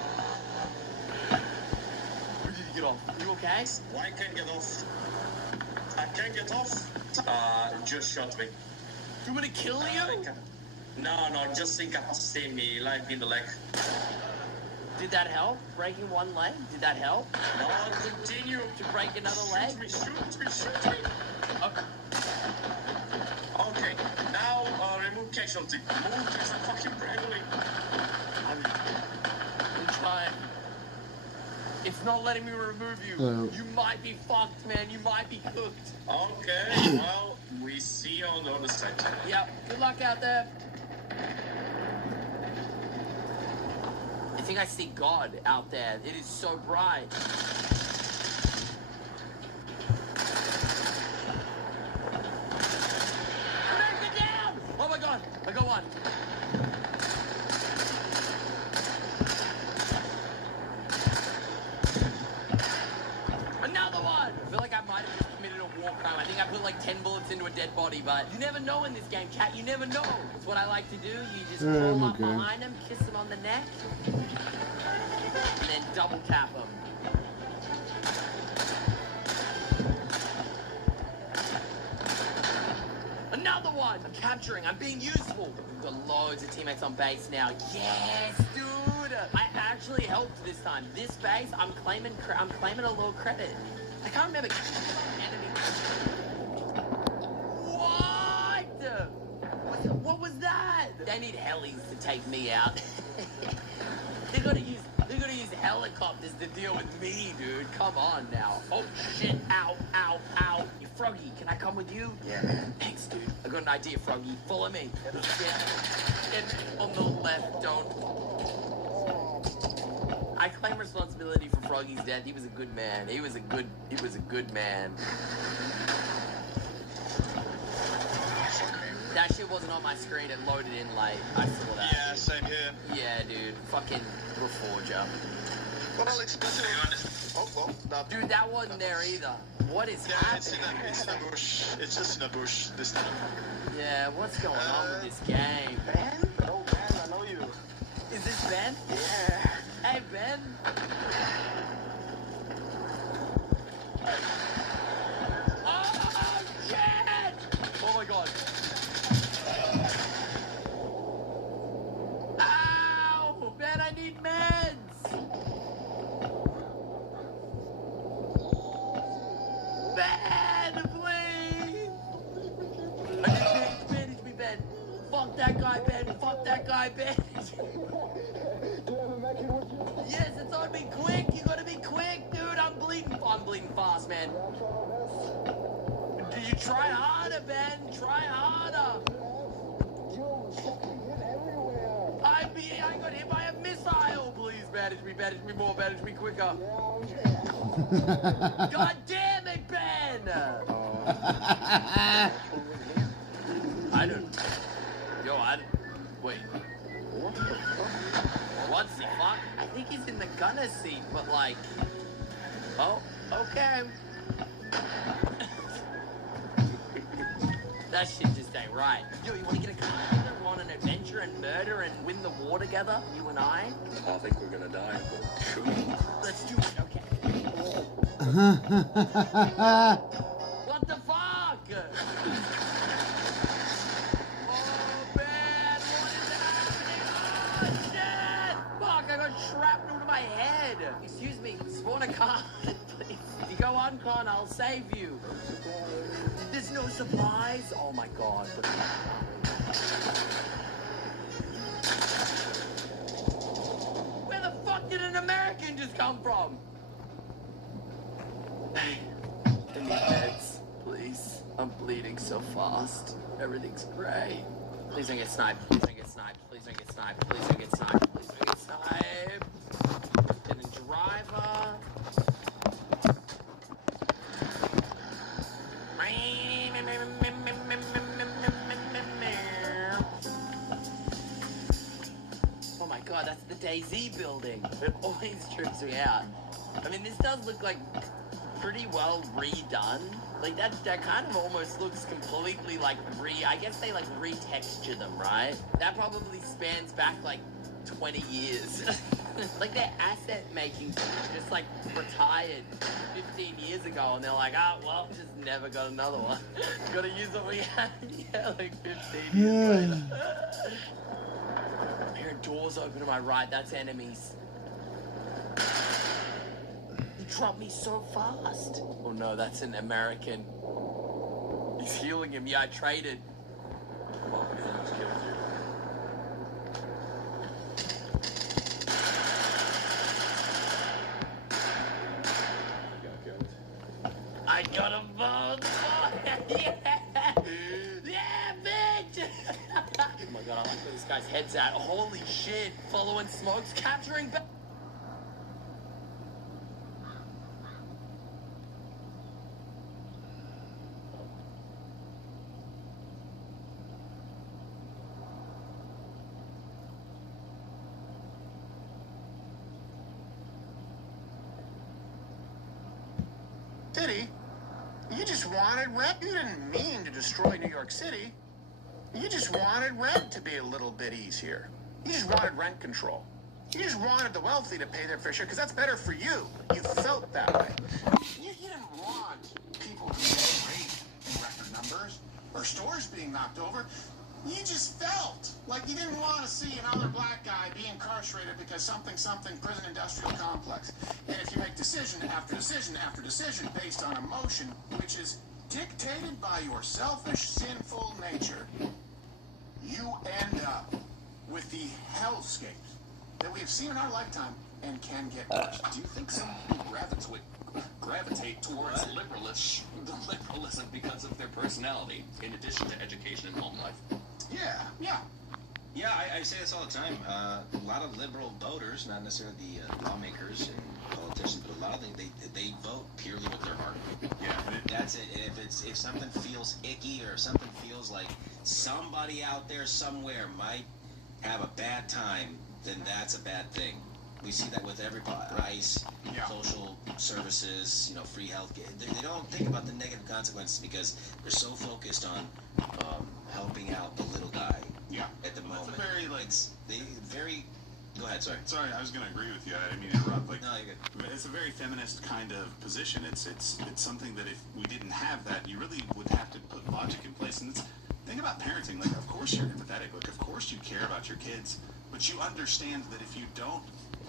get off. You okay? Why can't get off? I can't get off. Just shot me. You want me to kill you? No, just think I stab me like in the leg. Did that help? Breaking one leg? Did that help? No, continue. To break another leg? Shoot me. Okay. Okay, now remove casualty. Move to the fucking bravely. I'm trying. It's not letting me remove you. You might be fucked, man. You might be cooked. Okay, well, we see you on the other side. Yep. Good luck out there. I think I see God out there. It is so bright. America down! Oh my God! I got one. Another one! I feel like I might have just committed a war crime. I think I put like 10 bullets into a dead body, but you never know in this game, Cat. You never know. That's what I like to do. You just crawl up behind him, kiss him on the neck, and then double tap him. Another one! I'm capturing. I'm being useful. We've got loads of teammates on base now. Yes, dude! I actually helped this time. This base, I'm claiming a little credit. I can't remember. What was that? They need helis to take me out. They're gonna use helicopters to deal with me, dude. Come on now. Oh shit! Ow! Ow! Ow! You Froggy, can I come with you? Yeah, man. Thanks, dude. I got an idea, Froggy. Follow me. Get on the left. Don't. I claim responsibility for Froggy's death. He was a good man. He was a good man. That shit wasn't on my screen. It loaded in late. I saw that. Yeah, same here. Yeah, dude. Fucking Reforger. Well, it's no. Dude, that wasn't there either. What is happening? It's in a bush. It's just in a bush this time. Yeah, what's going on with this game? Ben? Oh, Ben, I know you. Is this Ben? Yeah. Hey, Ben. Oh, shit! Oh, my God. Ow! Ben, I need meds! Ben, please! Bandage me, Ben. Fuck that guy, Ben. Fuck that guy, Ben. Yes, it's on me. Quick. You gotta be quick, dude. I'm bleeding fast, man. Do you try harder, Ben? Try harder. I got hit by a missile. Please bandage me more, bandage me quicker. God damn it, Ben! Wait. What's the fuck? I think he's in the gunner seat, but like... Oh, okay. That shit just ain't right. Yo, you wanna get a car together, go on an adventure and murder and win the war together? You and I? I think we're gonna die, but shoot. Let's do it, okay. What the fuck? Oh, man, what is happening? Oh, shit! Fuck, I got shrapnel to my head. Excuse me, spawn a car, please. You go on, Con, I'll save you. There's no supplies? Oh, my God. Where the fuck did an American just come from? Hey, I need meds, please. I'm bleeding so fast. Everything's great. Please don't get sniped. Please don't get sniped. Please don't get sniped. Please don't get sniped. Please don't get sniped. And then driver. Oh my God, that's the DayZ building. It always trips me out. I mean, this does look like pretty well redone. Like that kind of almost looks completely like I guess they like retexture them, right? That probably spans back like 20 years. Like their asset making just like retired 15 years ago, and they're like, well, just never got another one. Gotta use what we had. Yeah, like 15 years later. I'm hearing doors open to my right. That's enemies. He dropped me so fast. Oh no, that's an American. He's healing him. Yeah, I traded. Oh man, I just killed you. I got a both. Yeah, yeah, bitch. Oh my god, I like where this guy's head's at. Holy shit! Following smokes, capturing. City? You just wanted rent. You didn't mean to destroy New York City. You just wanted rent to be a little bit easier. You just wanted rent control. You just wanted the wealthy to pay their fair share because that's better for you. You felt that way. You didn't want people to be raped in record numbers or stores being knocked over. You just felt like you didn't want to see another black guy be incarcerated because something prison industrial complex. And if you make decision after decision after decision based on emotion, which is dictated by your selfish, sinful nature, you end up with the hellscapes that we have seen in our lifetime and can get worse. Do you think some people gravitate towards liberalism because of their personality, in addition to education and home life? Yeah. Yeah, I say this all the time. A lot of liberal voters, not necessarily the lawmakers and politicians, but a lot of them, they vote purely with their heart. Yeah, that's it. And if something feels icky or if something feels like somebody out there somewhere might have a bad time, then that's a bad thing. We see that with everybody, ICE, social services, free health care. They don't think about the negative consequences because they're so focused on helping out the little guy. Yeah. At the moment. Go ahead, sorry. Sorry, I was going to agree with you. I didn't mean to interrupt. No, you're good. It's a very feminist kind of position. It's something that if we didn't have that, you really would have to put logic in place. And think about parenting. Like, of course you're empathetic. Like, of course you care about your kids. But you understand that if you don't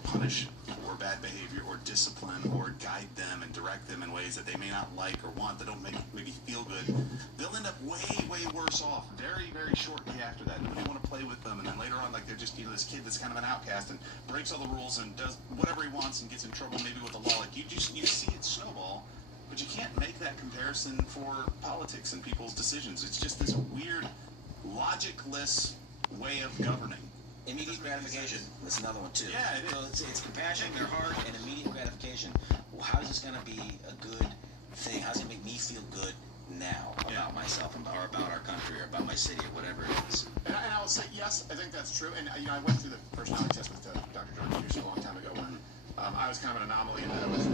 punish for bad behavior or discipline or guide them and direct them in ways that they may not like or want, that don't maybe feel good, they'll end up way, way worse off very, very shortly after that. Nobody want to play with them, and then later on, like, they're just, this kid that's kind of an outcast and breaks all the rules and does whatever he wants and gets in trouble maybe with the law. Like, you see it snowball, but you can't make that comparison for politics and people's decisions. It's just this weird, logicless way of governing. Immediate gratification. That's another one too. Yeah, it is. So it's compassion, their heart, and immediate gratification. Well, how is this going to be a good thing? How's it make me feel good now about myself or about our country or about my city or whatever it is? And I will say, yes, I think that's true. And, I went through the personality test with Dr. Jordan Peterson a long time ago when I was kind of an anomaly in that I was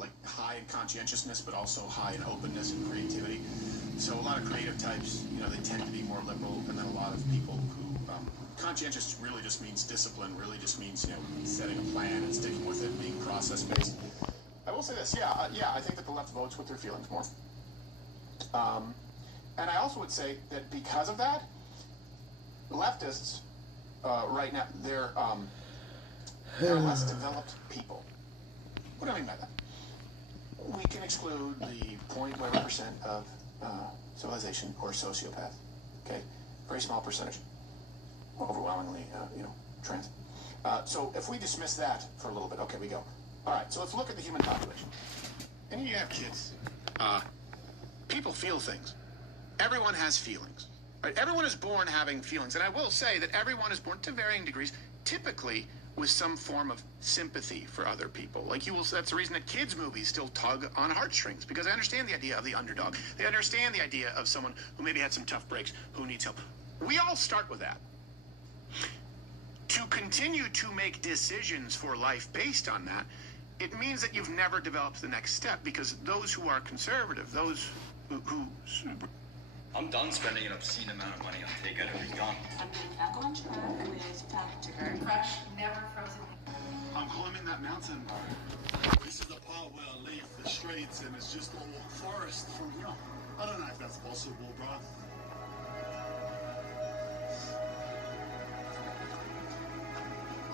like high in conscientiousness, but also high in openness and creativity. So a lot of creative types, they tend to be more liberal, and then a lot of people who conscientious really just means discipline, really just means, setting a plan and sticking with it, being process-based. I will say this, I think that the left votes with their feelings more. And I also would say that because of that, leftists right now, they're less developed people. What do I mean by that? We can exclude the 0.1% of civilization or sociopath, okay? Very small percentage. Overwhelmingly, trans. So if we dismiss that for a little bit, okay, we go. All right, so let's look at the human population. And you have kids. People feel things. Everyone has feelings. Right? Everyone is born having feelings. And I will say that everyone is born to varying degrees, typically with some form of sympathy for other people. That's the reason that kids' movies still tug on heartstrings, because they understand the idea of the underdog. They understand the idea of someone who maybe had some tough breaks, who needs help. We all start with that. To continue to make decisions for life based on that, it means that you've never developed the next step, because those who are conservative, those who I'm done spending an obscene amount of money on takeout every gun. I'm getting back on track with Tactical. Fresh, never frozen. I'm climbing that mountain. This is the part where I leave the streets and it's just all forest from here. I don't know if that's possible, bro.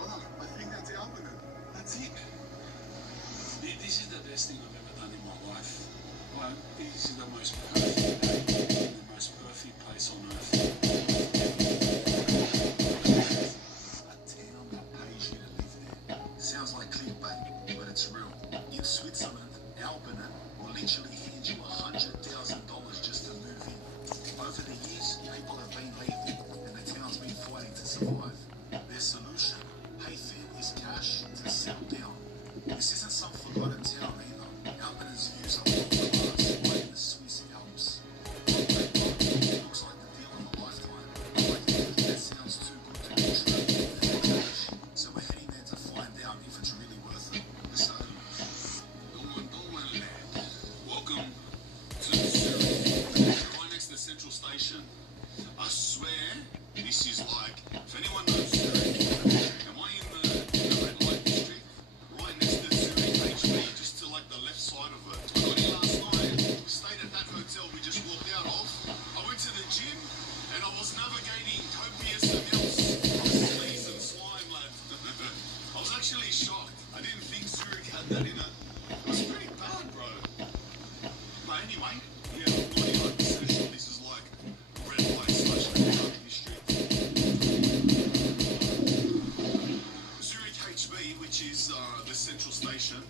Oh, I think that's Albinon. That's it. This is the best thing I've ever done in my life. Like, this is the most perfect day, the most perfect place on earth. A town that pays you to live there. Sounds like clickbait, but it's real. In Switzerland, Albinon will literally hand you $100,000 just to move in. Over the years, people have been leaving, and the town's been fighting to survive. Their solution, pay families cash to settle down. This isn't some forgotten town either. Albinon's views are world class, right in the Swiss Alps. It looks like the deal of a lifetime. Like, that sounds too good to be true. So we're heading there to find out if it's really worth it. So, Welcome to Zurich, right next to Central Station. I swear, this is like, if anyone knows Zurich, am I in the red light district? Right next to Zurich HB, just to like the left side of it. I got in last night, stayed at that hotel we just walked out of. I went to the gym, and I was navigating copious amounts of fleas and slime, lad. I was actually shocked. I didn't think Zurich had that in it. It was pretty bad, bro. But anyway, yeah, I'm 99% sure this is like red light slash district. Zurich HB, which is the central station.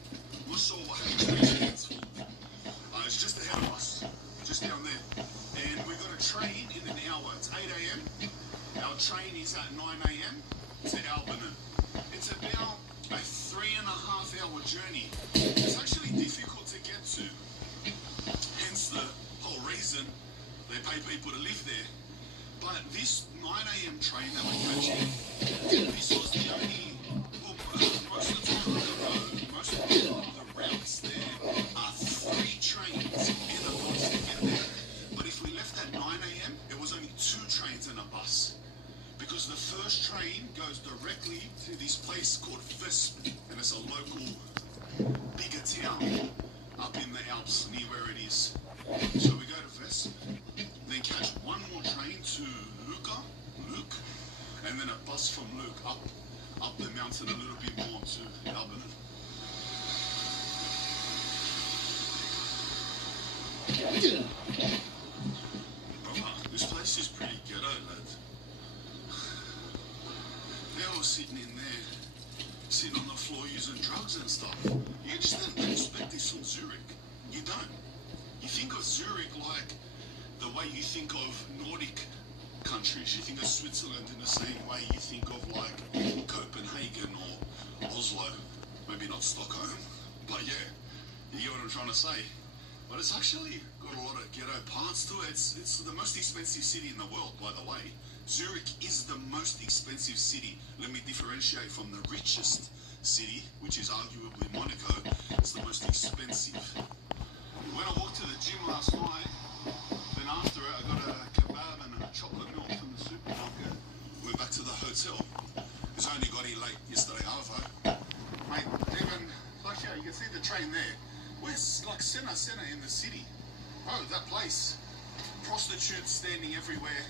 I'm not sure what HB stands for. It's just ahead of us, just down there. And we've got a train in an hour. It's 8 a.m. Our train is at 9 a.m. to Albinon. It's about a 3.5-hour journey. It's actually difficult to get to. Hence the whole reason they pay people to live there. But this 9 a.m. train that we're catching, this was the only, well, most of the time on the road, most of the routes there are 3 trains and a bus to get there. But if we left at 9 a.m., it was only 2 trains and a bus. Because the first train goes directly to this place called Visp, and it's a local, bigger town up in the Alps near where it is. So we go to Visp, then catch one more train to Luke, and then a bus from Luke up the mountain a little bit more to Albinon. This place is pretty ghetto, lad. They're all sitting in there, sitting on the floor using drugs and stuff. You just don't expect this from Zurich. You don't. You think of Zurich like the way you think of Nordic countries. You think of Switzerland in the same way you think of like Copenhagen or Oslo. Maybe not Stockholm, but yeah, you get what I'm trying to say. But it's actually got a lot of ghetto parts to it. It's the most expensive city in the world, by the way. Zurich is the most expensive city. Let me differentiate from the richest city, which is arguably Monaco. It's the most expensive. When I walked to the gym last night, then after it I got a kebab and a chocolate milk from the supermarket. Went back to the hotel. Because I only got here late yesterday, Arvo. Mate, even, like, yeah, you can see the train there. We're like center in the city. Oh, that place. Prostitutes standing everywhere.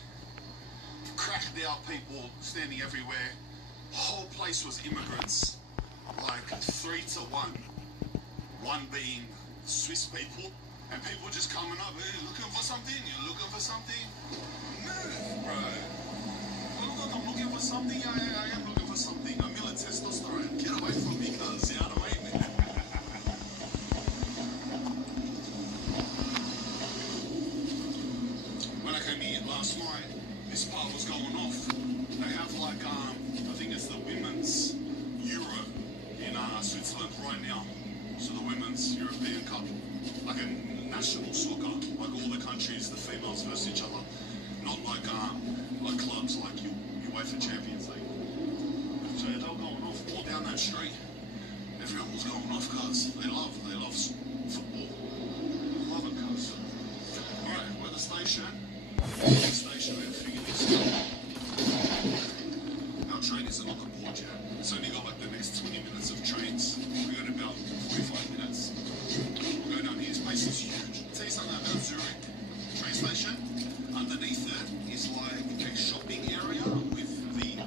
Cracked out people standing everywhere. Whole place was immigrants. Like 3 to 1. 1 being Swiss people. And people just coming up, hey, looking for something? You looking for something? Move, bro. Look, I'm looking for something. I am looking for something. A million testosterone. Get away from me, cuz. You know what I mean? When I came here last night, this part was going off. They have like, I think it's the Women's Euro in Switzerland right now. So the Women's European Cup. Like a national soccer, like all the countries, the females versus each other. Not like clubs like UEFA Champions League. So they were going off all down that street. Everyone was going off, cuz. They love football. Love it, cuz. Alright, we're at the station. Georgia. It's only got like the next 20 minutes of trains. We got about 45 minutes. We'll go down here. This place is huge. I'll tell you something about Zurich train station. Underneath it is like a shopping area with the,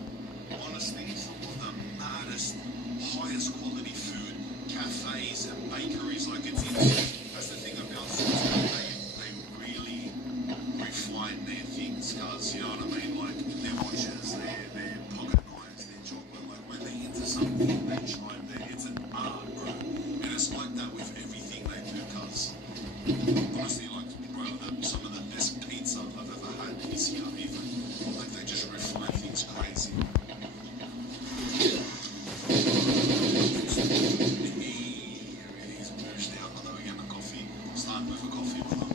honestly, some of the maddest, highest quality food, cafes and bakeries. Like it's insane. That's the thing about Zurich. They really refine their things, guys. You know what I mean? Like their watches, their pocket knives, their chocolate. Like when they into something, they try there. It's an art, bro. And it's like that with everything they do, cuz. Honestly, like, bro, some of the best pizza I've ever had is here, even. Like, they just refine things crazy. Everything's pushed out. I know we're getting a coffee. Starting with a coffee, brother.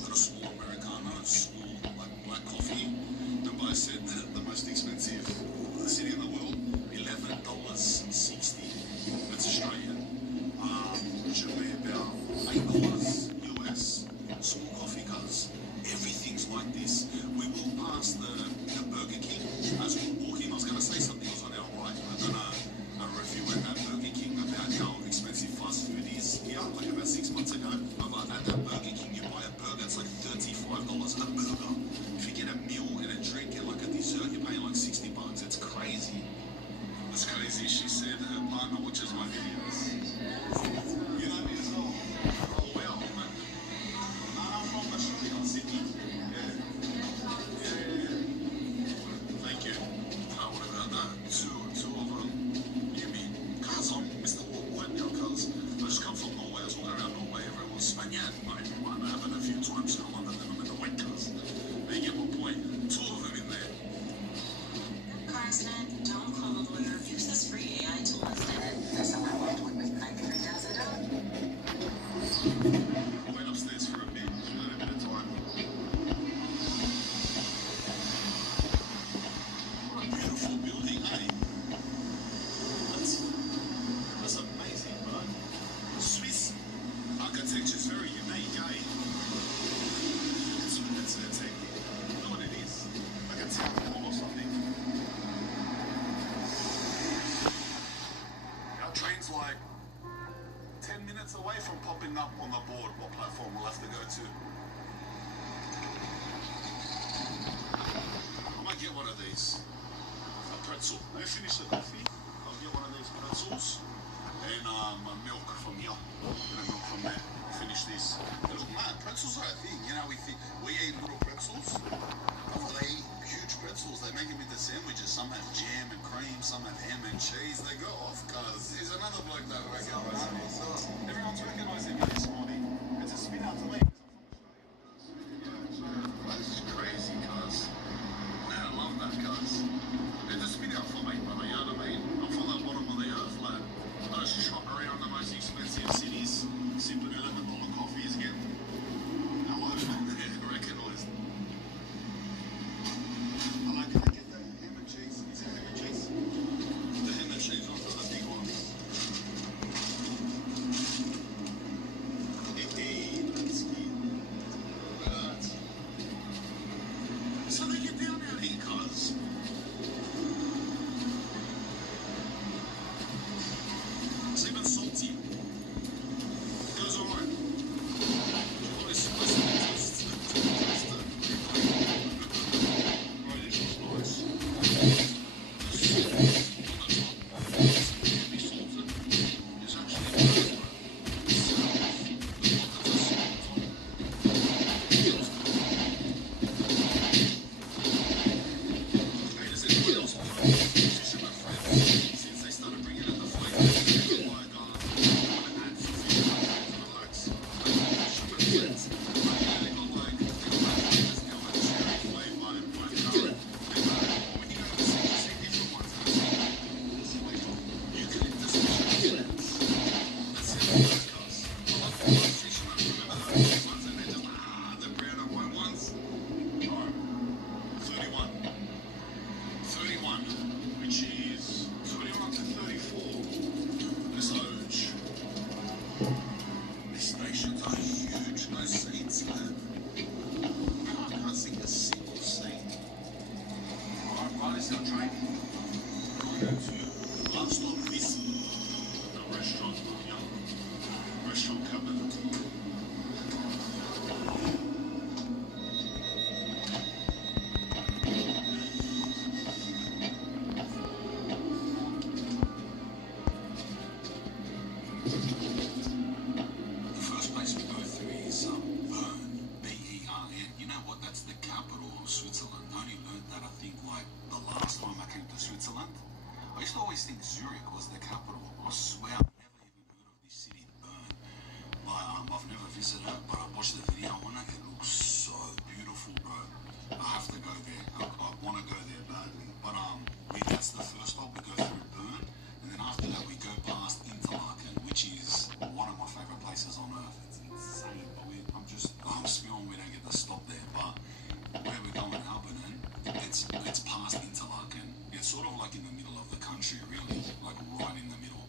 Got a small Americano, small, like, black coffee. Remember I said the most expensive city in the world? $11.60. That's Australian. Should be about $8 US. Small coffee, cuz everything's like this. We will pass the Burger King as we're walking. I was going to say something else on our right. I've done a review at that Burger King about how expensive fast food is here, like about 6 months ago. I'm like, at that Burger King, you buy a burger, it's like $35 a burger. If you get a meal and a drink and like a dessert, you're paying like $60. It's crazy. It's crazy. She said her partner watches my videos. You know me as well. Oh, well, man. I'm from Australia, Sydney. Yeah. Thank you. What about that? Two of them. You mean, cuz I'm Mr. Worldwide now, cuz I just come from Norway. I was walking around Norway. Everyone's Spaniard, mate. Might have happened a few times in London, then I'm in the white cuz. But you get my point. Two of them in there. Car accident, don't call a lawyer. Use this free AI tool instead. For someone involved with $93,000. I went upstairs for a bit. We had a bit of time. What a beautiful building, eh? That's amazing, bro. Swiss architecture is very unique, eh? It's a, you know what it is? Like a town hall or something. Our train's like 10 minutes away from popping up on the board what platform we'll have to go to. I might get one of these. A pretzel. Let me finish the coffee. I'll get one of these pretzels and a milk from here. And a milk from there. Finish this. They look mad. Pretzels are a thing. You know, we eat little pretzels. Oh, they eat huge pretzels. They make them into sandwiches. Some have jam and cream. Some have ham and cheese. They go off, cuz. There's another bloke that recognises me. Everyone's recognising me this morning. It's a spin out to leave. This is crazy, cuz. Man, I love that, cuz. It's a spin out for me, brother. You know what I mean? I'm from the bottom of the earth, lad. I just trot around the most expensive cities, sipping $11 coffees, getting. Hello, recognised. I like, can I get the ham and cheese? Is there ham and cheese? The ham and cheese ones are the big ones. Hey, let's get Last stop this the restaurant, restaurant cabinet. The first place we go through is Bern, B-E-R-N. You know what? That's the capital of Switzerland. I only learned that I think like the last time I came to Switzerland. I used to always think Zurich was the capital. I swear I've never even heard of this city, Bern. But I've never visited it, but I watched the video on it. It looks so beautiful, bro. I have to go there. I want to go there badly. But that's the first stop. We go through Bern, and then after that we go past Interlaken, which is one of my favorite places on earth. It's insane. But I'm spewing we don't get to stop there. But where we're going, Albernen, it's past Interlaken. It's sort of like in the middle of the country, really, like right in the middle.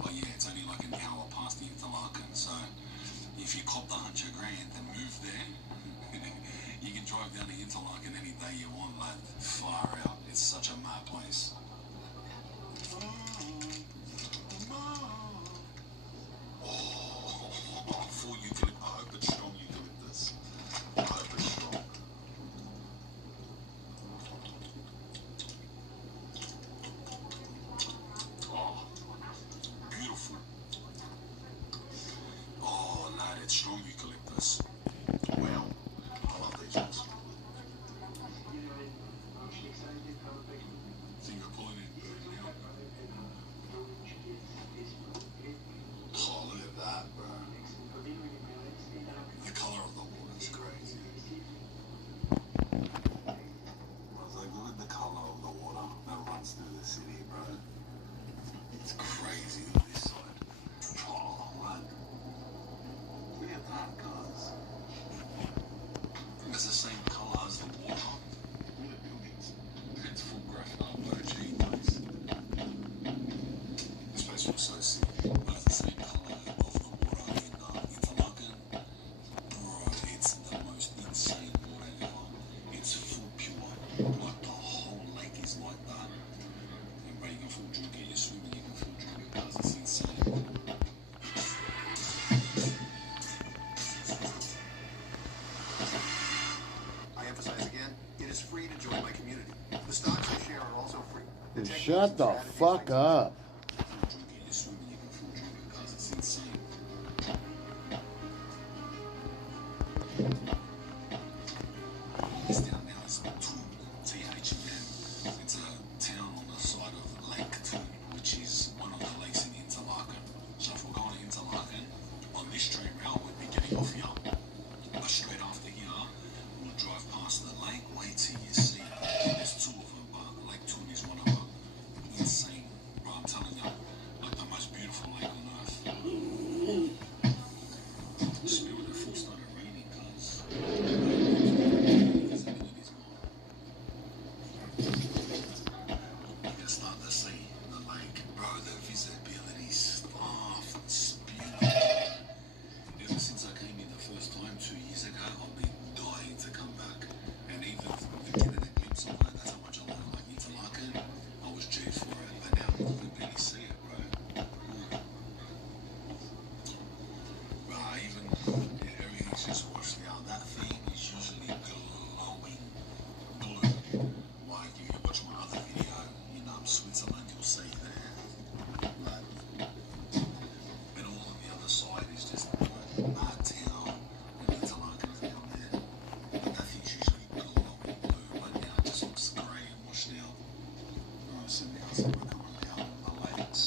But yeah, it's only like an hour past the Interlaken. So if you cop the $100 grand and move there, you can drive down to Interlaken any day you want, like far out. It's such a mad place. Oh, full eucalyptus. I hope it's strong eucalyptus. I hope it's strong. Oh, beautiful. Oh, lad, it's strong eucalyptus. Wow, I love these ones. Think you're pulling it now? Oh, look at that, bro. The color of the water is crazy. I was like, look at the color of the water that runs through the city, bro. It's crazy on this side. Oh, man. Look at that, guys. It's the same color as the water. Look at the buildings. It's full graphic art, bro. Gee, nice. This place looks so sick. But it's the same color of the water in Interlaken. Bro, it's the most insane water ever. It's full pure. Like the whole lake is like that. And bro, you can full drink it. You're swimming, you can full drink it, guys. It's insane. I emphasize again, it is free to join my community. The stocks I share are also free. Dude, shut the fuck up. It's insane. This town now is Thun, T-H-U-N. It's a town on the side of Lake Thun, which is one of the lakes in Interlaken. So if we're going to Interlaken, on this train route, we'll be getting off here. But straight after here, we'll drive past the lake. Wait till you see. There's two of them, but Lake Thun is one of them. Insane, bro. I'm telling you, like the most beautiful lake on earth. Spirit when it full started raining, cuz. You can start to see the lake, bro. The visibility's off. It's beautiful. Ever since I came in the first time 2 years ago, I've been dying to come back. And even getting a glimpse of it, that's how much I like Interlaken. I was due for it, but now I can barely see it, bro. Everything's just washed out. That thing is usually glowing blue. Like if you watch my other video in Switzerland, you'll see there. Like, and all on the other side is just mad town and Interlaken down there. But that thing's usually glowing blue, but now it just looks grey and washed out. Alright, so now so we're coming down the lakes.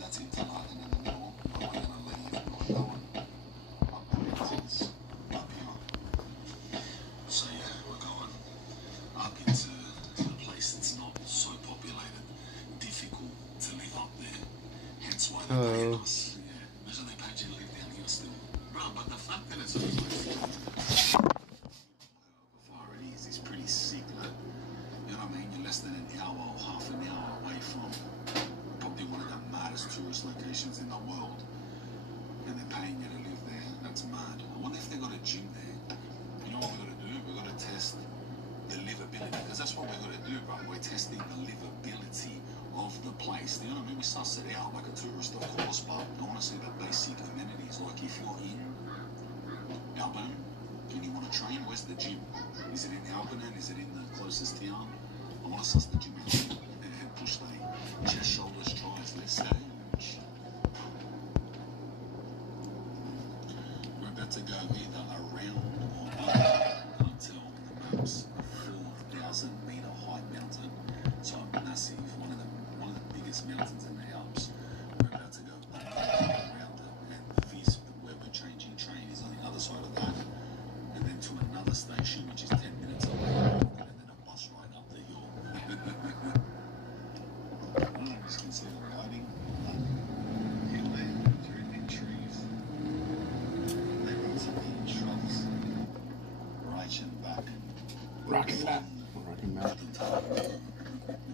That's Interlaken in the middle, but we're gonna leave and we're going up the mountains up here. So yeah, we're going up into a place that's not so populated, difficult to live up there. Hence why they pay us. Yeah, imagine they paid you to live down here still. Bro, but the fact that it's how far it is pretty sick, like, you know what I mean? You're less than an hour or half an hour away from probably one of the maddest tourist locations in the world. And they're paying you to live there. That's mad. I wonder if they got a gym there. You know what we got to do? We got to test the livability, because that's what we're going to do, bro. We're testing the livability of the place. You know what I mean? We suss it out like a tourist, of course, but I want to see the basic amenities. Like if you're in Albany and you want to train, where's the gym? Is it in Albany? Is it in the closest town? I want to suss the gym out and push the chest, shoulders, tries. Let's say. We're about to go either around or up. I can't tell the maps. A 4,000-meter high mountain. So a massive, one of the biggest mountains in the Alps. We're about to go up around it, and Visp, where we're changing train, is on the other side of that, and then to another station which is 10 minutes away, and then a bus ride up the hill. I don't know if you can see the riding. Hill there, through the trees. They run some shrubs, right and back. Rocking back. Rocking back.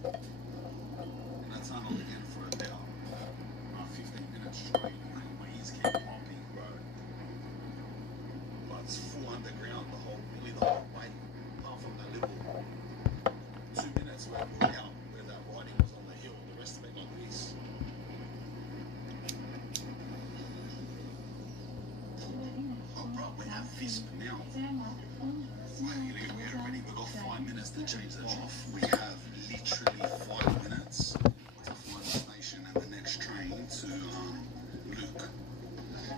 And I tunneled again for about 15 minutes straight. My ears keep popping, bro. But it's full underground the whole way. Apart from that little 2 minutes where I pulled out, where that riding was on the hill. The rest of it like this. Oh, bro, we're at Visp now. Wait, we've got 5 minutes to change that off. We have literally 5 minutes to find the station and the next train to Luke.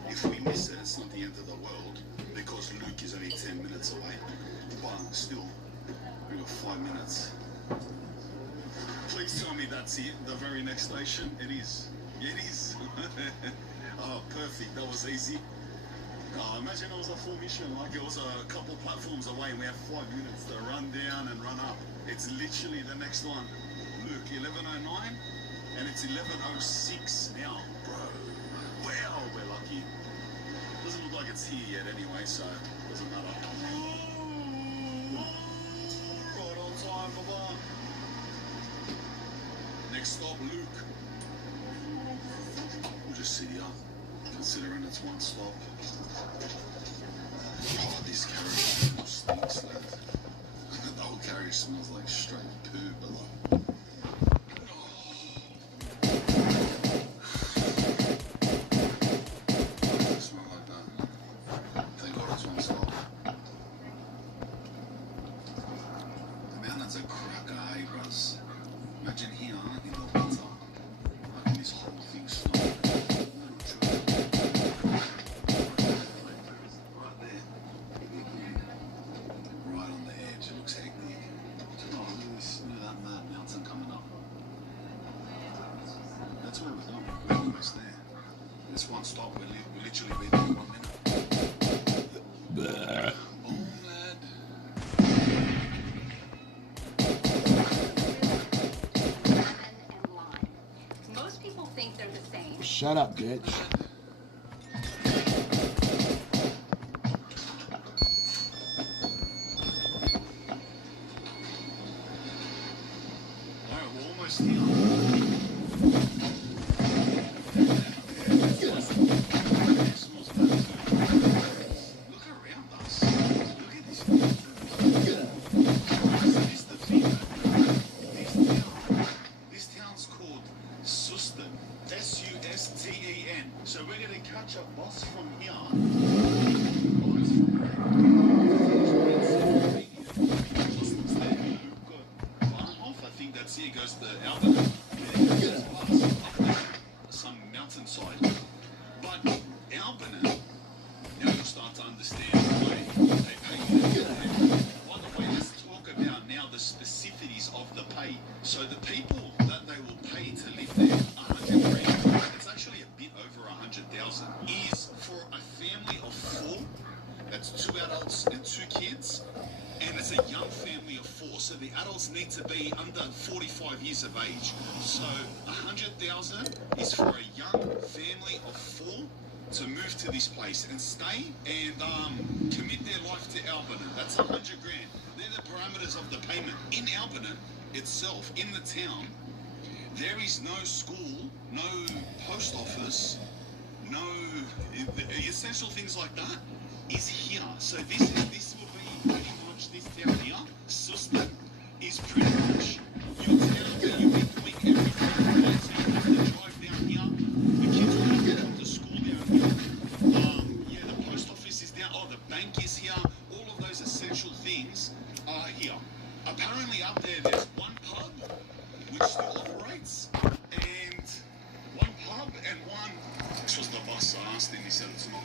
If we miss it, it's not the end of the world because Luke is only 10 minutes away. But still, we've got 5 minutes. Please tell me that's it, the very next station. It is. It is. Oh, perfect. That was easy. Imagine it was a full mission, like it was a couple platforms away and we have 5 minutes to run down and run up. It's literally the next one. Luke, 11:09 and it's 11:06 now, bro. Wow, we're lucky. Doesn't look like it's here yet anyway, so it doesn't matter. Right on time, bye-bye. Next stop, Luke. We'll just sit here, considering it's one stop. Oh, this carriage stinks, lad. The whole carriage smells like straight poo, but like... Doesn't smell like that. Thank God it's one stop. The mountains are cracker, hey, bros. Imagine here in the winter, like this whole thing snowing. That's where we're going. We're almost there. This one stop, we'll literally be there in 1 minute. Most people think they're the same. Shut up, bitch. Alright, we're almost here. Look around us. Look at this. This is the thing. This town's called Sustan. Susten. So we're going to catch a bus from here. I think that's it. Goes to Albany. Some mountainside. But Albany, now you'll start to understand why they pay you. By the way, let's talk about now the specificities of the pay. So the people that they will pay to live there, 100 grand, it's actually a bit over 100,000, is for a family of 4, that's 2 adults and 2 kids, and it's a young family of 4, so the adults need to be under 45 years of age. So 100,000 is for a young family of 4 to move to this place and stay and commit their life to Albany. That's 100 grand. They're the parameters of the payment. In Albany itself, in the town, there is no school, no post office, no essential things like that is here. So this will be pretty much this town here. So system is pretty much your town that you've been doing everything right. So you have to drive down here. The kids will have to come to school down here. Yeah, the post office is down. Oh, the bank is here. All of those essential things are here. Apparently up there, there's one pub which still operates, and one pub and one. This was the bus I asked him. He said it's not.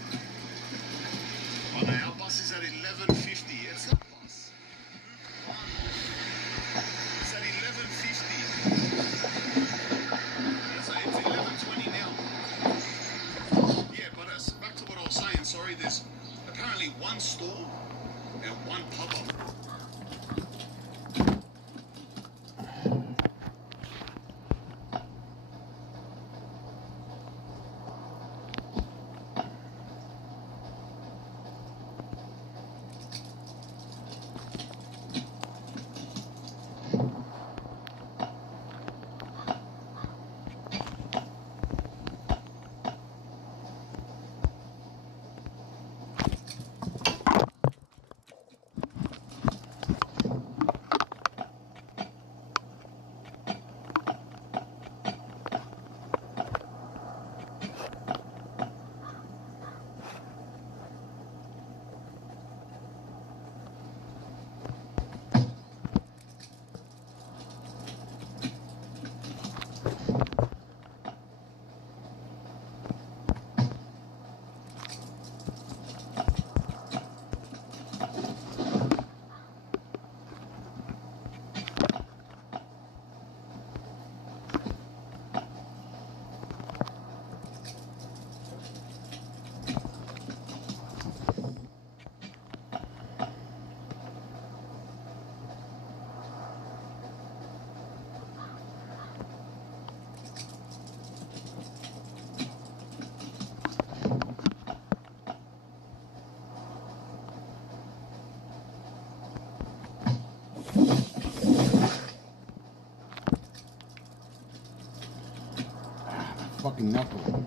Oh no, our bus is at 11:50. It's not bus. It's at 11:50. It's 11:20 now. Yeah, but back to what I was saying. Sorry, there's apparently one store and one pub up. Fucking knuckle.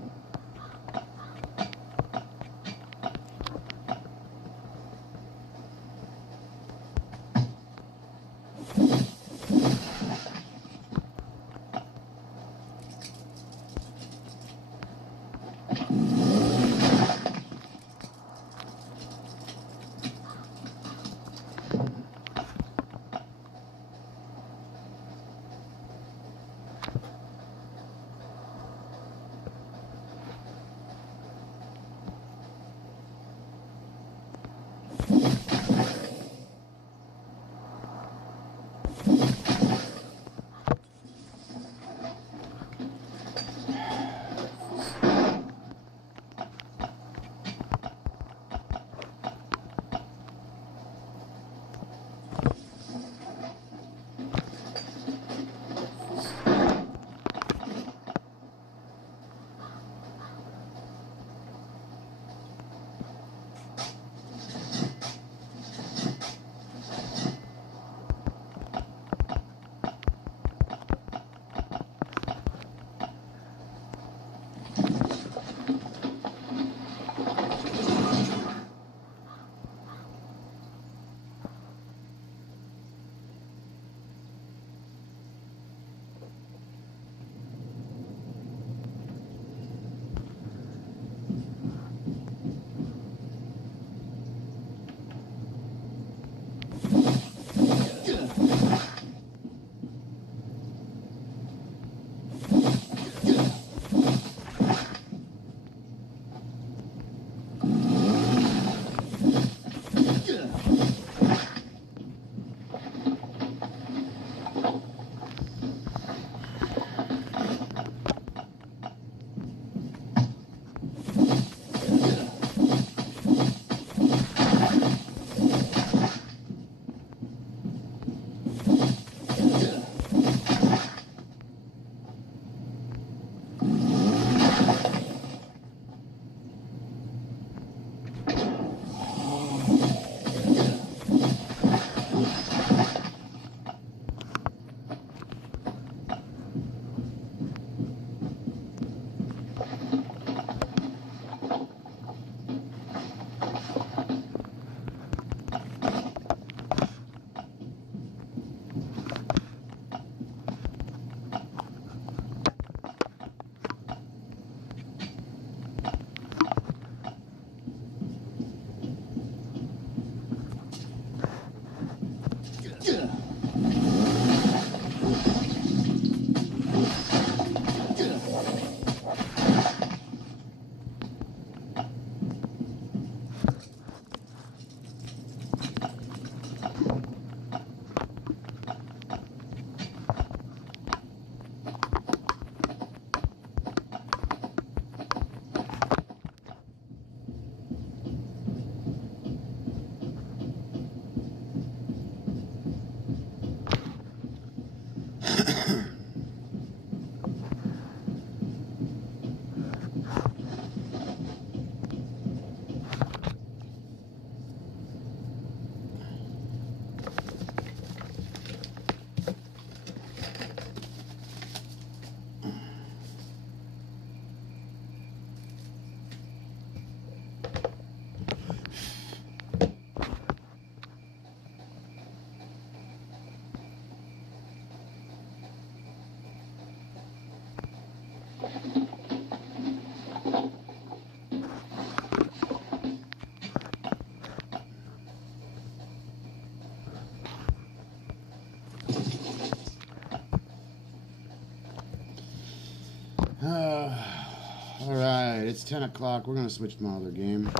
Alright, it's 10 o'clock. We're going to switch to my other game.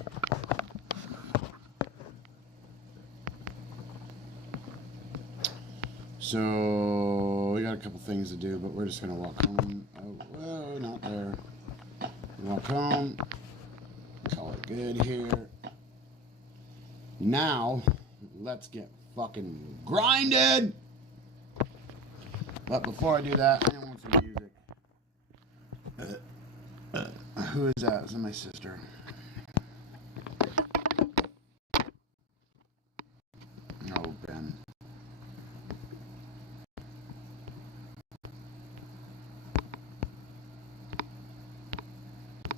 So, we got a couple things to do, but we're just going to walk home. Oh, whoa, not there. Walk home. Call it good here. Now, let's get fucking grinded! But before I do that, I want some music. Who is that? Is that my sister? Oh, Ben.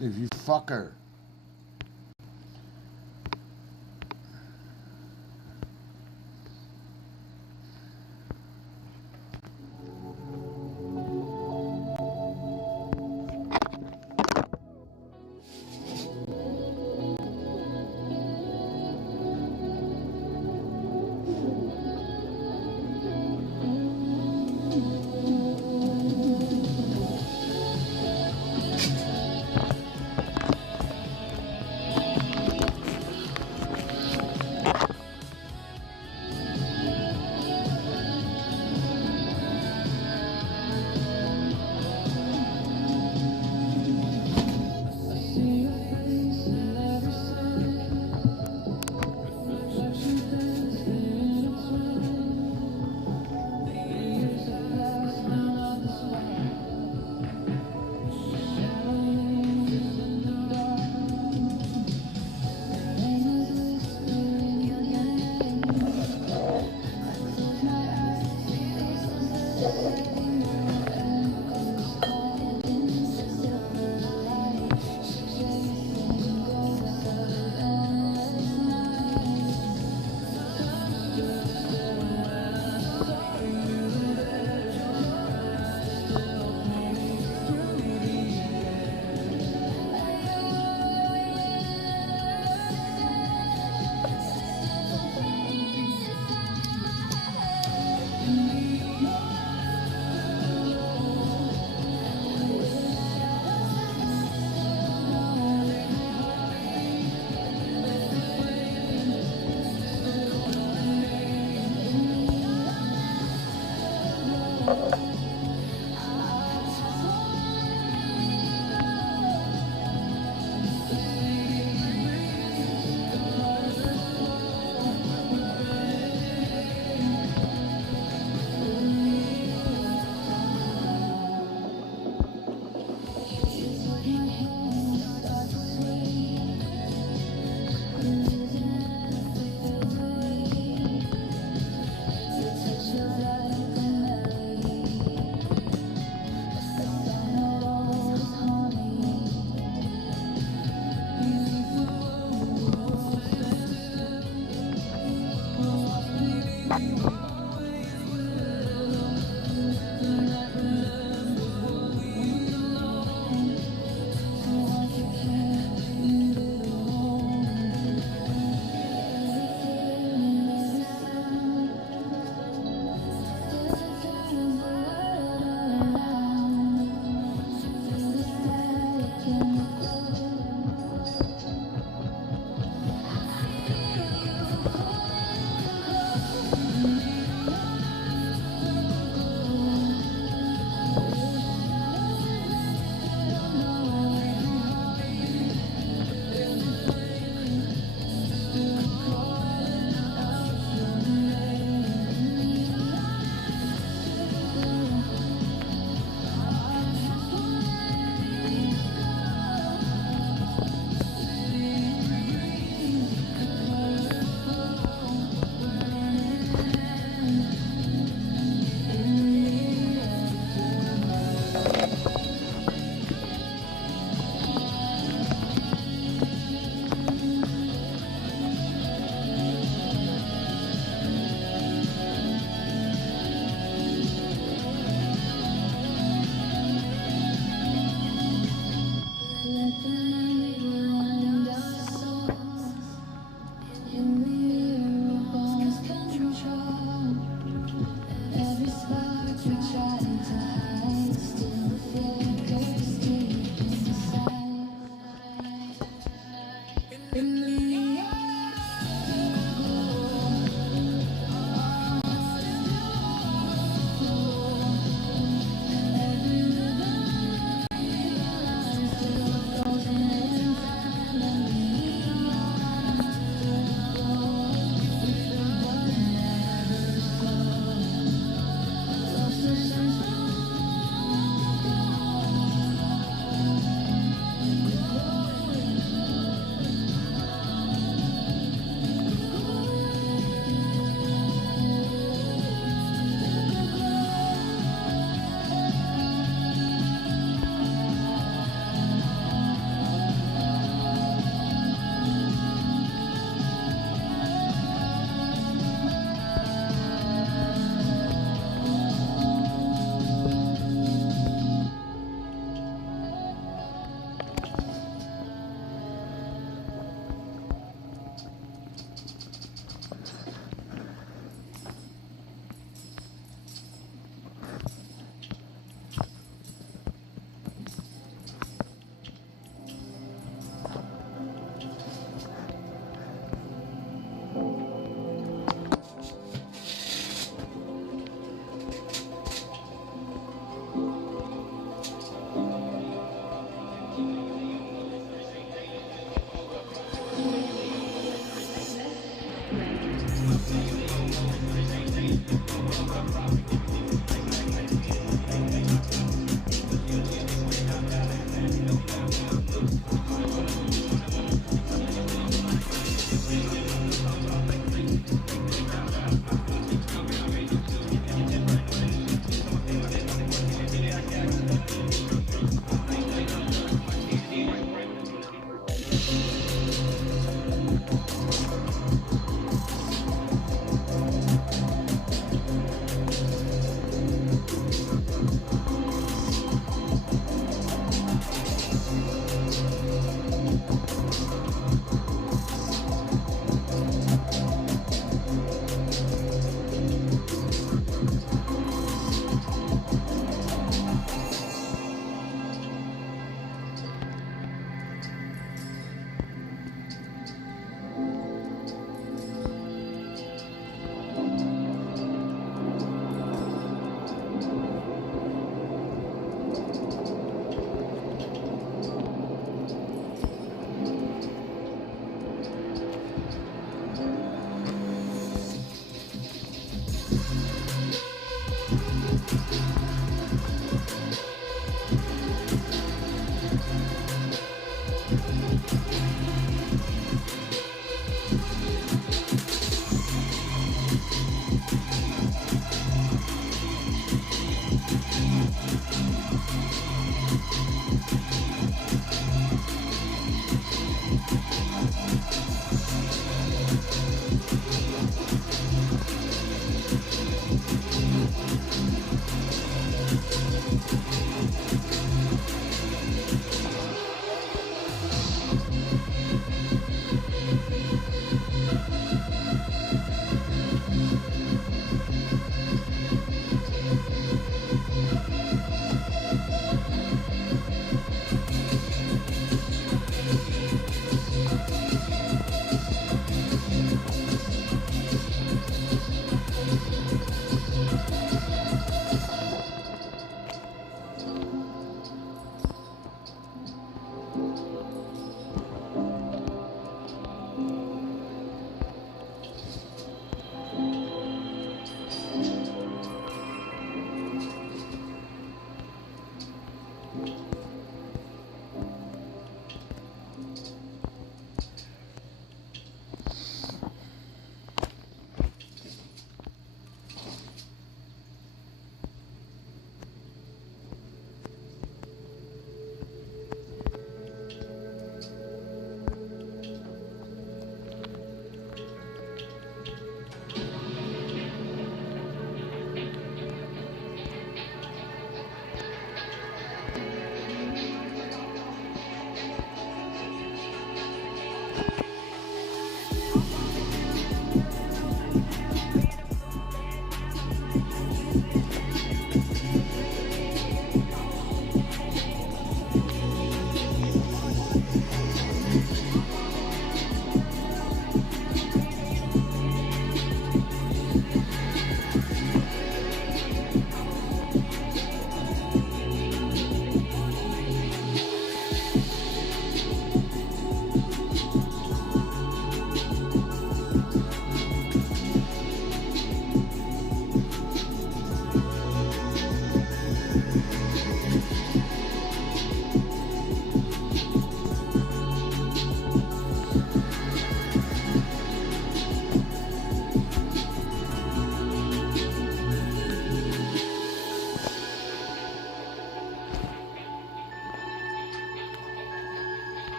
If you fucker.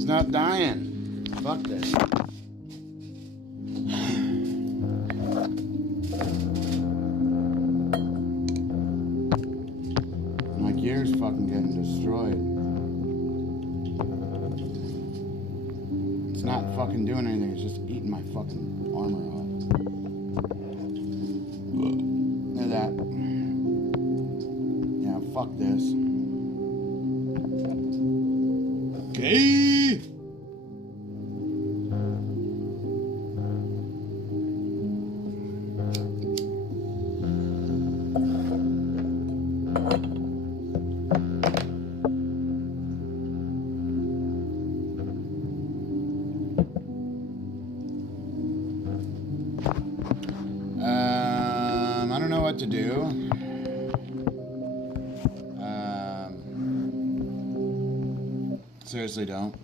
He's not dying. Fuck this. My gear's fucking getting destroyed. It's not fucking doing anything, it's just eating my fucking armor off. Look at that. Yeah, fuck this. Okay. I don't know what to do. Seriously don't.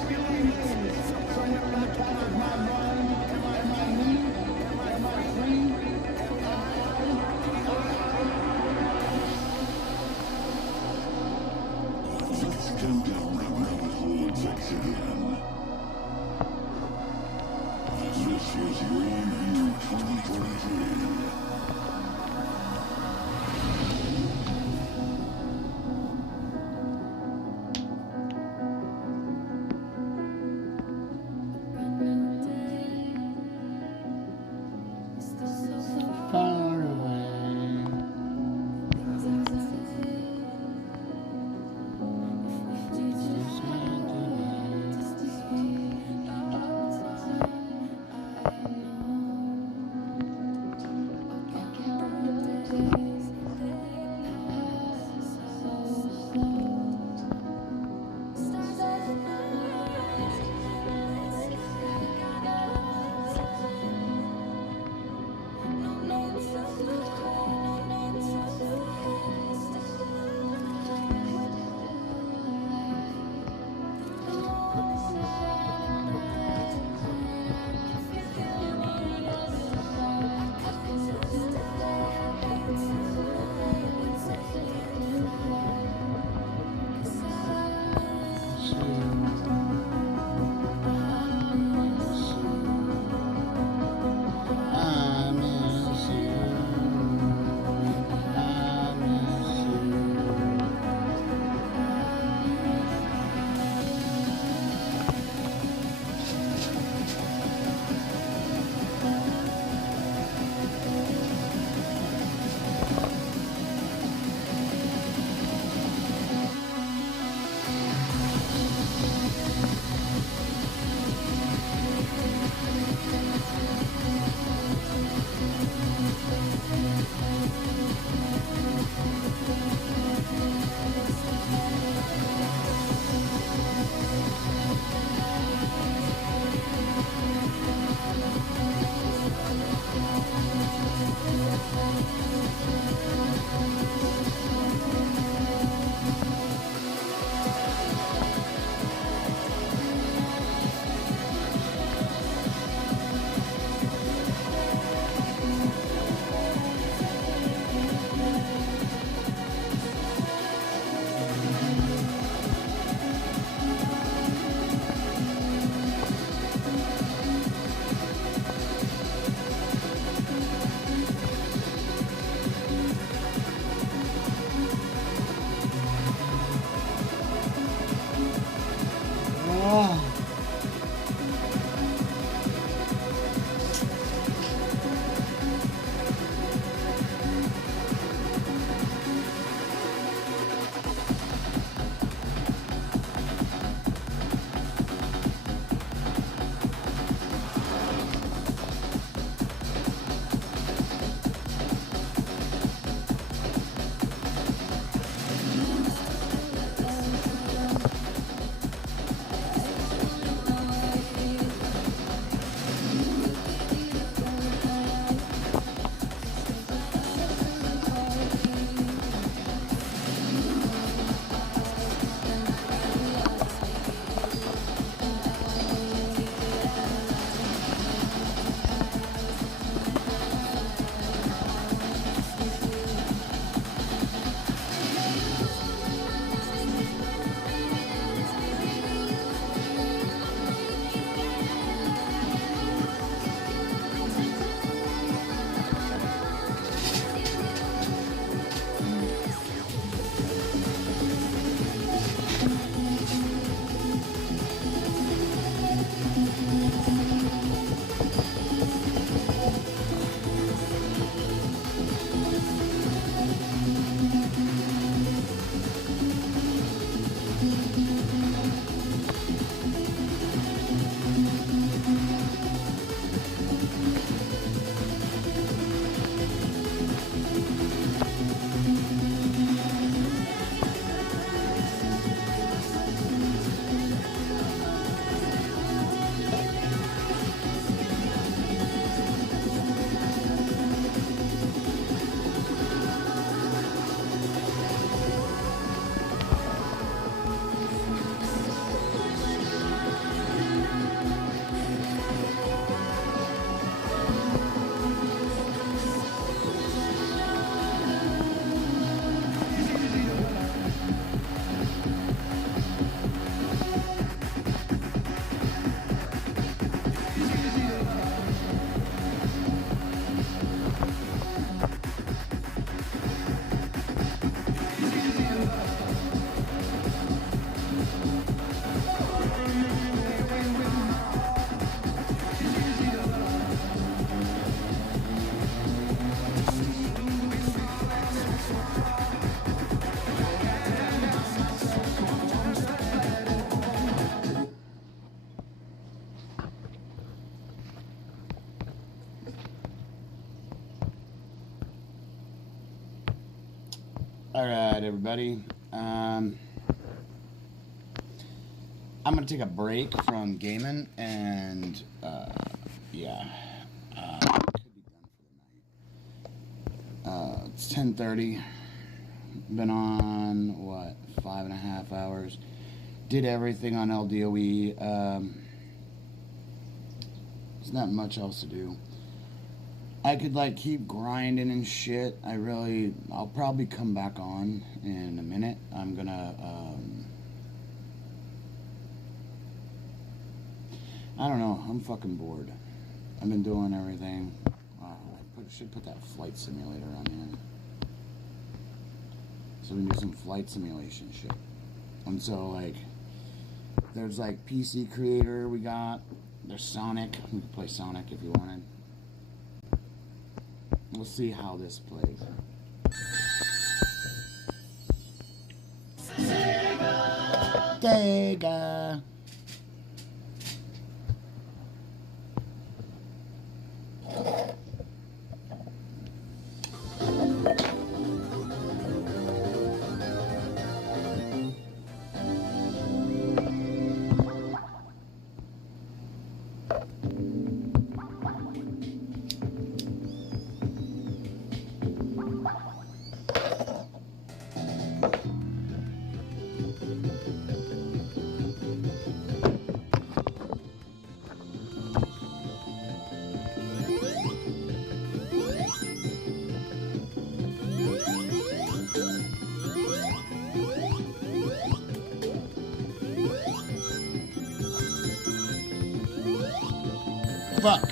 Music. Alright, everybody. I'm gonna take a break from gaming and, yeah. Could be done for the night. It's 10:30. Been on, what, 5.5 hours. Did everything on LDOE. There's not much else to do. I could like keep grinding and shit. I'll probably come back on in a minute. I'm gonna, I don't know. I'm fucking bored. I've been doing everything. I should put that flight simulator on here. So we can do some flight simulation shit. And so like, there's like PC Creator we got. There's Sonic. We could play Sonic if you wanted. We'll see how this plays. Sega. Fuck.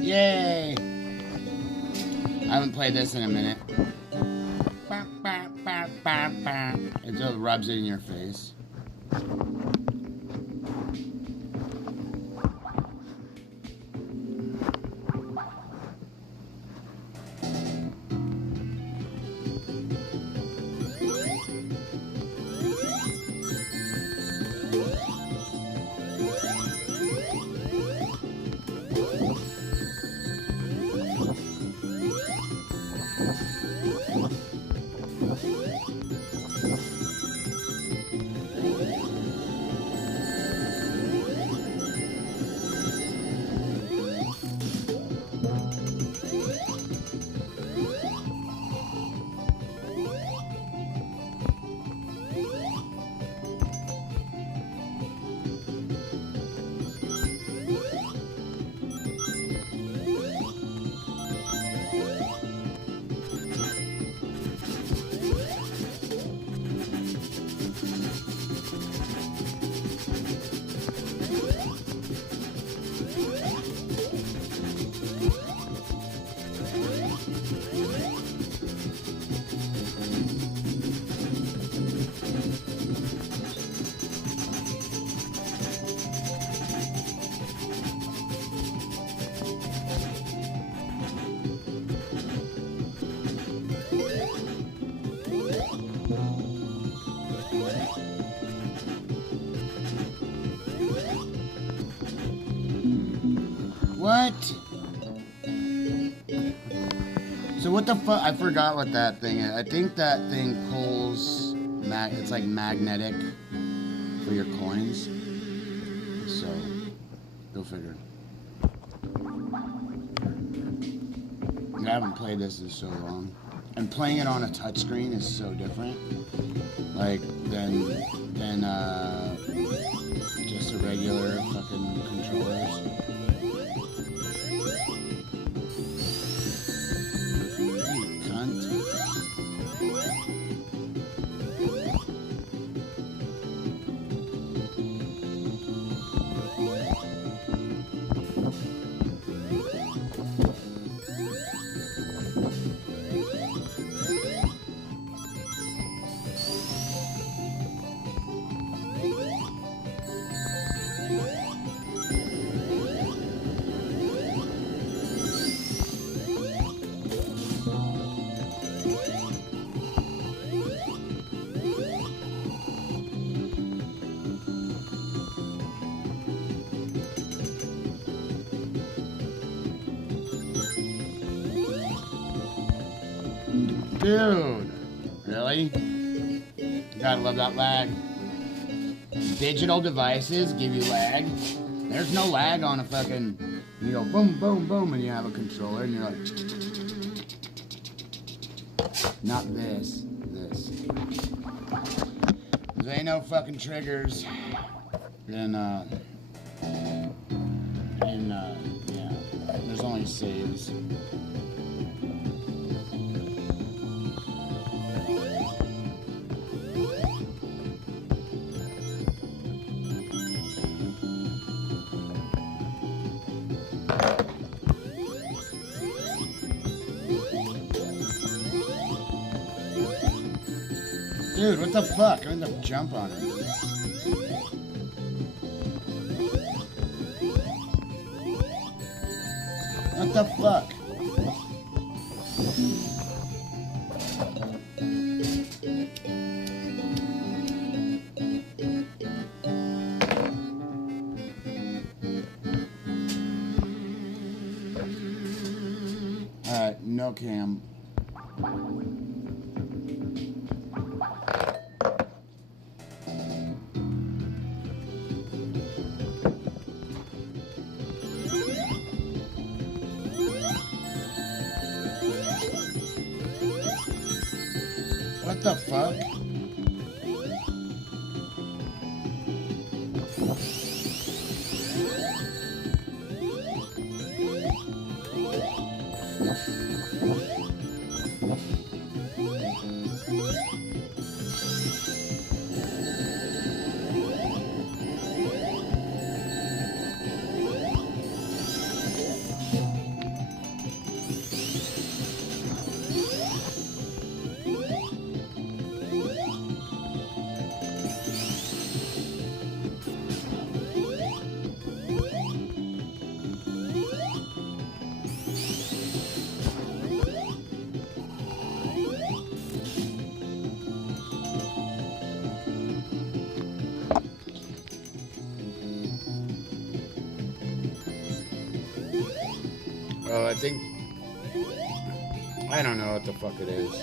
Yay! I haven't played this in a minute. It just rubs it in your face. What? So what the fuck? I forgot what that thing is. I think that thing pulls, it's like magnetic for your coins. So, go figure. I haven't played this in so long. And playing it on a touchscreen is so different. Like, than just a regular fucking controllers. Dude. Really? Gotta love that lag. Digital devices give you lag. There's no lag on a fucking... You go boom, boom, boom, and you have a controller, and you're like... Not this. This. There ain't no fucking triggers. Then, yeah. There's only saves. Dude, what the fuck? I'm gonna jump on it. What the fuck? Alright, no cam. What the fuck? Oh, I think... I don't know what the fuck it is.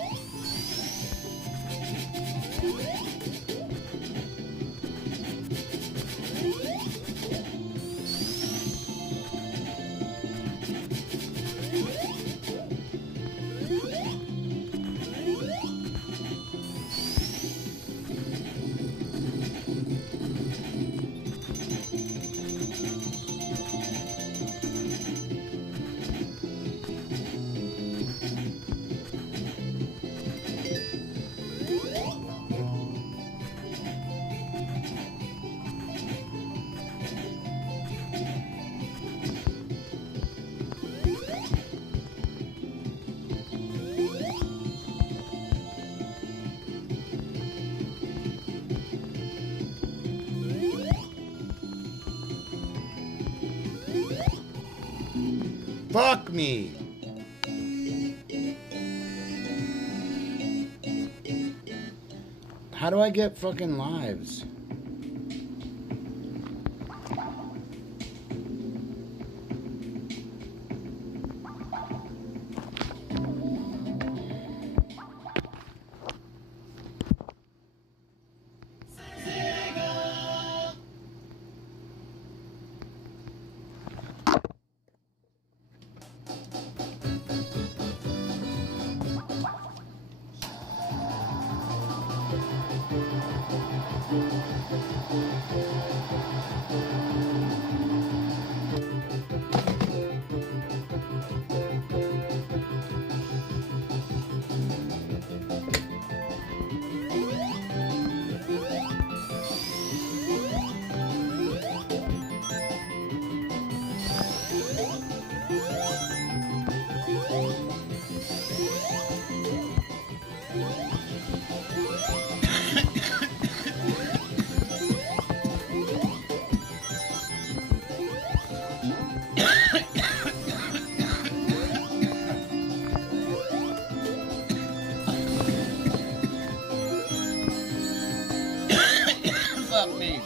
Fuck me! How do I get fucking lives? Fuck me.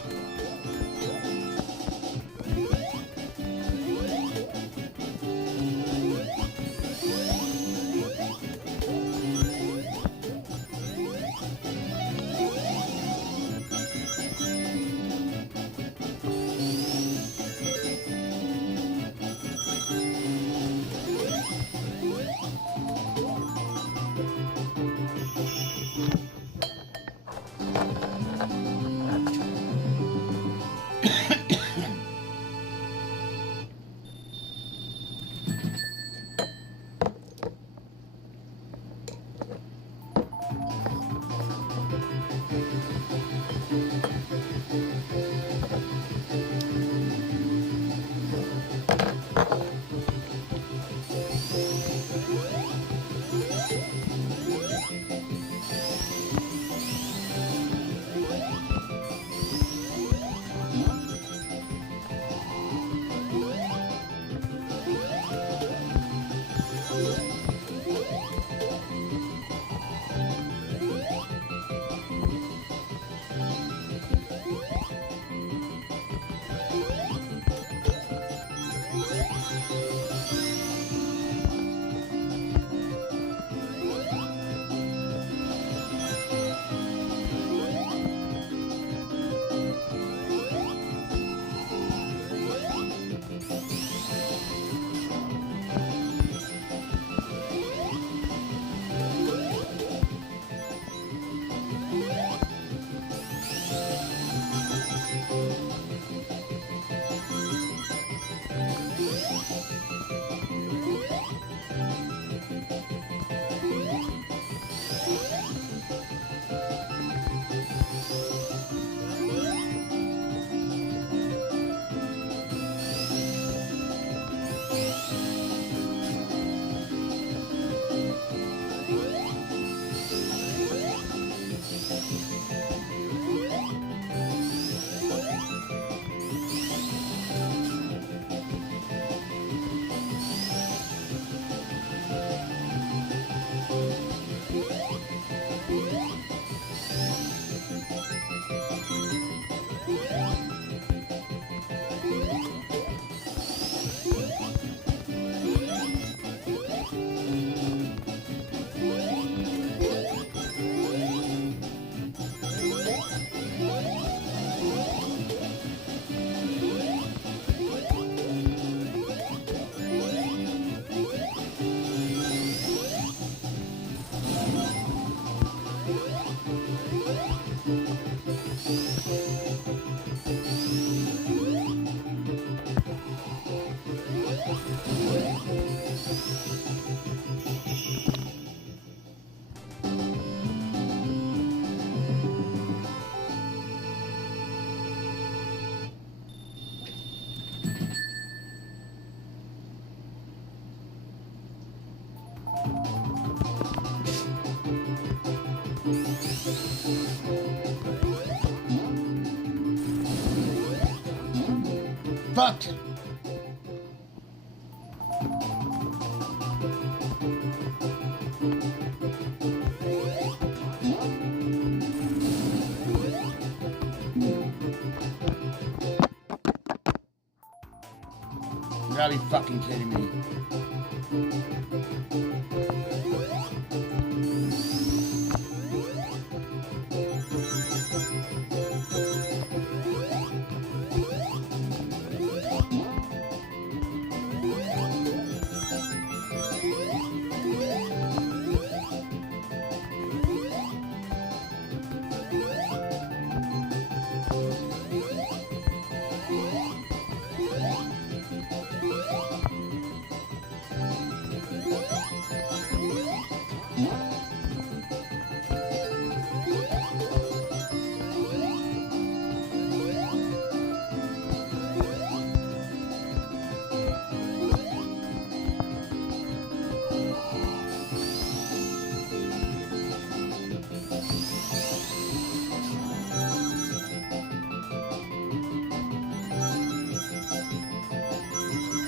fucked. You gotta be fucking kidding me.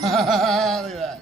Look at that.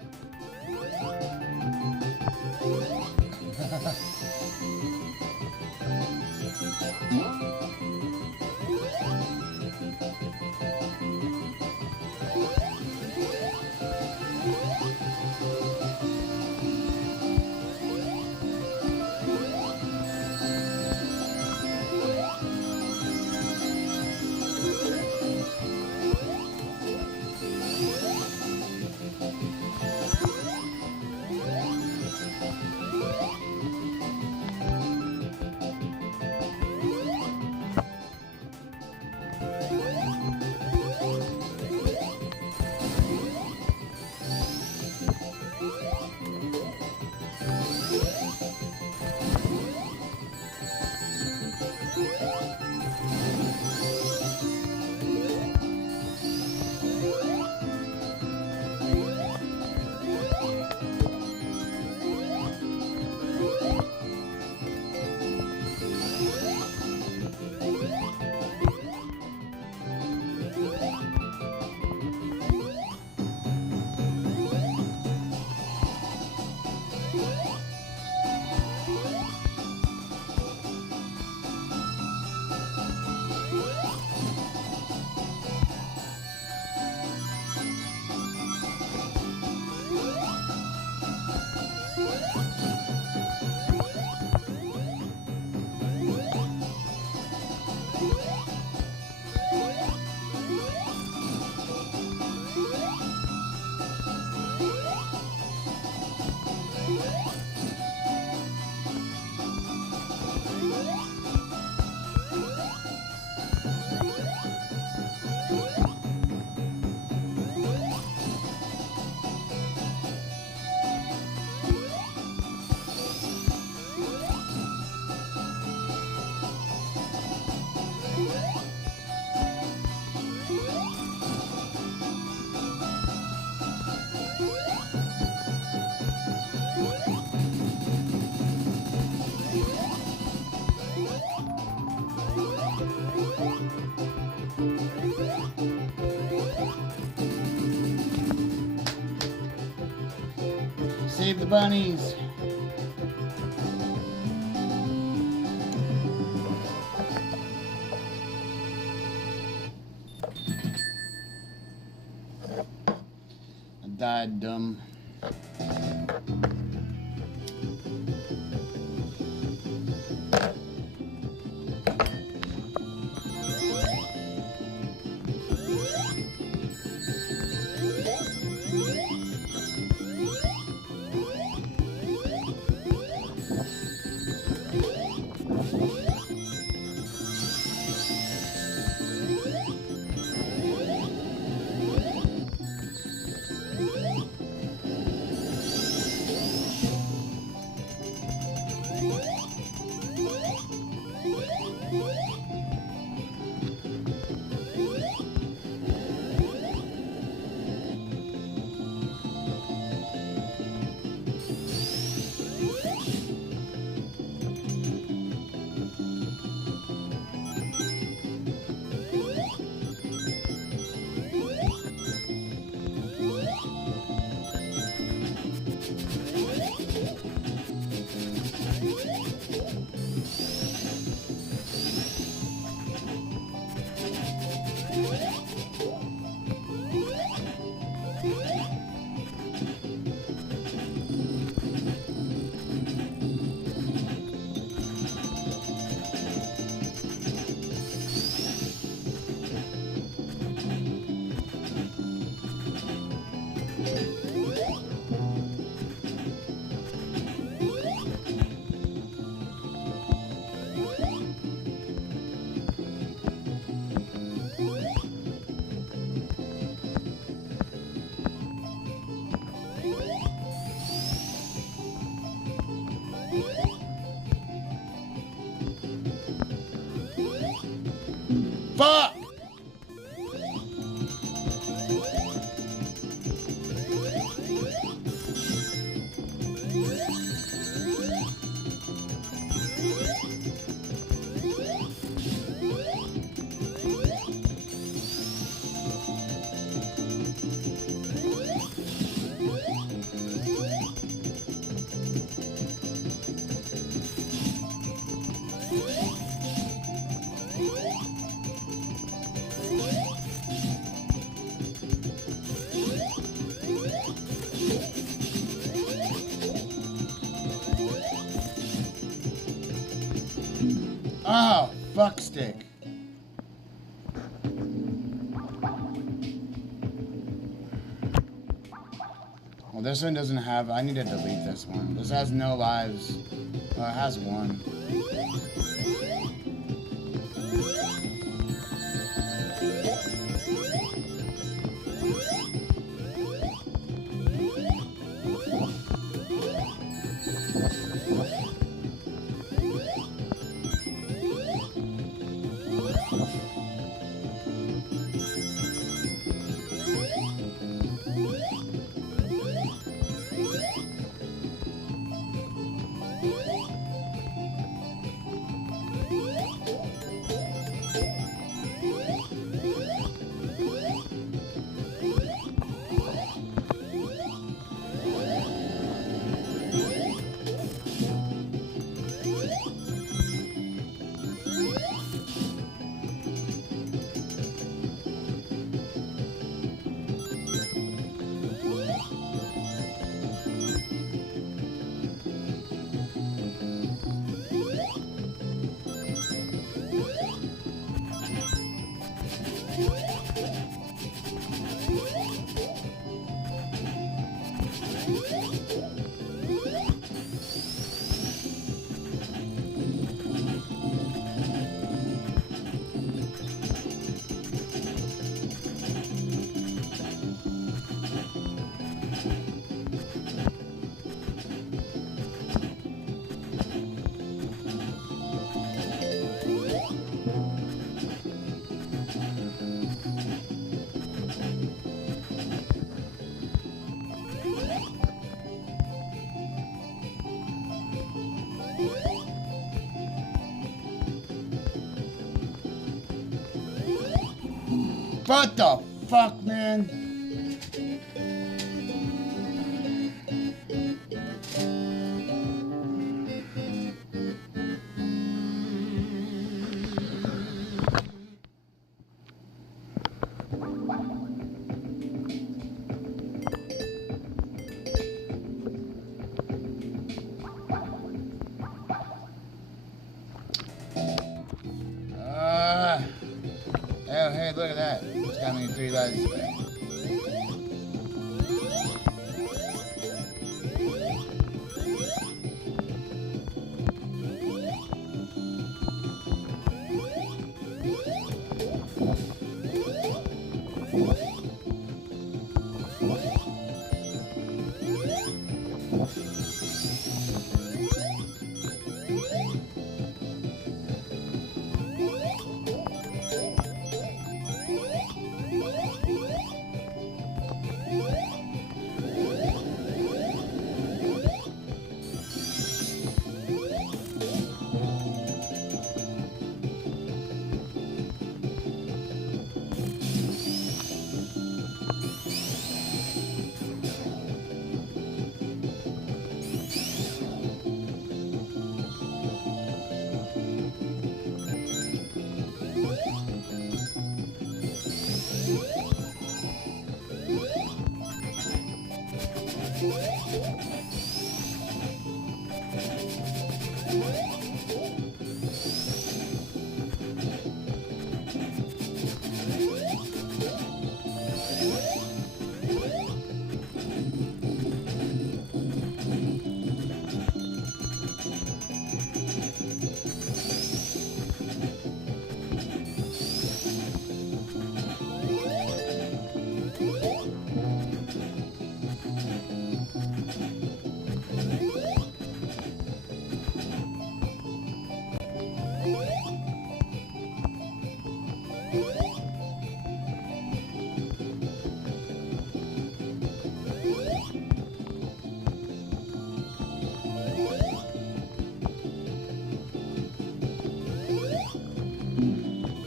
Save the bunnies. I died dumb. Fuck! Oh, fuck stick. Well, this one doesn't have... I need to delete this one. This has no lives. Well, it has one. What the fuck, man? Oh, hey, look at that. It's got me 3 lives back.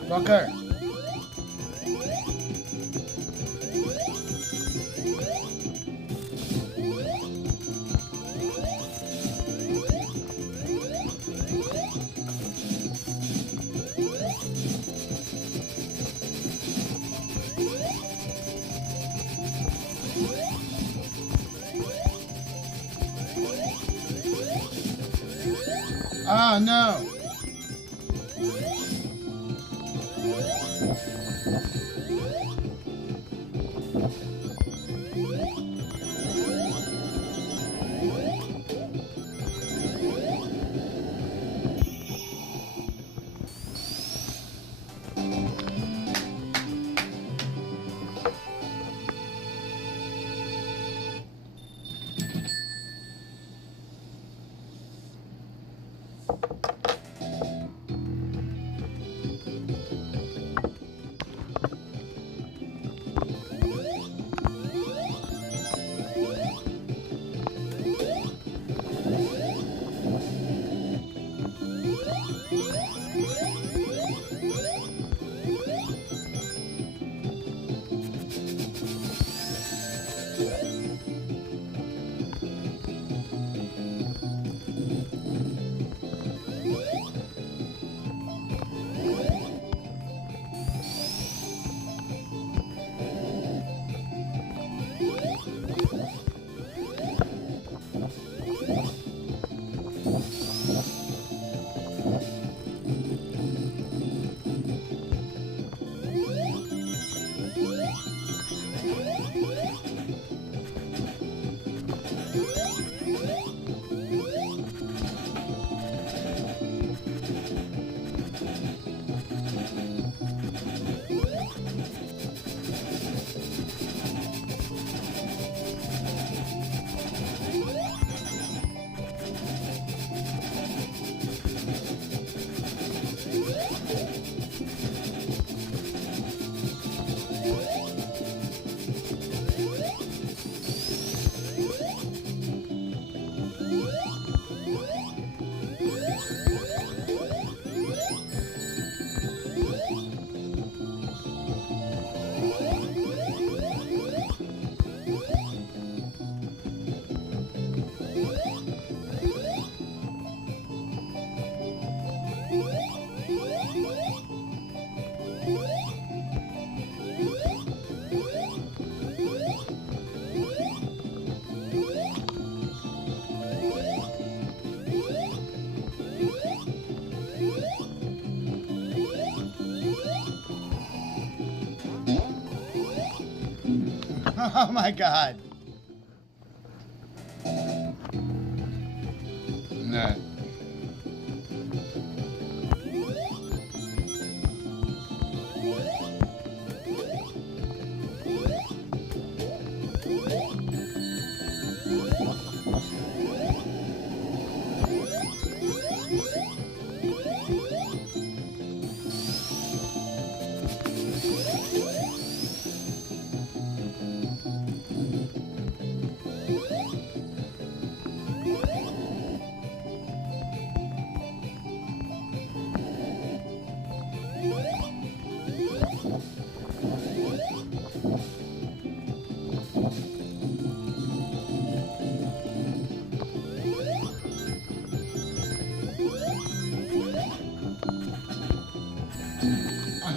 Fucker. Oh no. Oh my god. No.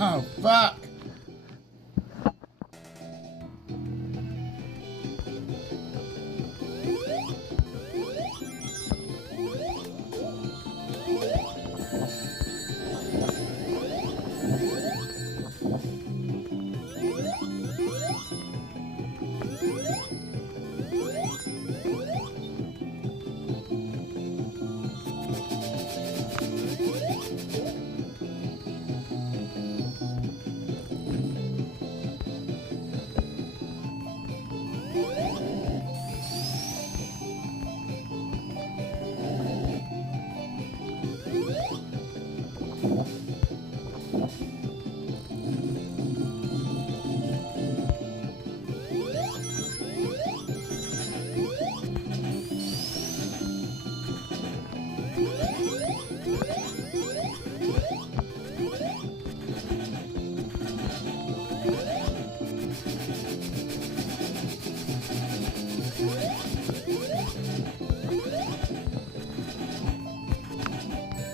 Oh, fuck.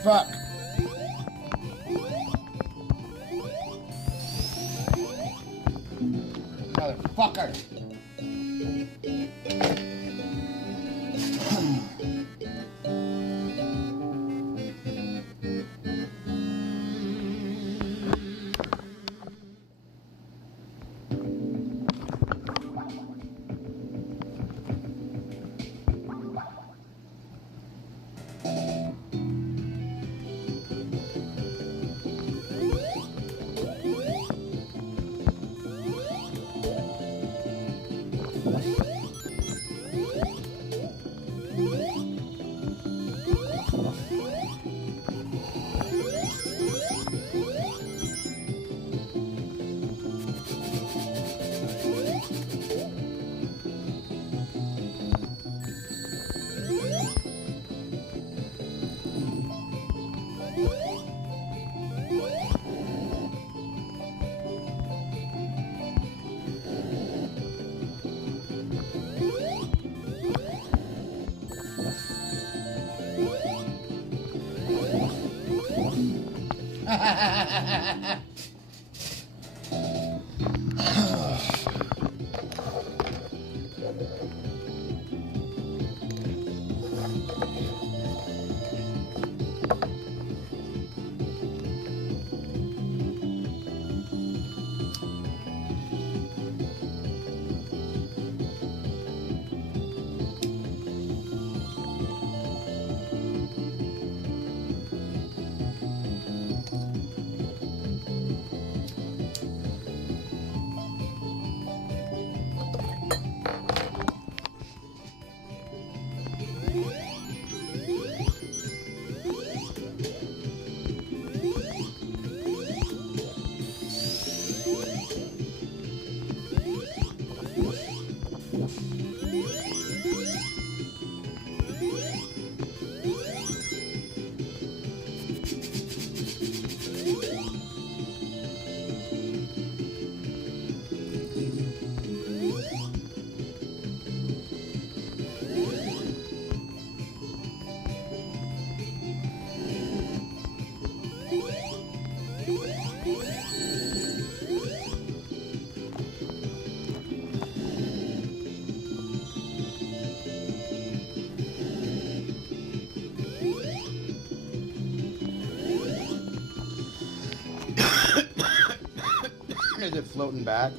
fuck? Motherfucker. Is it floating back?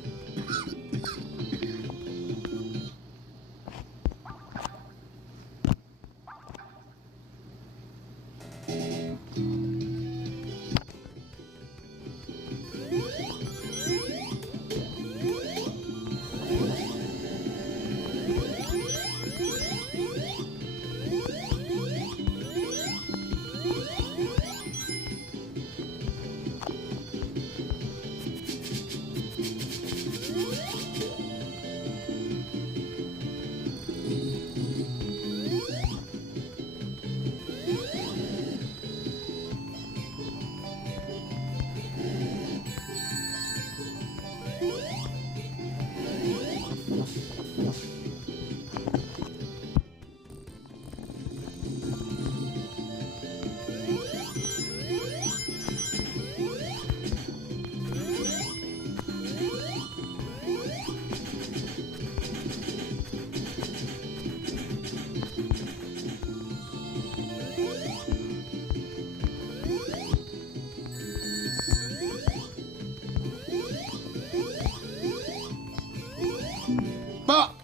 Fuck!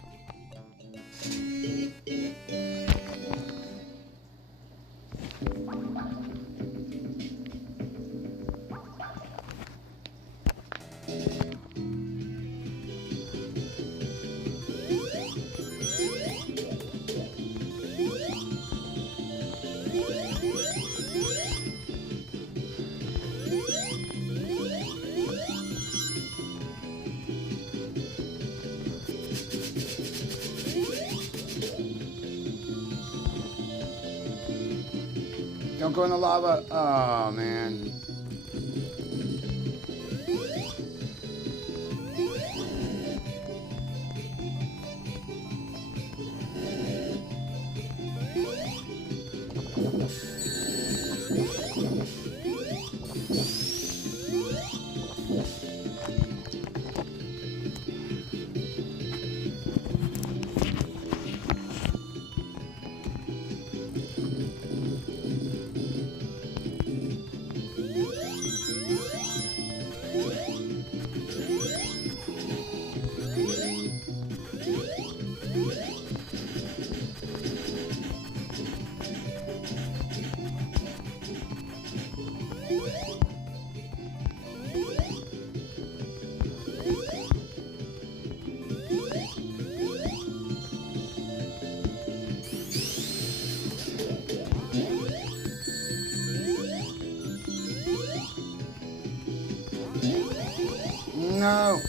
Don't go in the lava. Oh, man. No.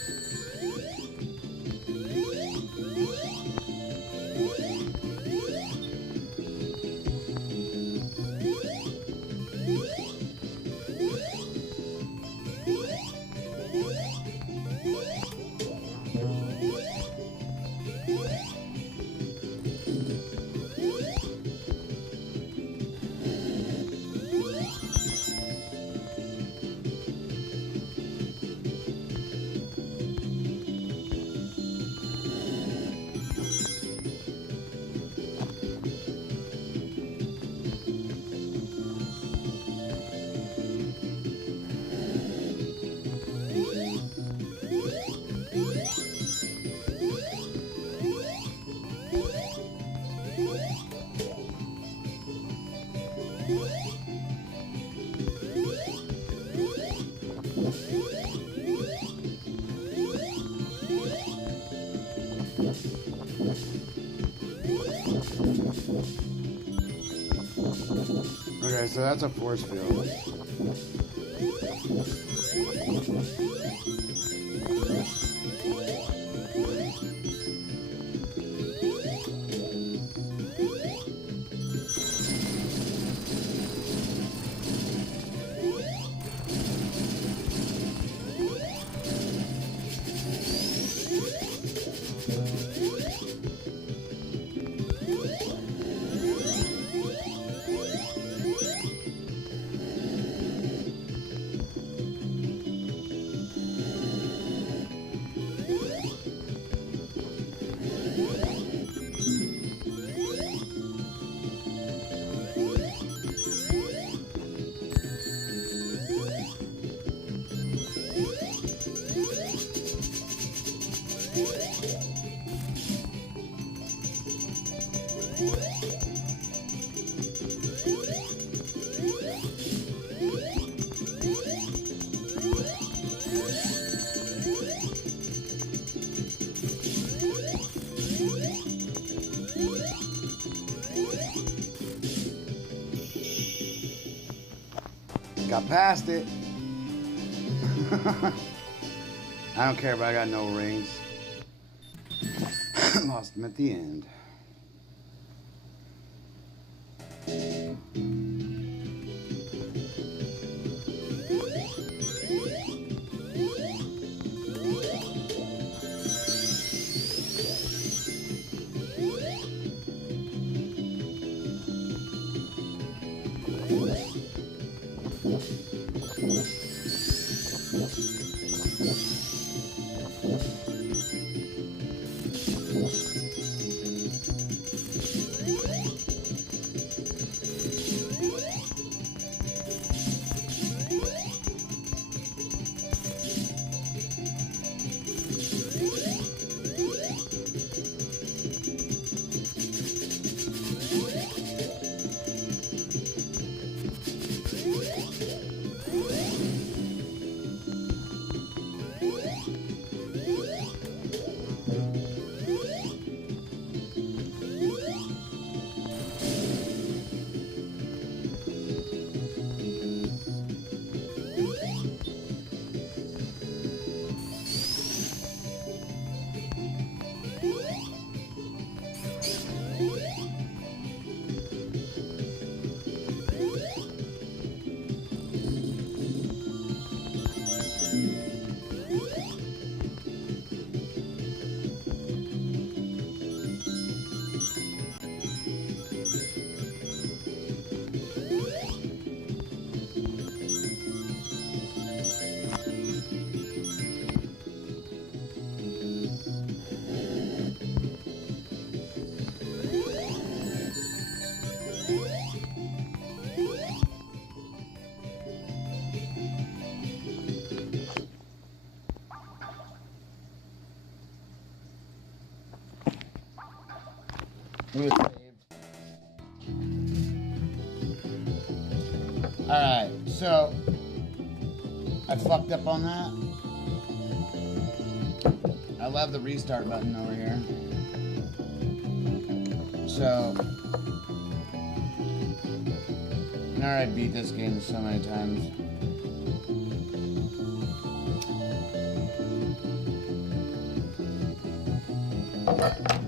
Okay, so that's a force field. Got past it. I don't care, but I got no rings. Lost them at the end. Alright, so I fucked up on that. I love the restart button over here. So now I beat this game so many times. Fuck.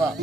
Fuck.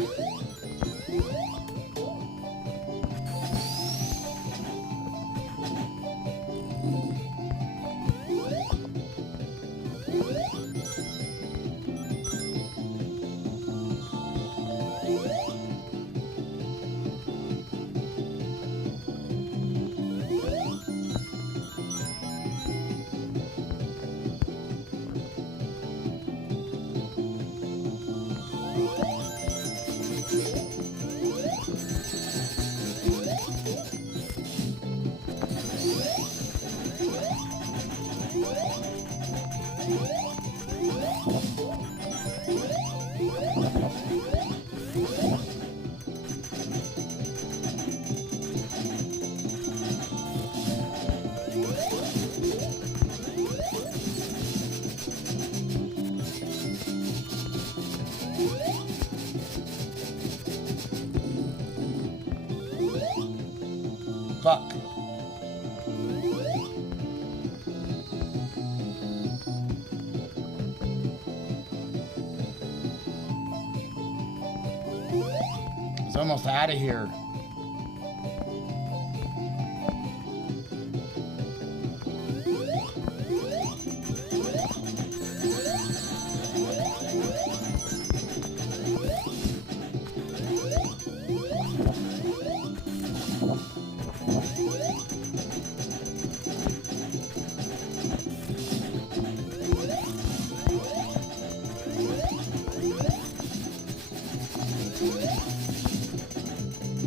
It's almost out of here.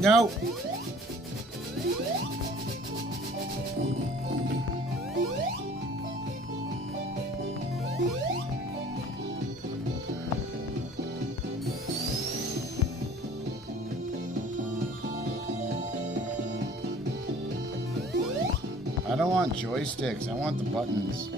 No. I don't want joysticks. I want the buttons.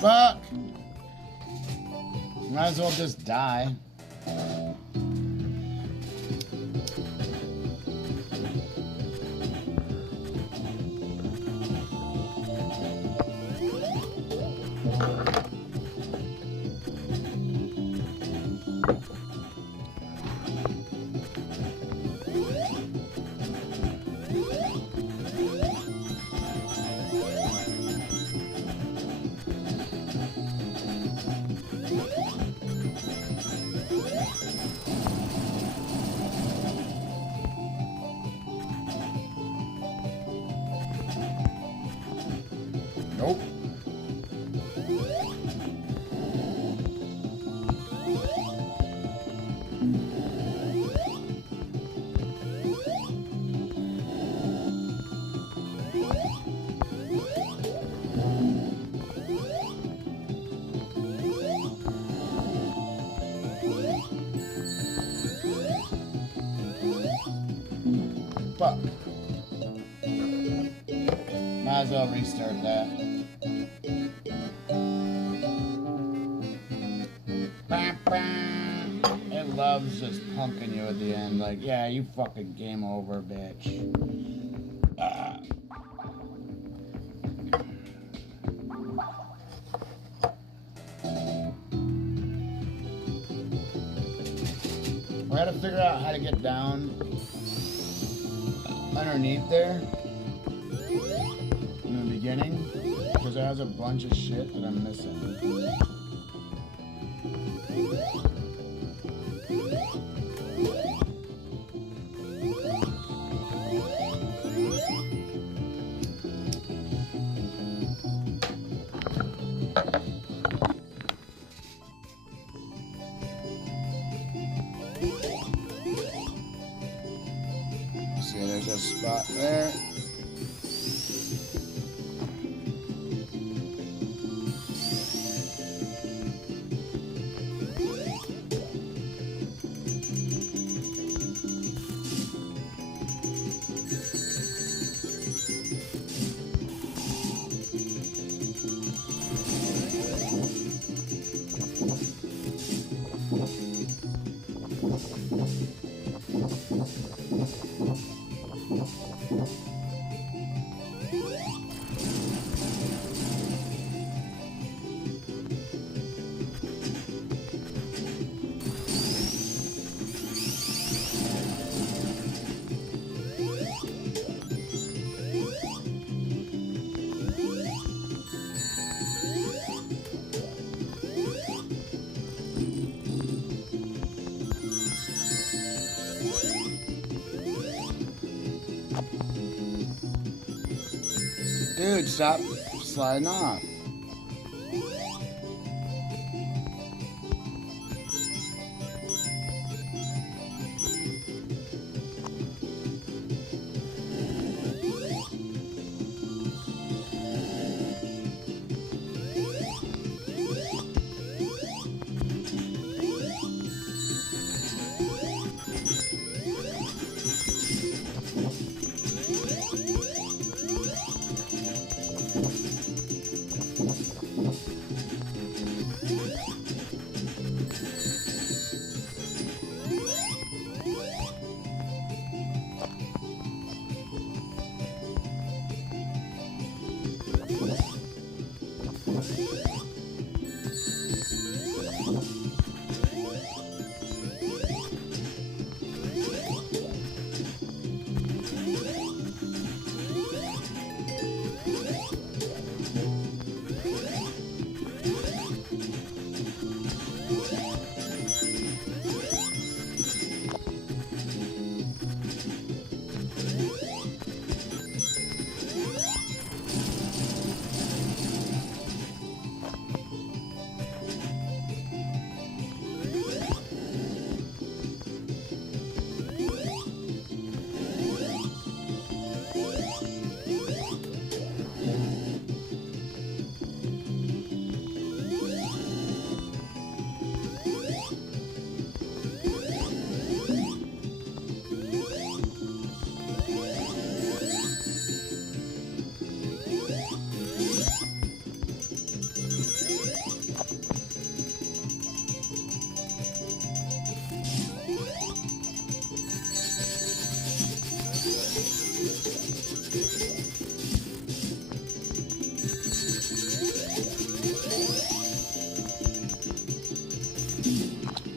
Fuck! Might as well just die. Nope. Fuck. Might as well restart that. It loves just punking you at the end. Like, yeah, you fucking game over, bitch. We had to figure out how to get down underneath there in the beginning, because it has a bunch of shit that I'm missing. See, there's a spot there. Dude, stop sliding off.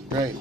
Great.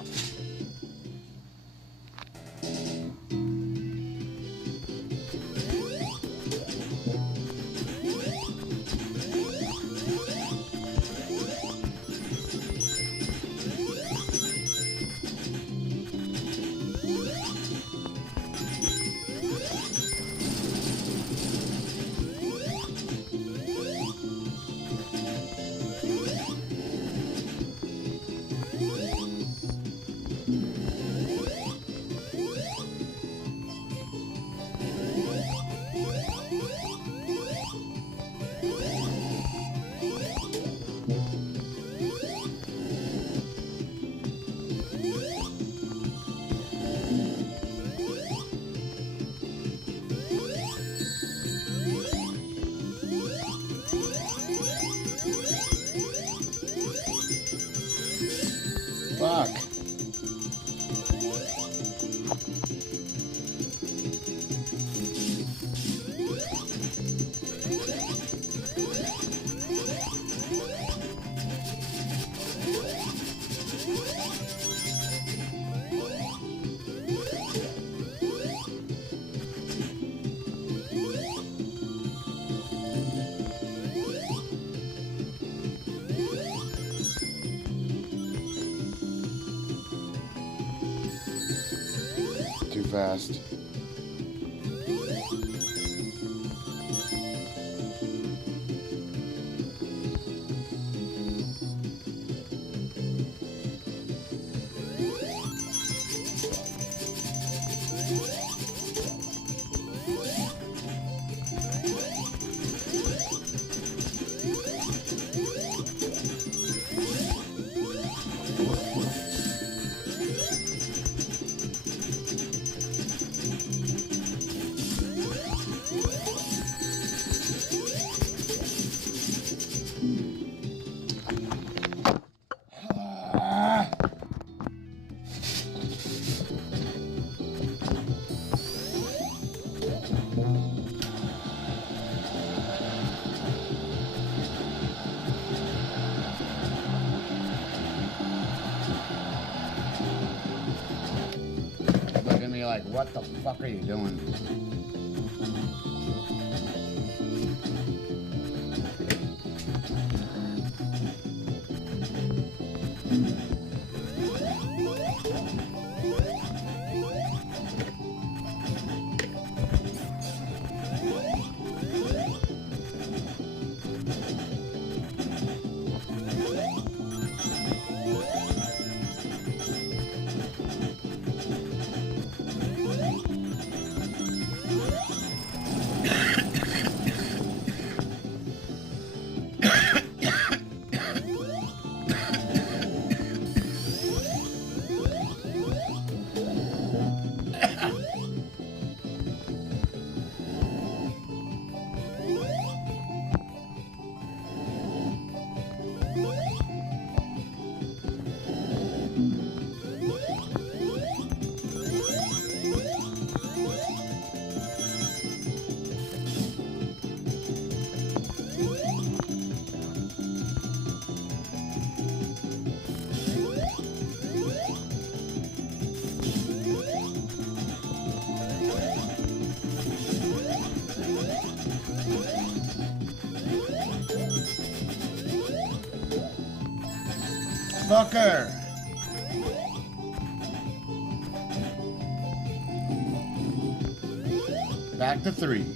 Fuck. Too fast. Look at me like, what the fuck are you doing? Fucker. Back to 3.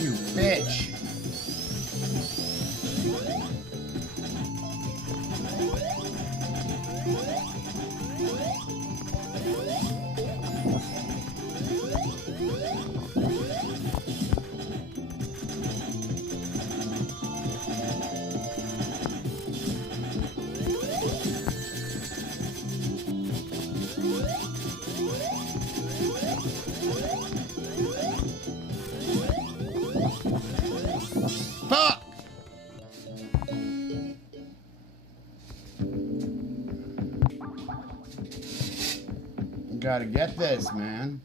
You bitch. Fuck! Gotta get this, man.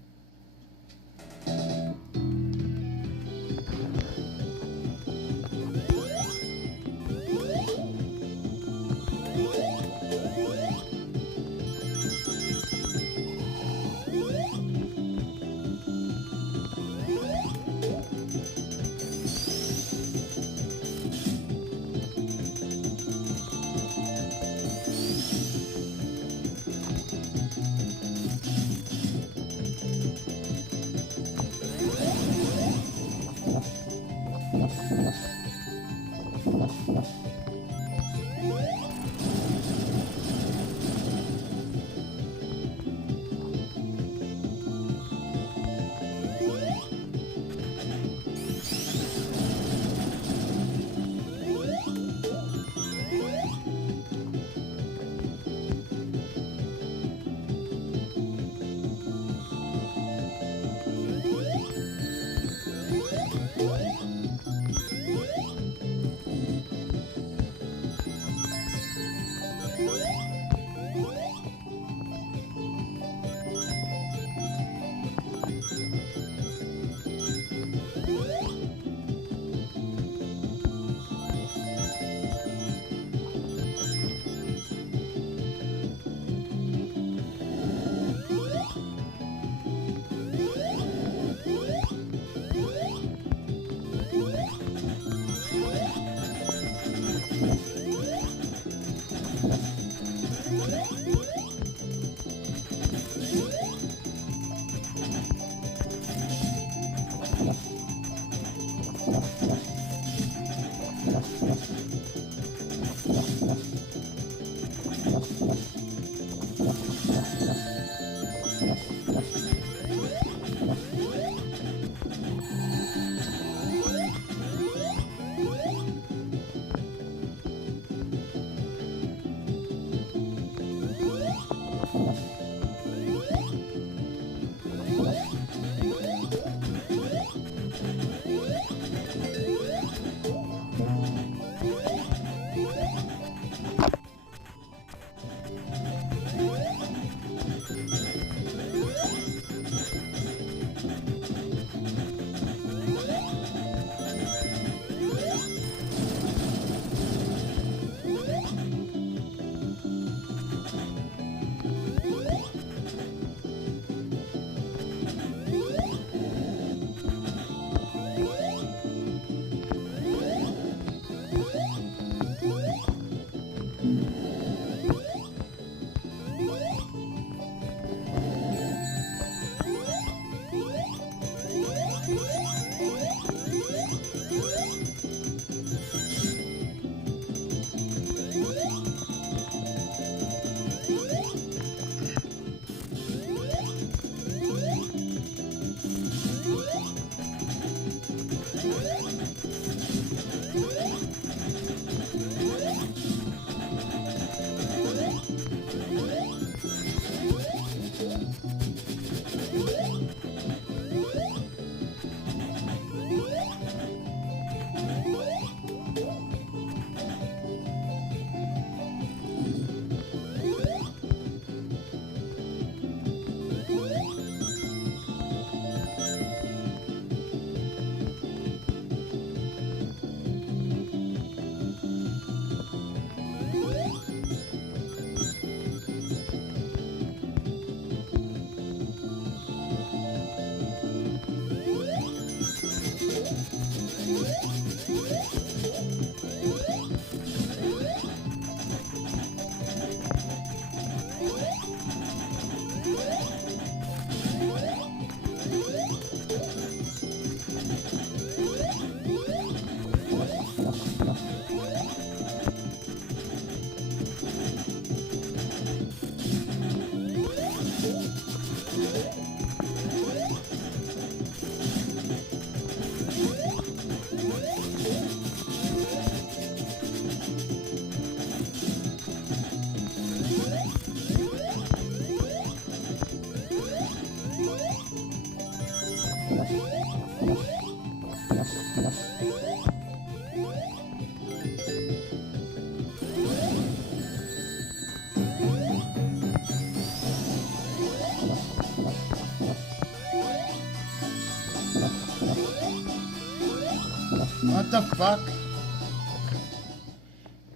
What the fuck?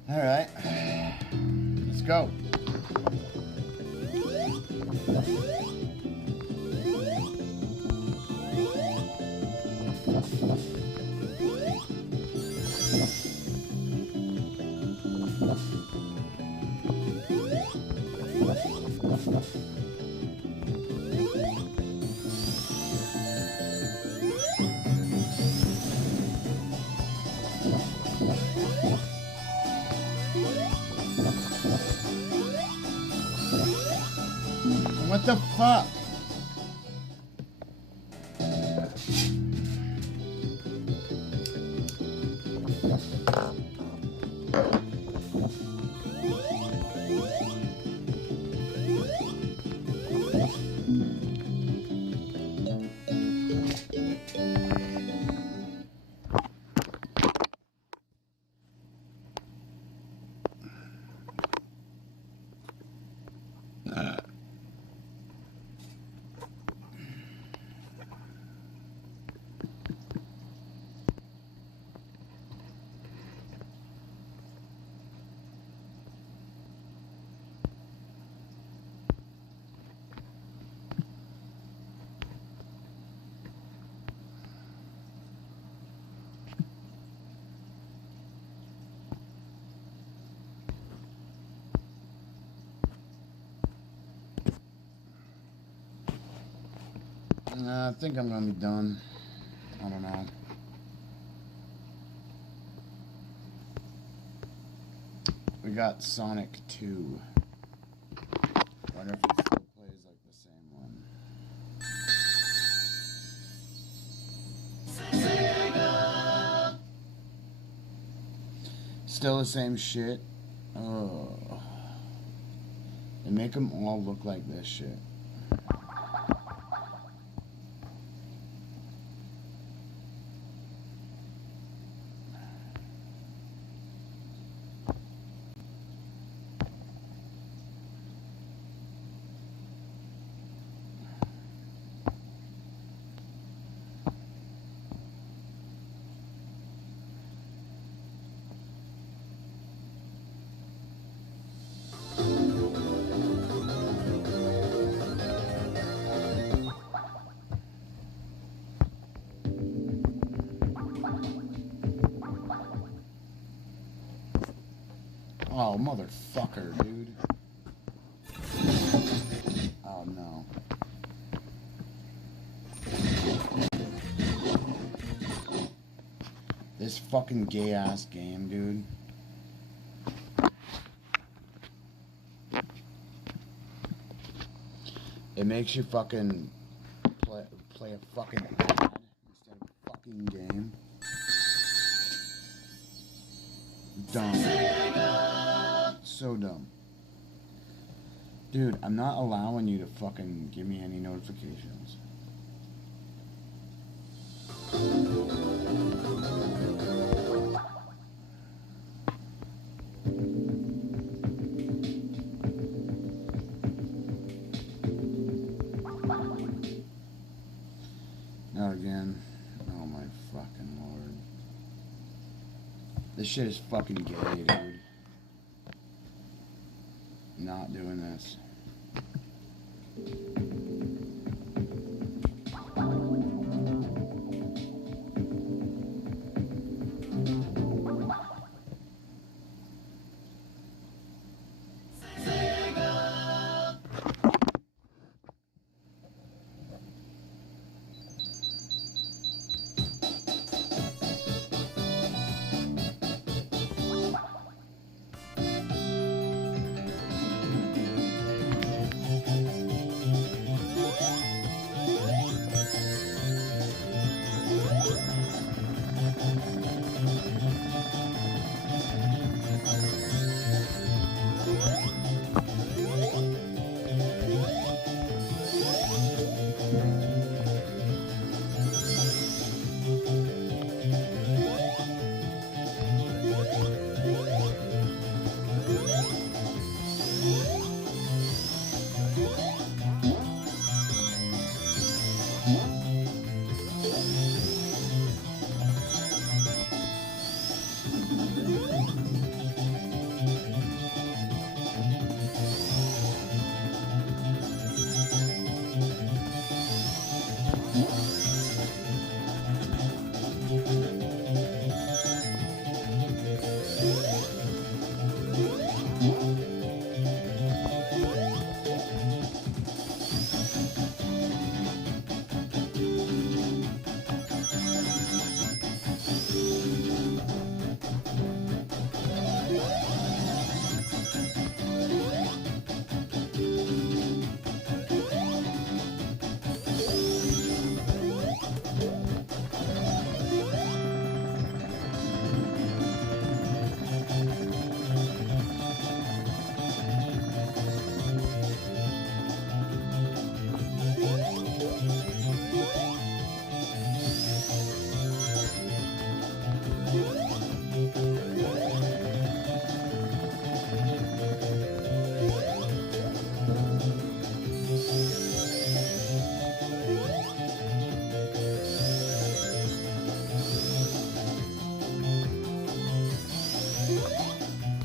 Alright. Let's go. What the fuck? I think I'm gonna be done. I don't know. We got Sonic 2. Wonder if it still plays like the same one. Still the same shit. Oh. They make them all look like this shit. Oh, motherfucker, dude. Oh, no. This fucking gay-ass game, dude. It makes you fucking play a fucking ad instead of a fucking game. Dumb. So dumb. Dude, I'm not allowing you to fucking give me any notifications. Not again. Oh my fucking lord. This shit is fucking gay, dude. Not doing this.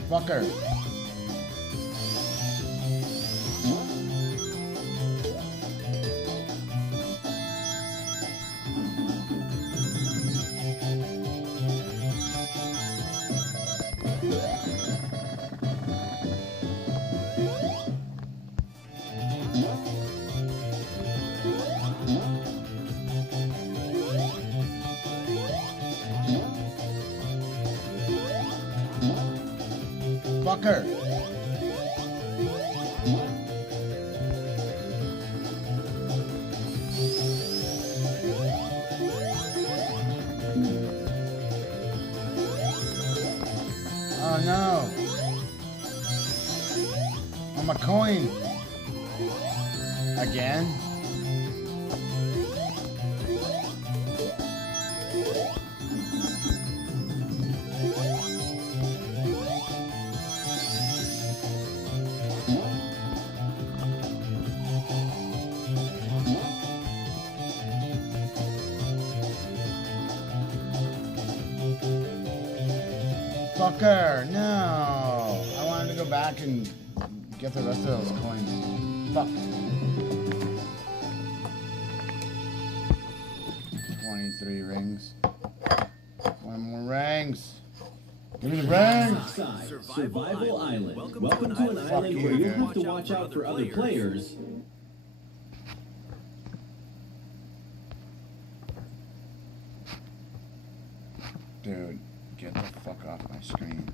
Fucker. Fucker. Oh no. Oh, my coin. Again. Fucker, no. I wanted to go back and get the rest of those coins. Fuck. 23 rings. One more rings. Give me the rings. Survival Island. Welcome to an island where you have to watch out for other players. Dude, get the fuck off my screen.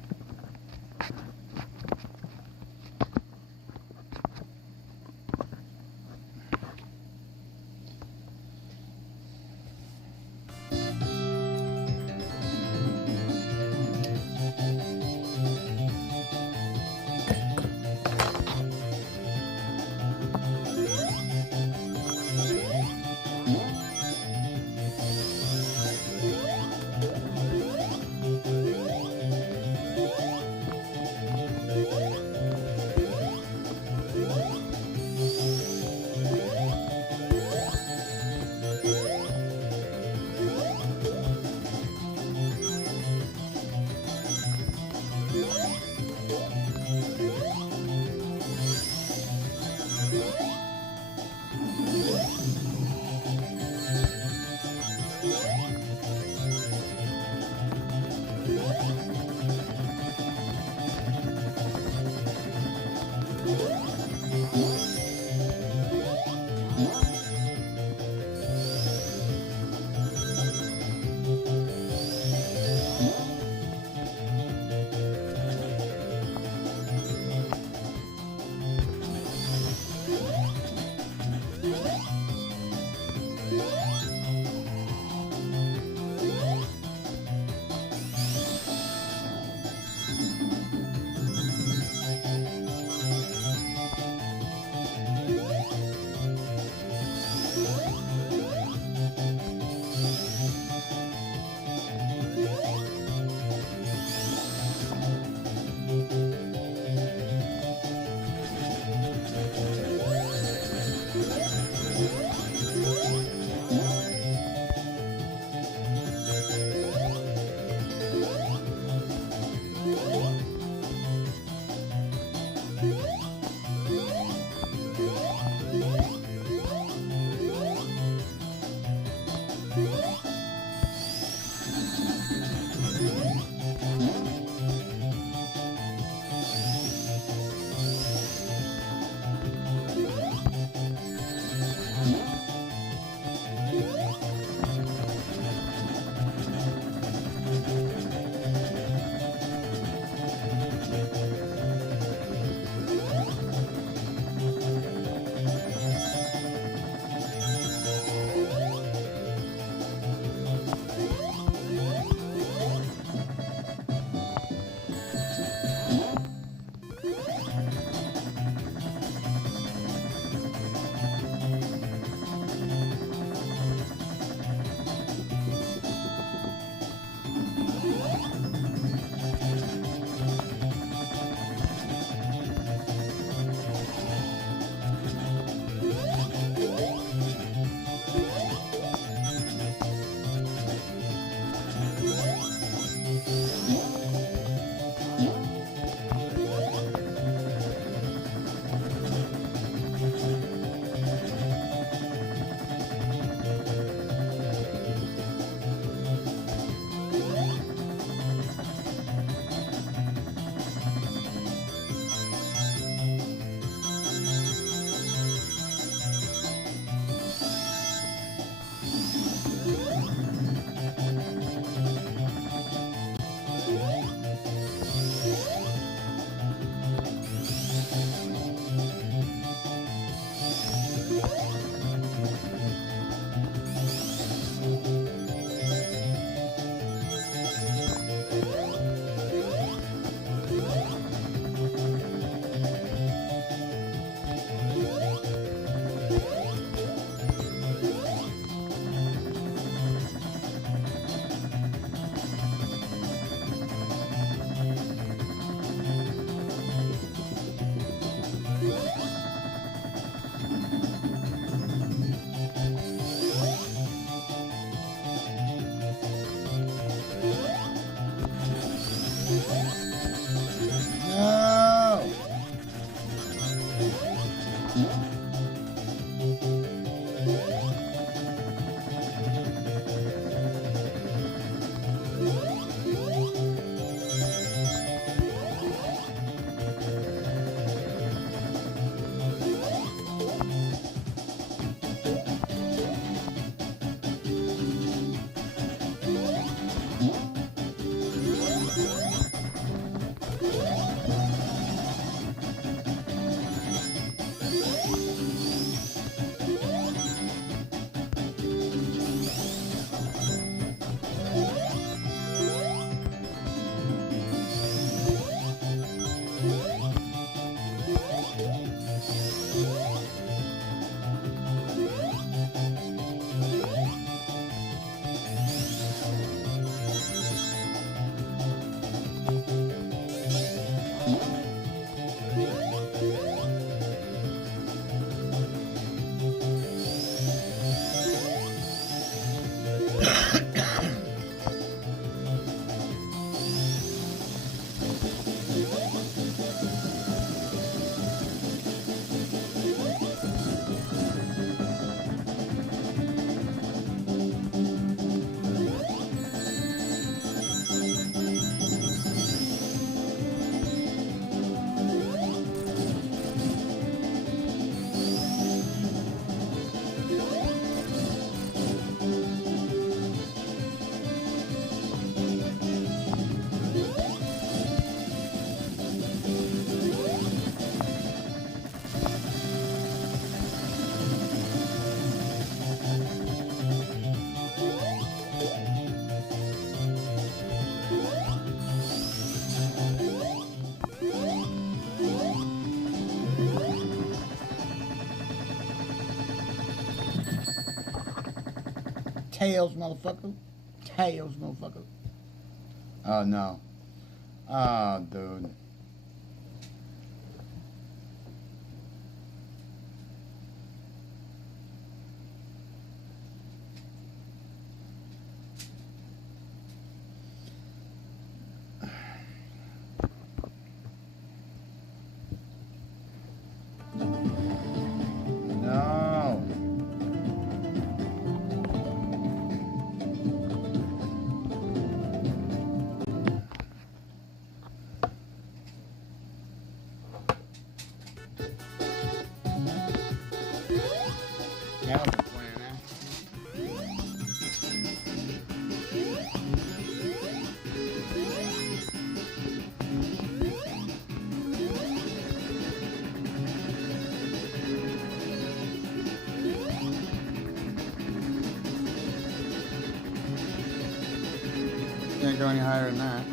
Tails, motherfucker. Tails, motherfucker. Oh, no. Oh, dude. No. Yeah, I've been playing that. Can't go any higher than that.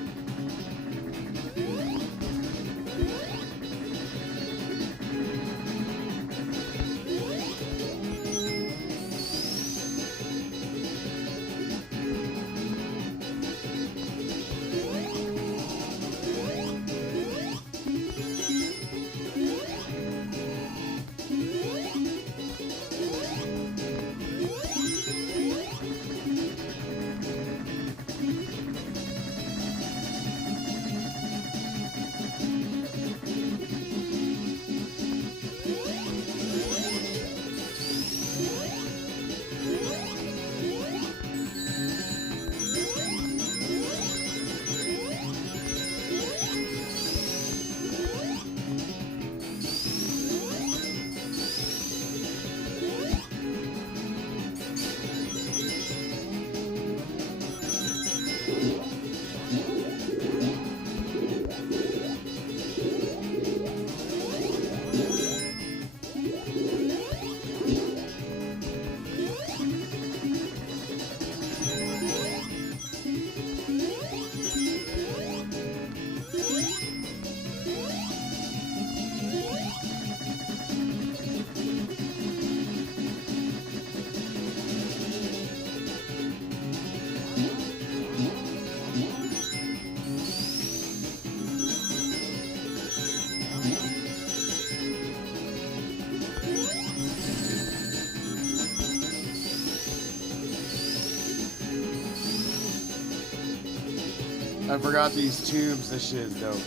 I forgot these tubes. This shit is dope.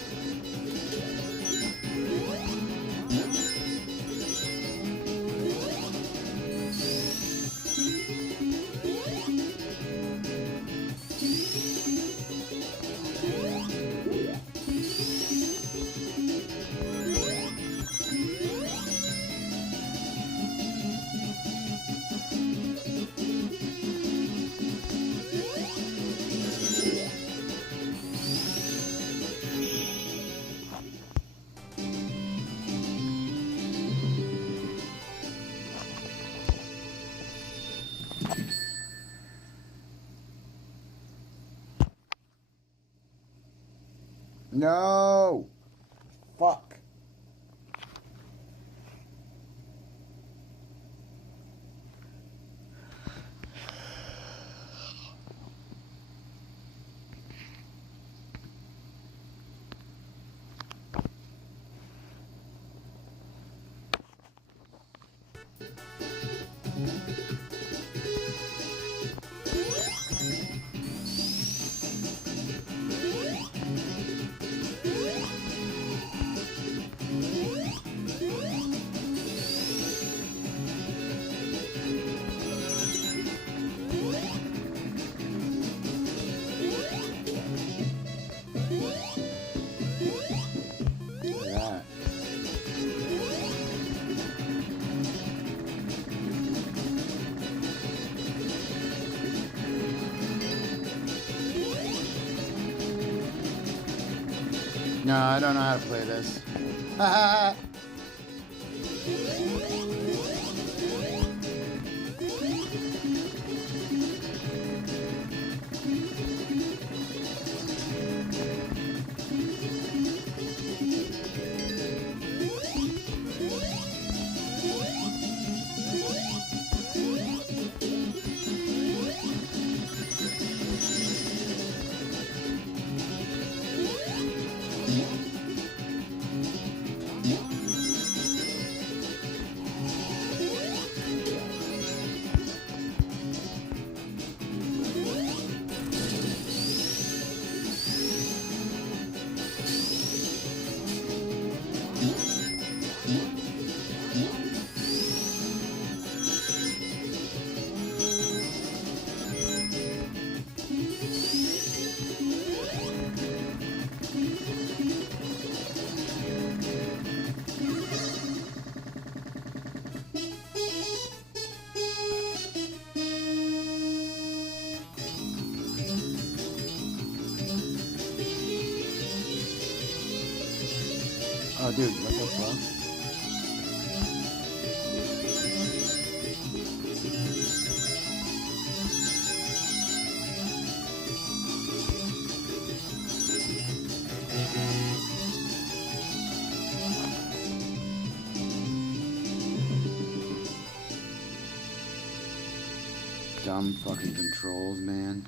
No! Fuck. No, I don't know how to play this. Haha. Oh, dude, what the fuck? Dumb fucking controls, man.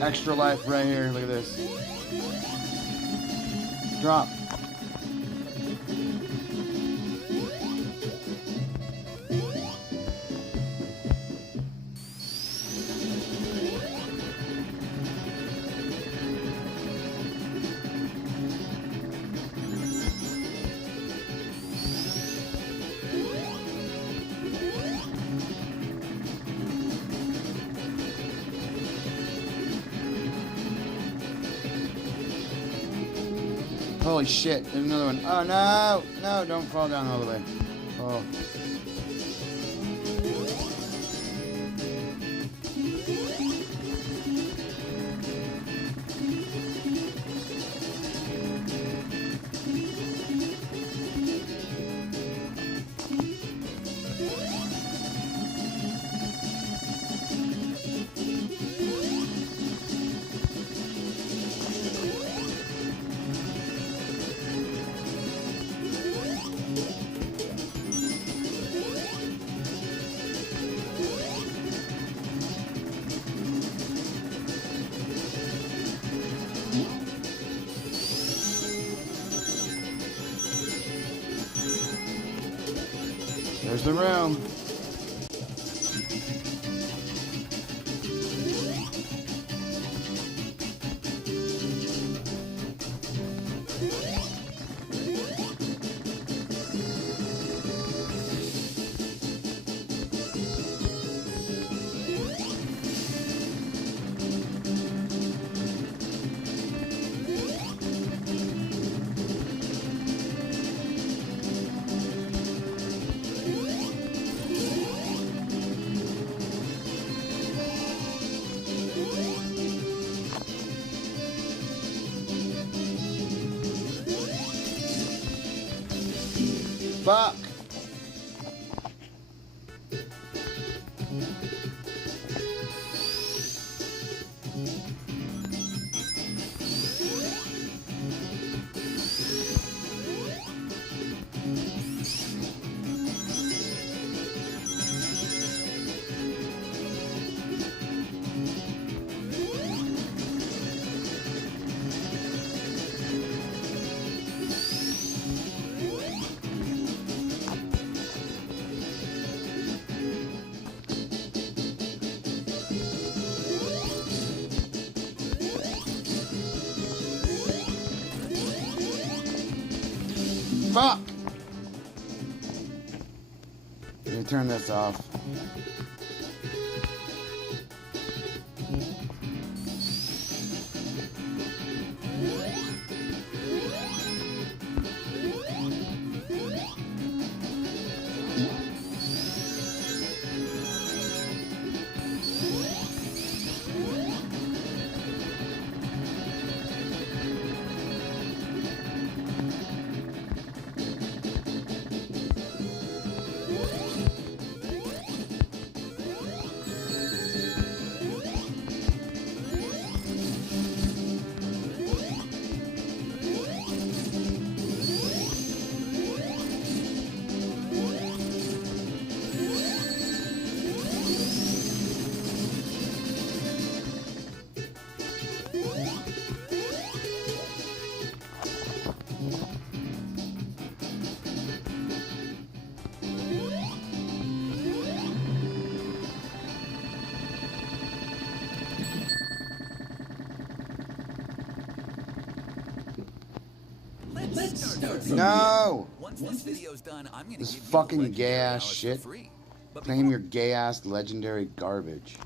Extra life right here. Look at this. Drop. Holy shit, there's another one. Oh no! No, don't fall down all the way. Oh. There's the room. Fuck. Fuck! Let me turn this off. No! Once this video's done, I'm gonna This give you fucking gay legendary ass hours for shit. free. But Claim your gay ass legendary garbage.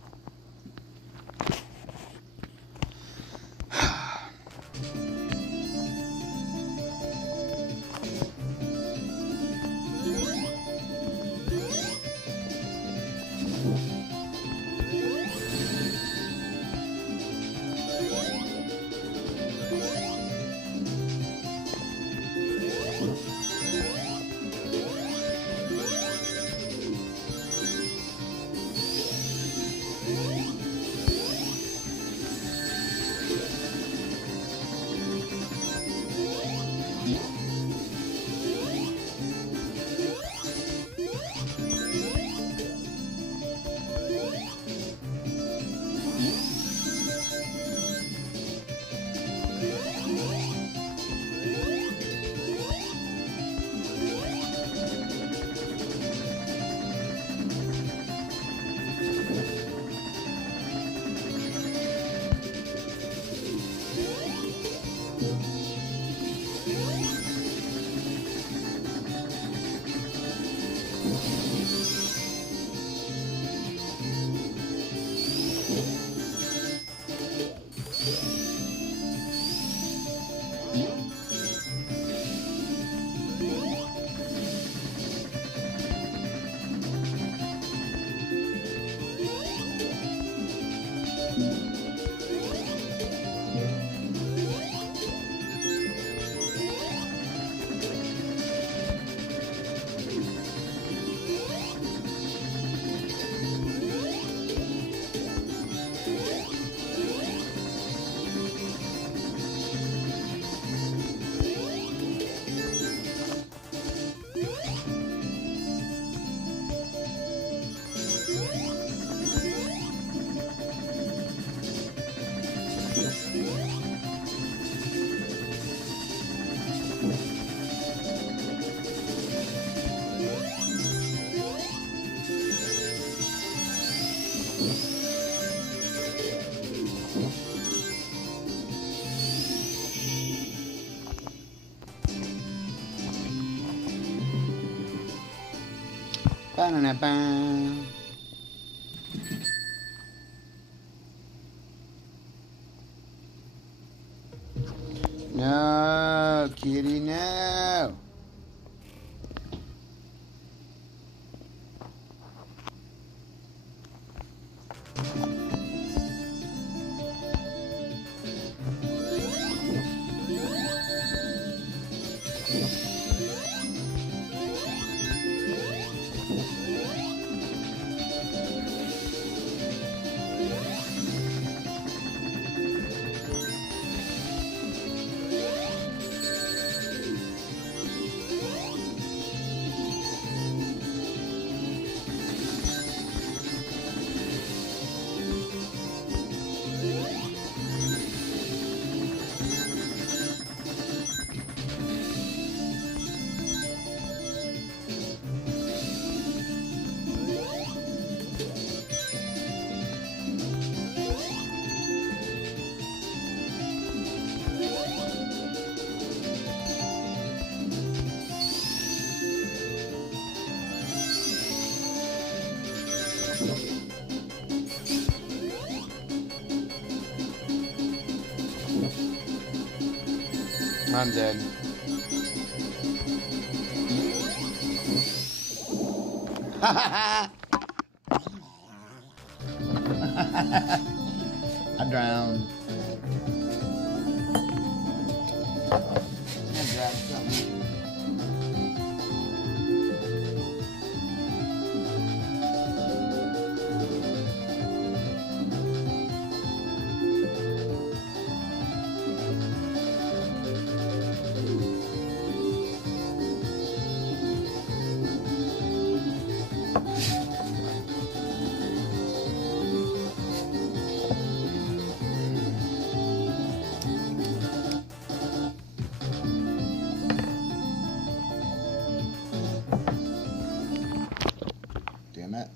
Ba-na-na-ba. No, kitty, no. I'm dead. I drowned. I grabbed something. Damn it.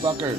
Fucker.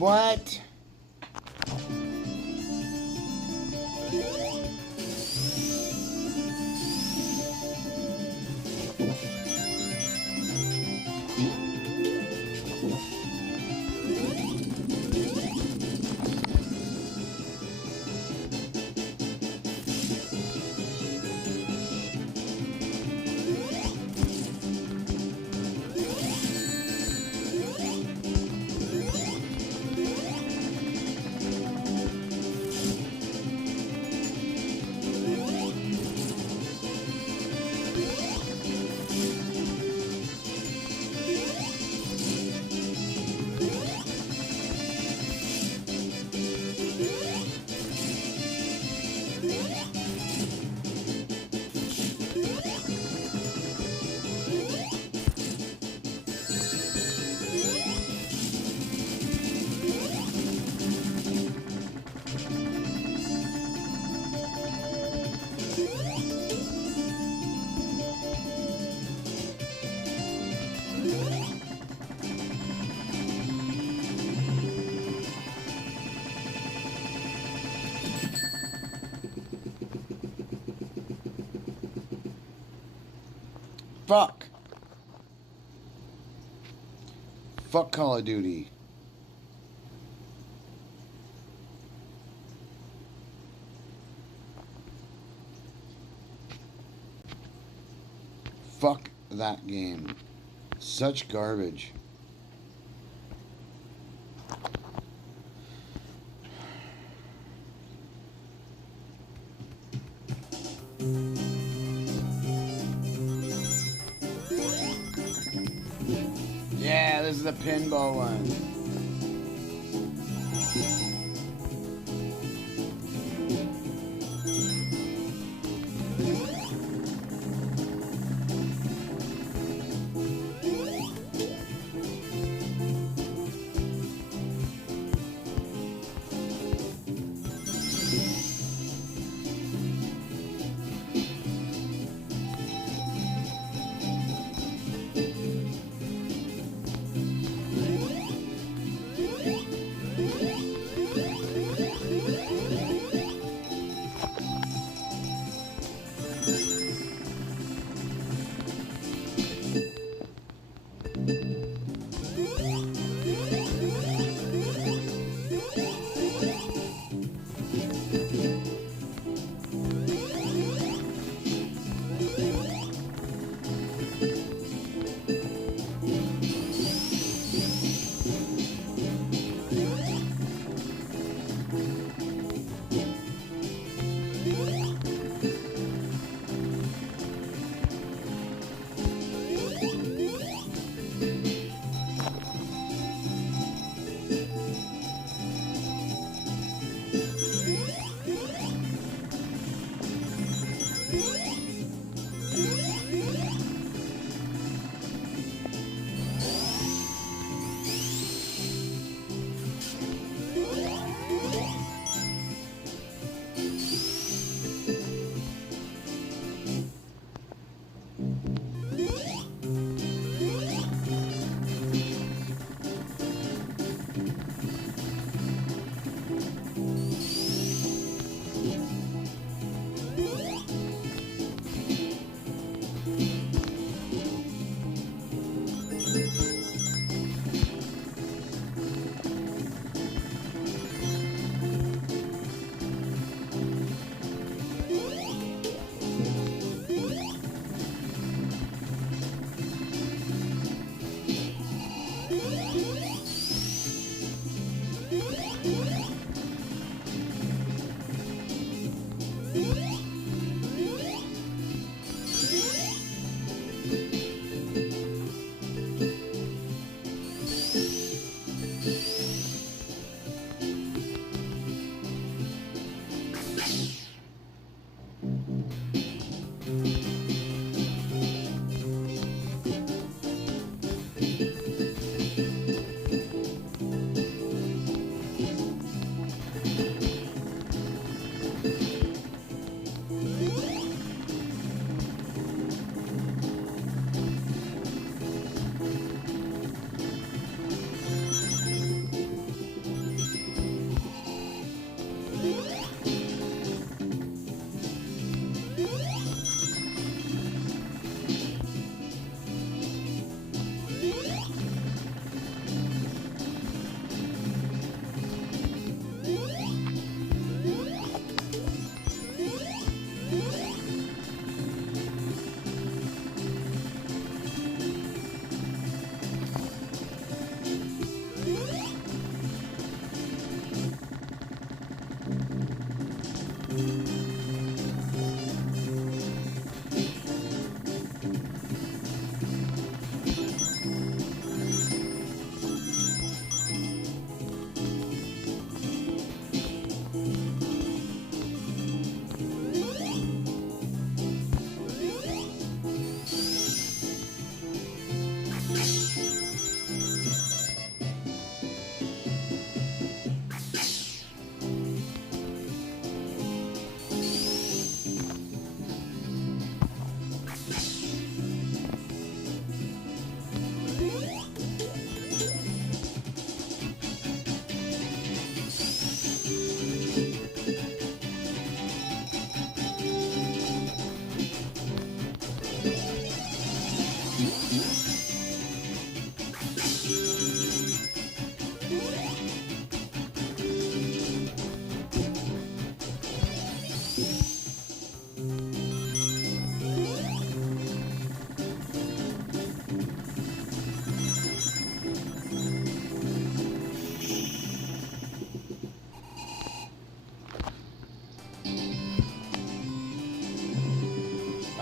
What? Fuck. Fuck Call of Duty. Fuck that game. Such garbage. Yeah, this is the pinball one.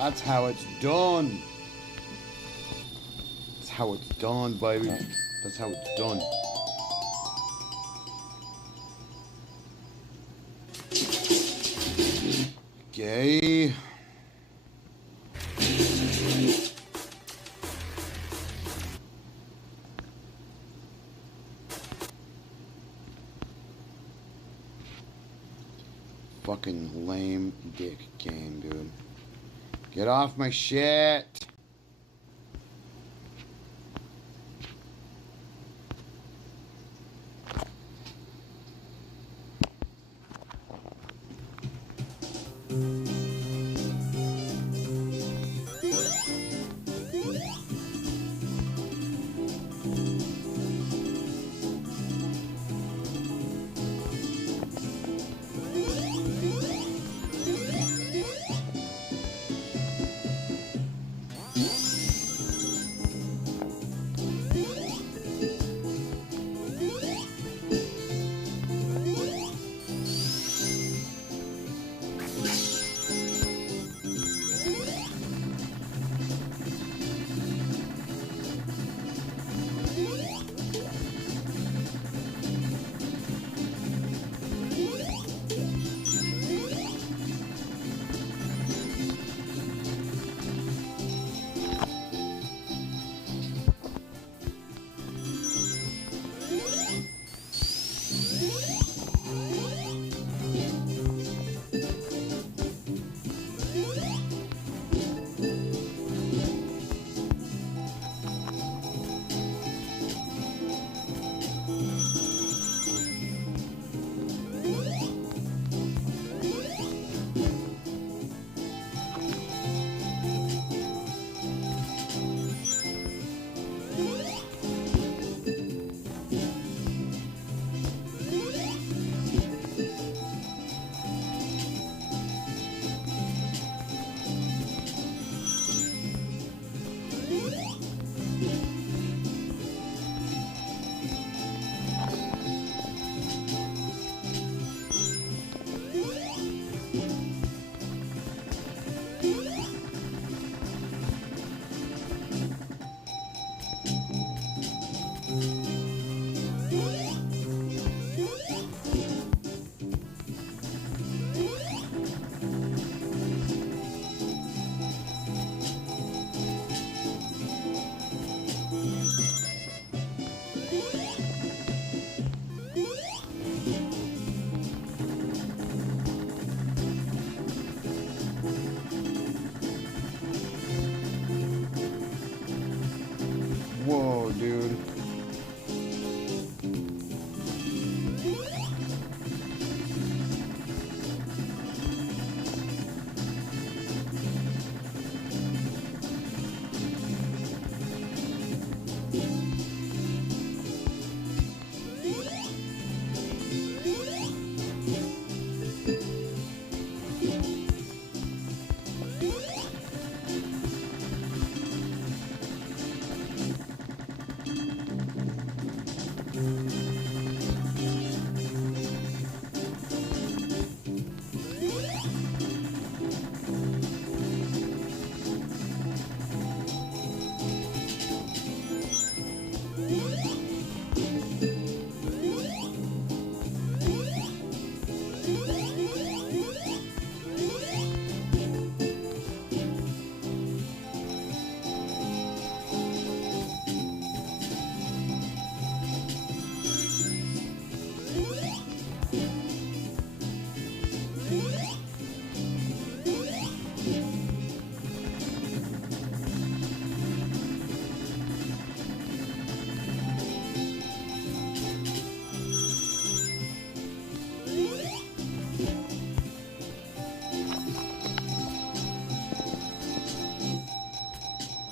That's how it's done. That's how it's done, baby. That's how it's done. Okay. Fucking lame dick game, dude. Get off my shit.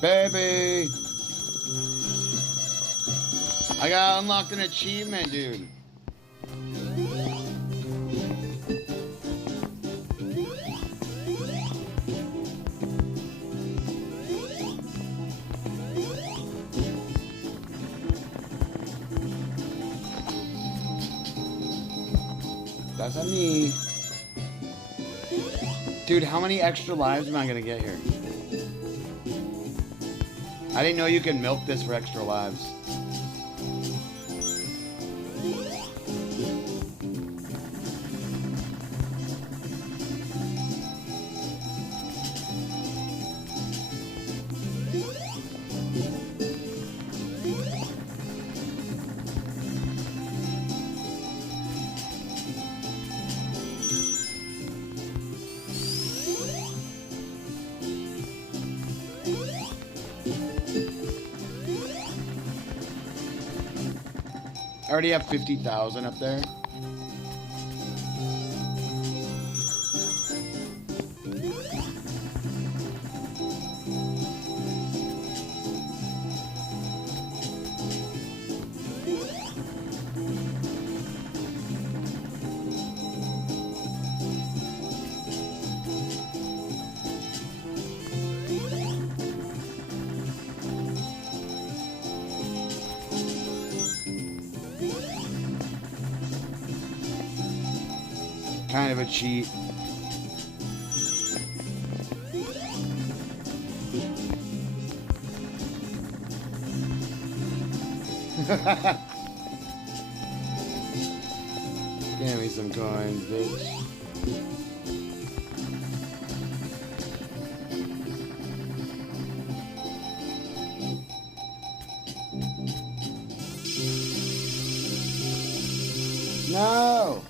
Baby! I gotta unlock an achievement, dude. That's on me. Dude, how many extra lives am I gonna get here? I didn't know you can milk this for extra lives. I already have 50,000 up there. Kind of a cheat. Give me some coins, bitch. No!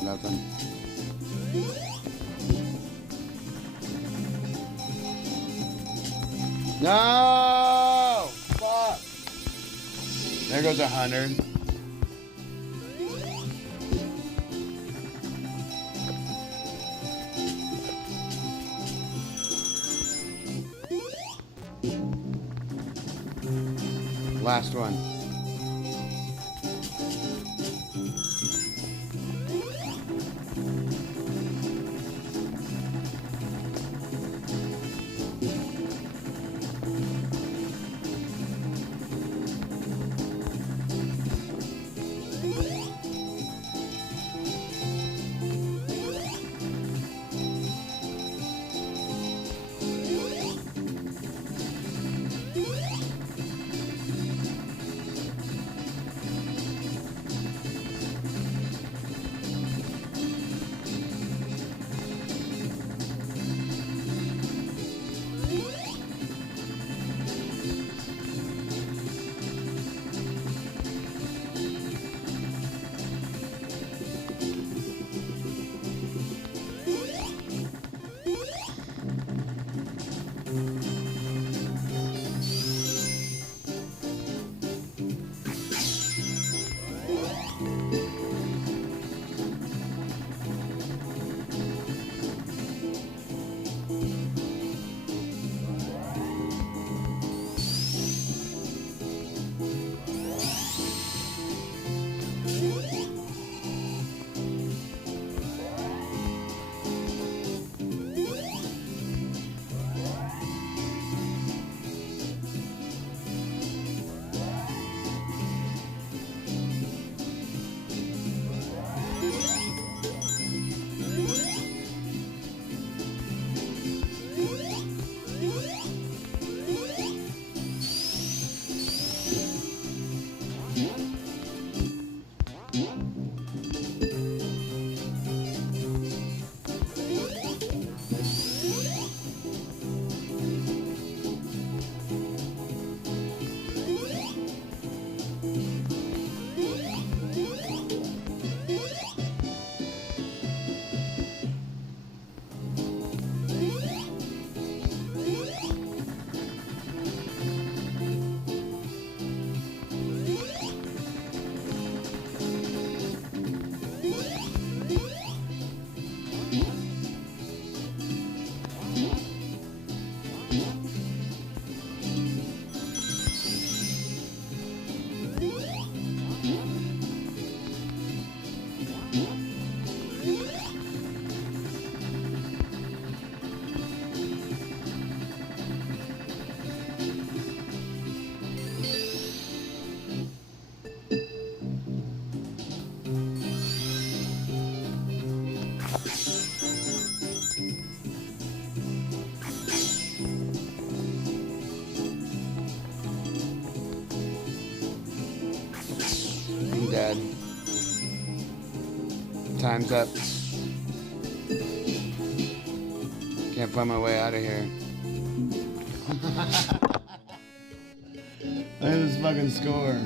Nothing. No! Fuck! There goes 100. Last one. Time's up. Can't find my way out of here. Look at this fucking score.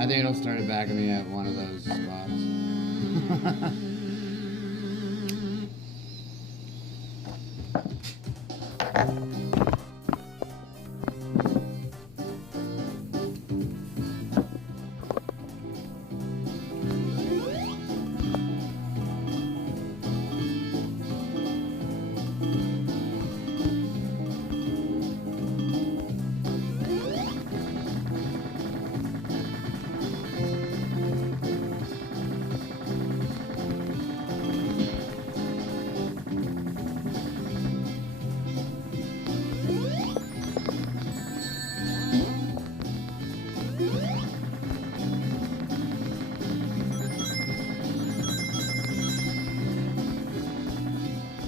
I think it'll start it back at me at one of those spots.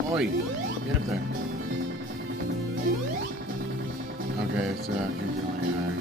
Oi, get up there. Okay, so I keep going higher.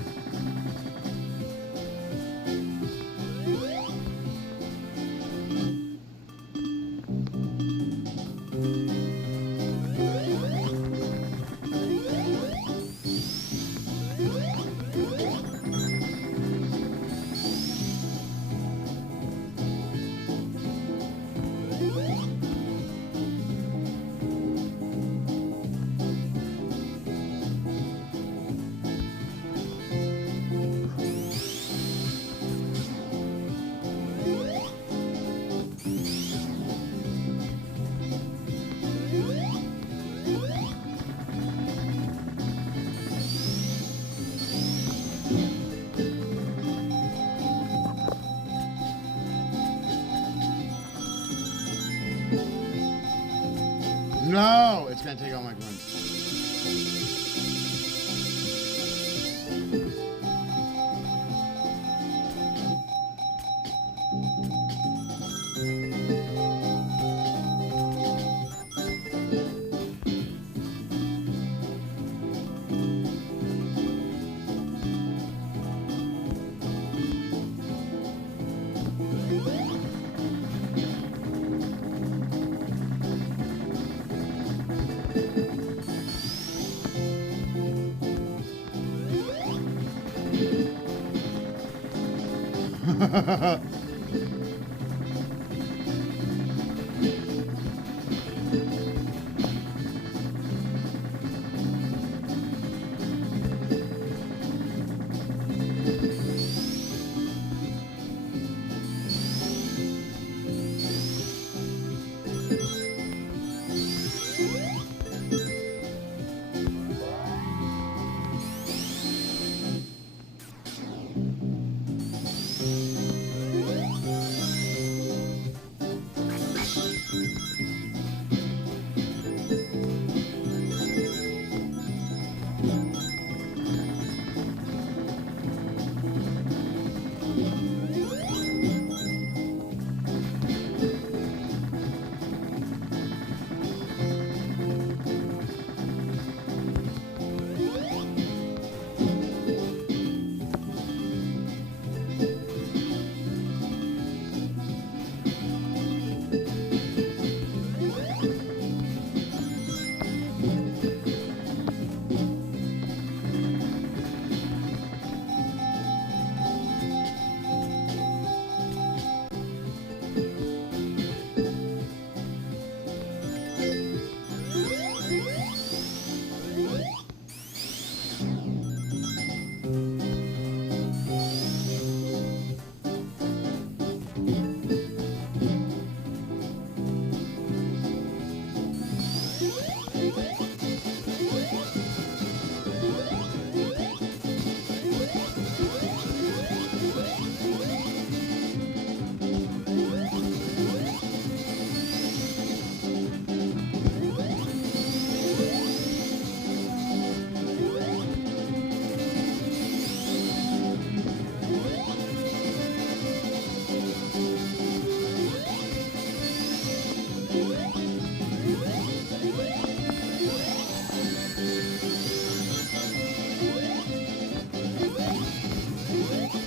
No! It's gonna take all my coins.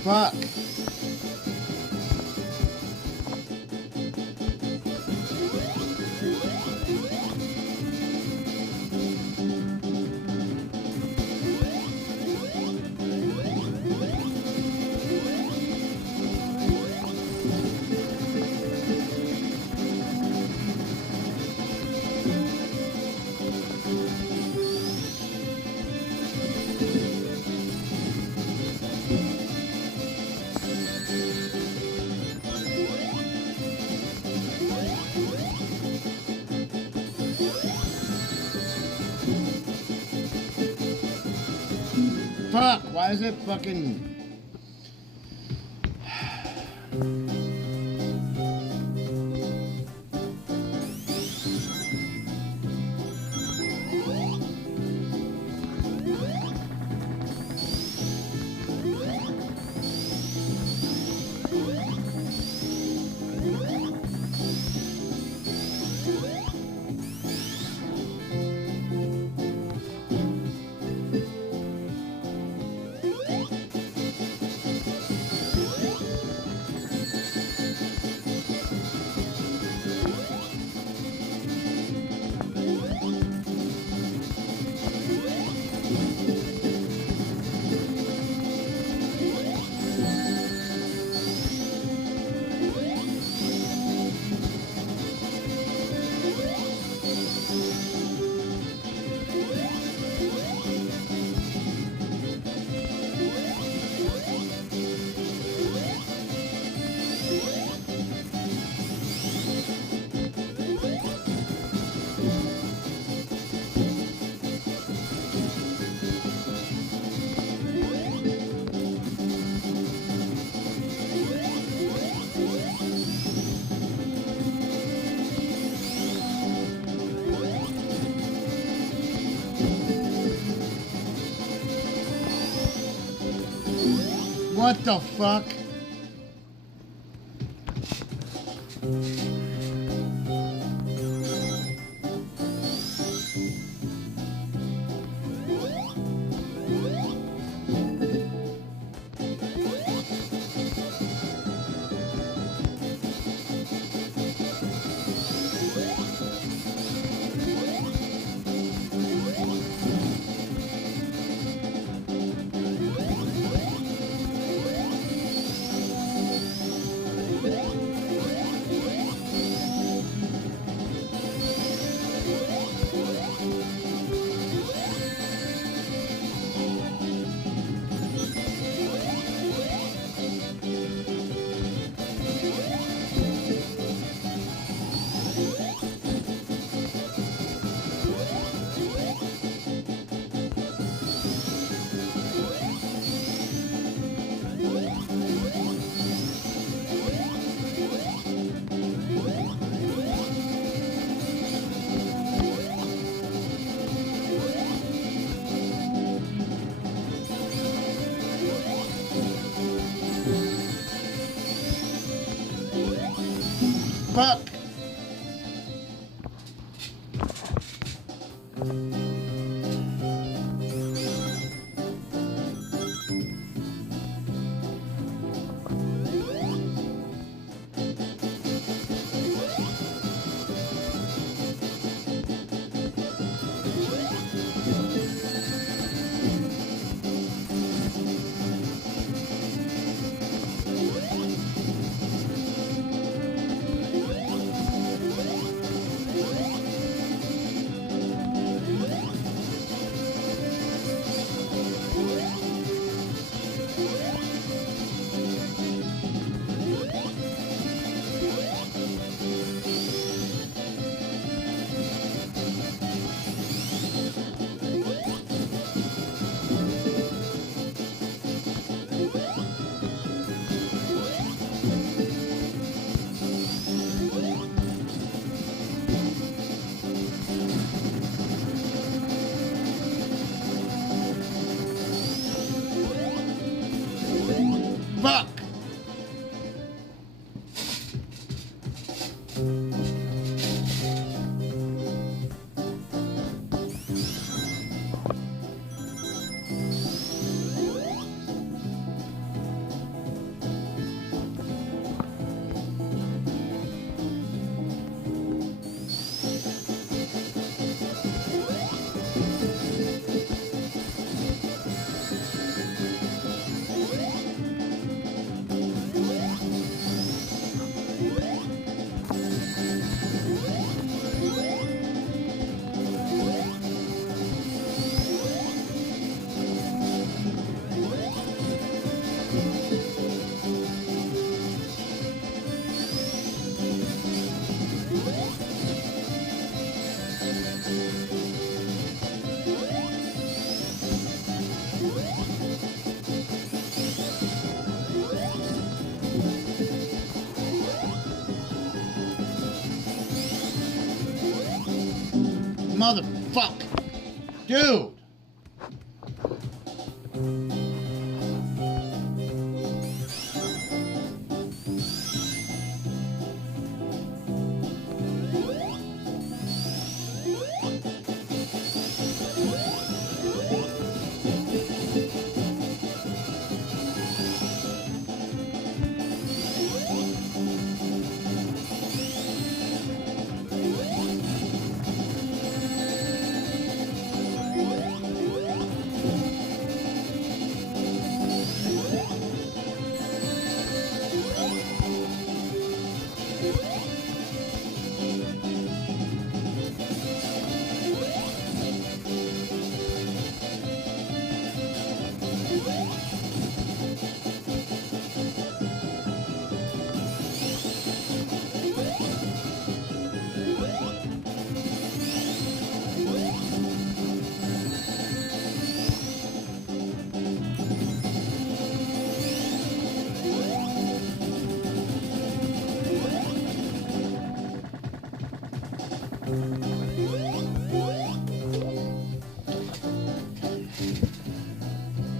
Fuck. Fuck, why is it fucking... What the fuck? Fuck. Fuck! motherfucker. Dude.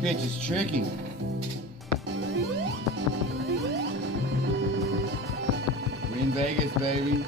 Bitch is tricky. We in Vegas, baby.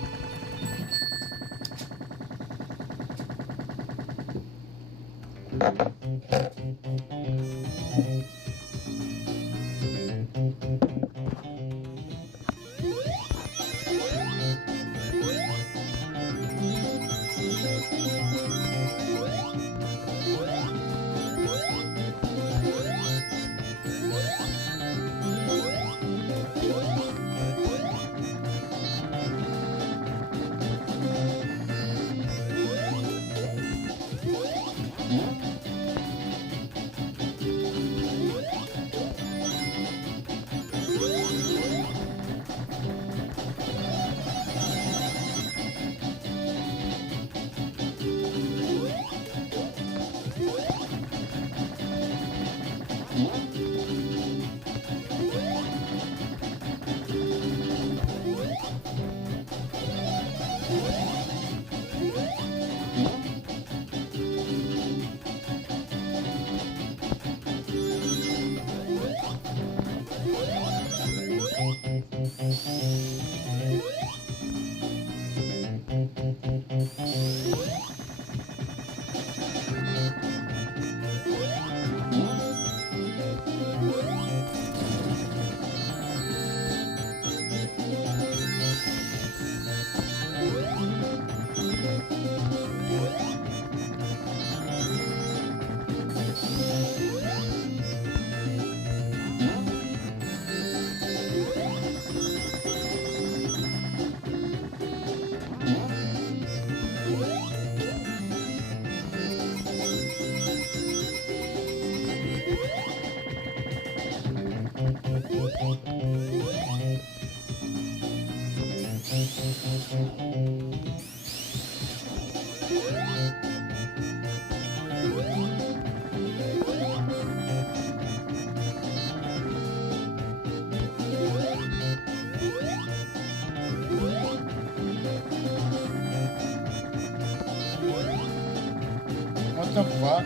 What the fuck?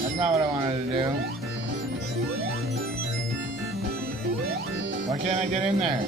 That's not what I wanted to do. Why can't I get in there?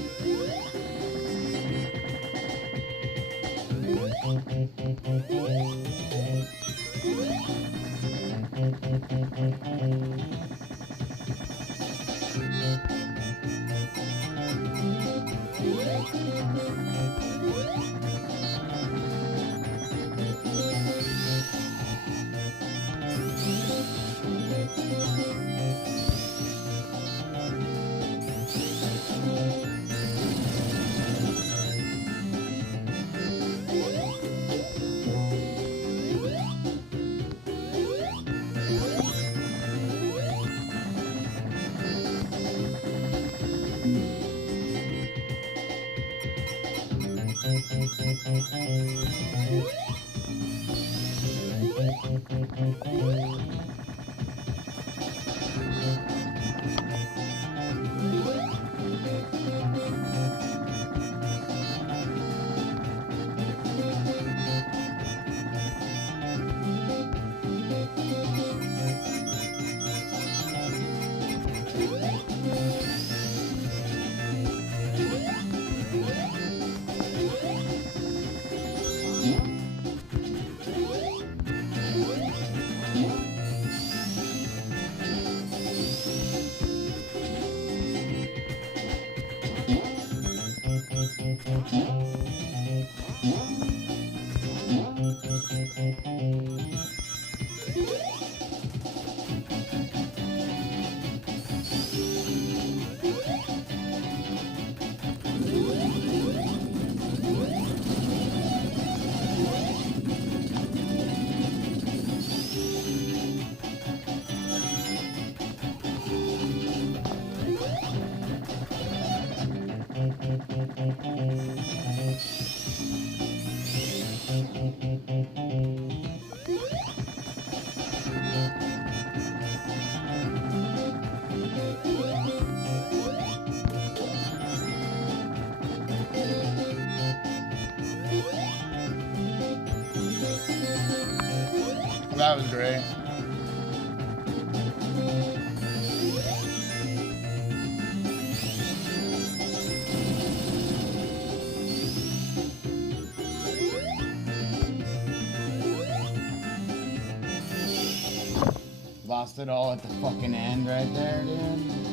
that was great. Lost it all at the fucking end right there, dude.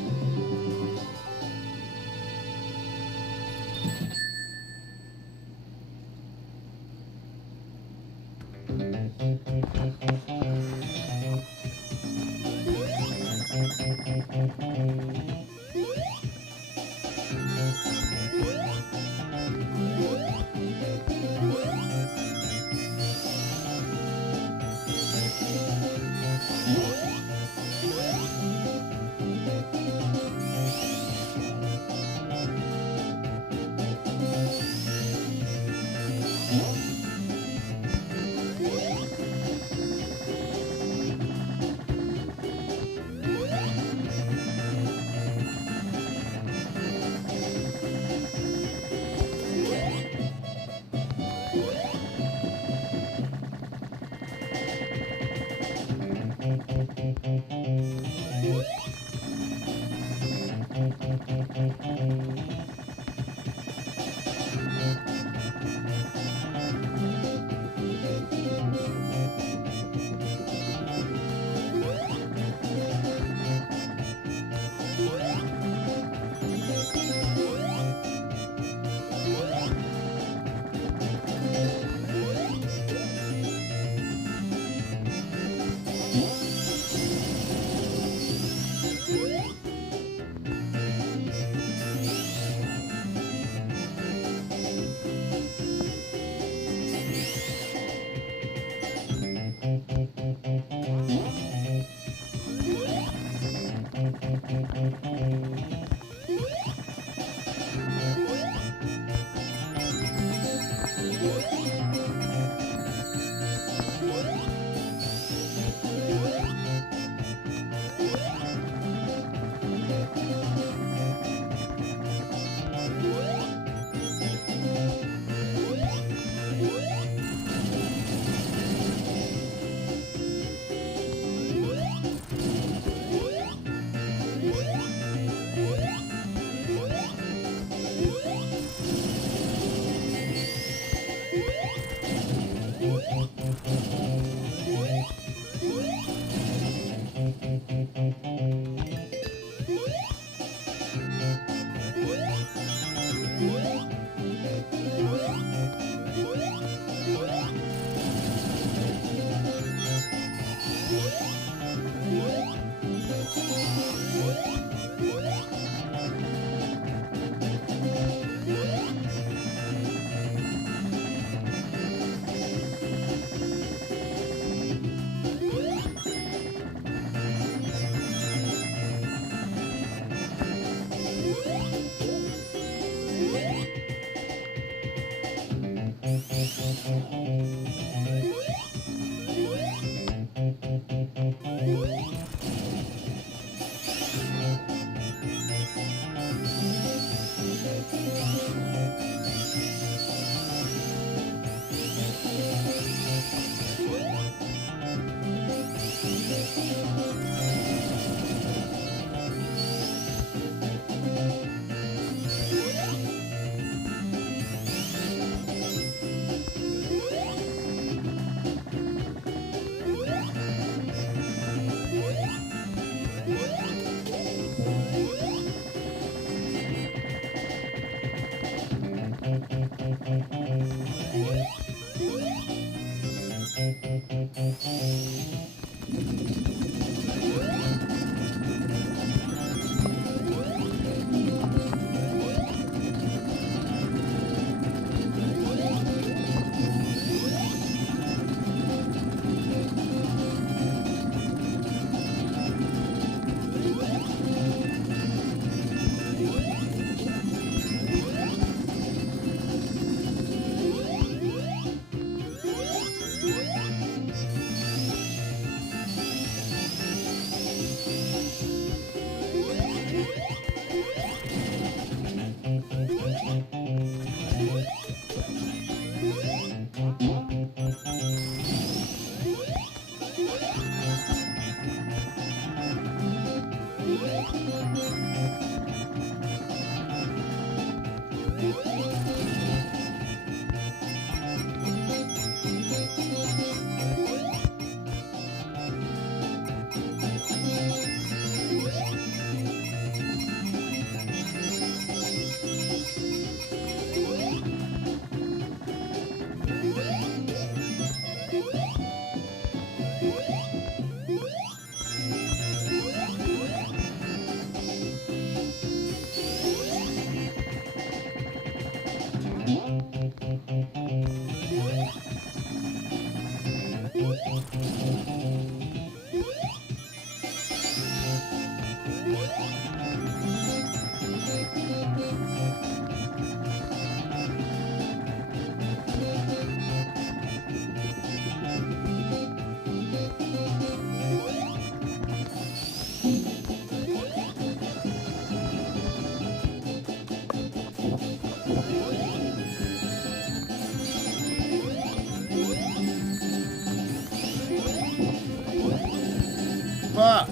Fuck.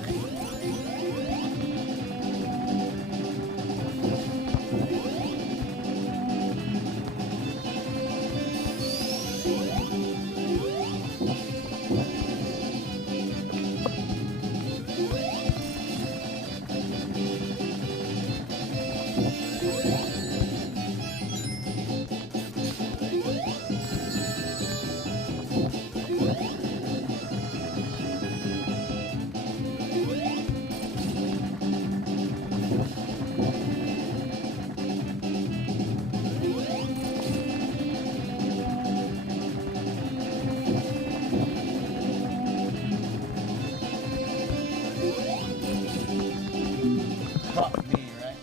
Fuck me, right?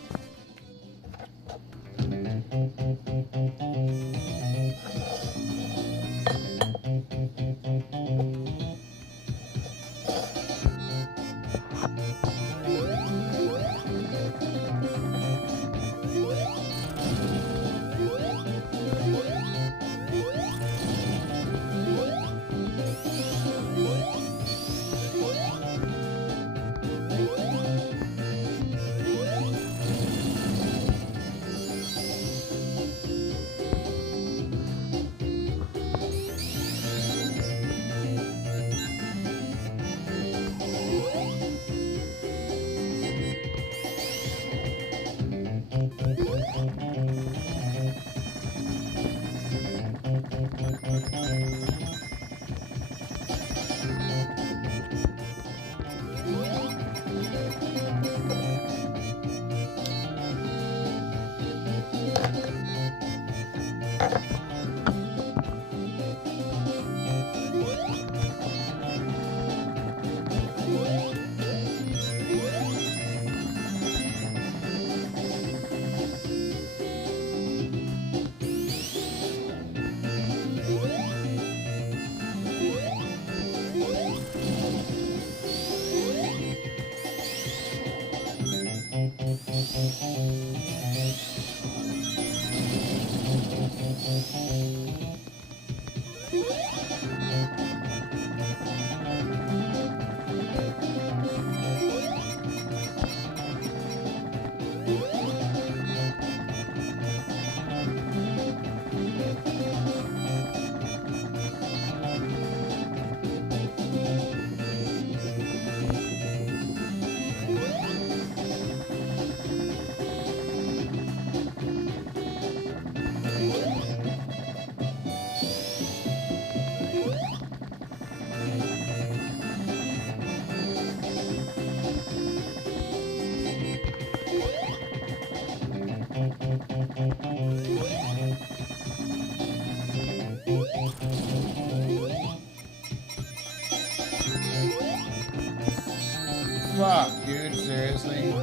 Fuck, dude, seriously?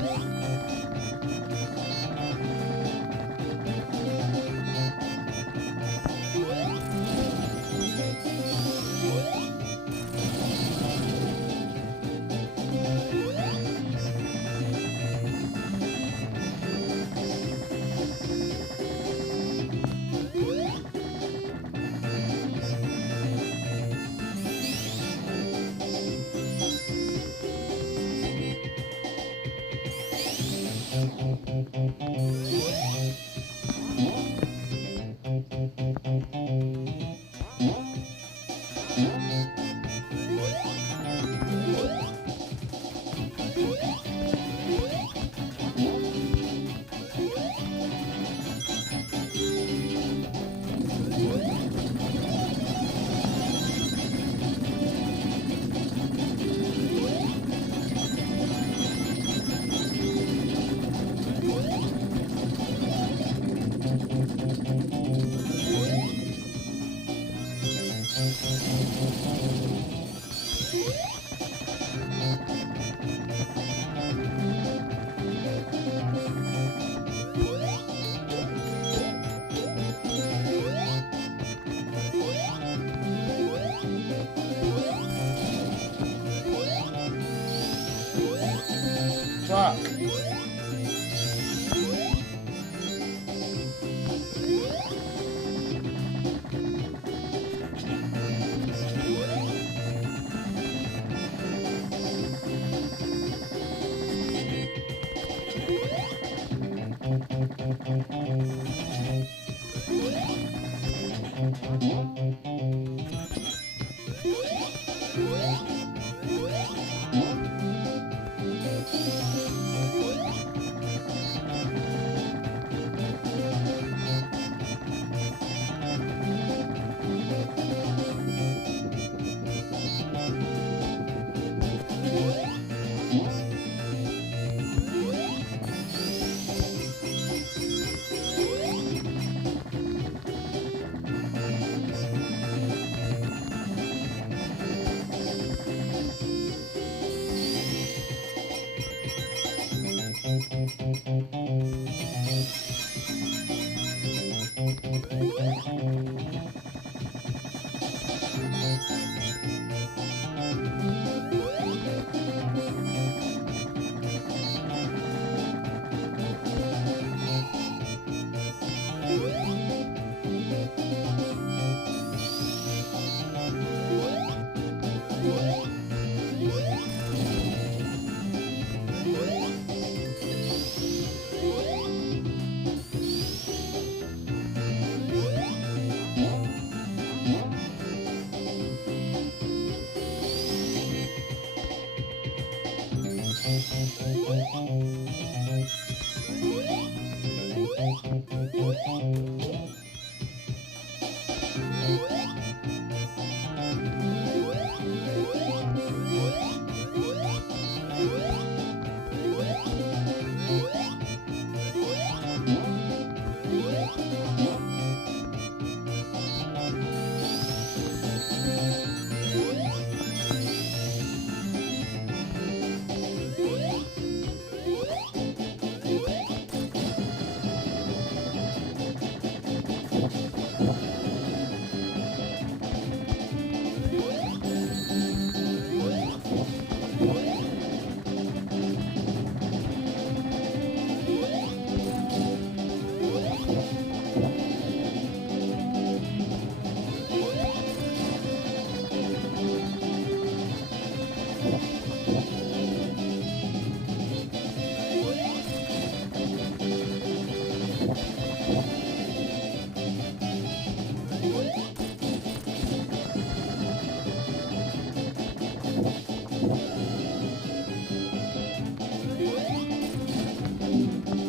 Fuck.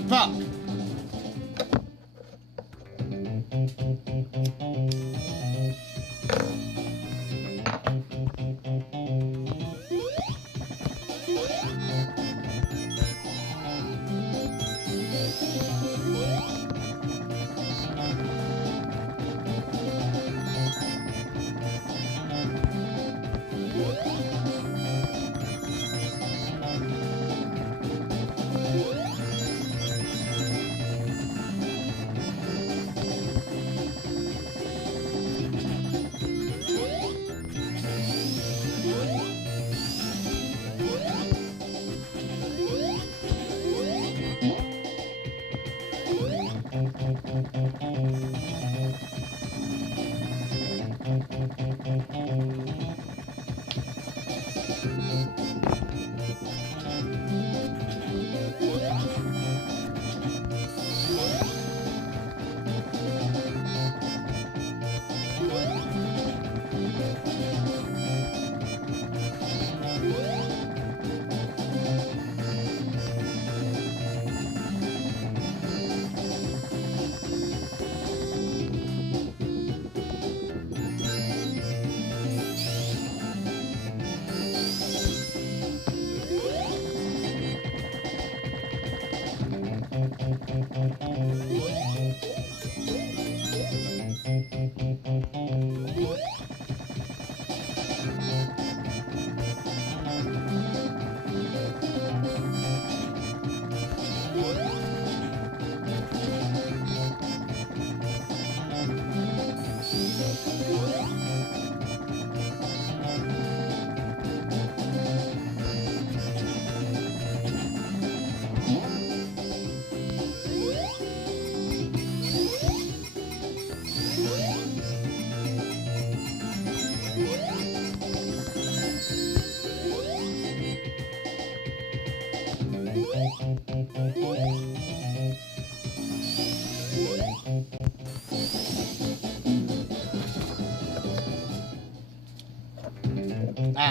Fuck.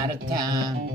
out of time.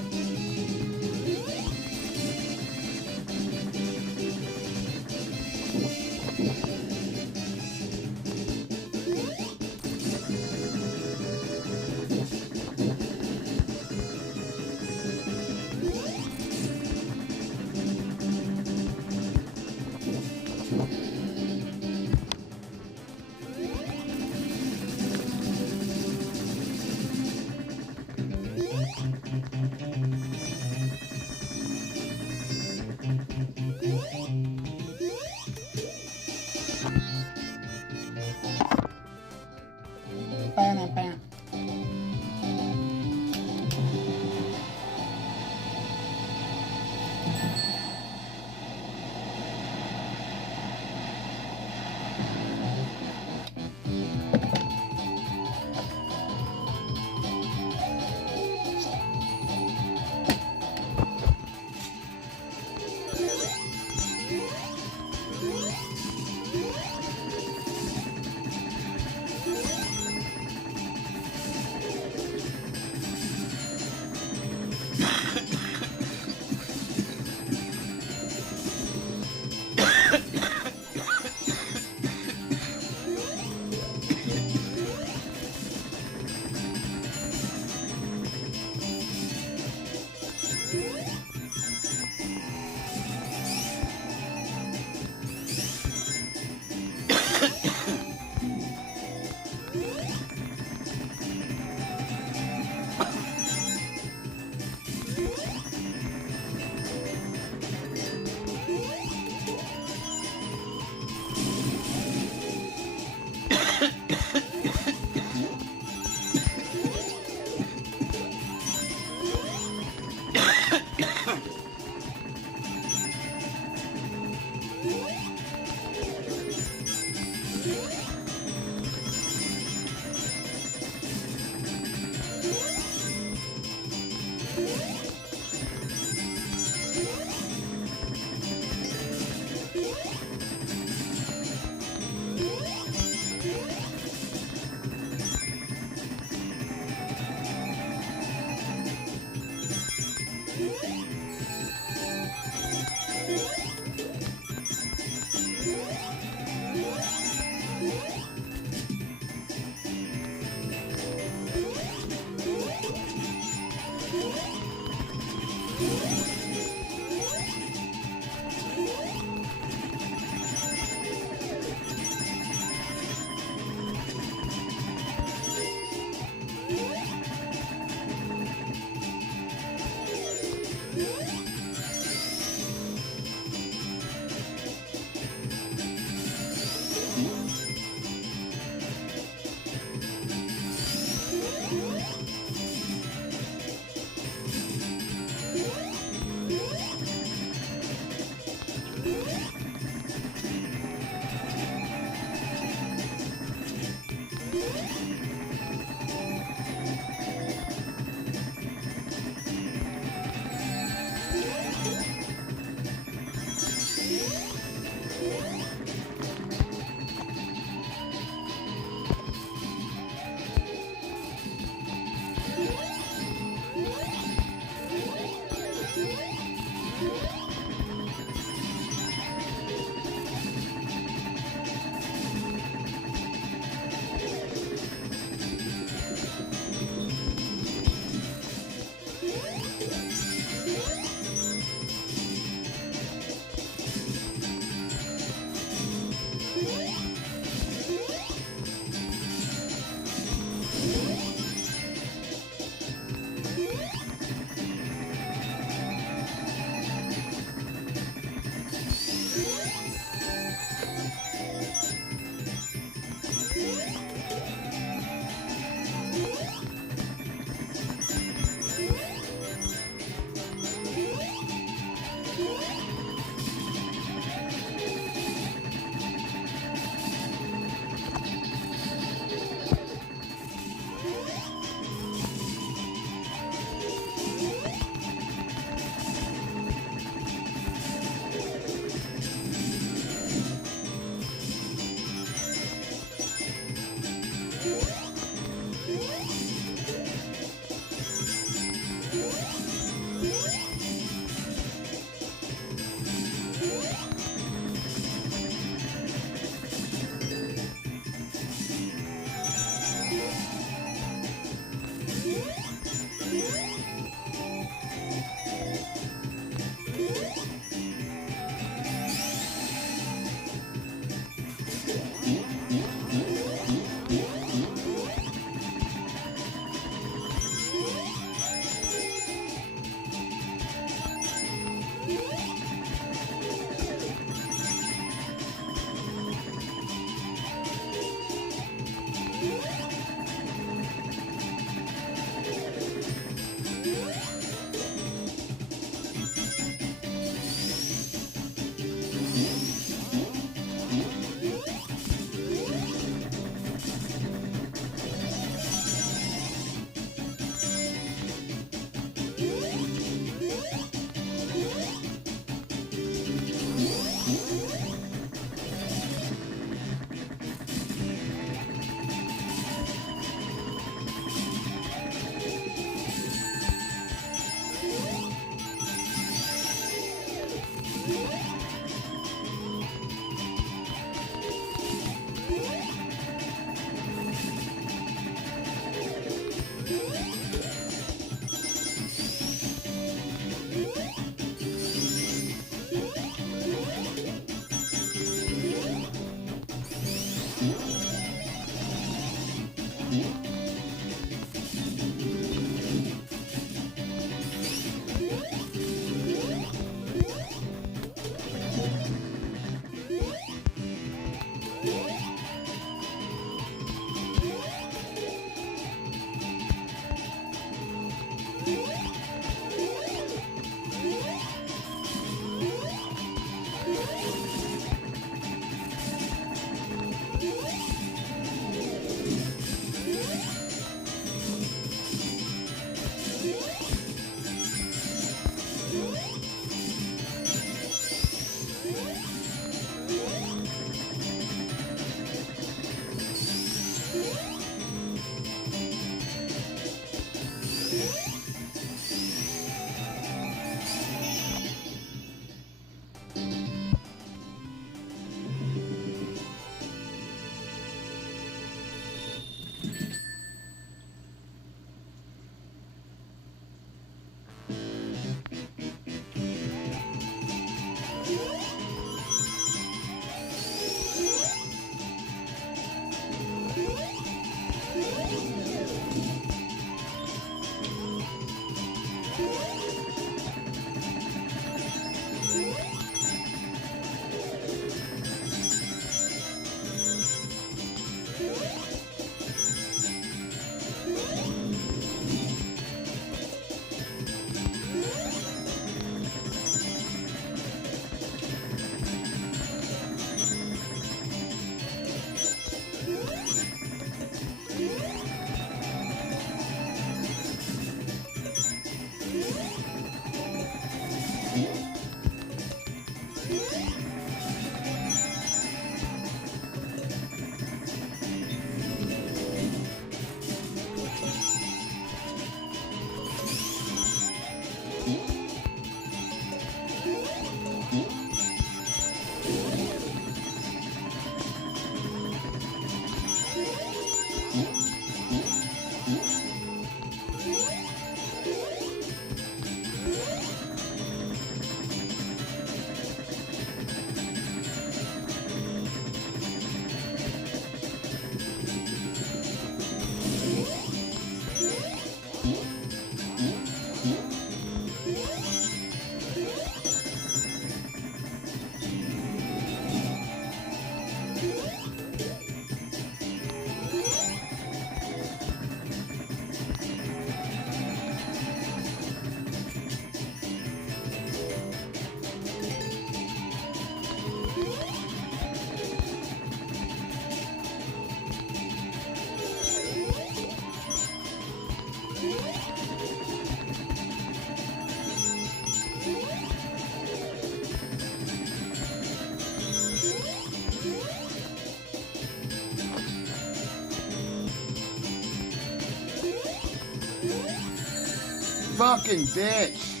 Fucking bitch.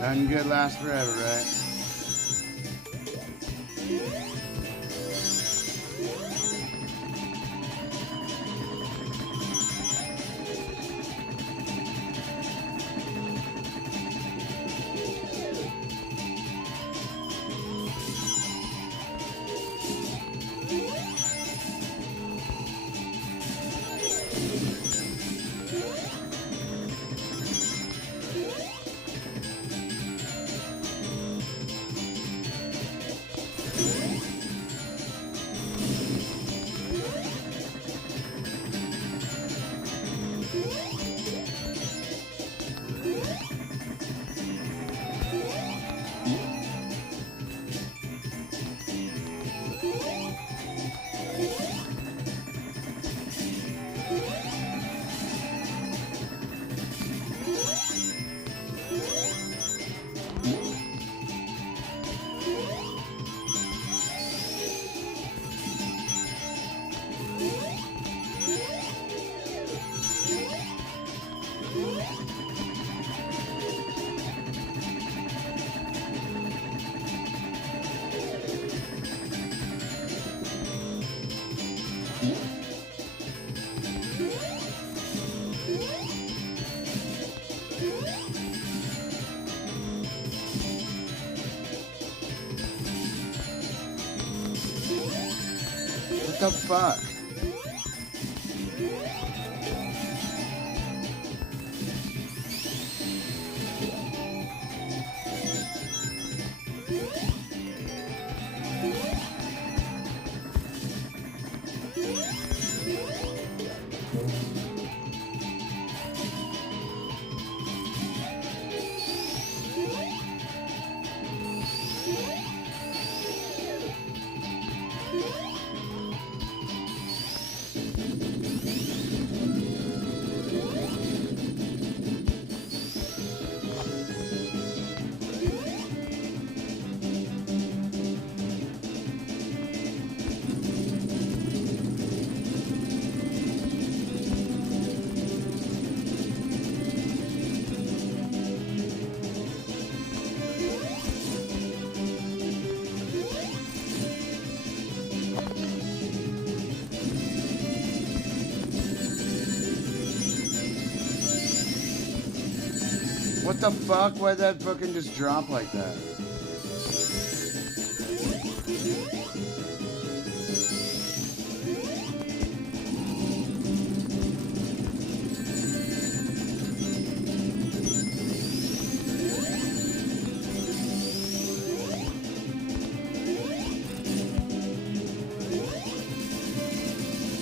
Nothing good lasts forever, right? the fuck? What the fuck? Why'd that fucking just drop like that?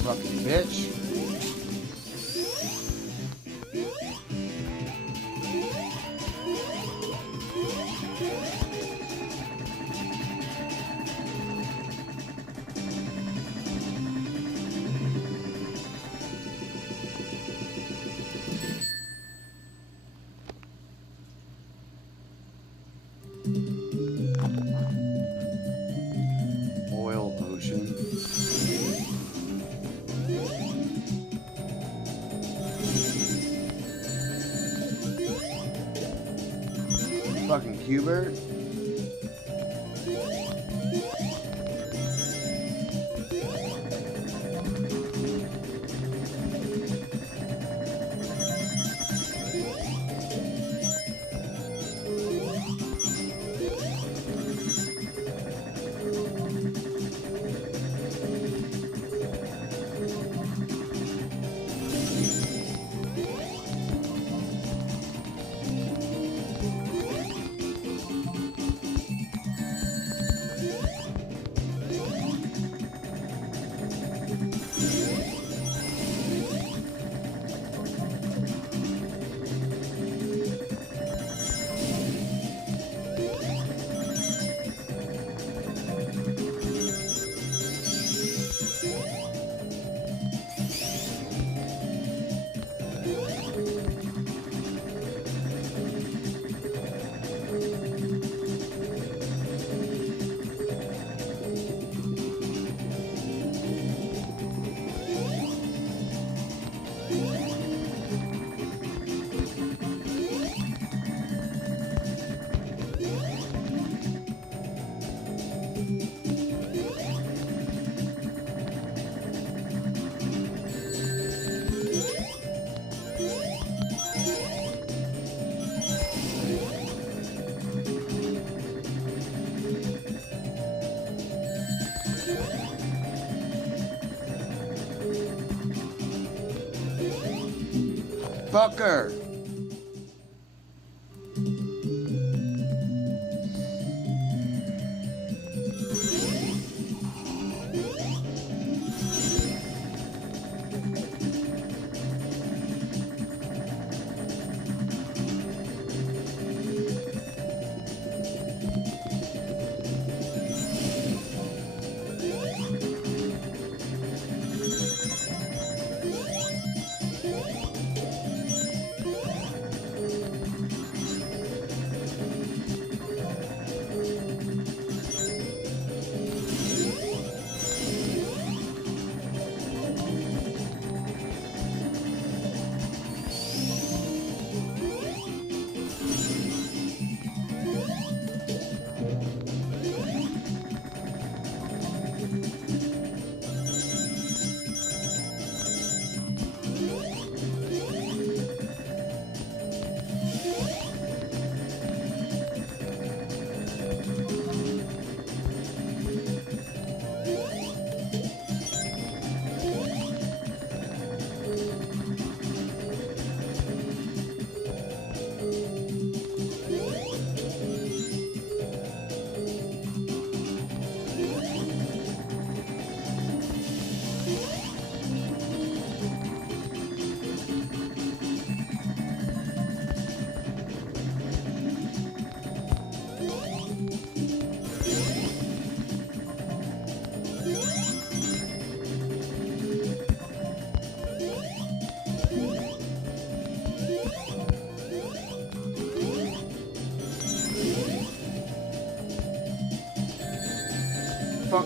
Fucking bitch. Oil ocean. Fucking Q-Bird. Fucker.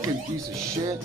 fucking piece of shit.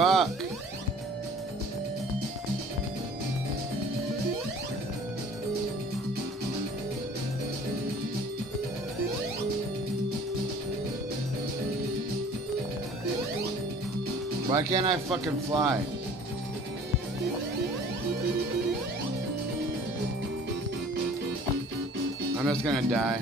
Fuck. Why can't I fucking fly? I'm just gonna die.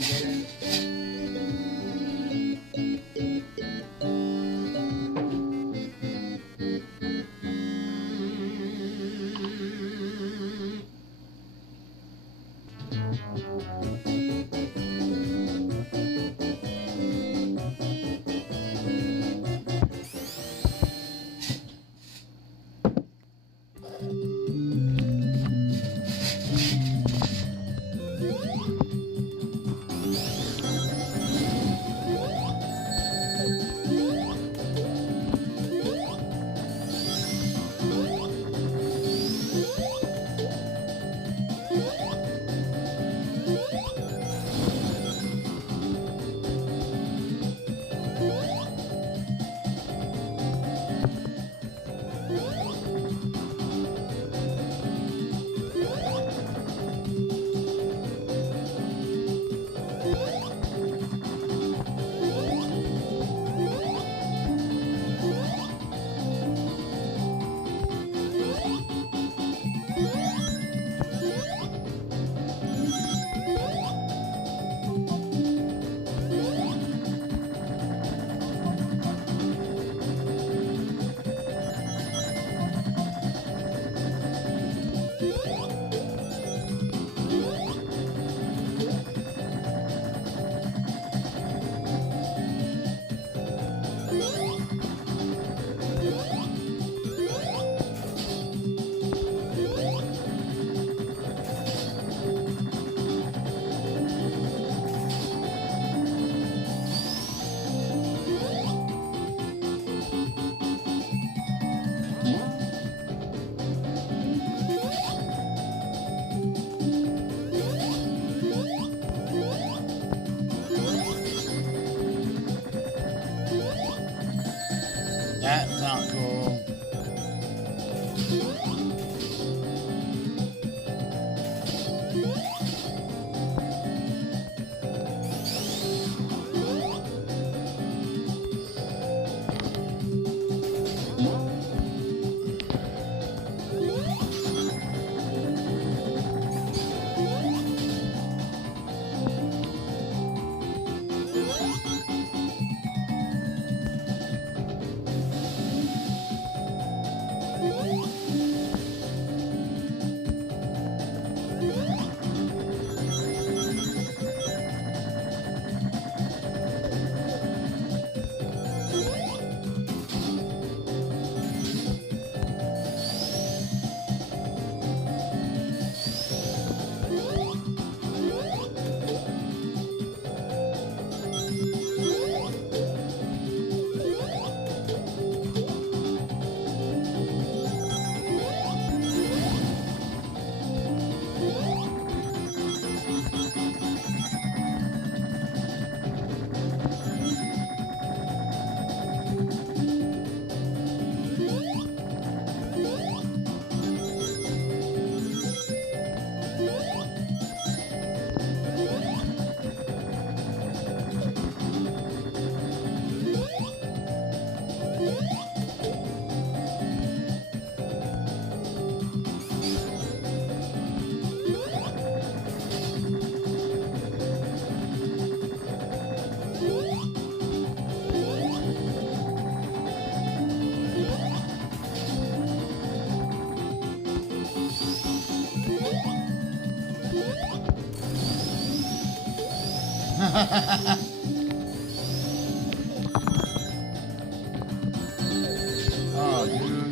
time, Gator. That's not cool. Oh, dude.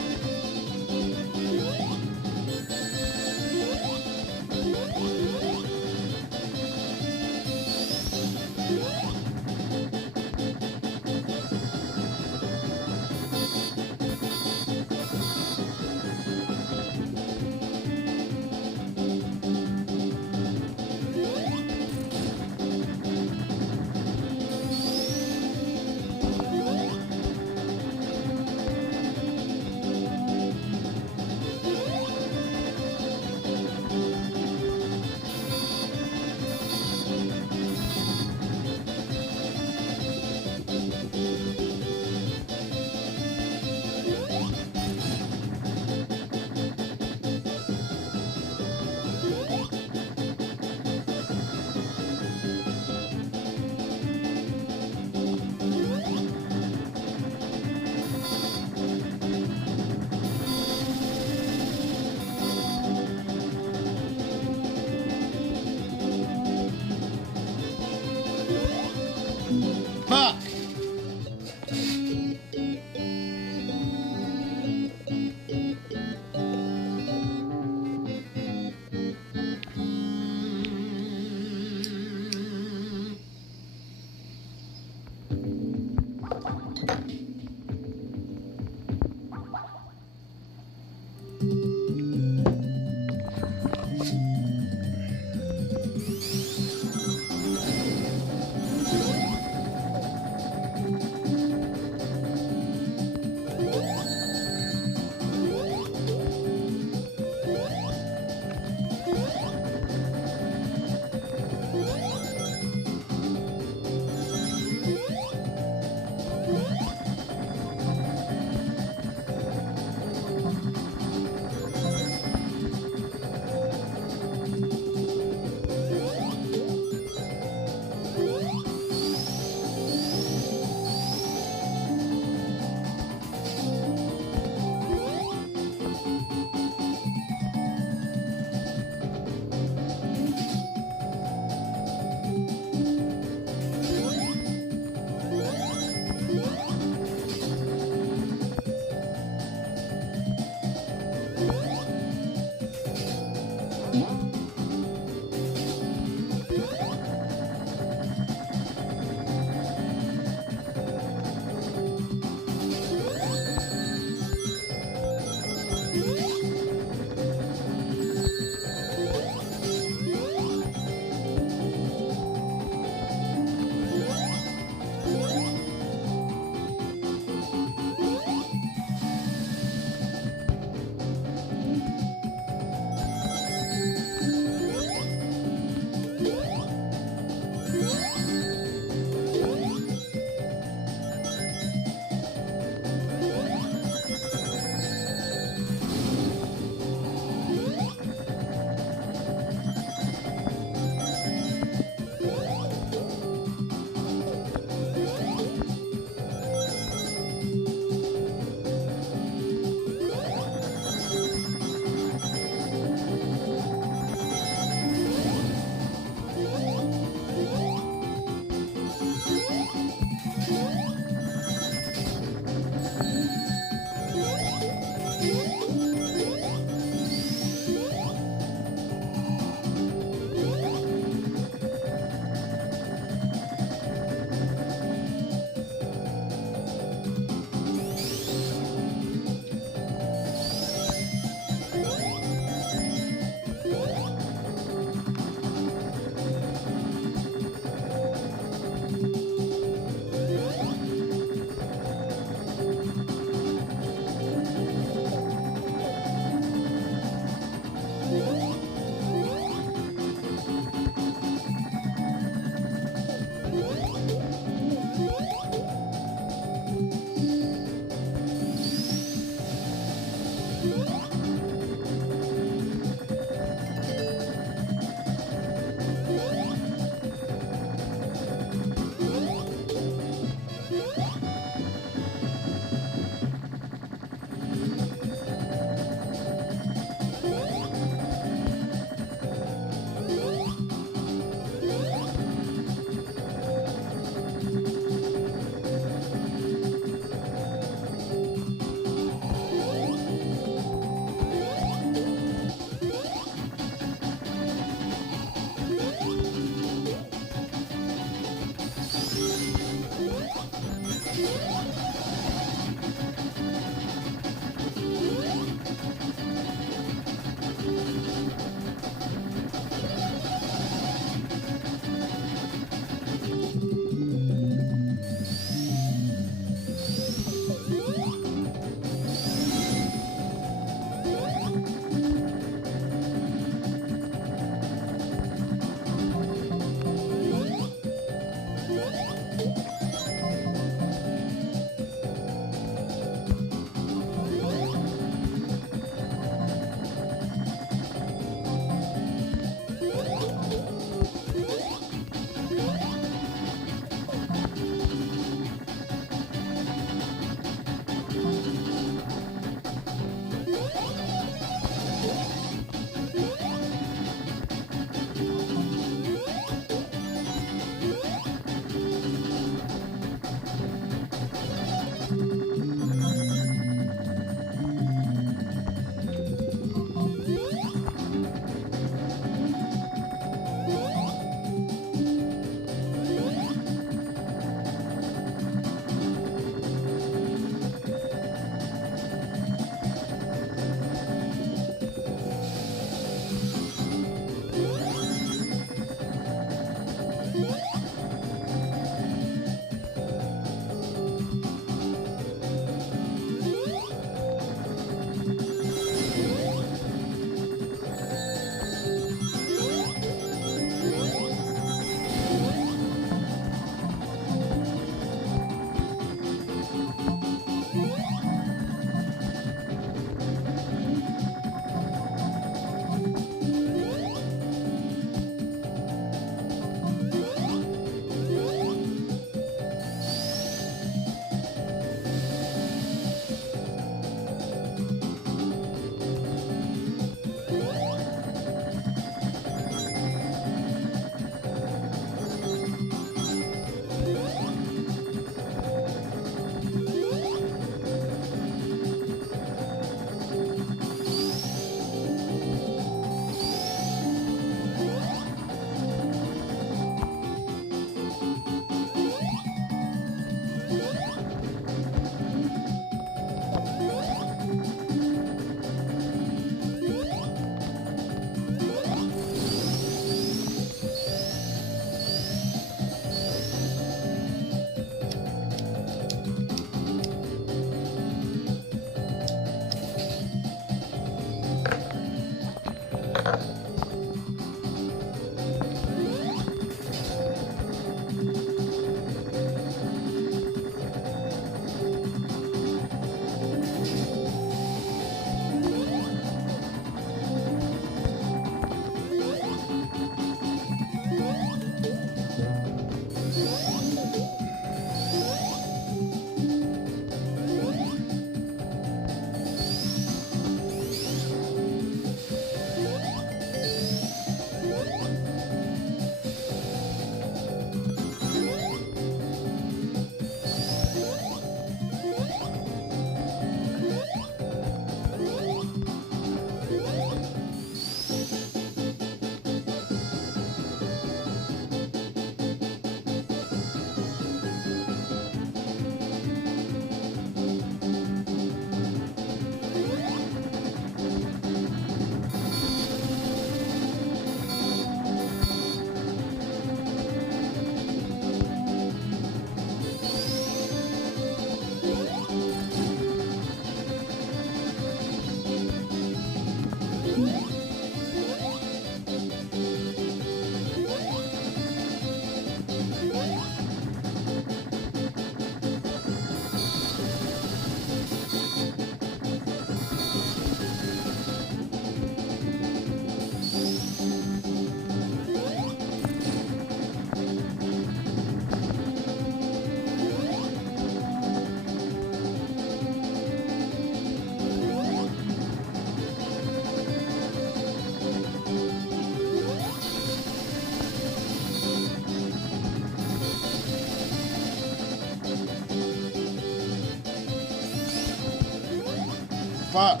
fuck?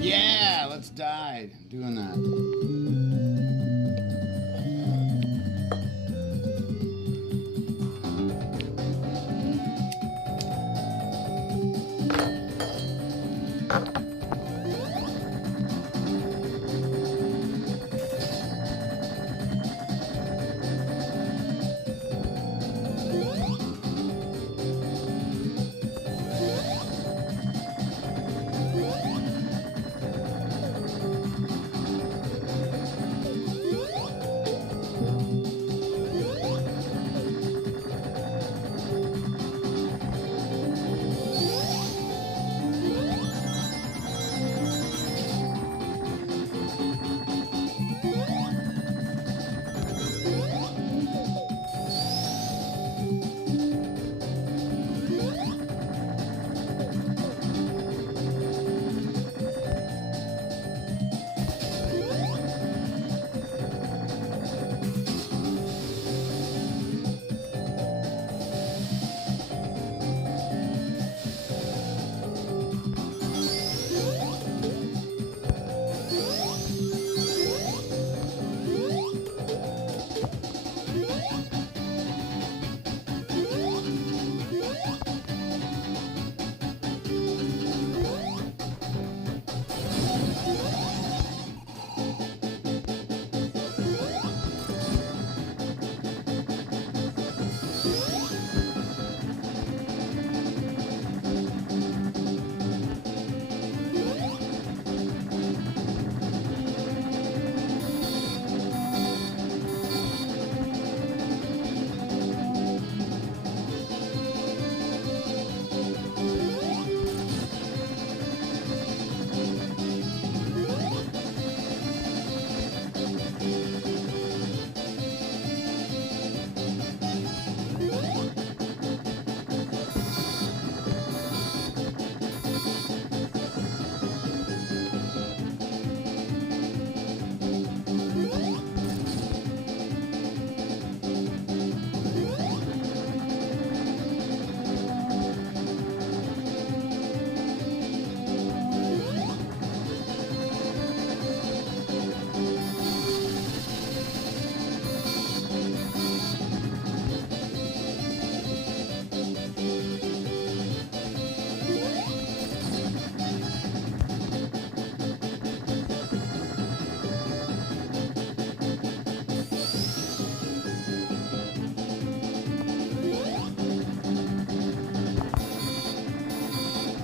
Yeah, let's die doing that.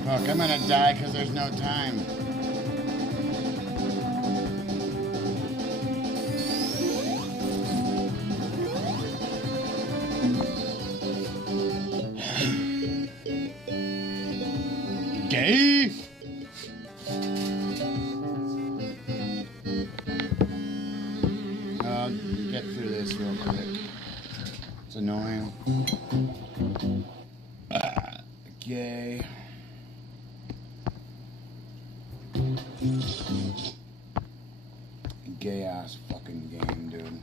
Fuck, I'm gonna die because there's no time. Gay? I'll get through this real quick. It's annoying. Gay. Gay ass fucking game, dude.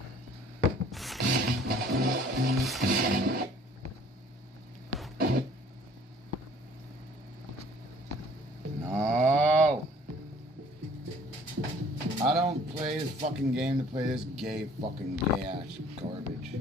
No. I don't play this fucking game to play this gay fucking gay ass garbage.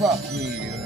Fuck me, dude.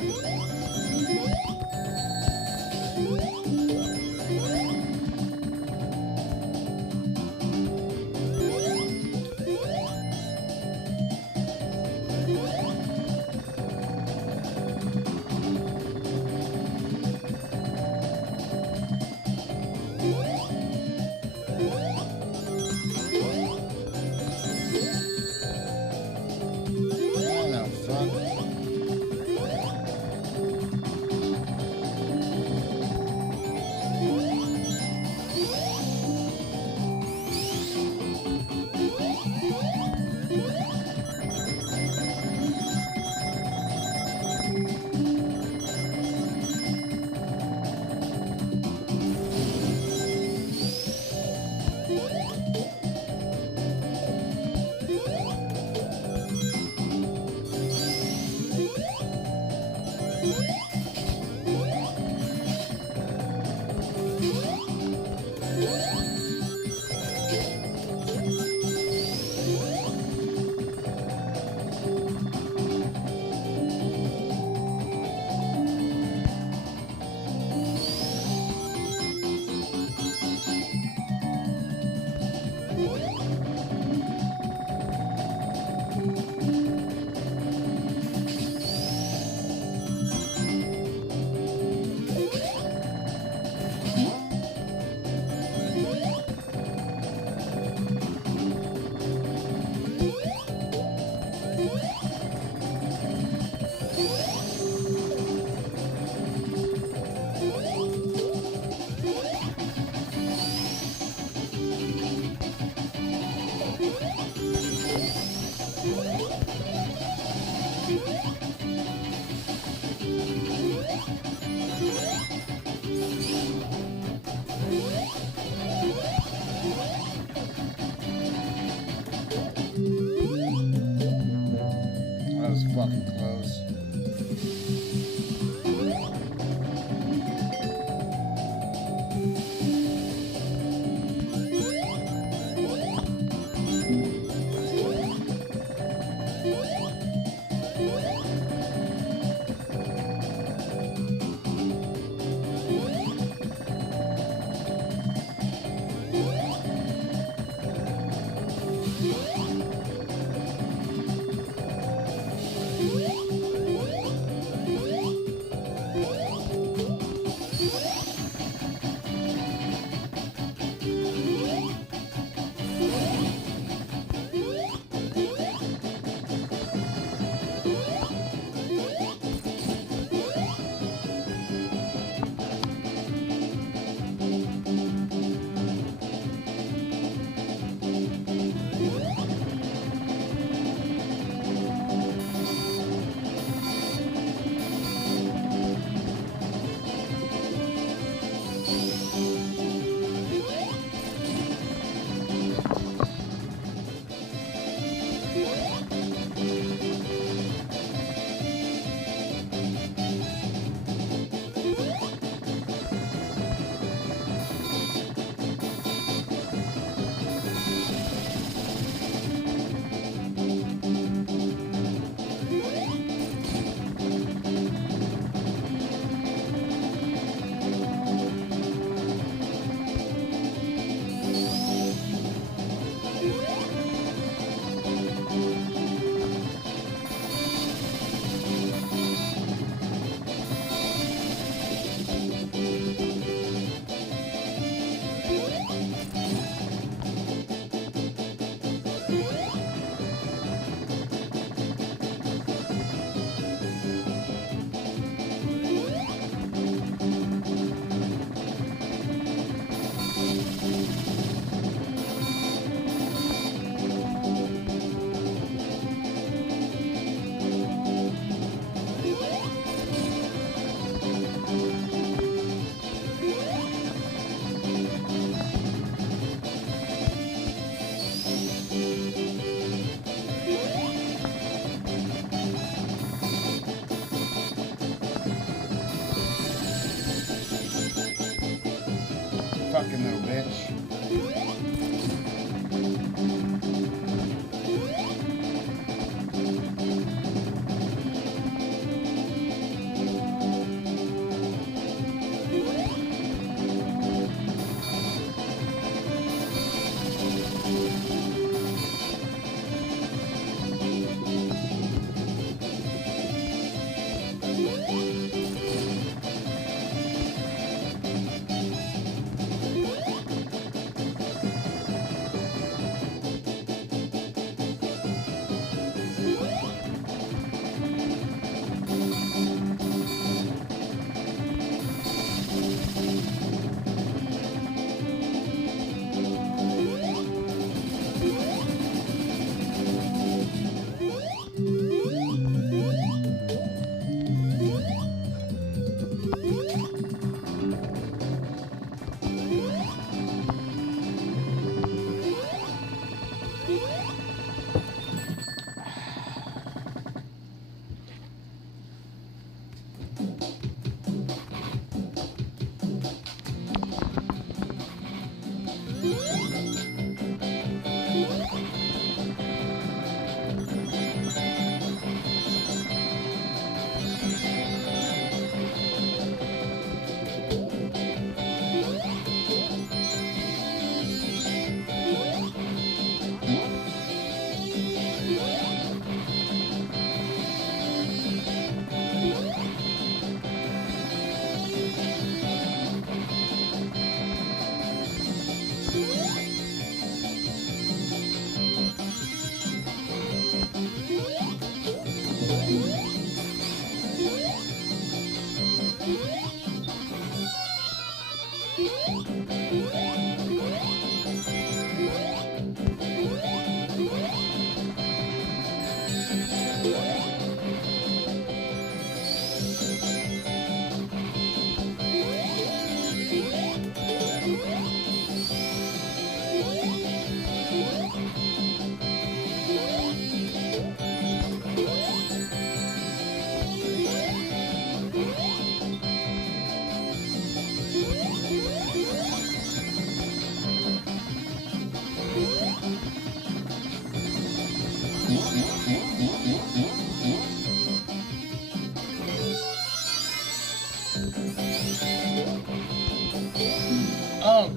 That was fucking close.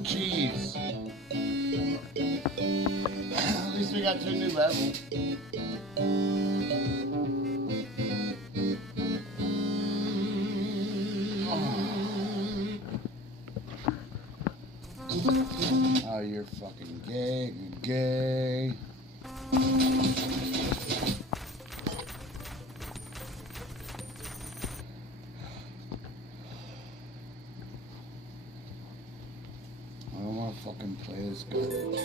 cheese. At least we got to a new level. Oh, you're fucking gay. You're gay. I don't want to fucking play this garbage.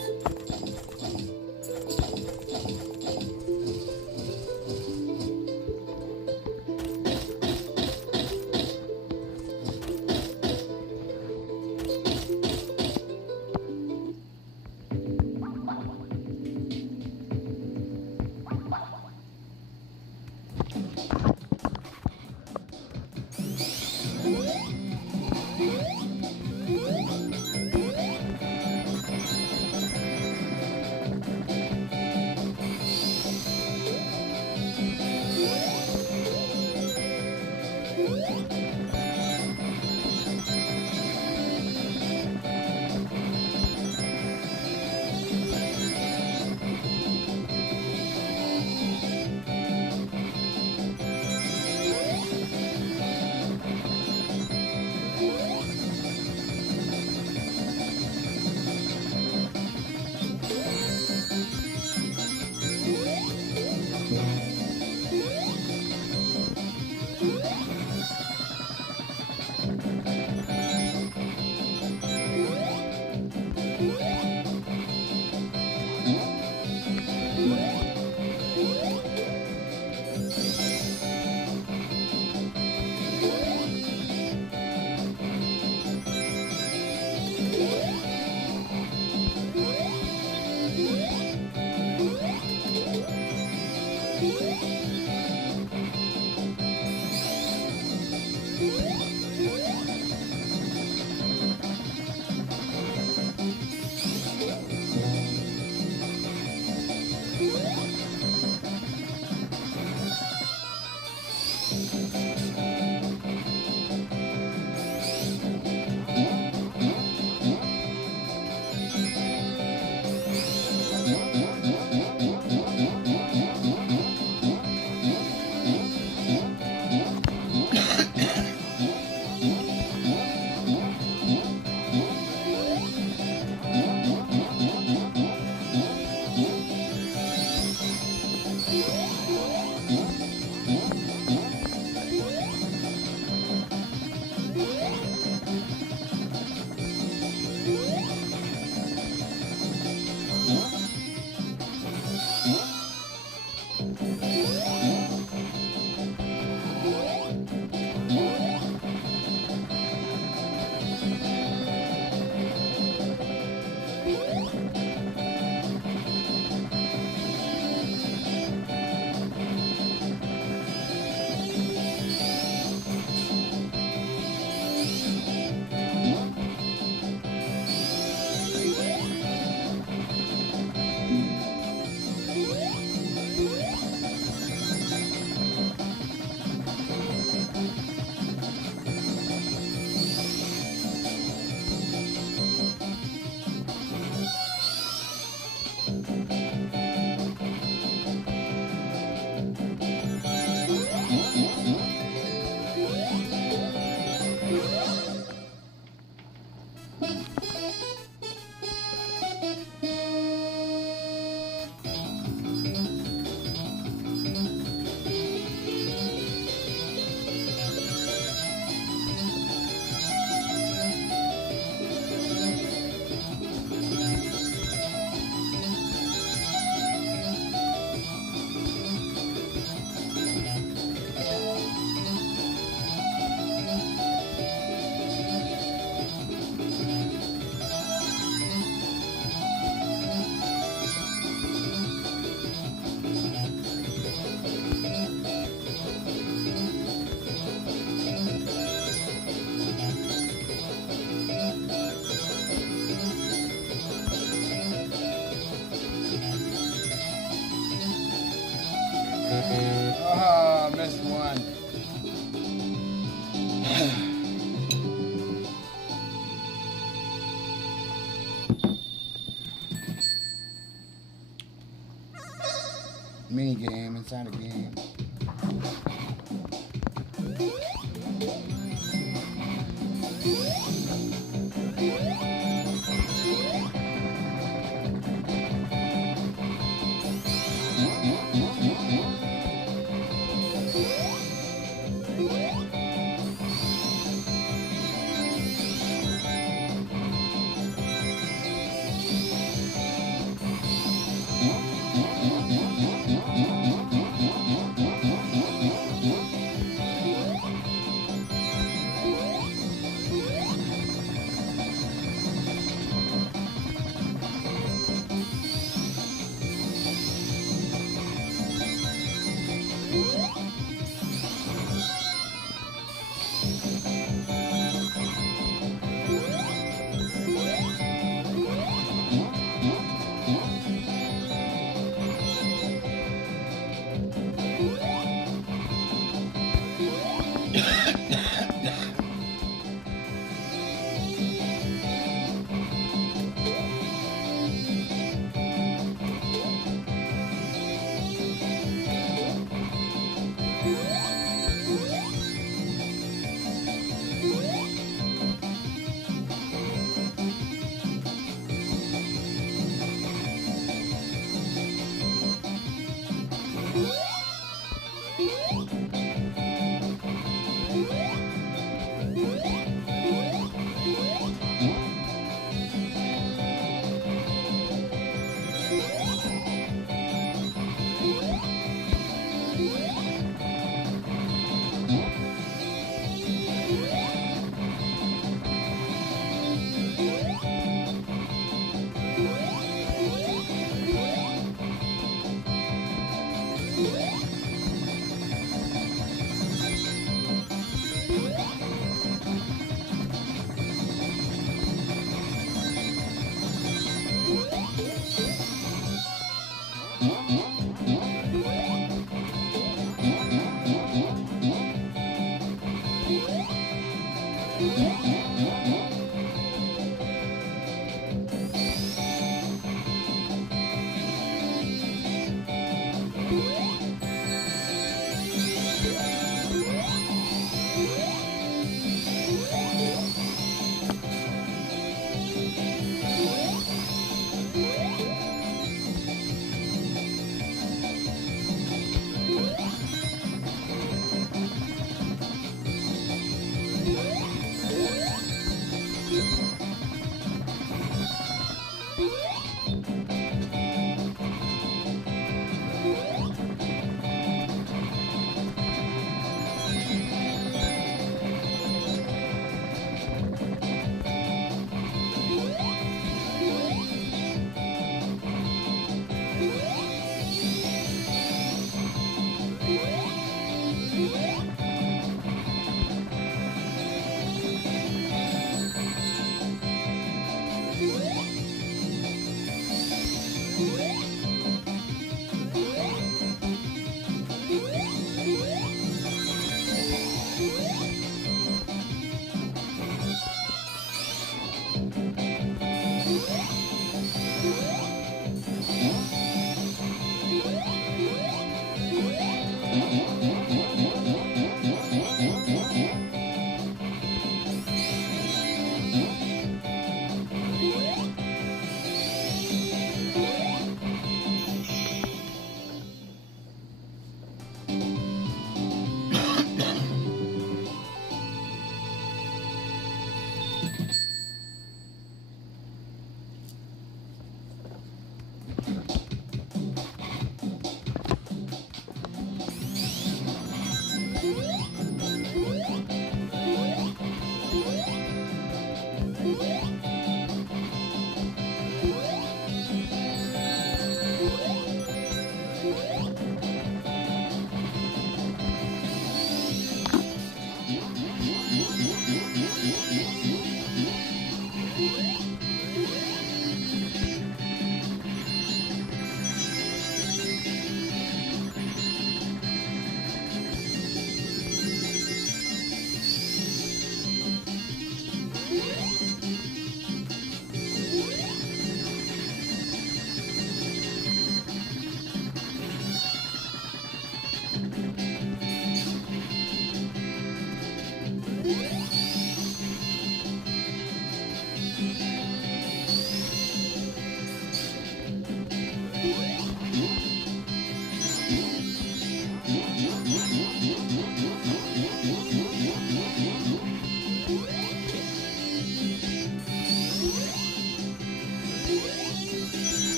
mini game inside a game.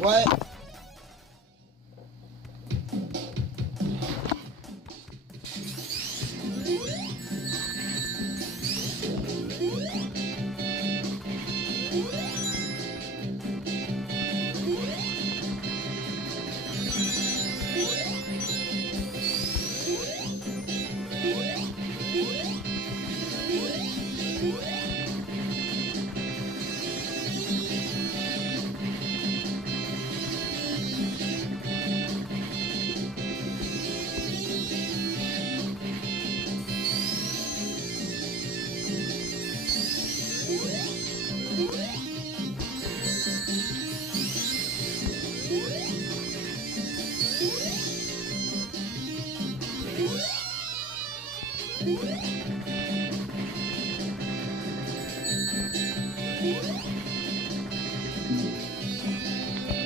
What?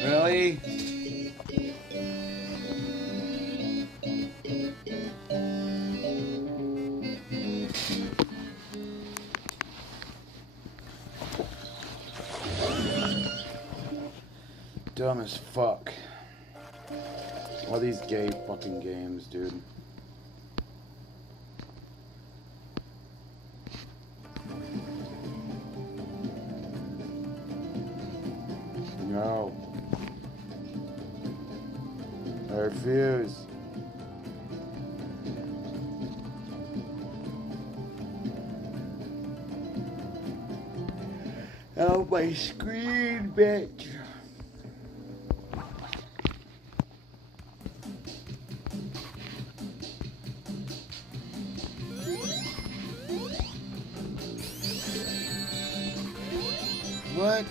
Really? Dumb as fuck. All these gay fucking games, dude. No. I refuse. Oh, my screen, bitch. What?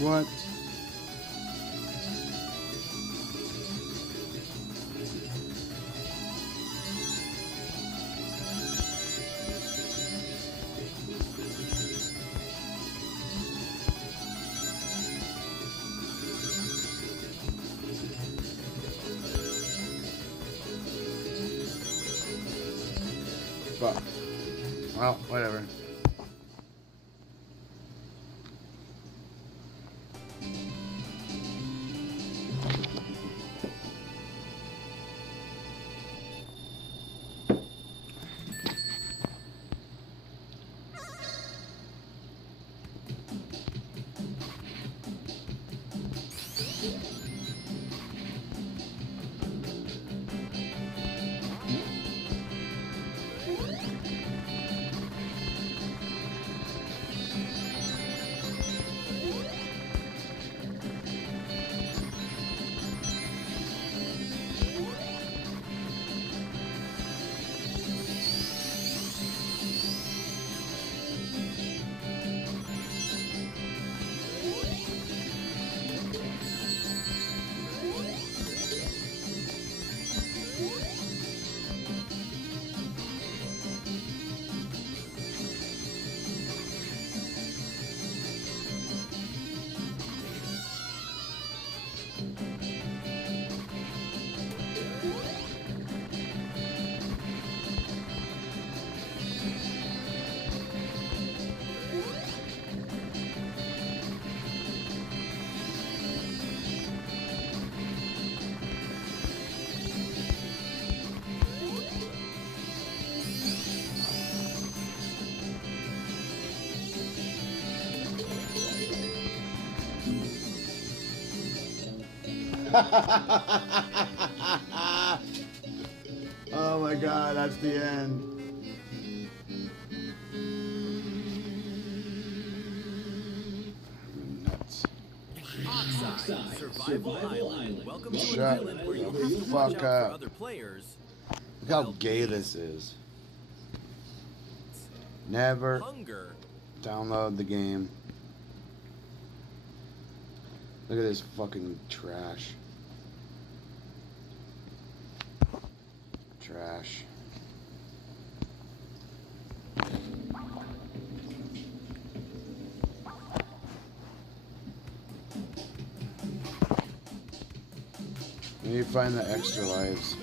What? But, well, whatever. Oh my god, that's the end. Nuts. Oxide Survival Island. Welcome to an Shut island where you'll have the to fuck watch out up. for other players. Look how gay this is. Never Hunger. download the game. Look at this fucking trash. Trash. We need to find the extra lives.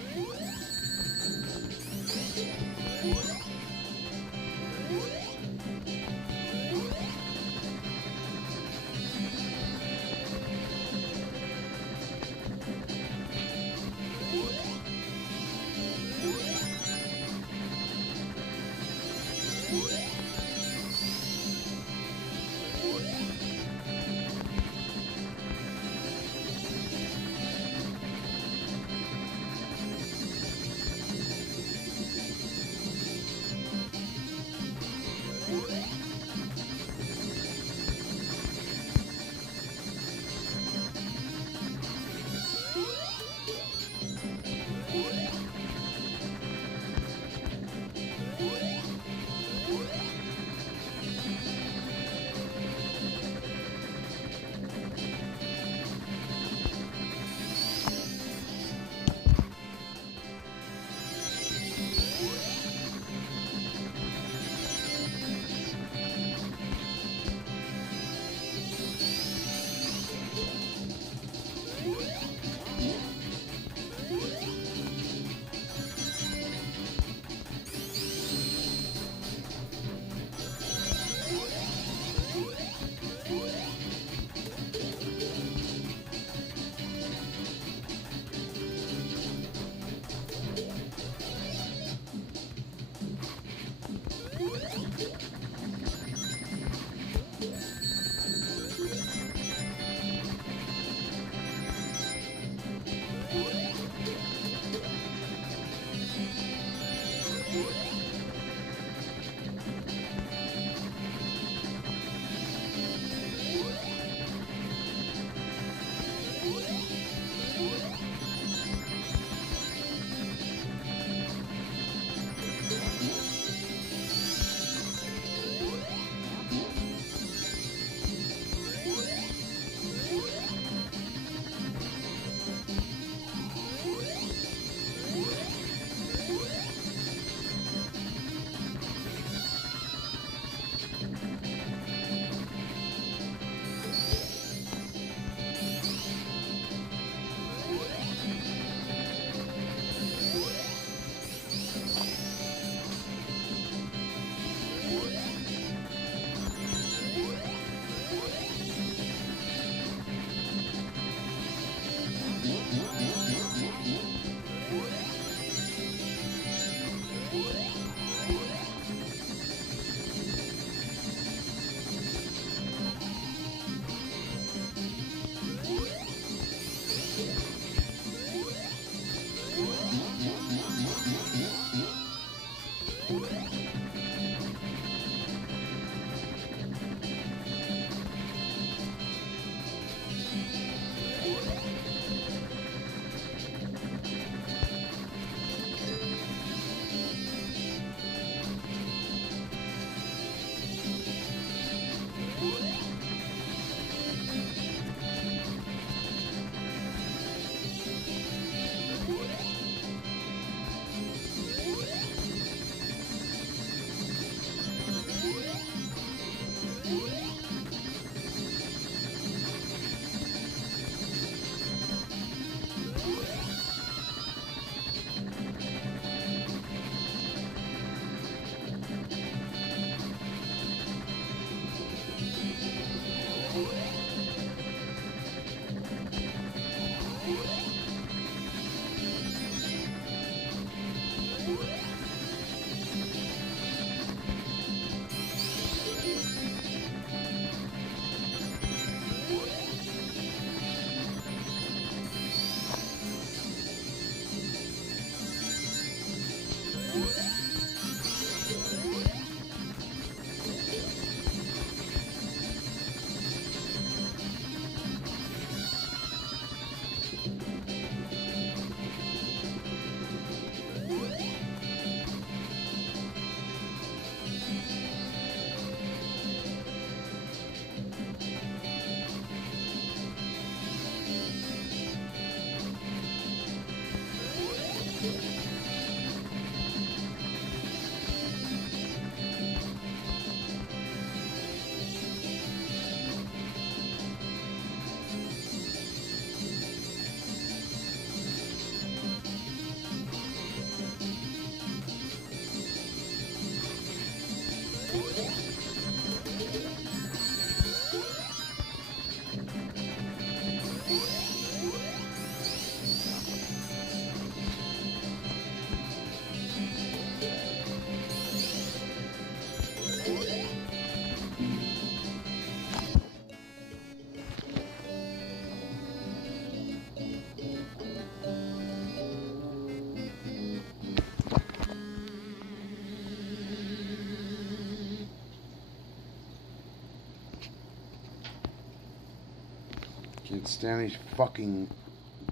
Can't stand these fucking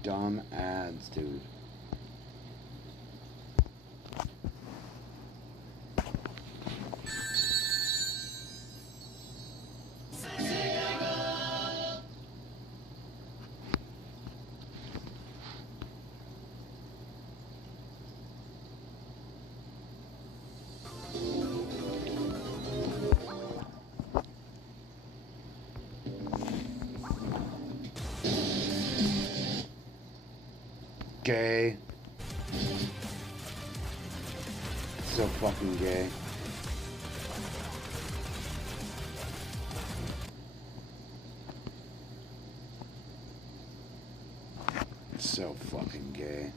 dumb ads, dude. Gay. So fucking gay. So fucking gay.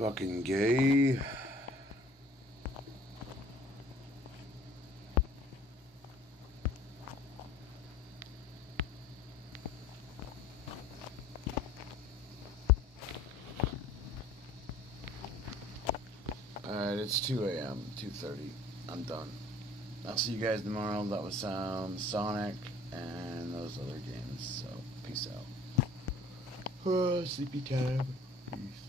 Fucking gay. Alright, it's 2 a.m., 2:30. I'm done. I'll see you guys tomorrow. That was Sonic and those other games. So, peace out. Sleepy time. Peace.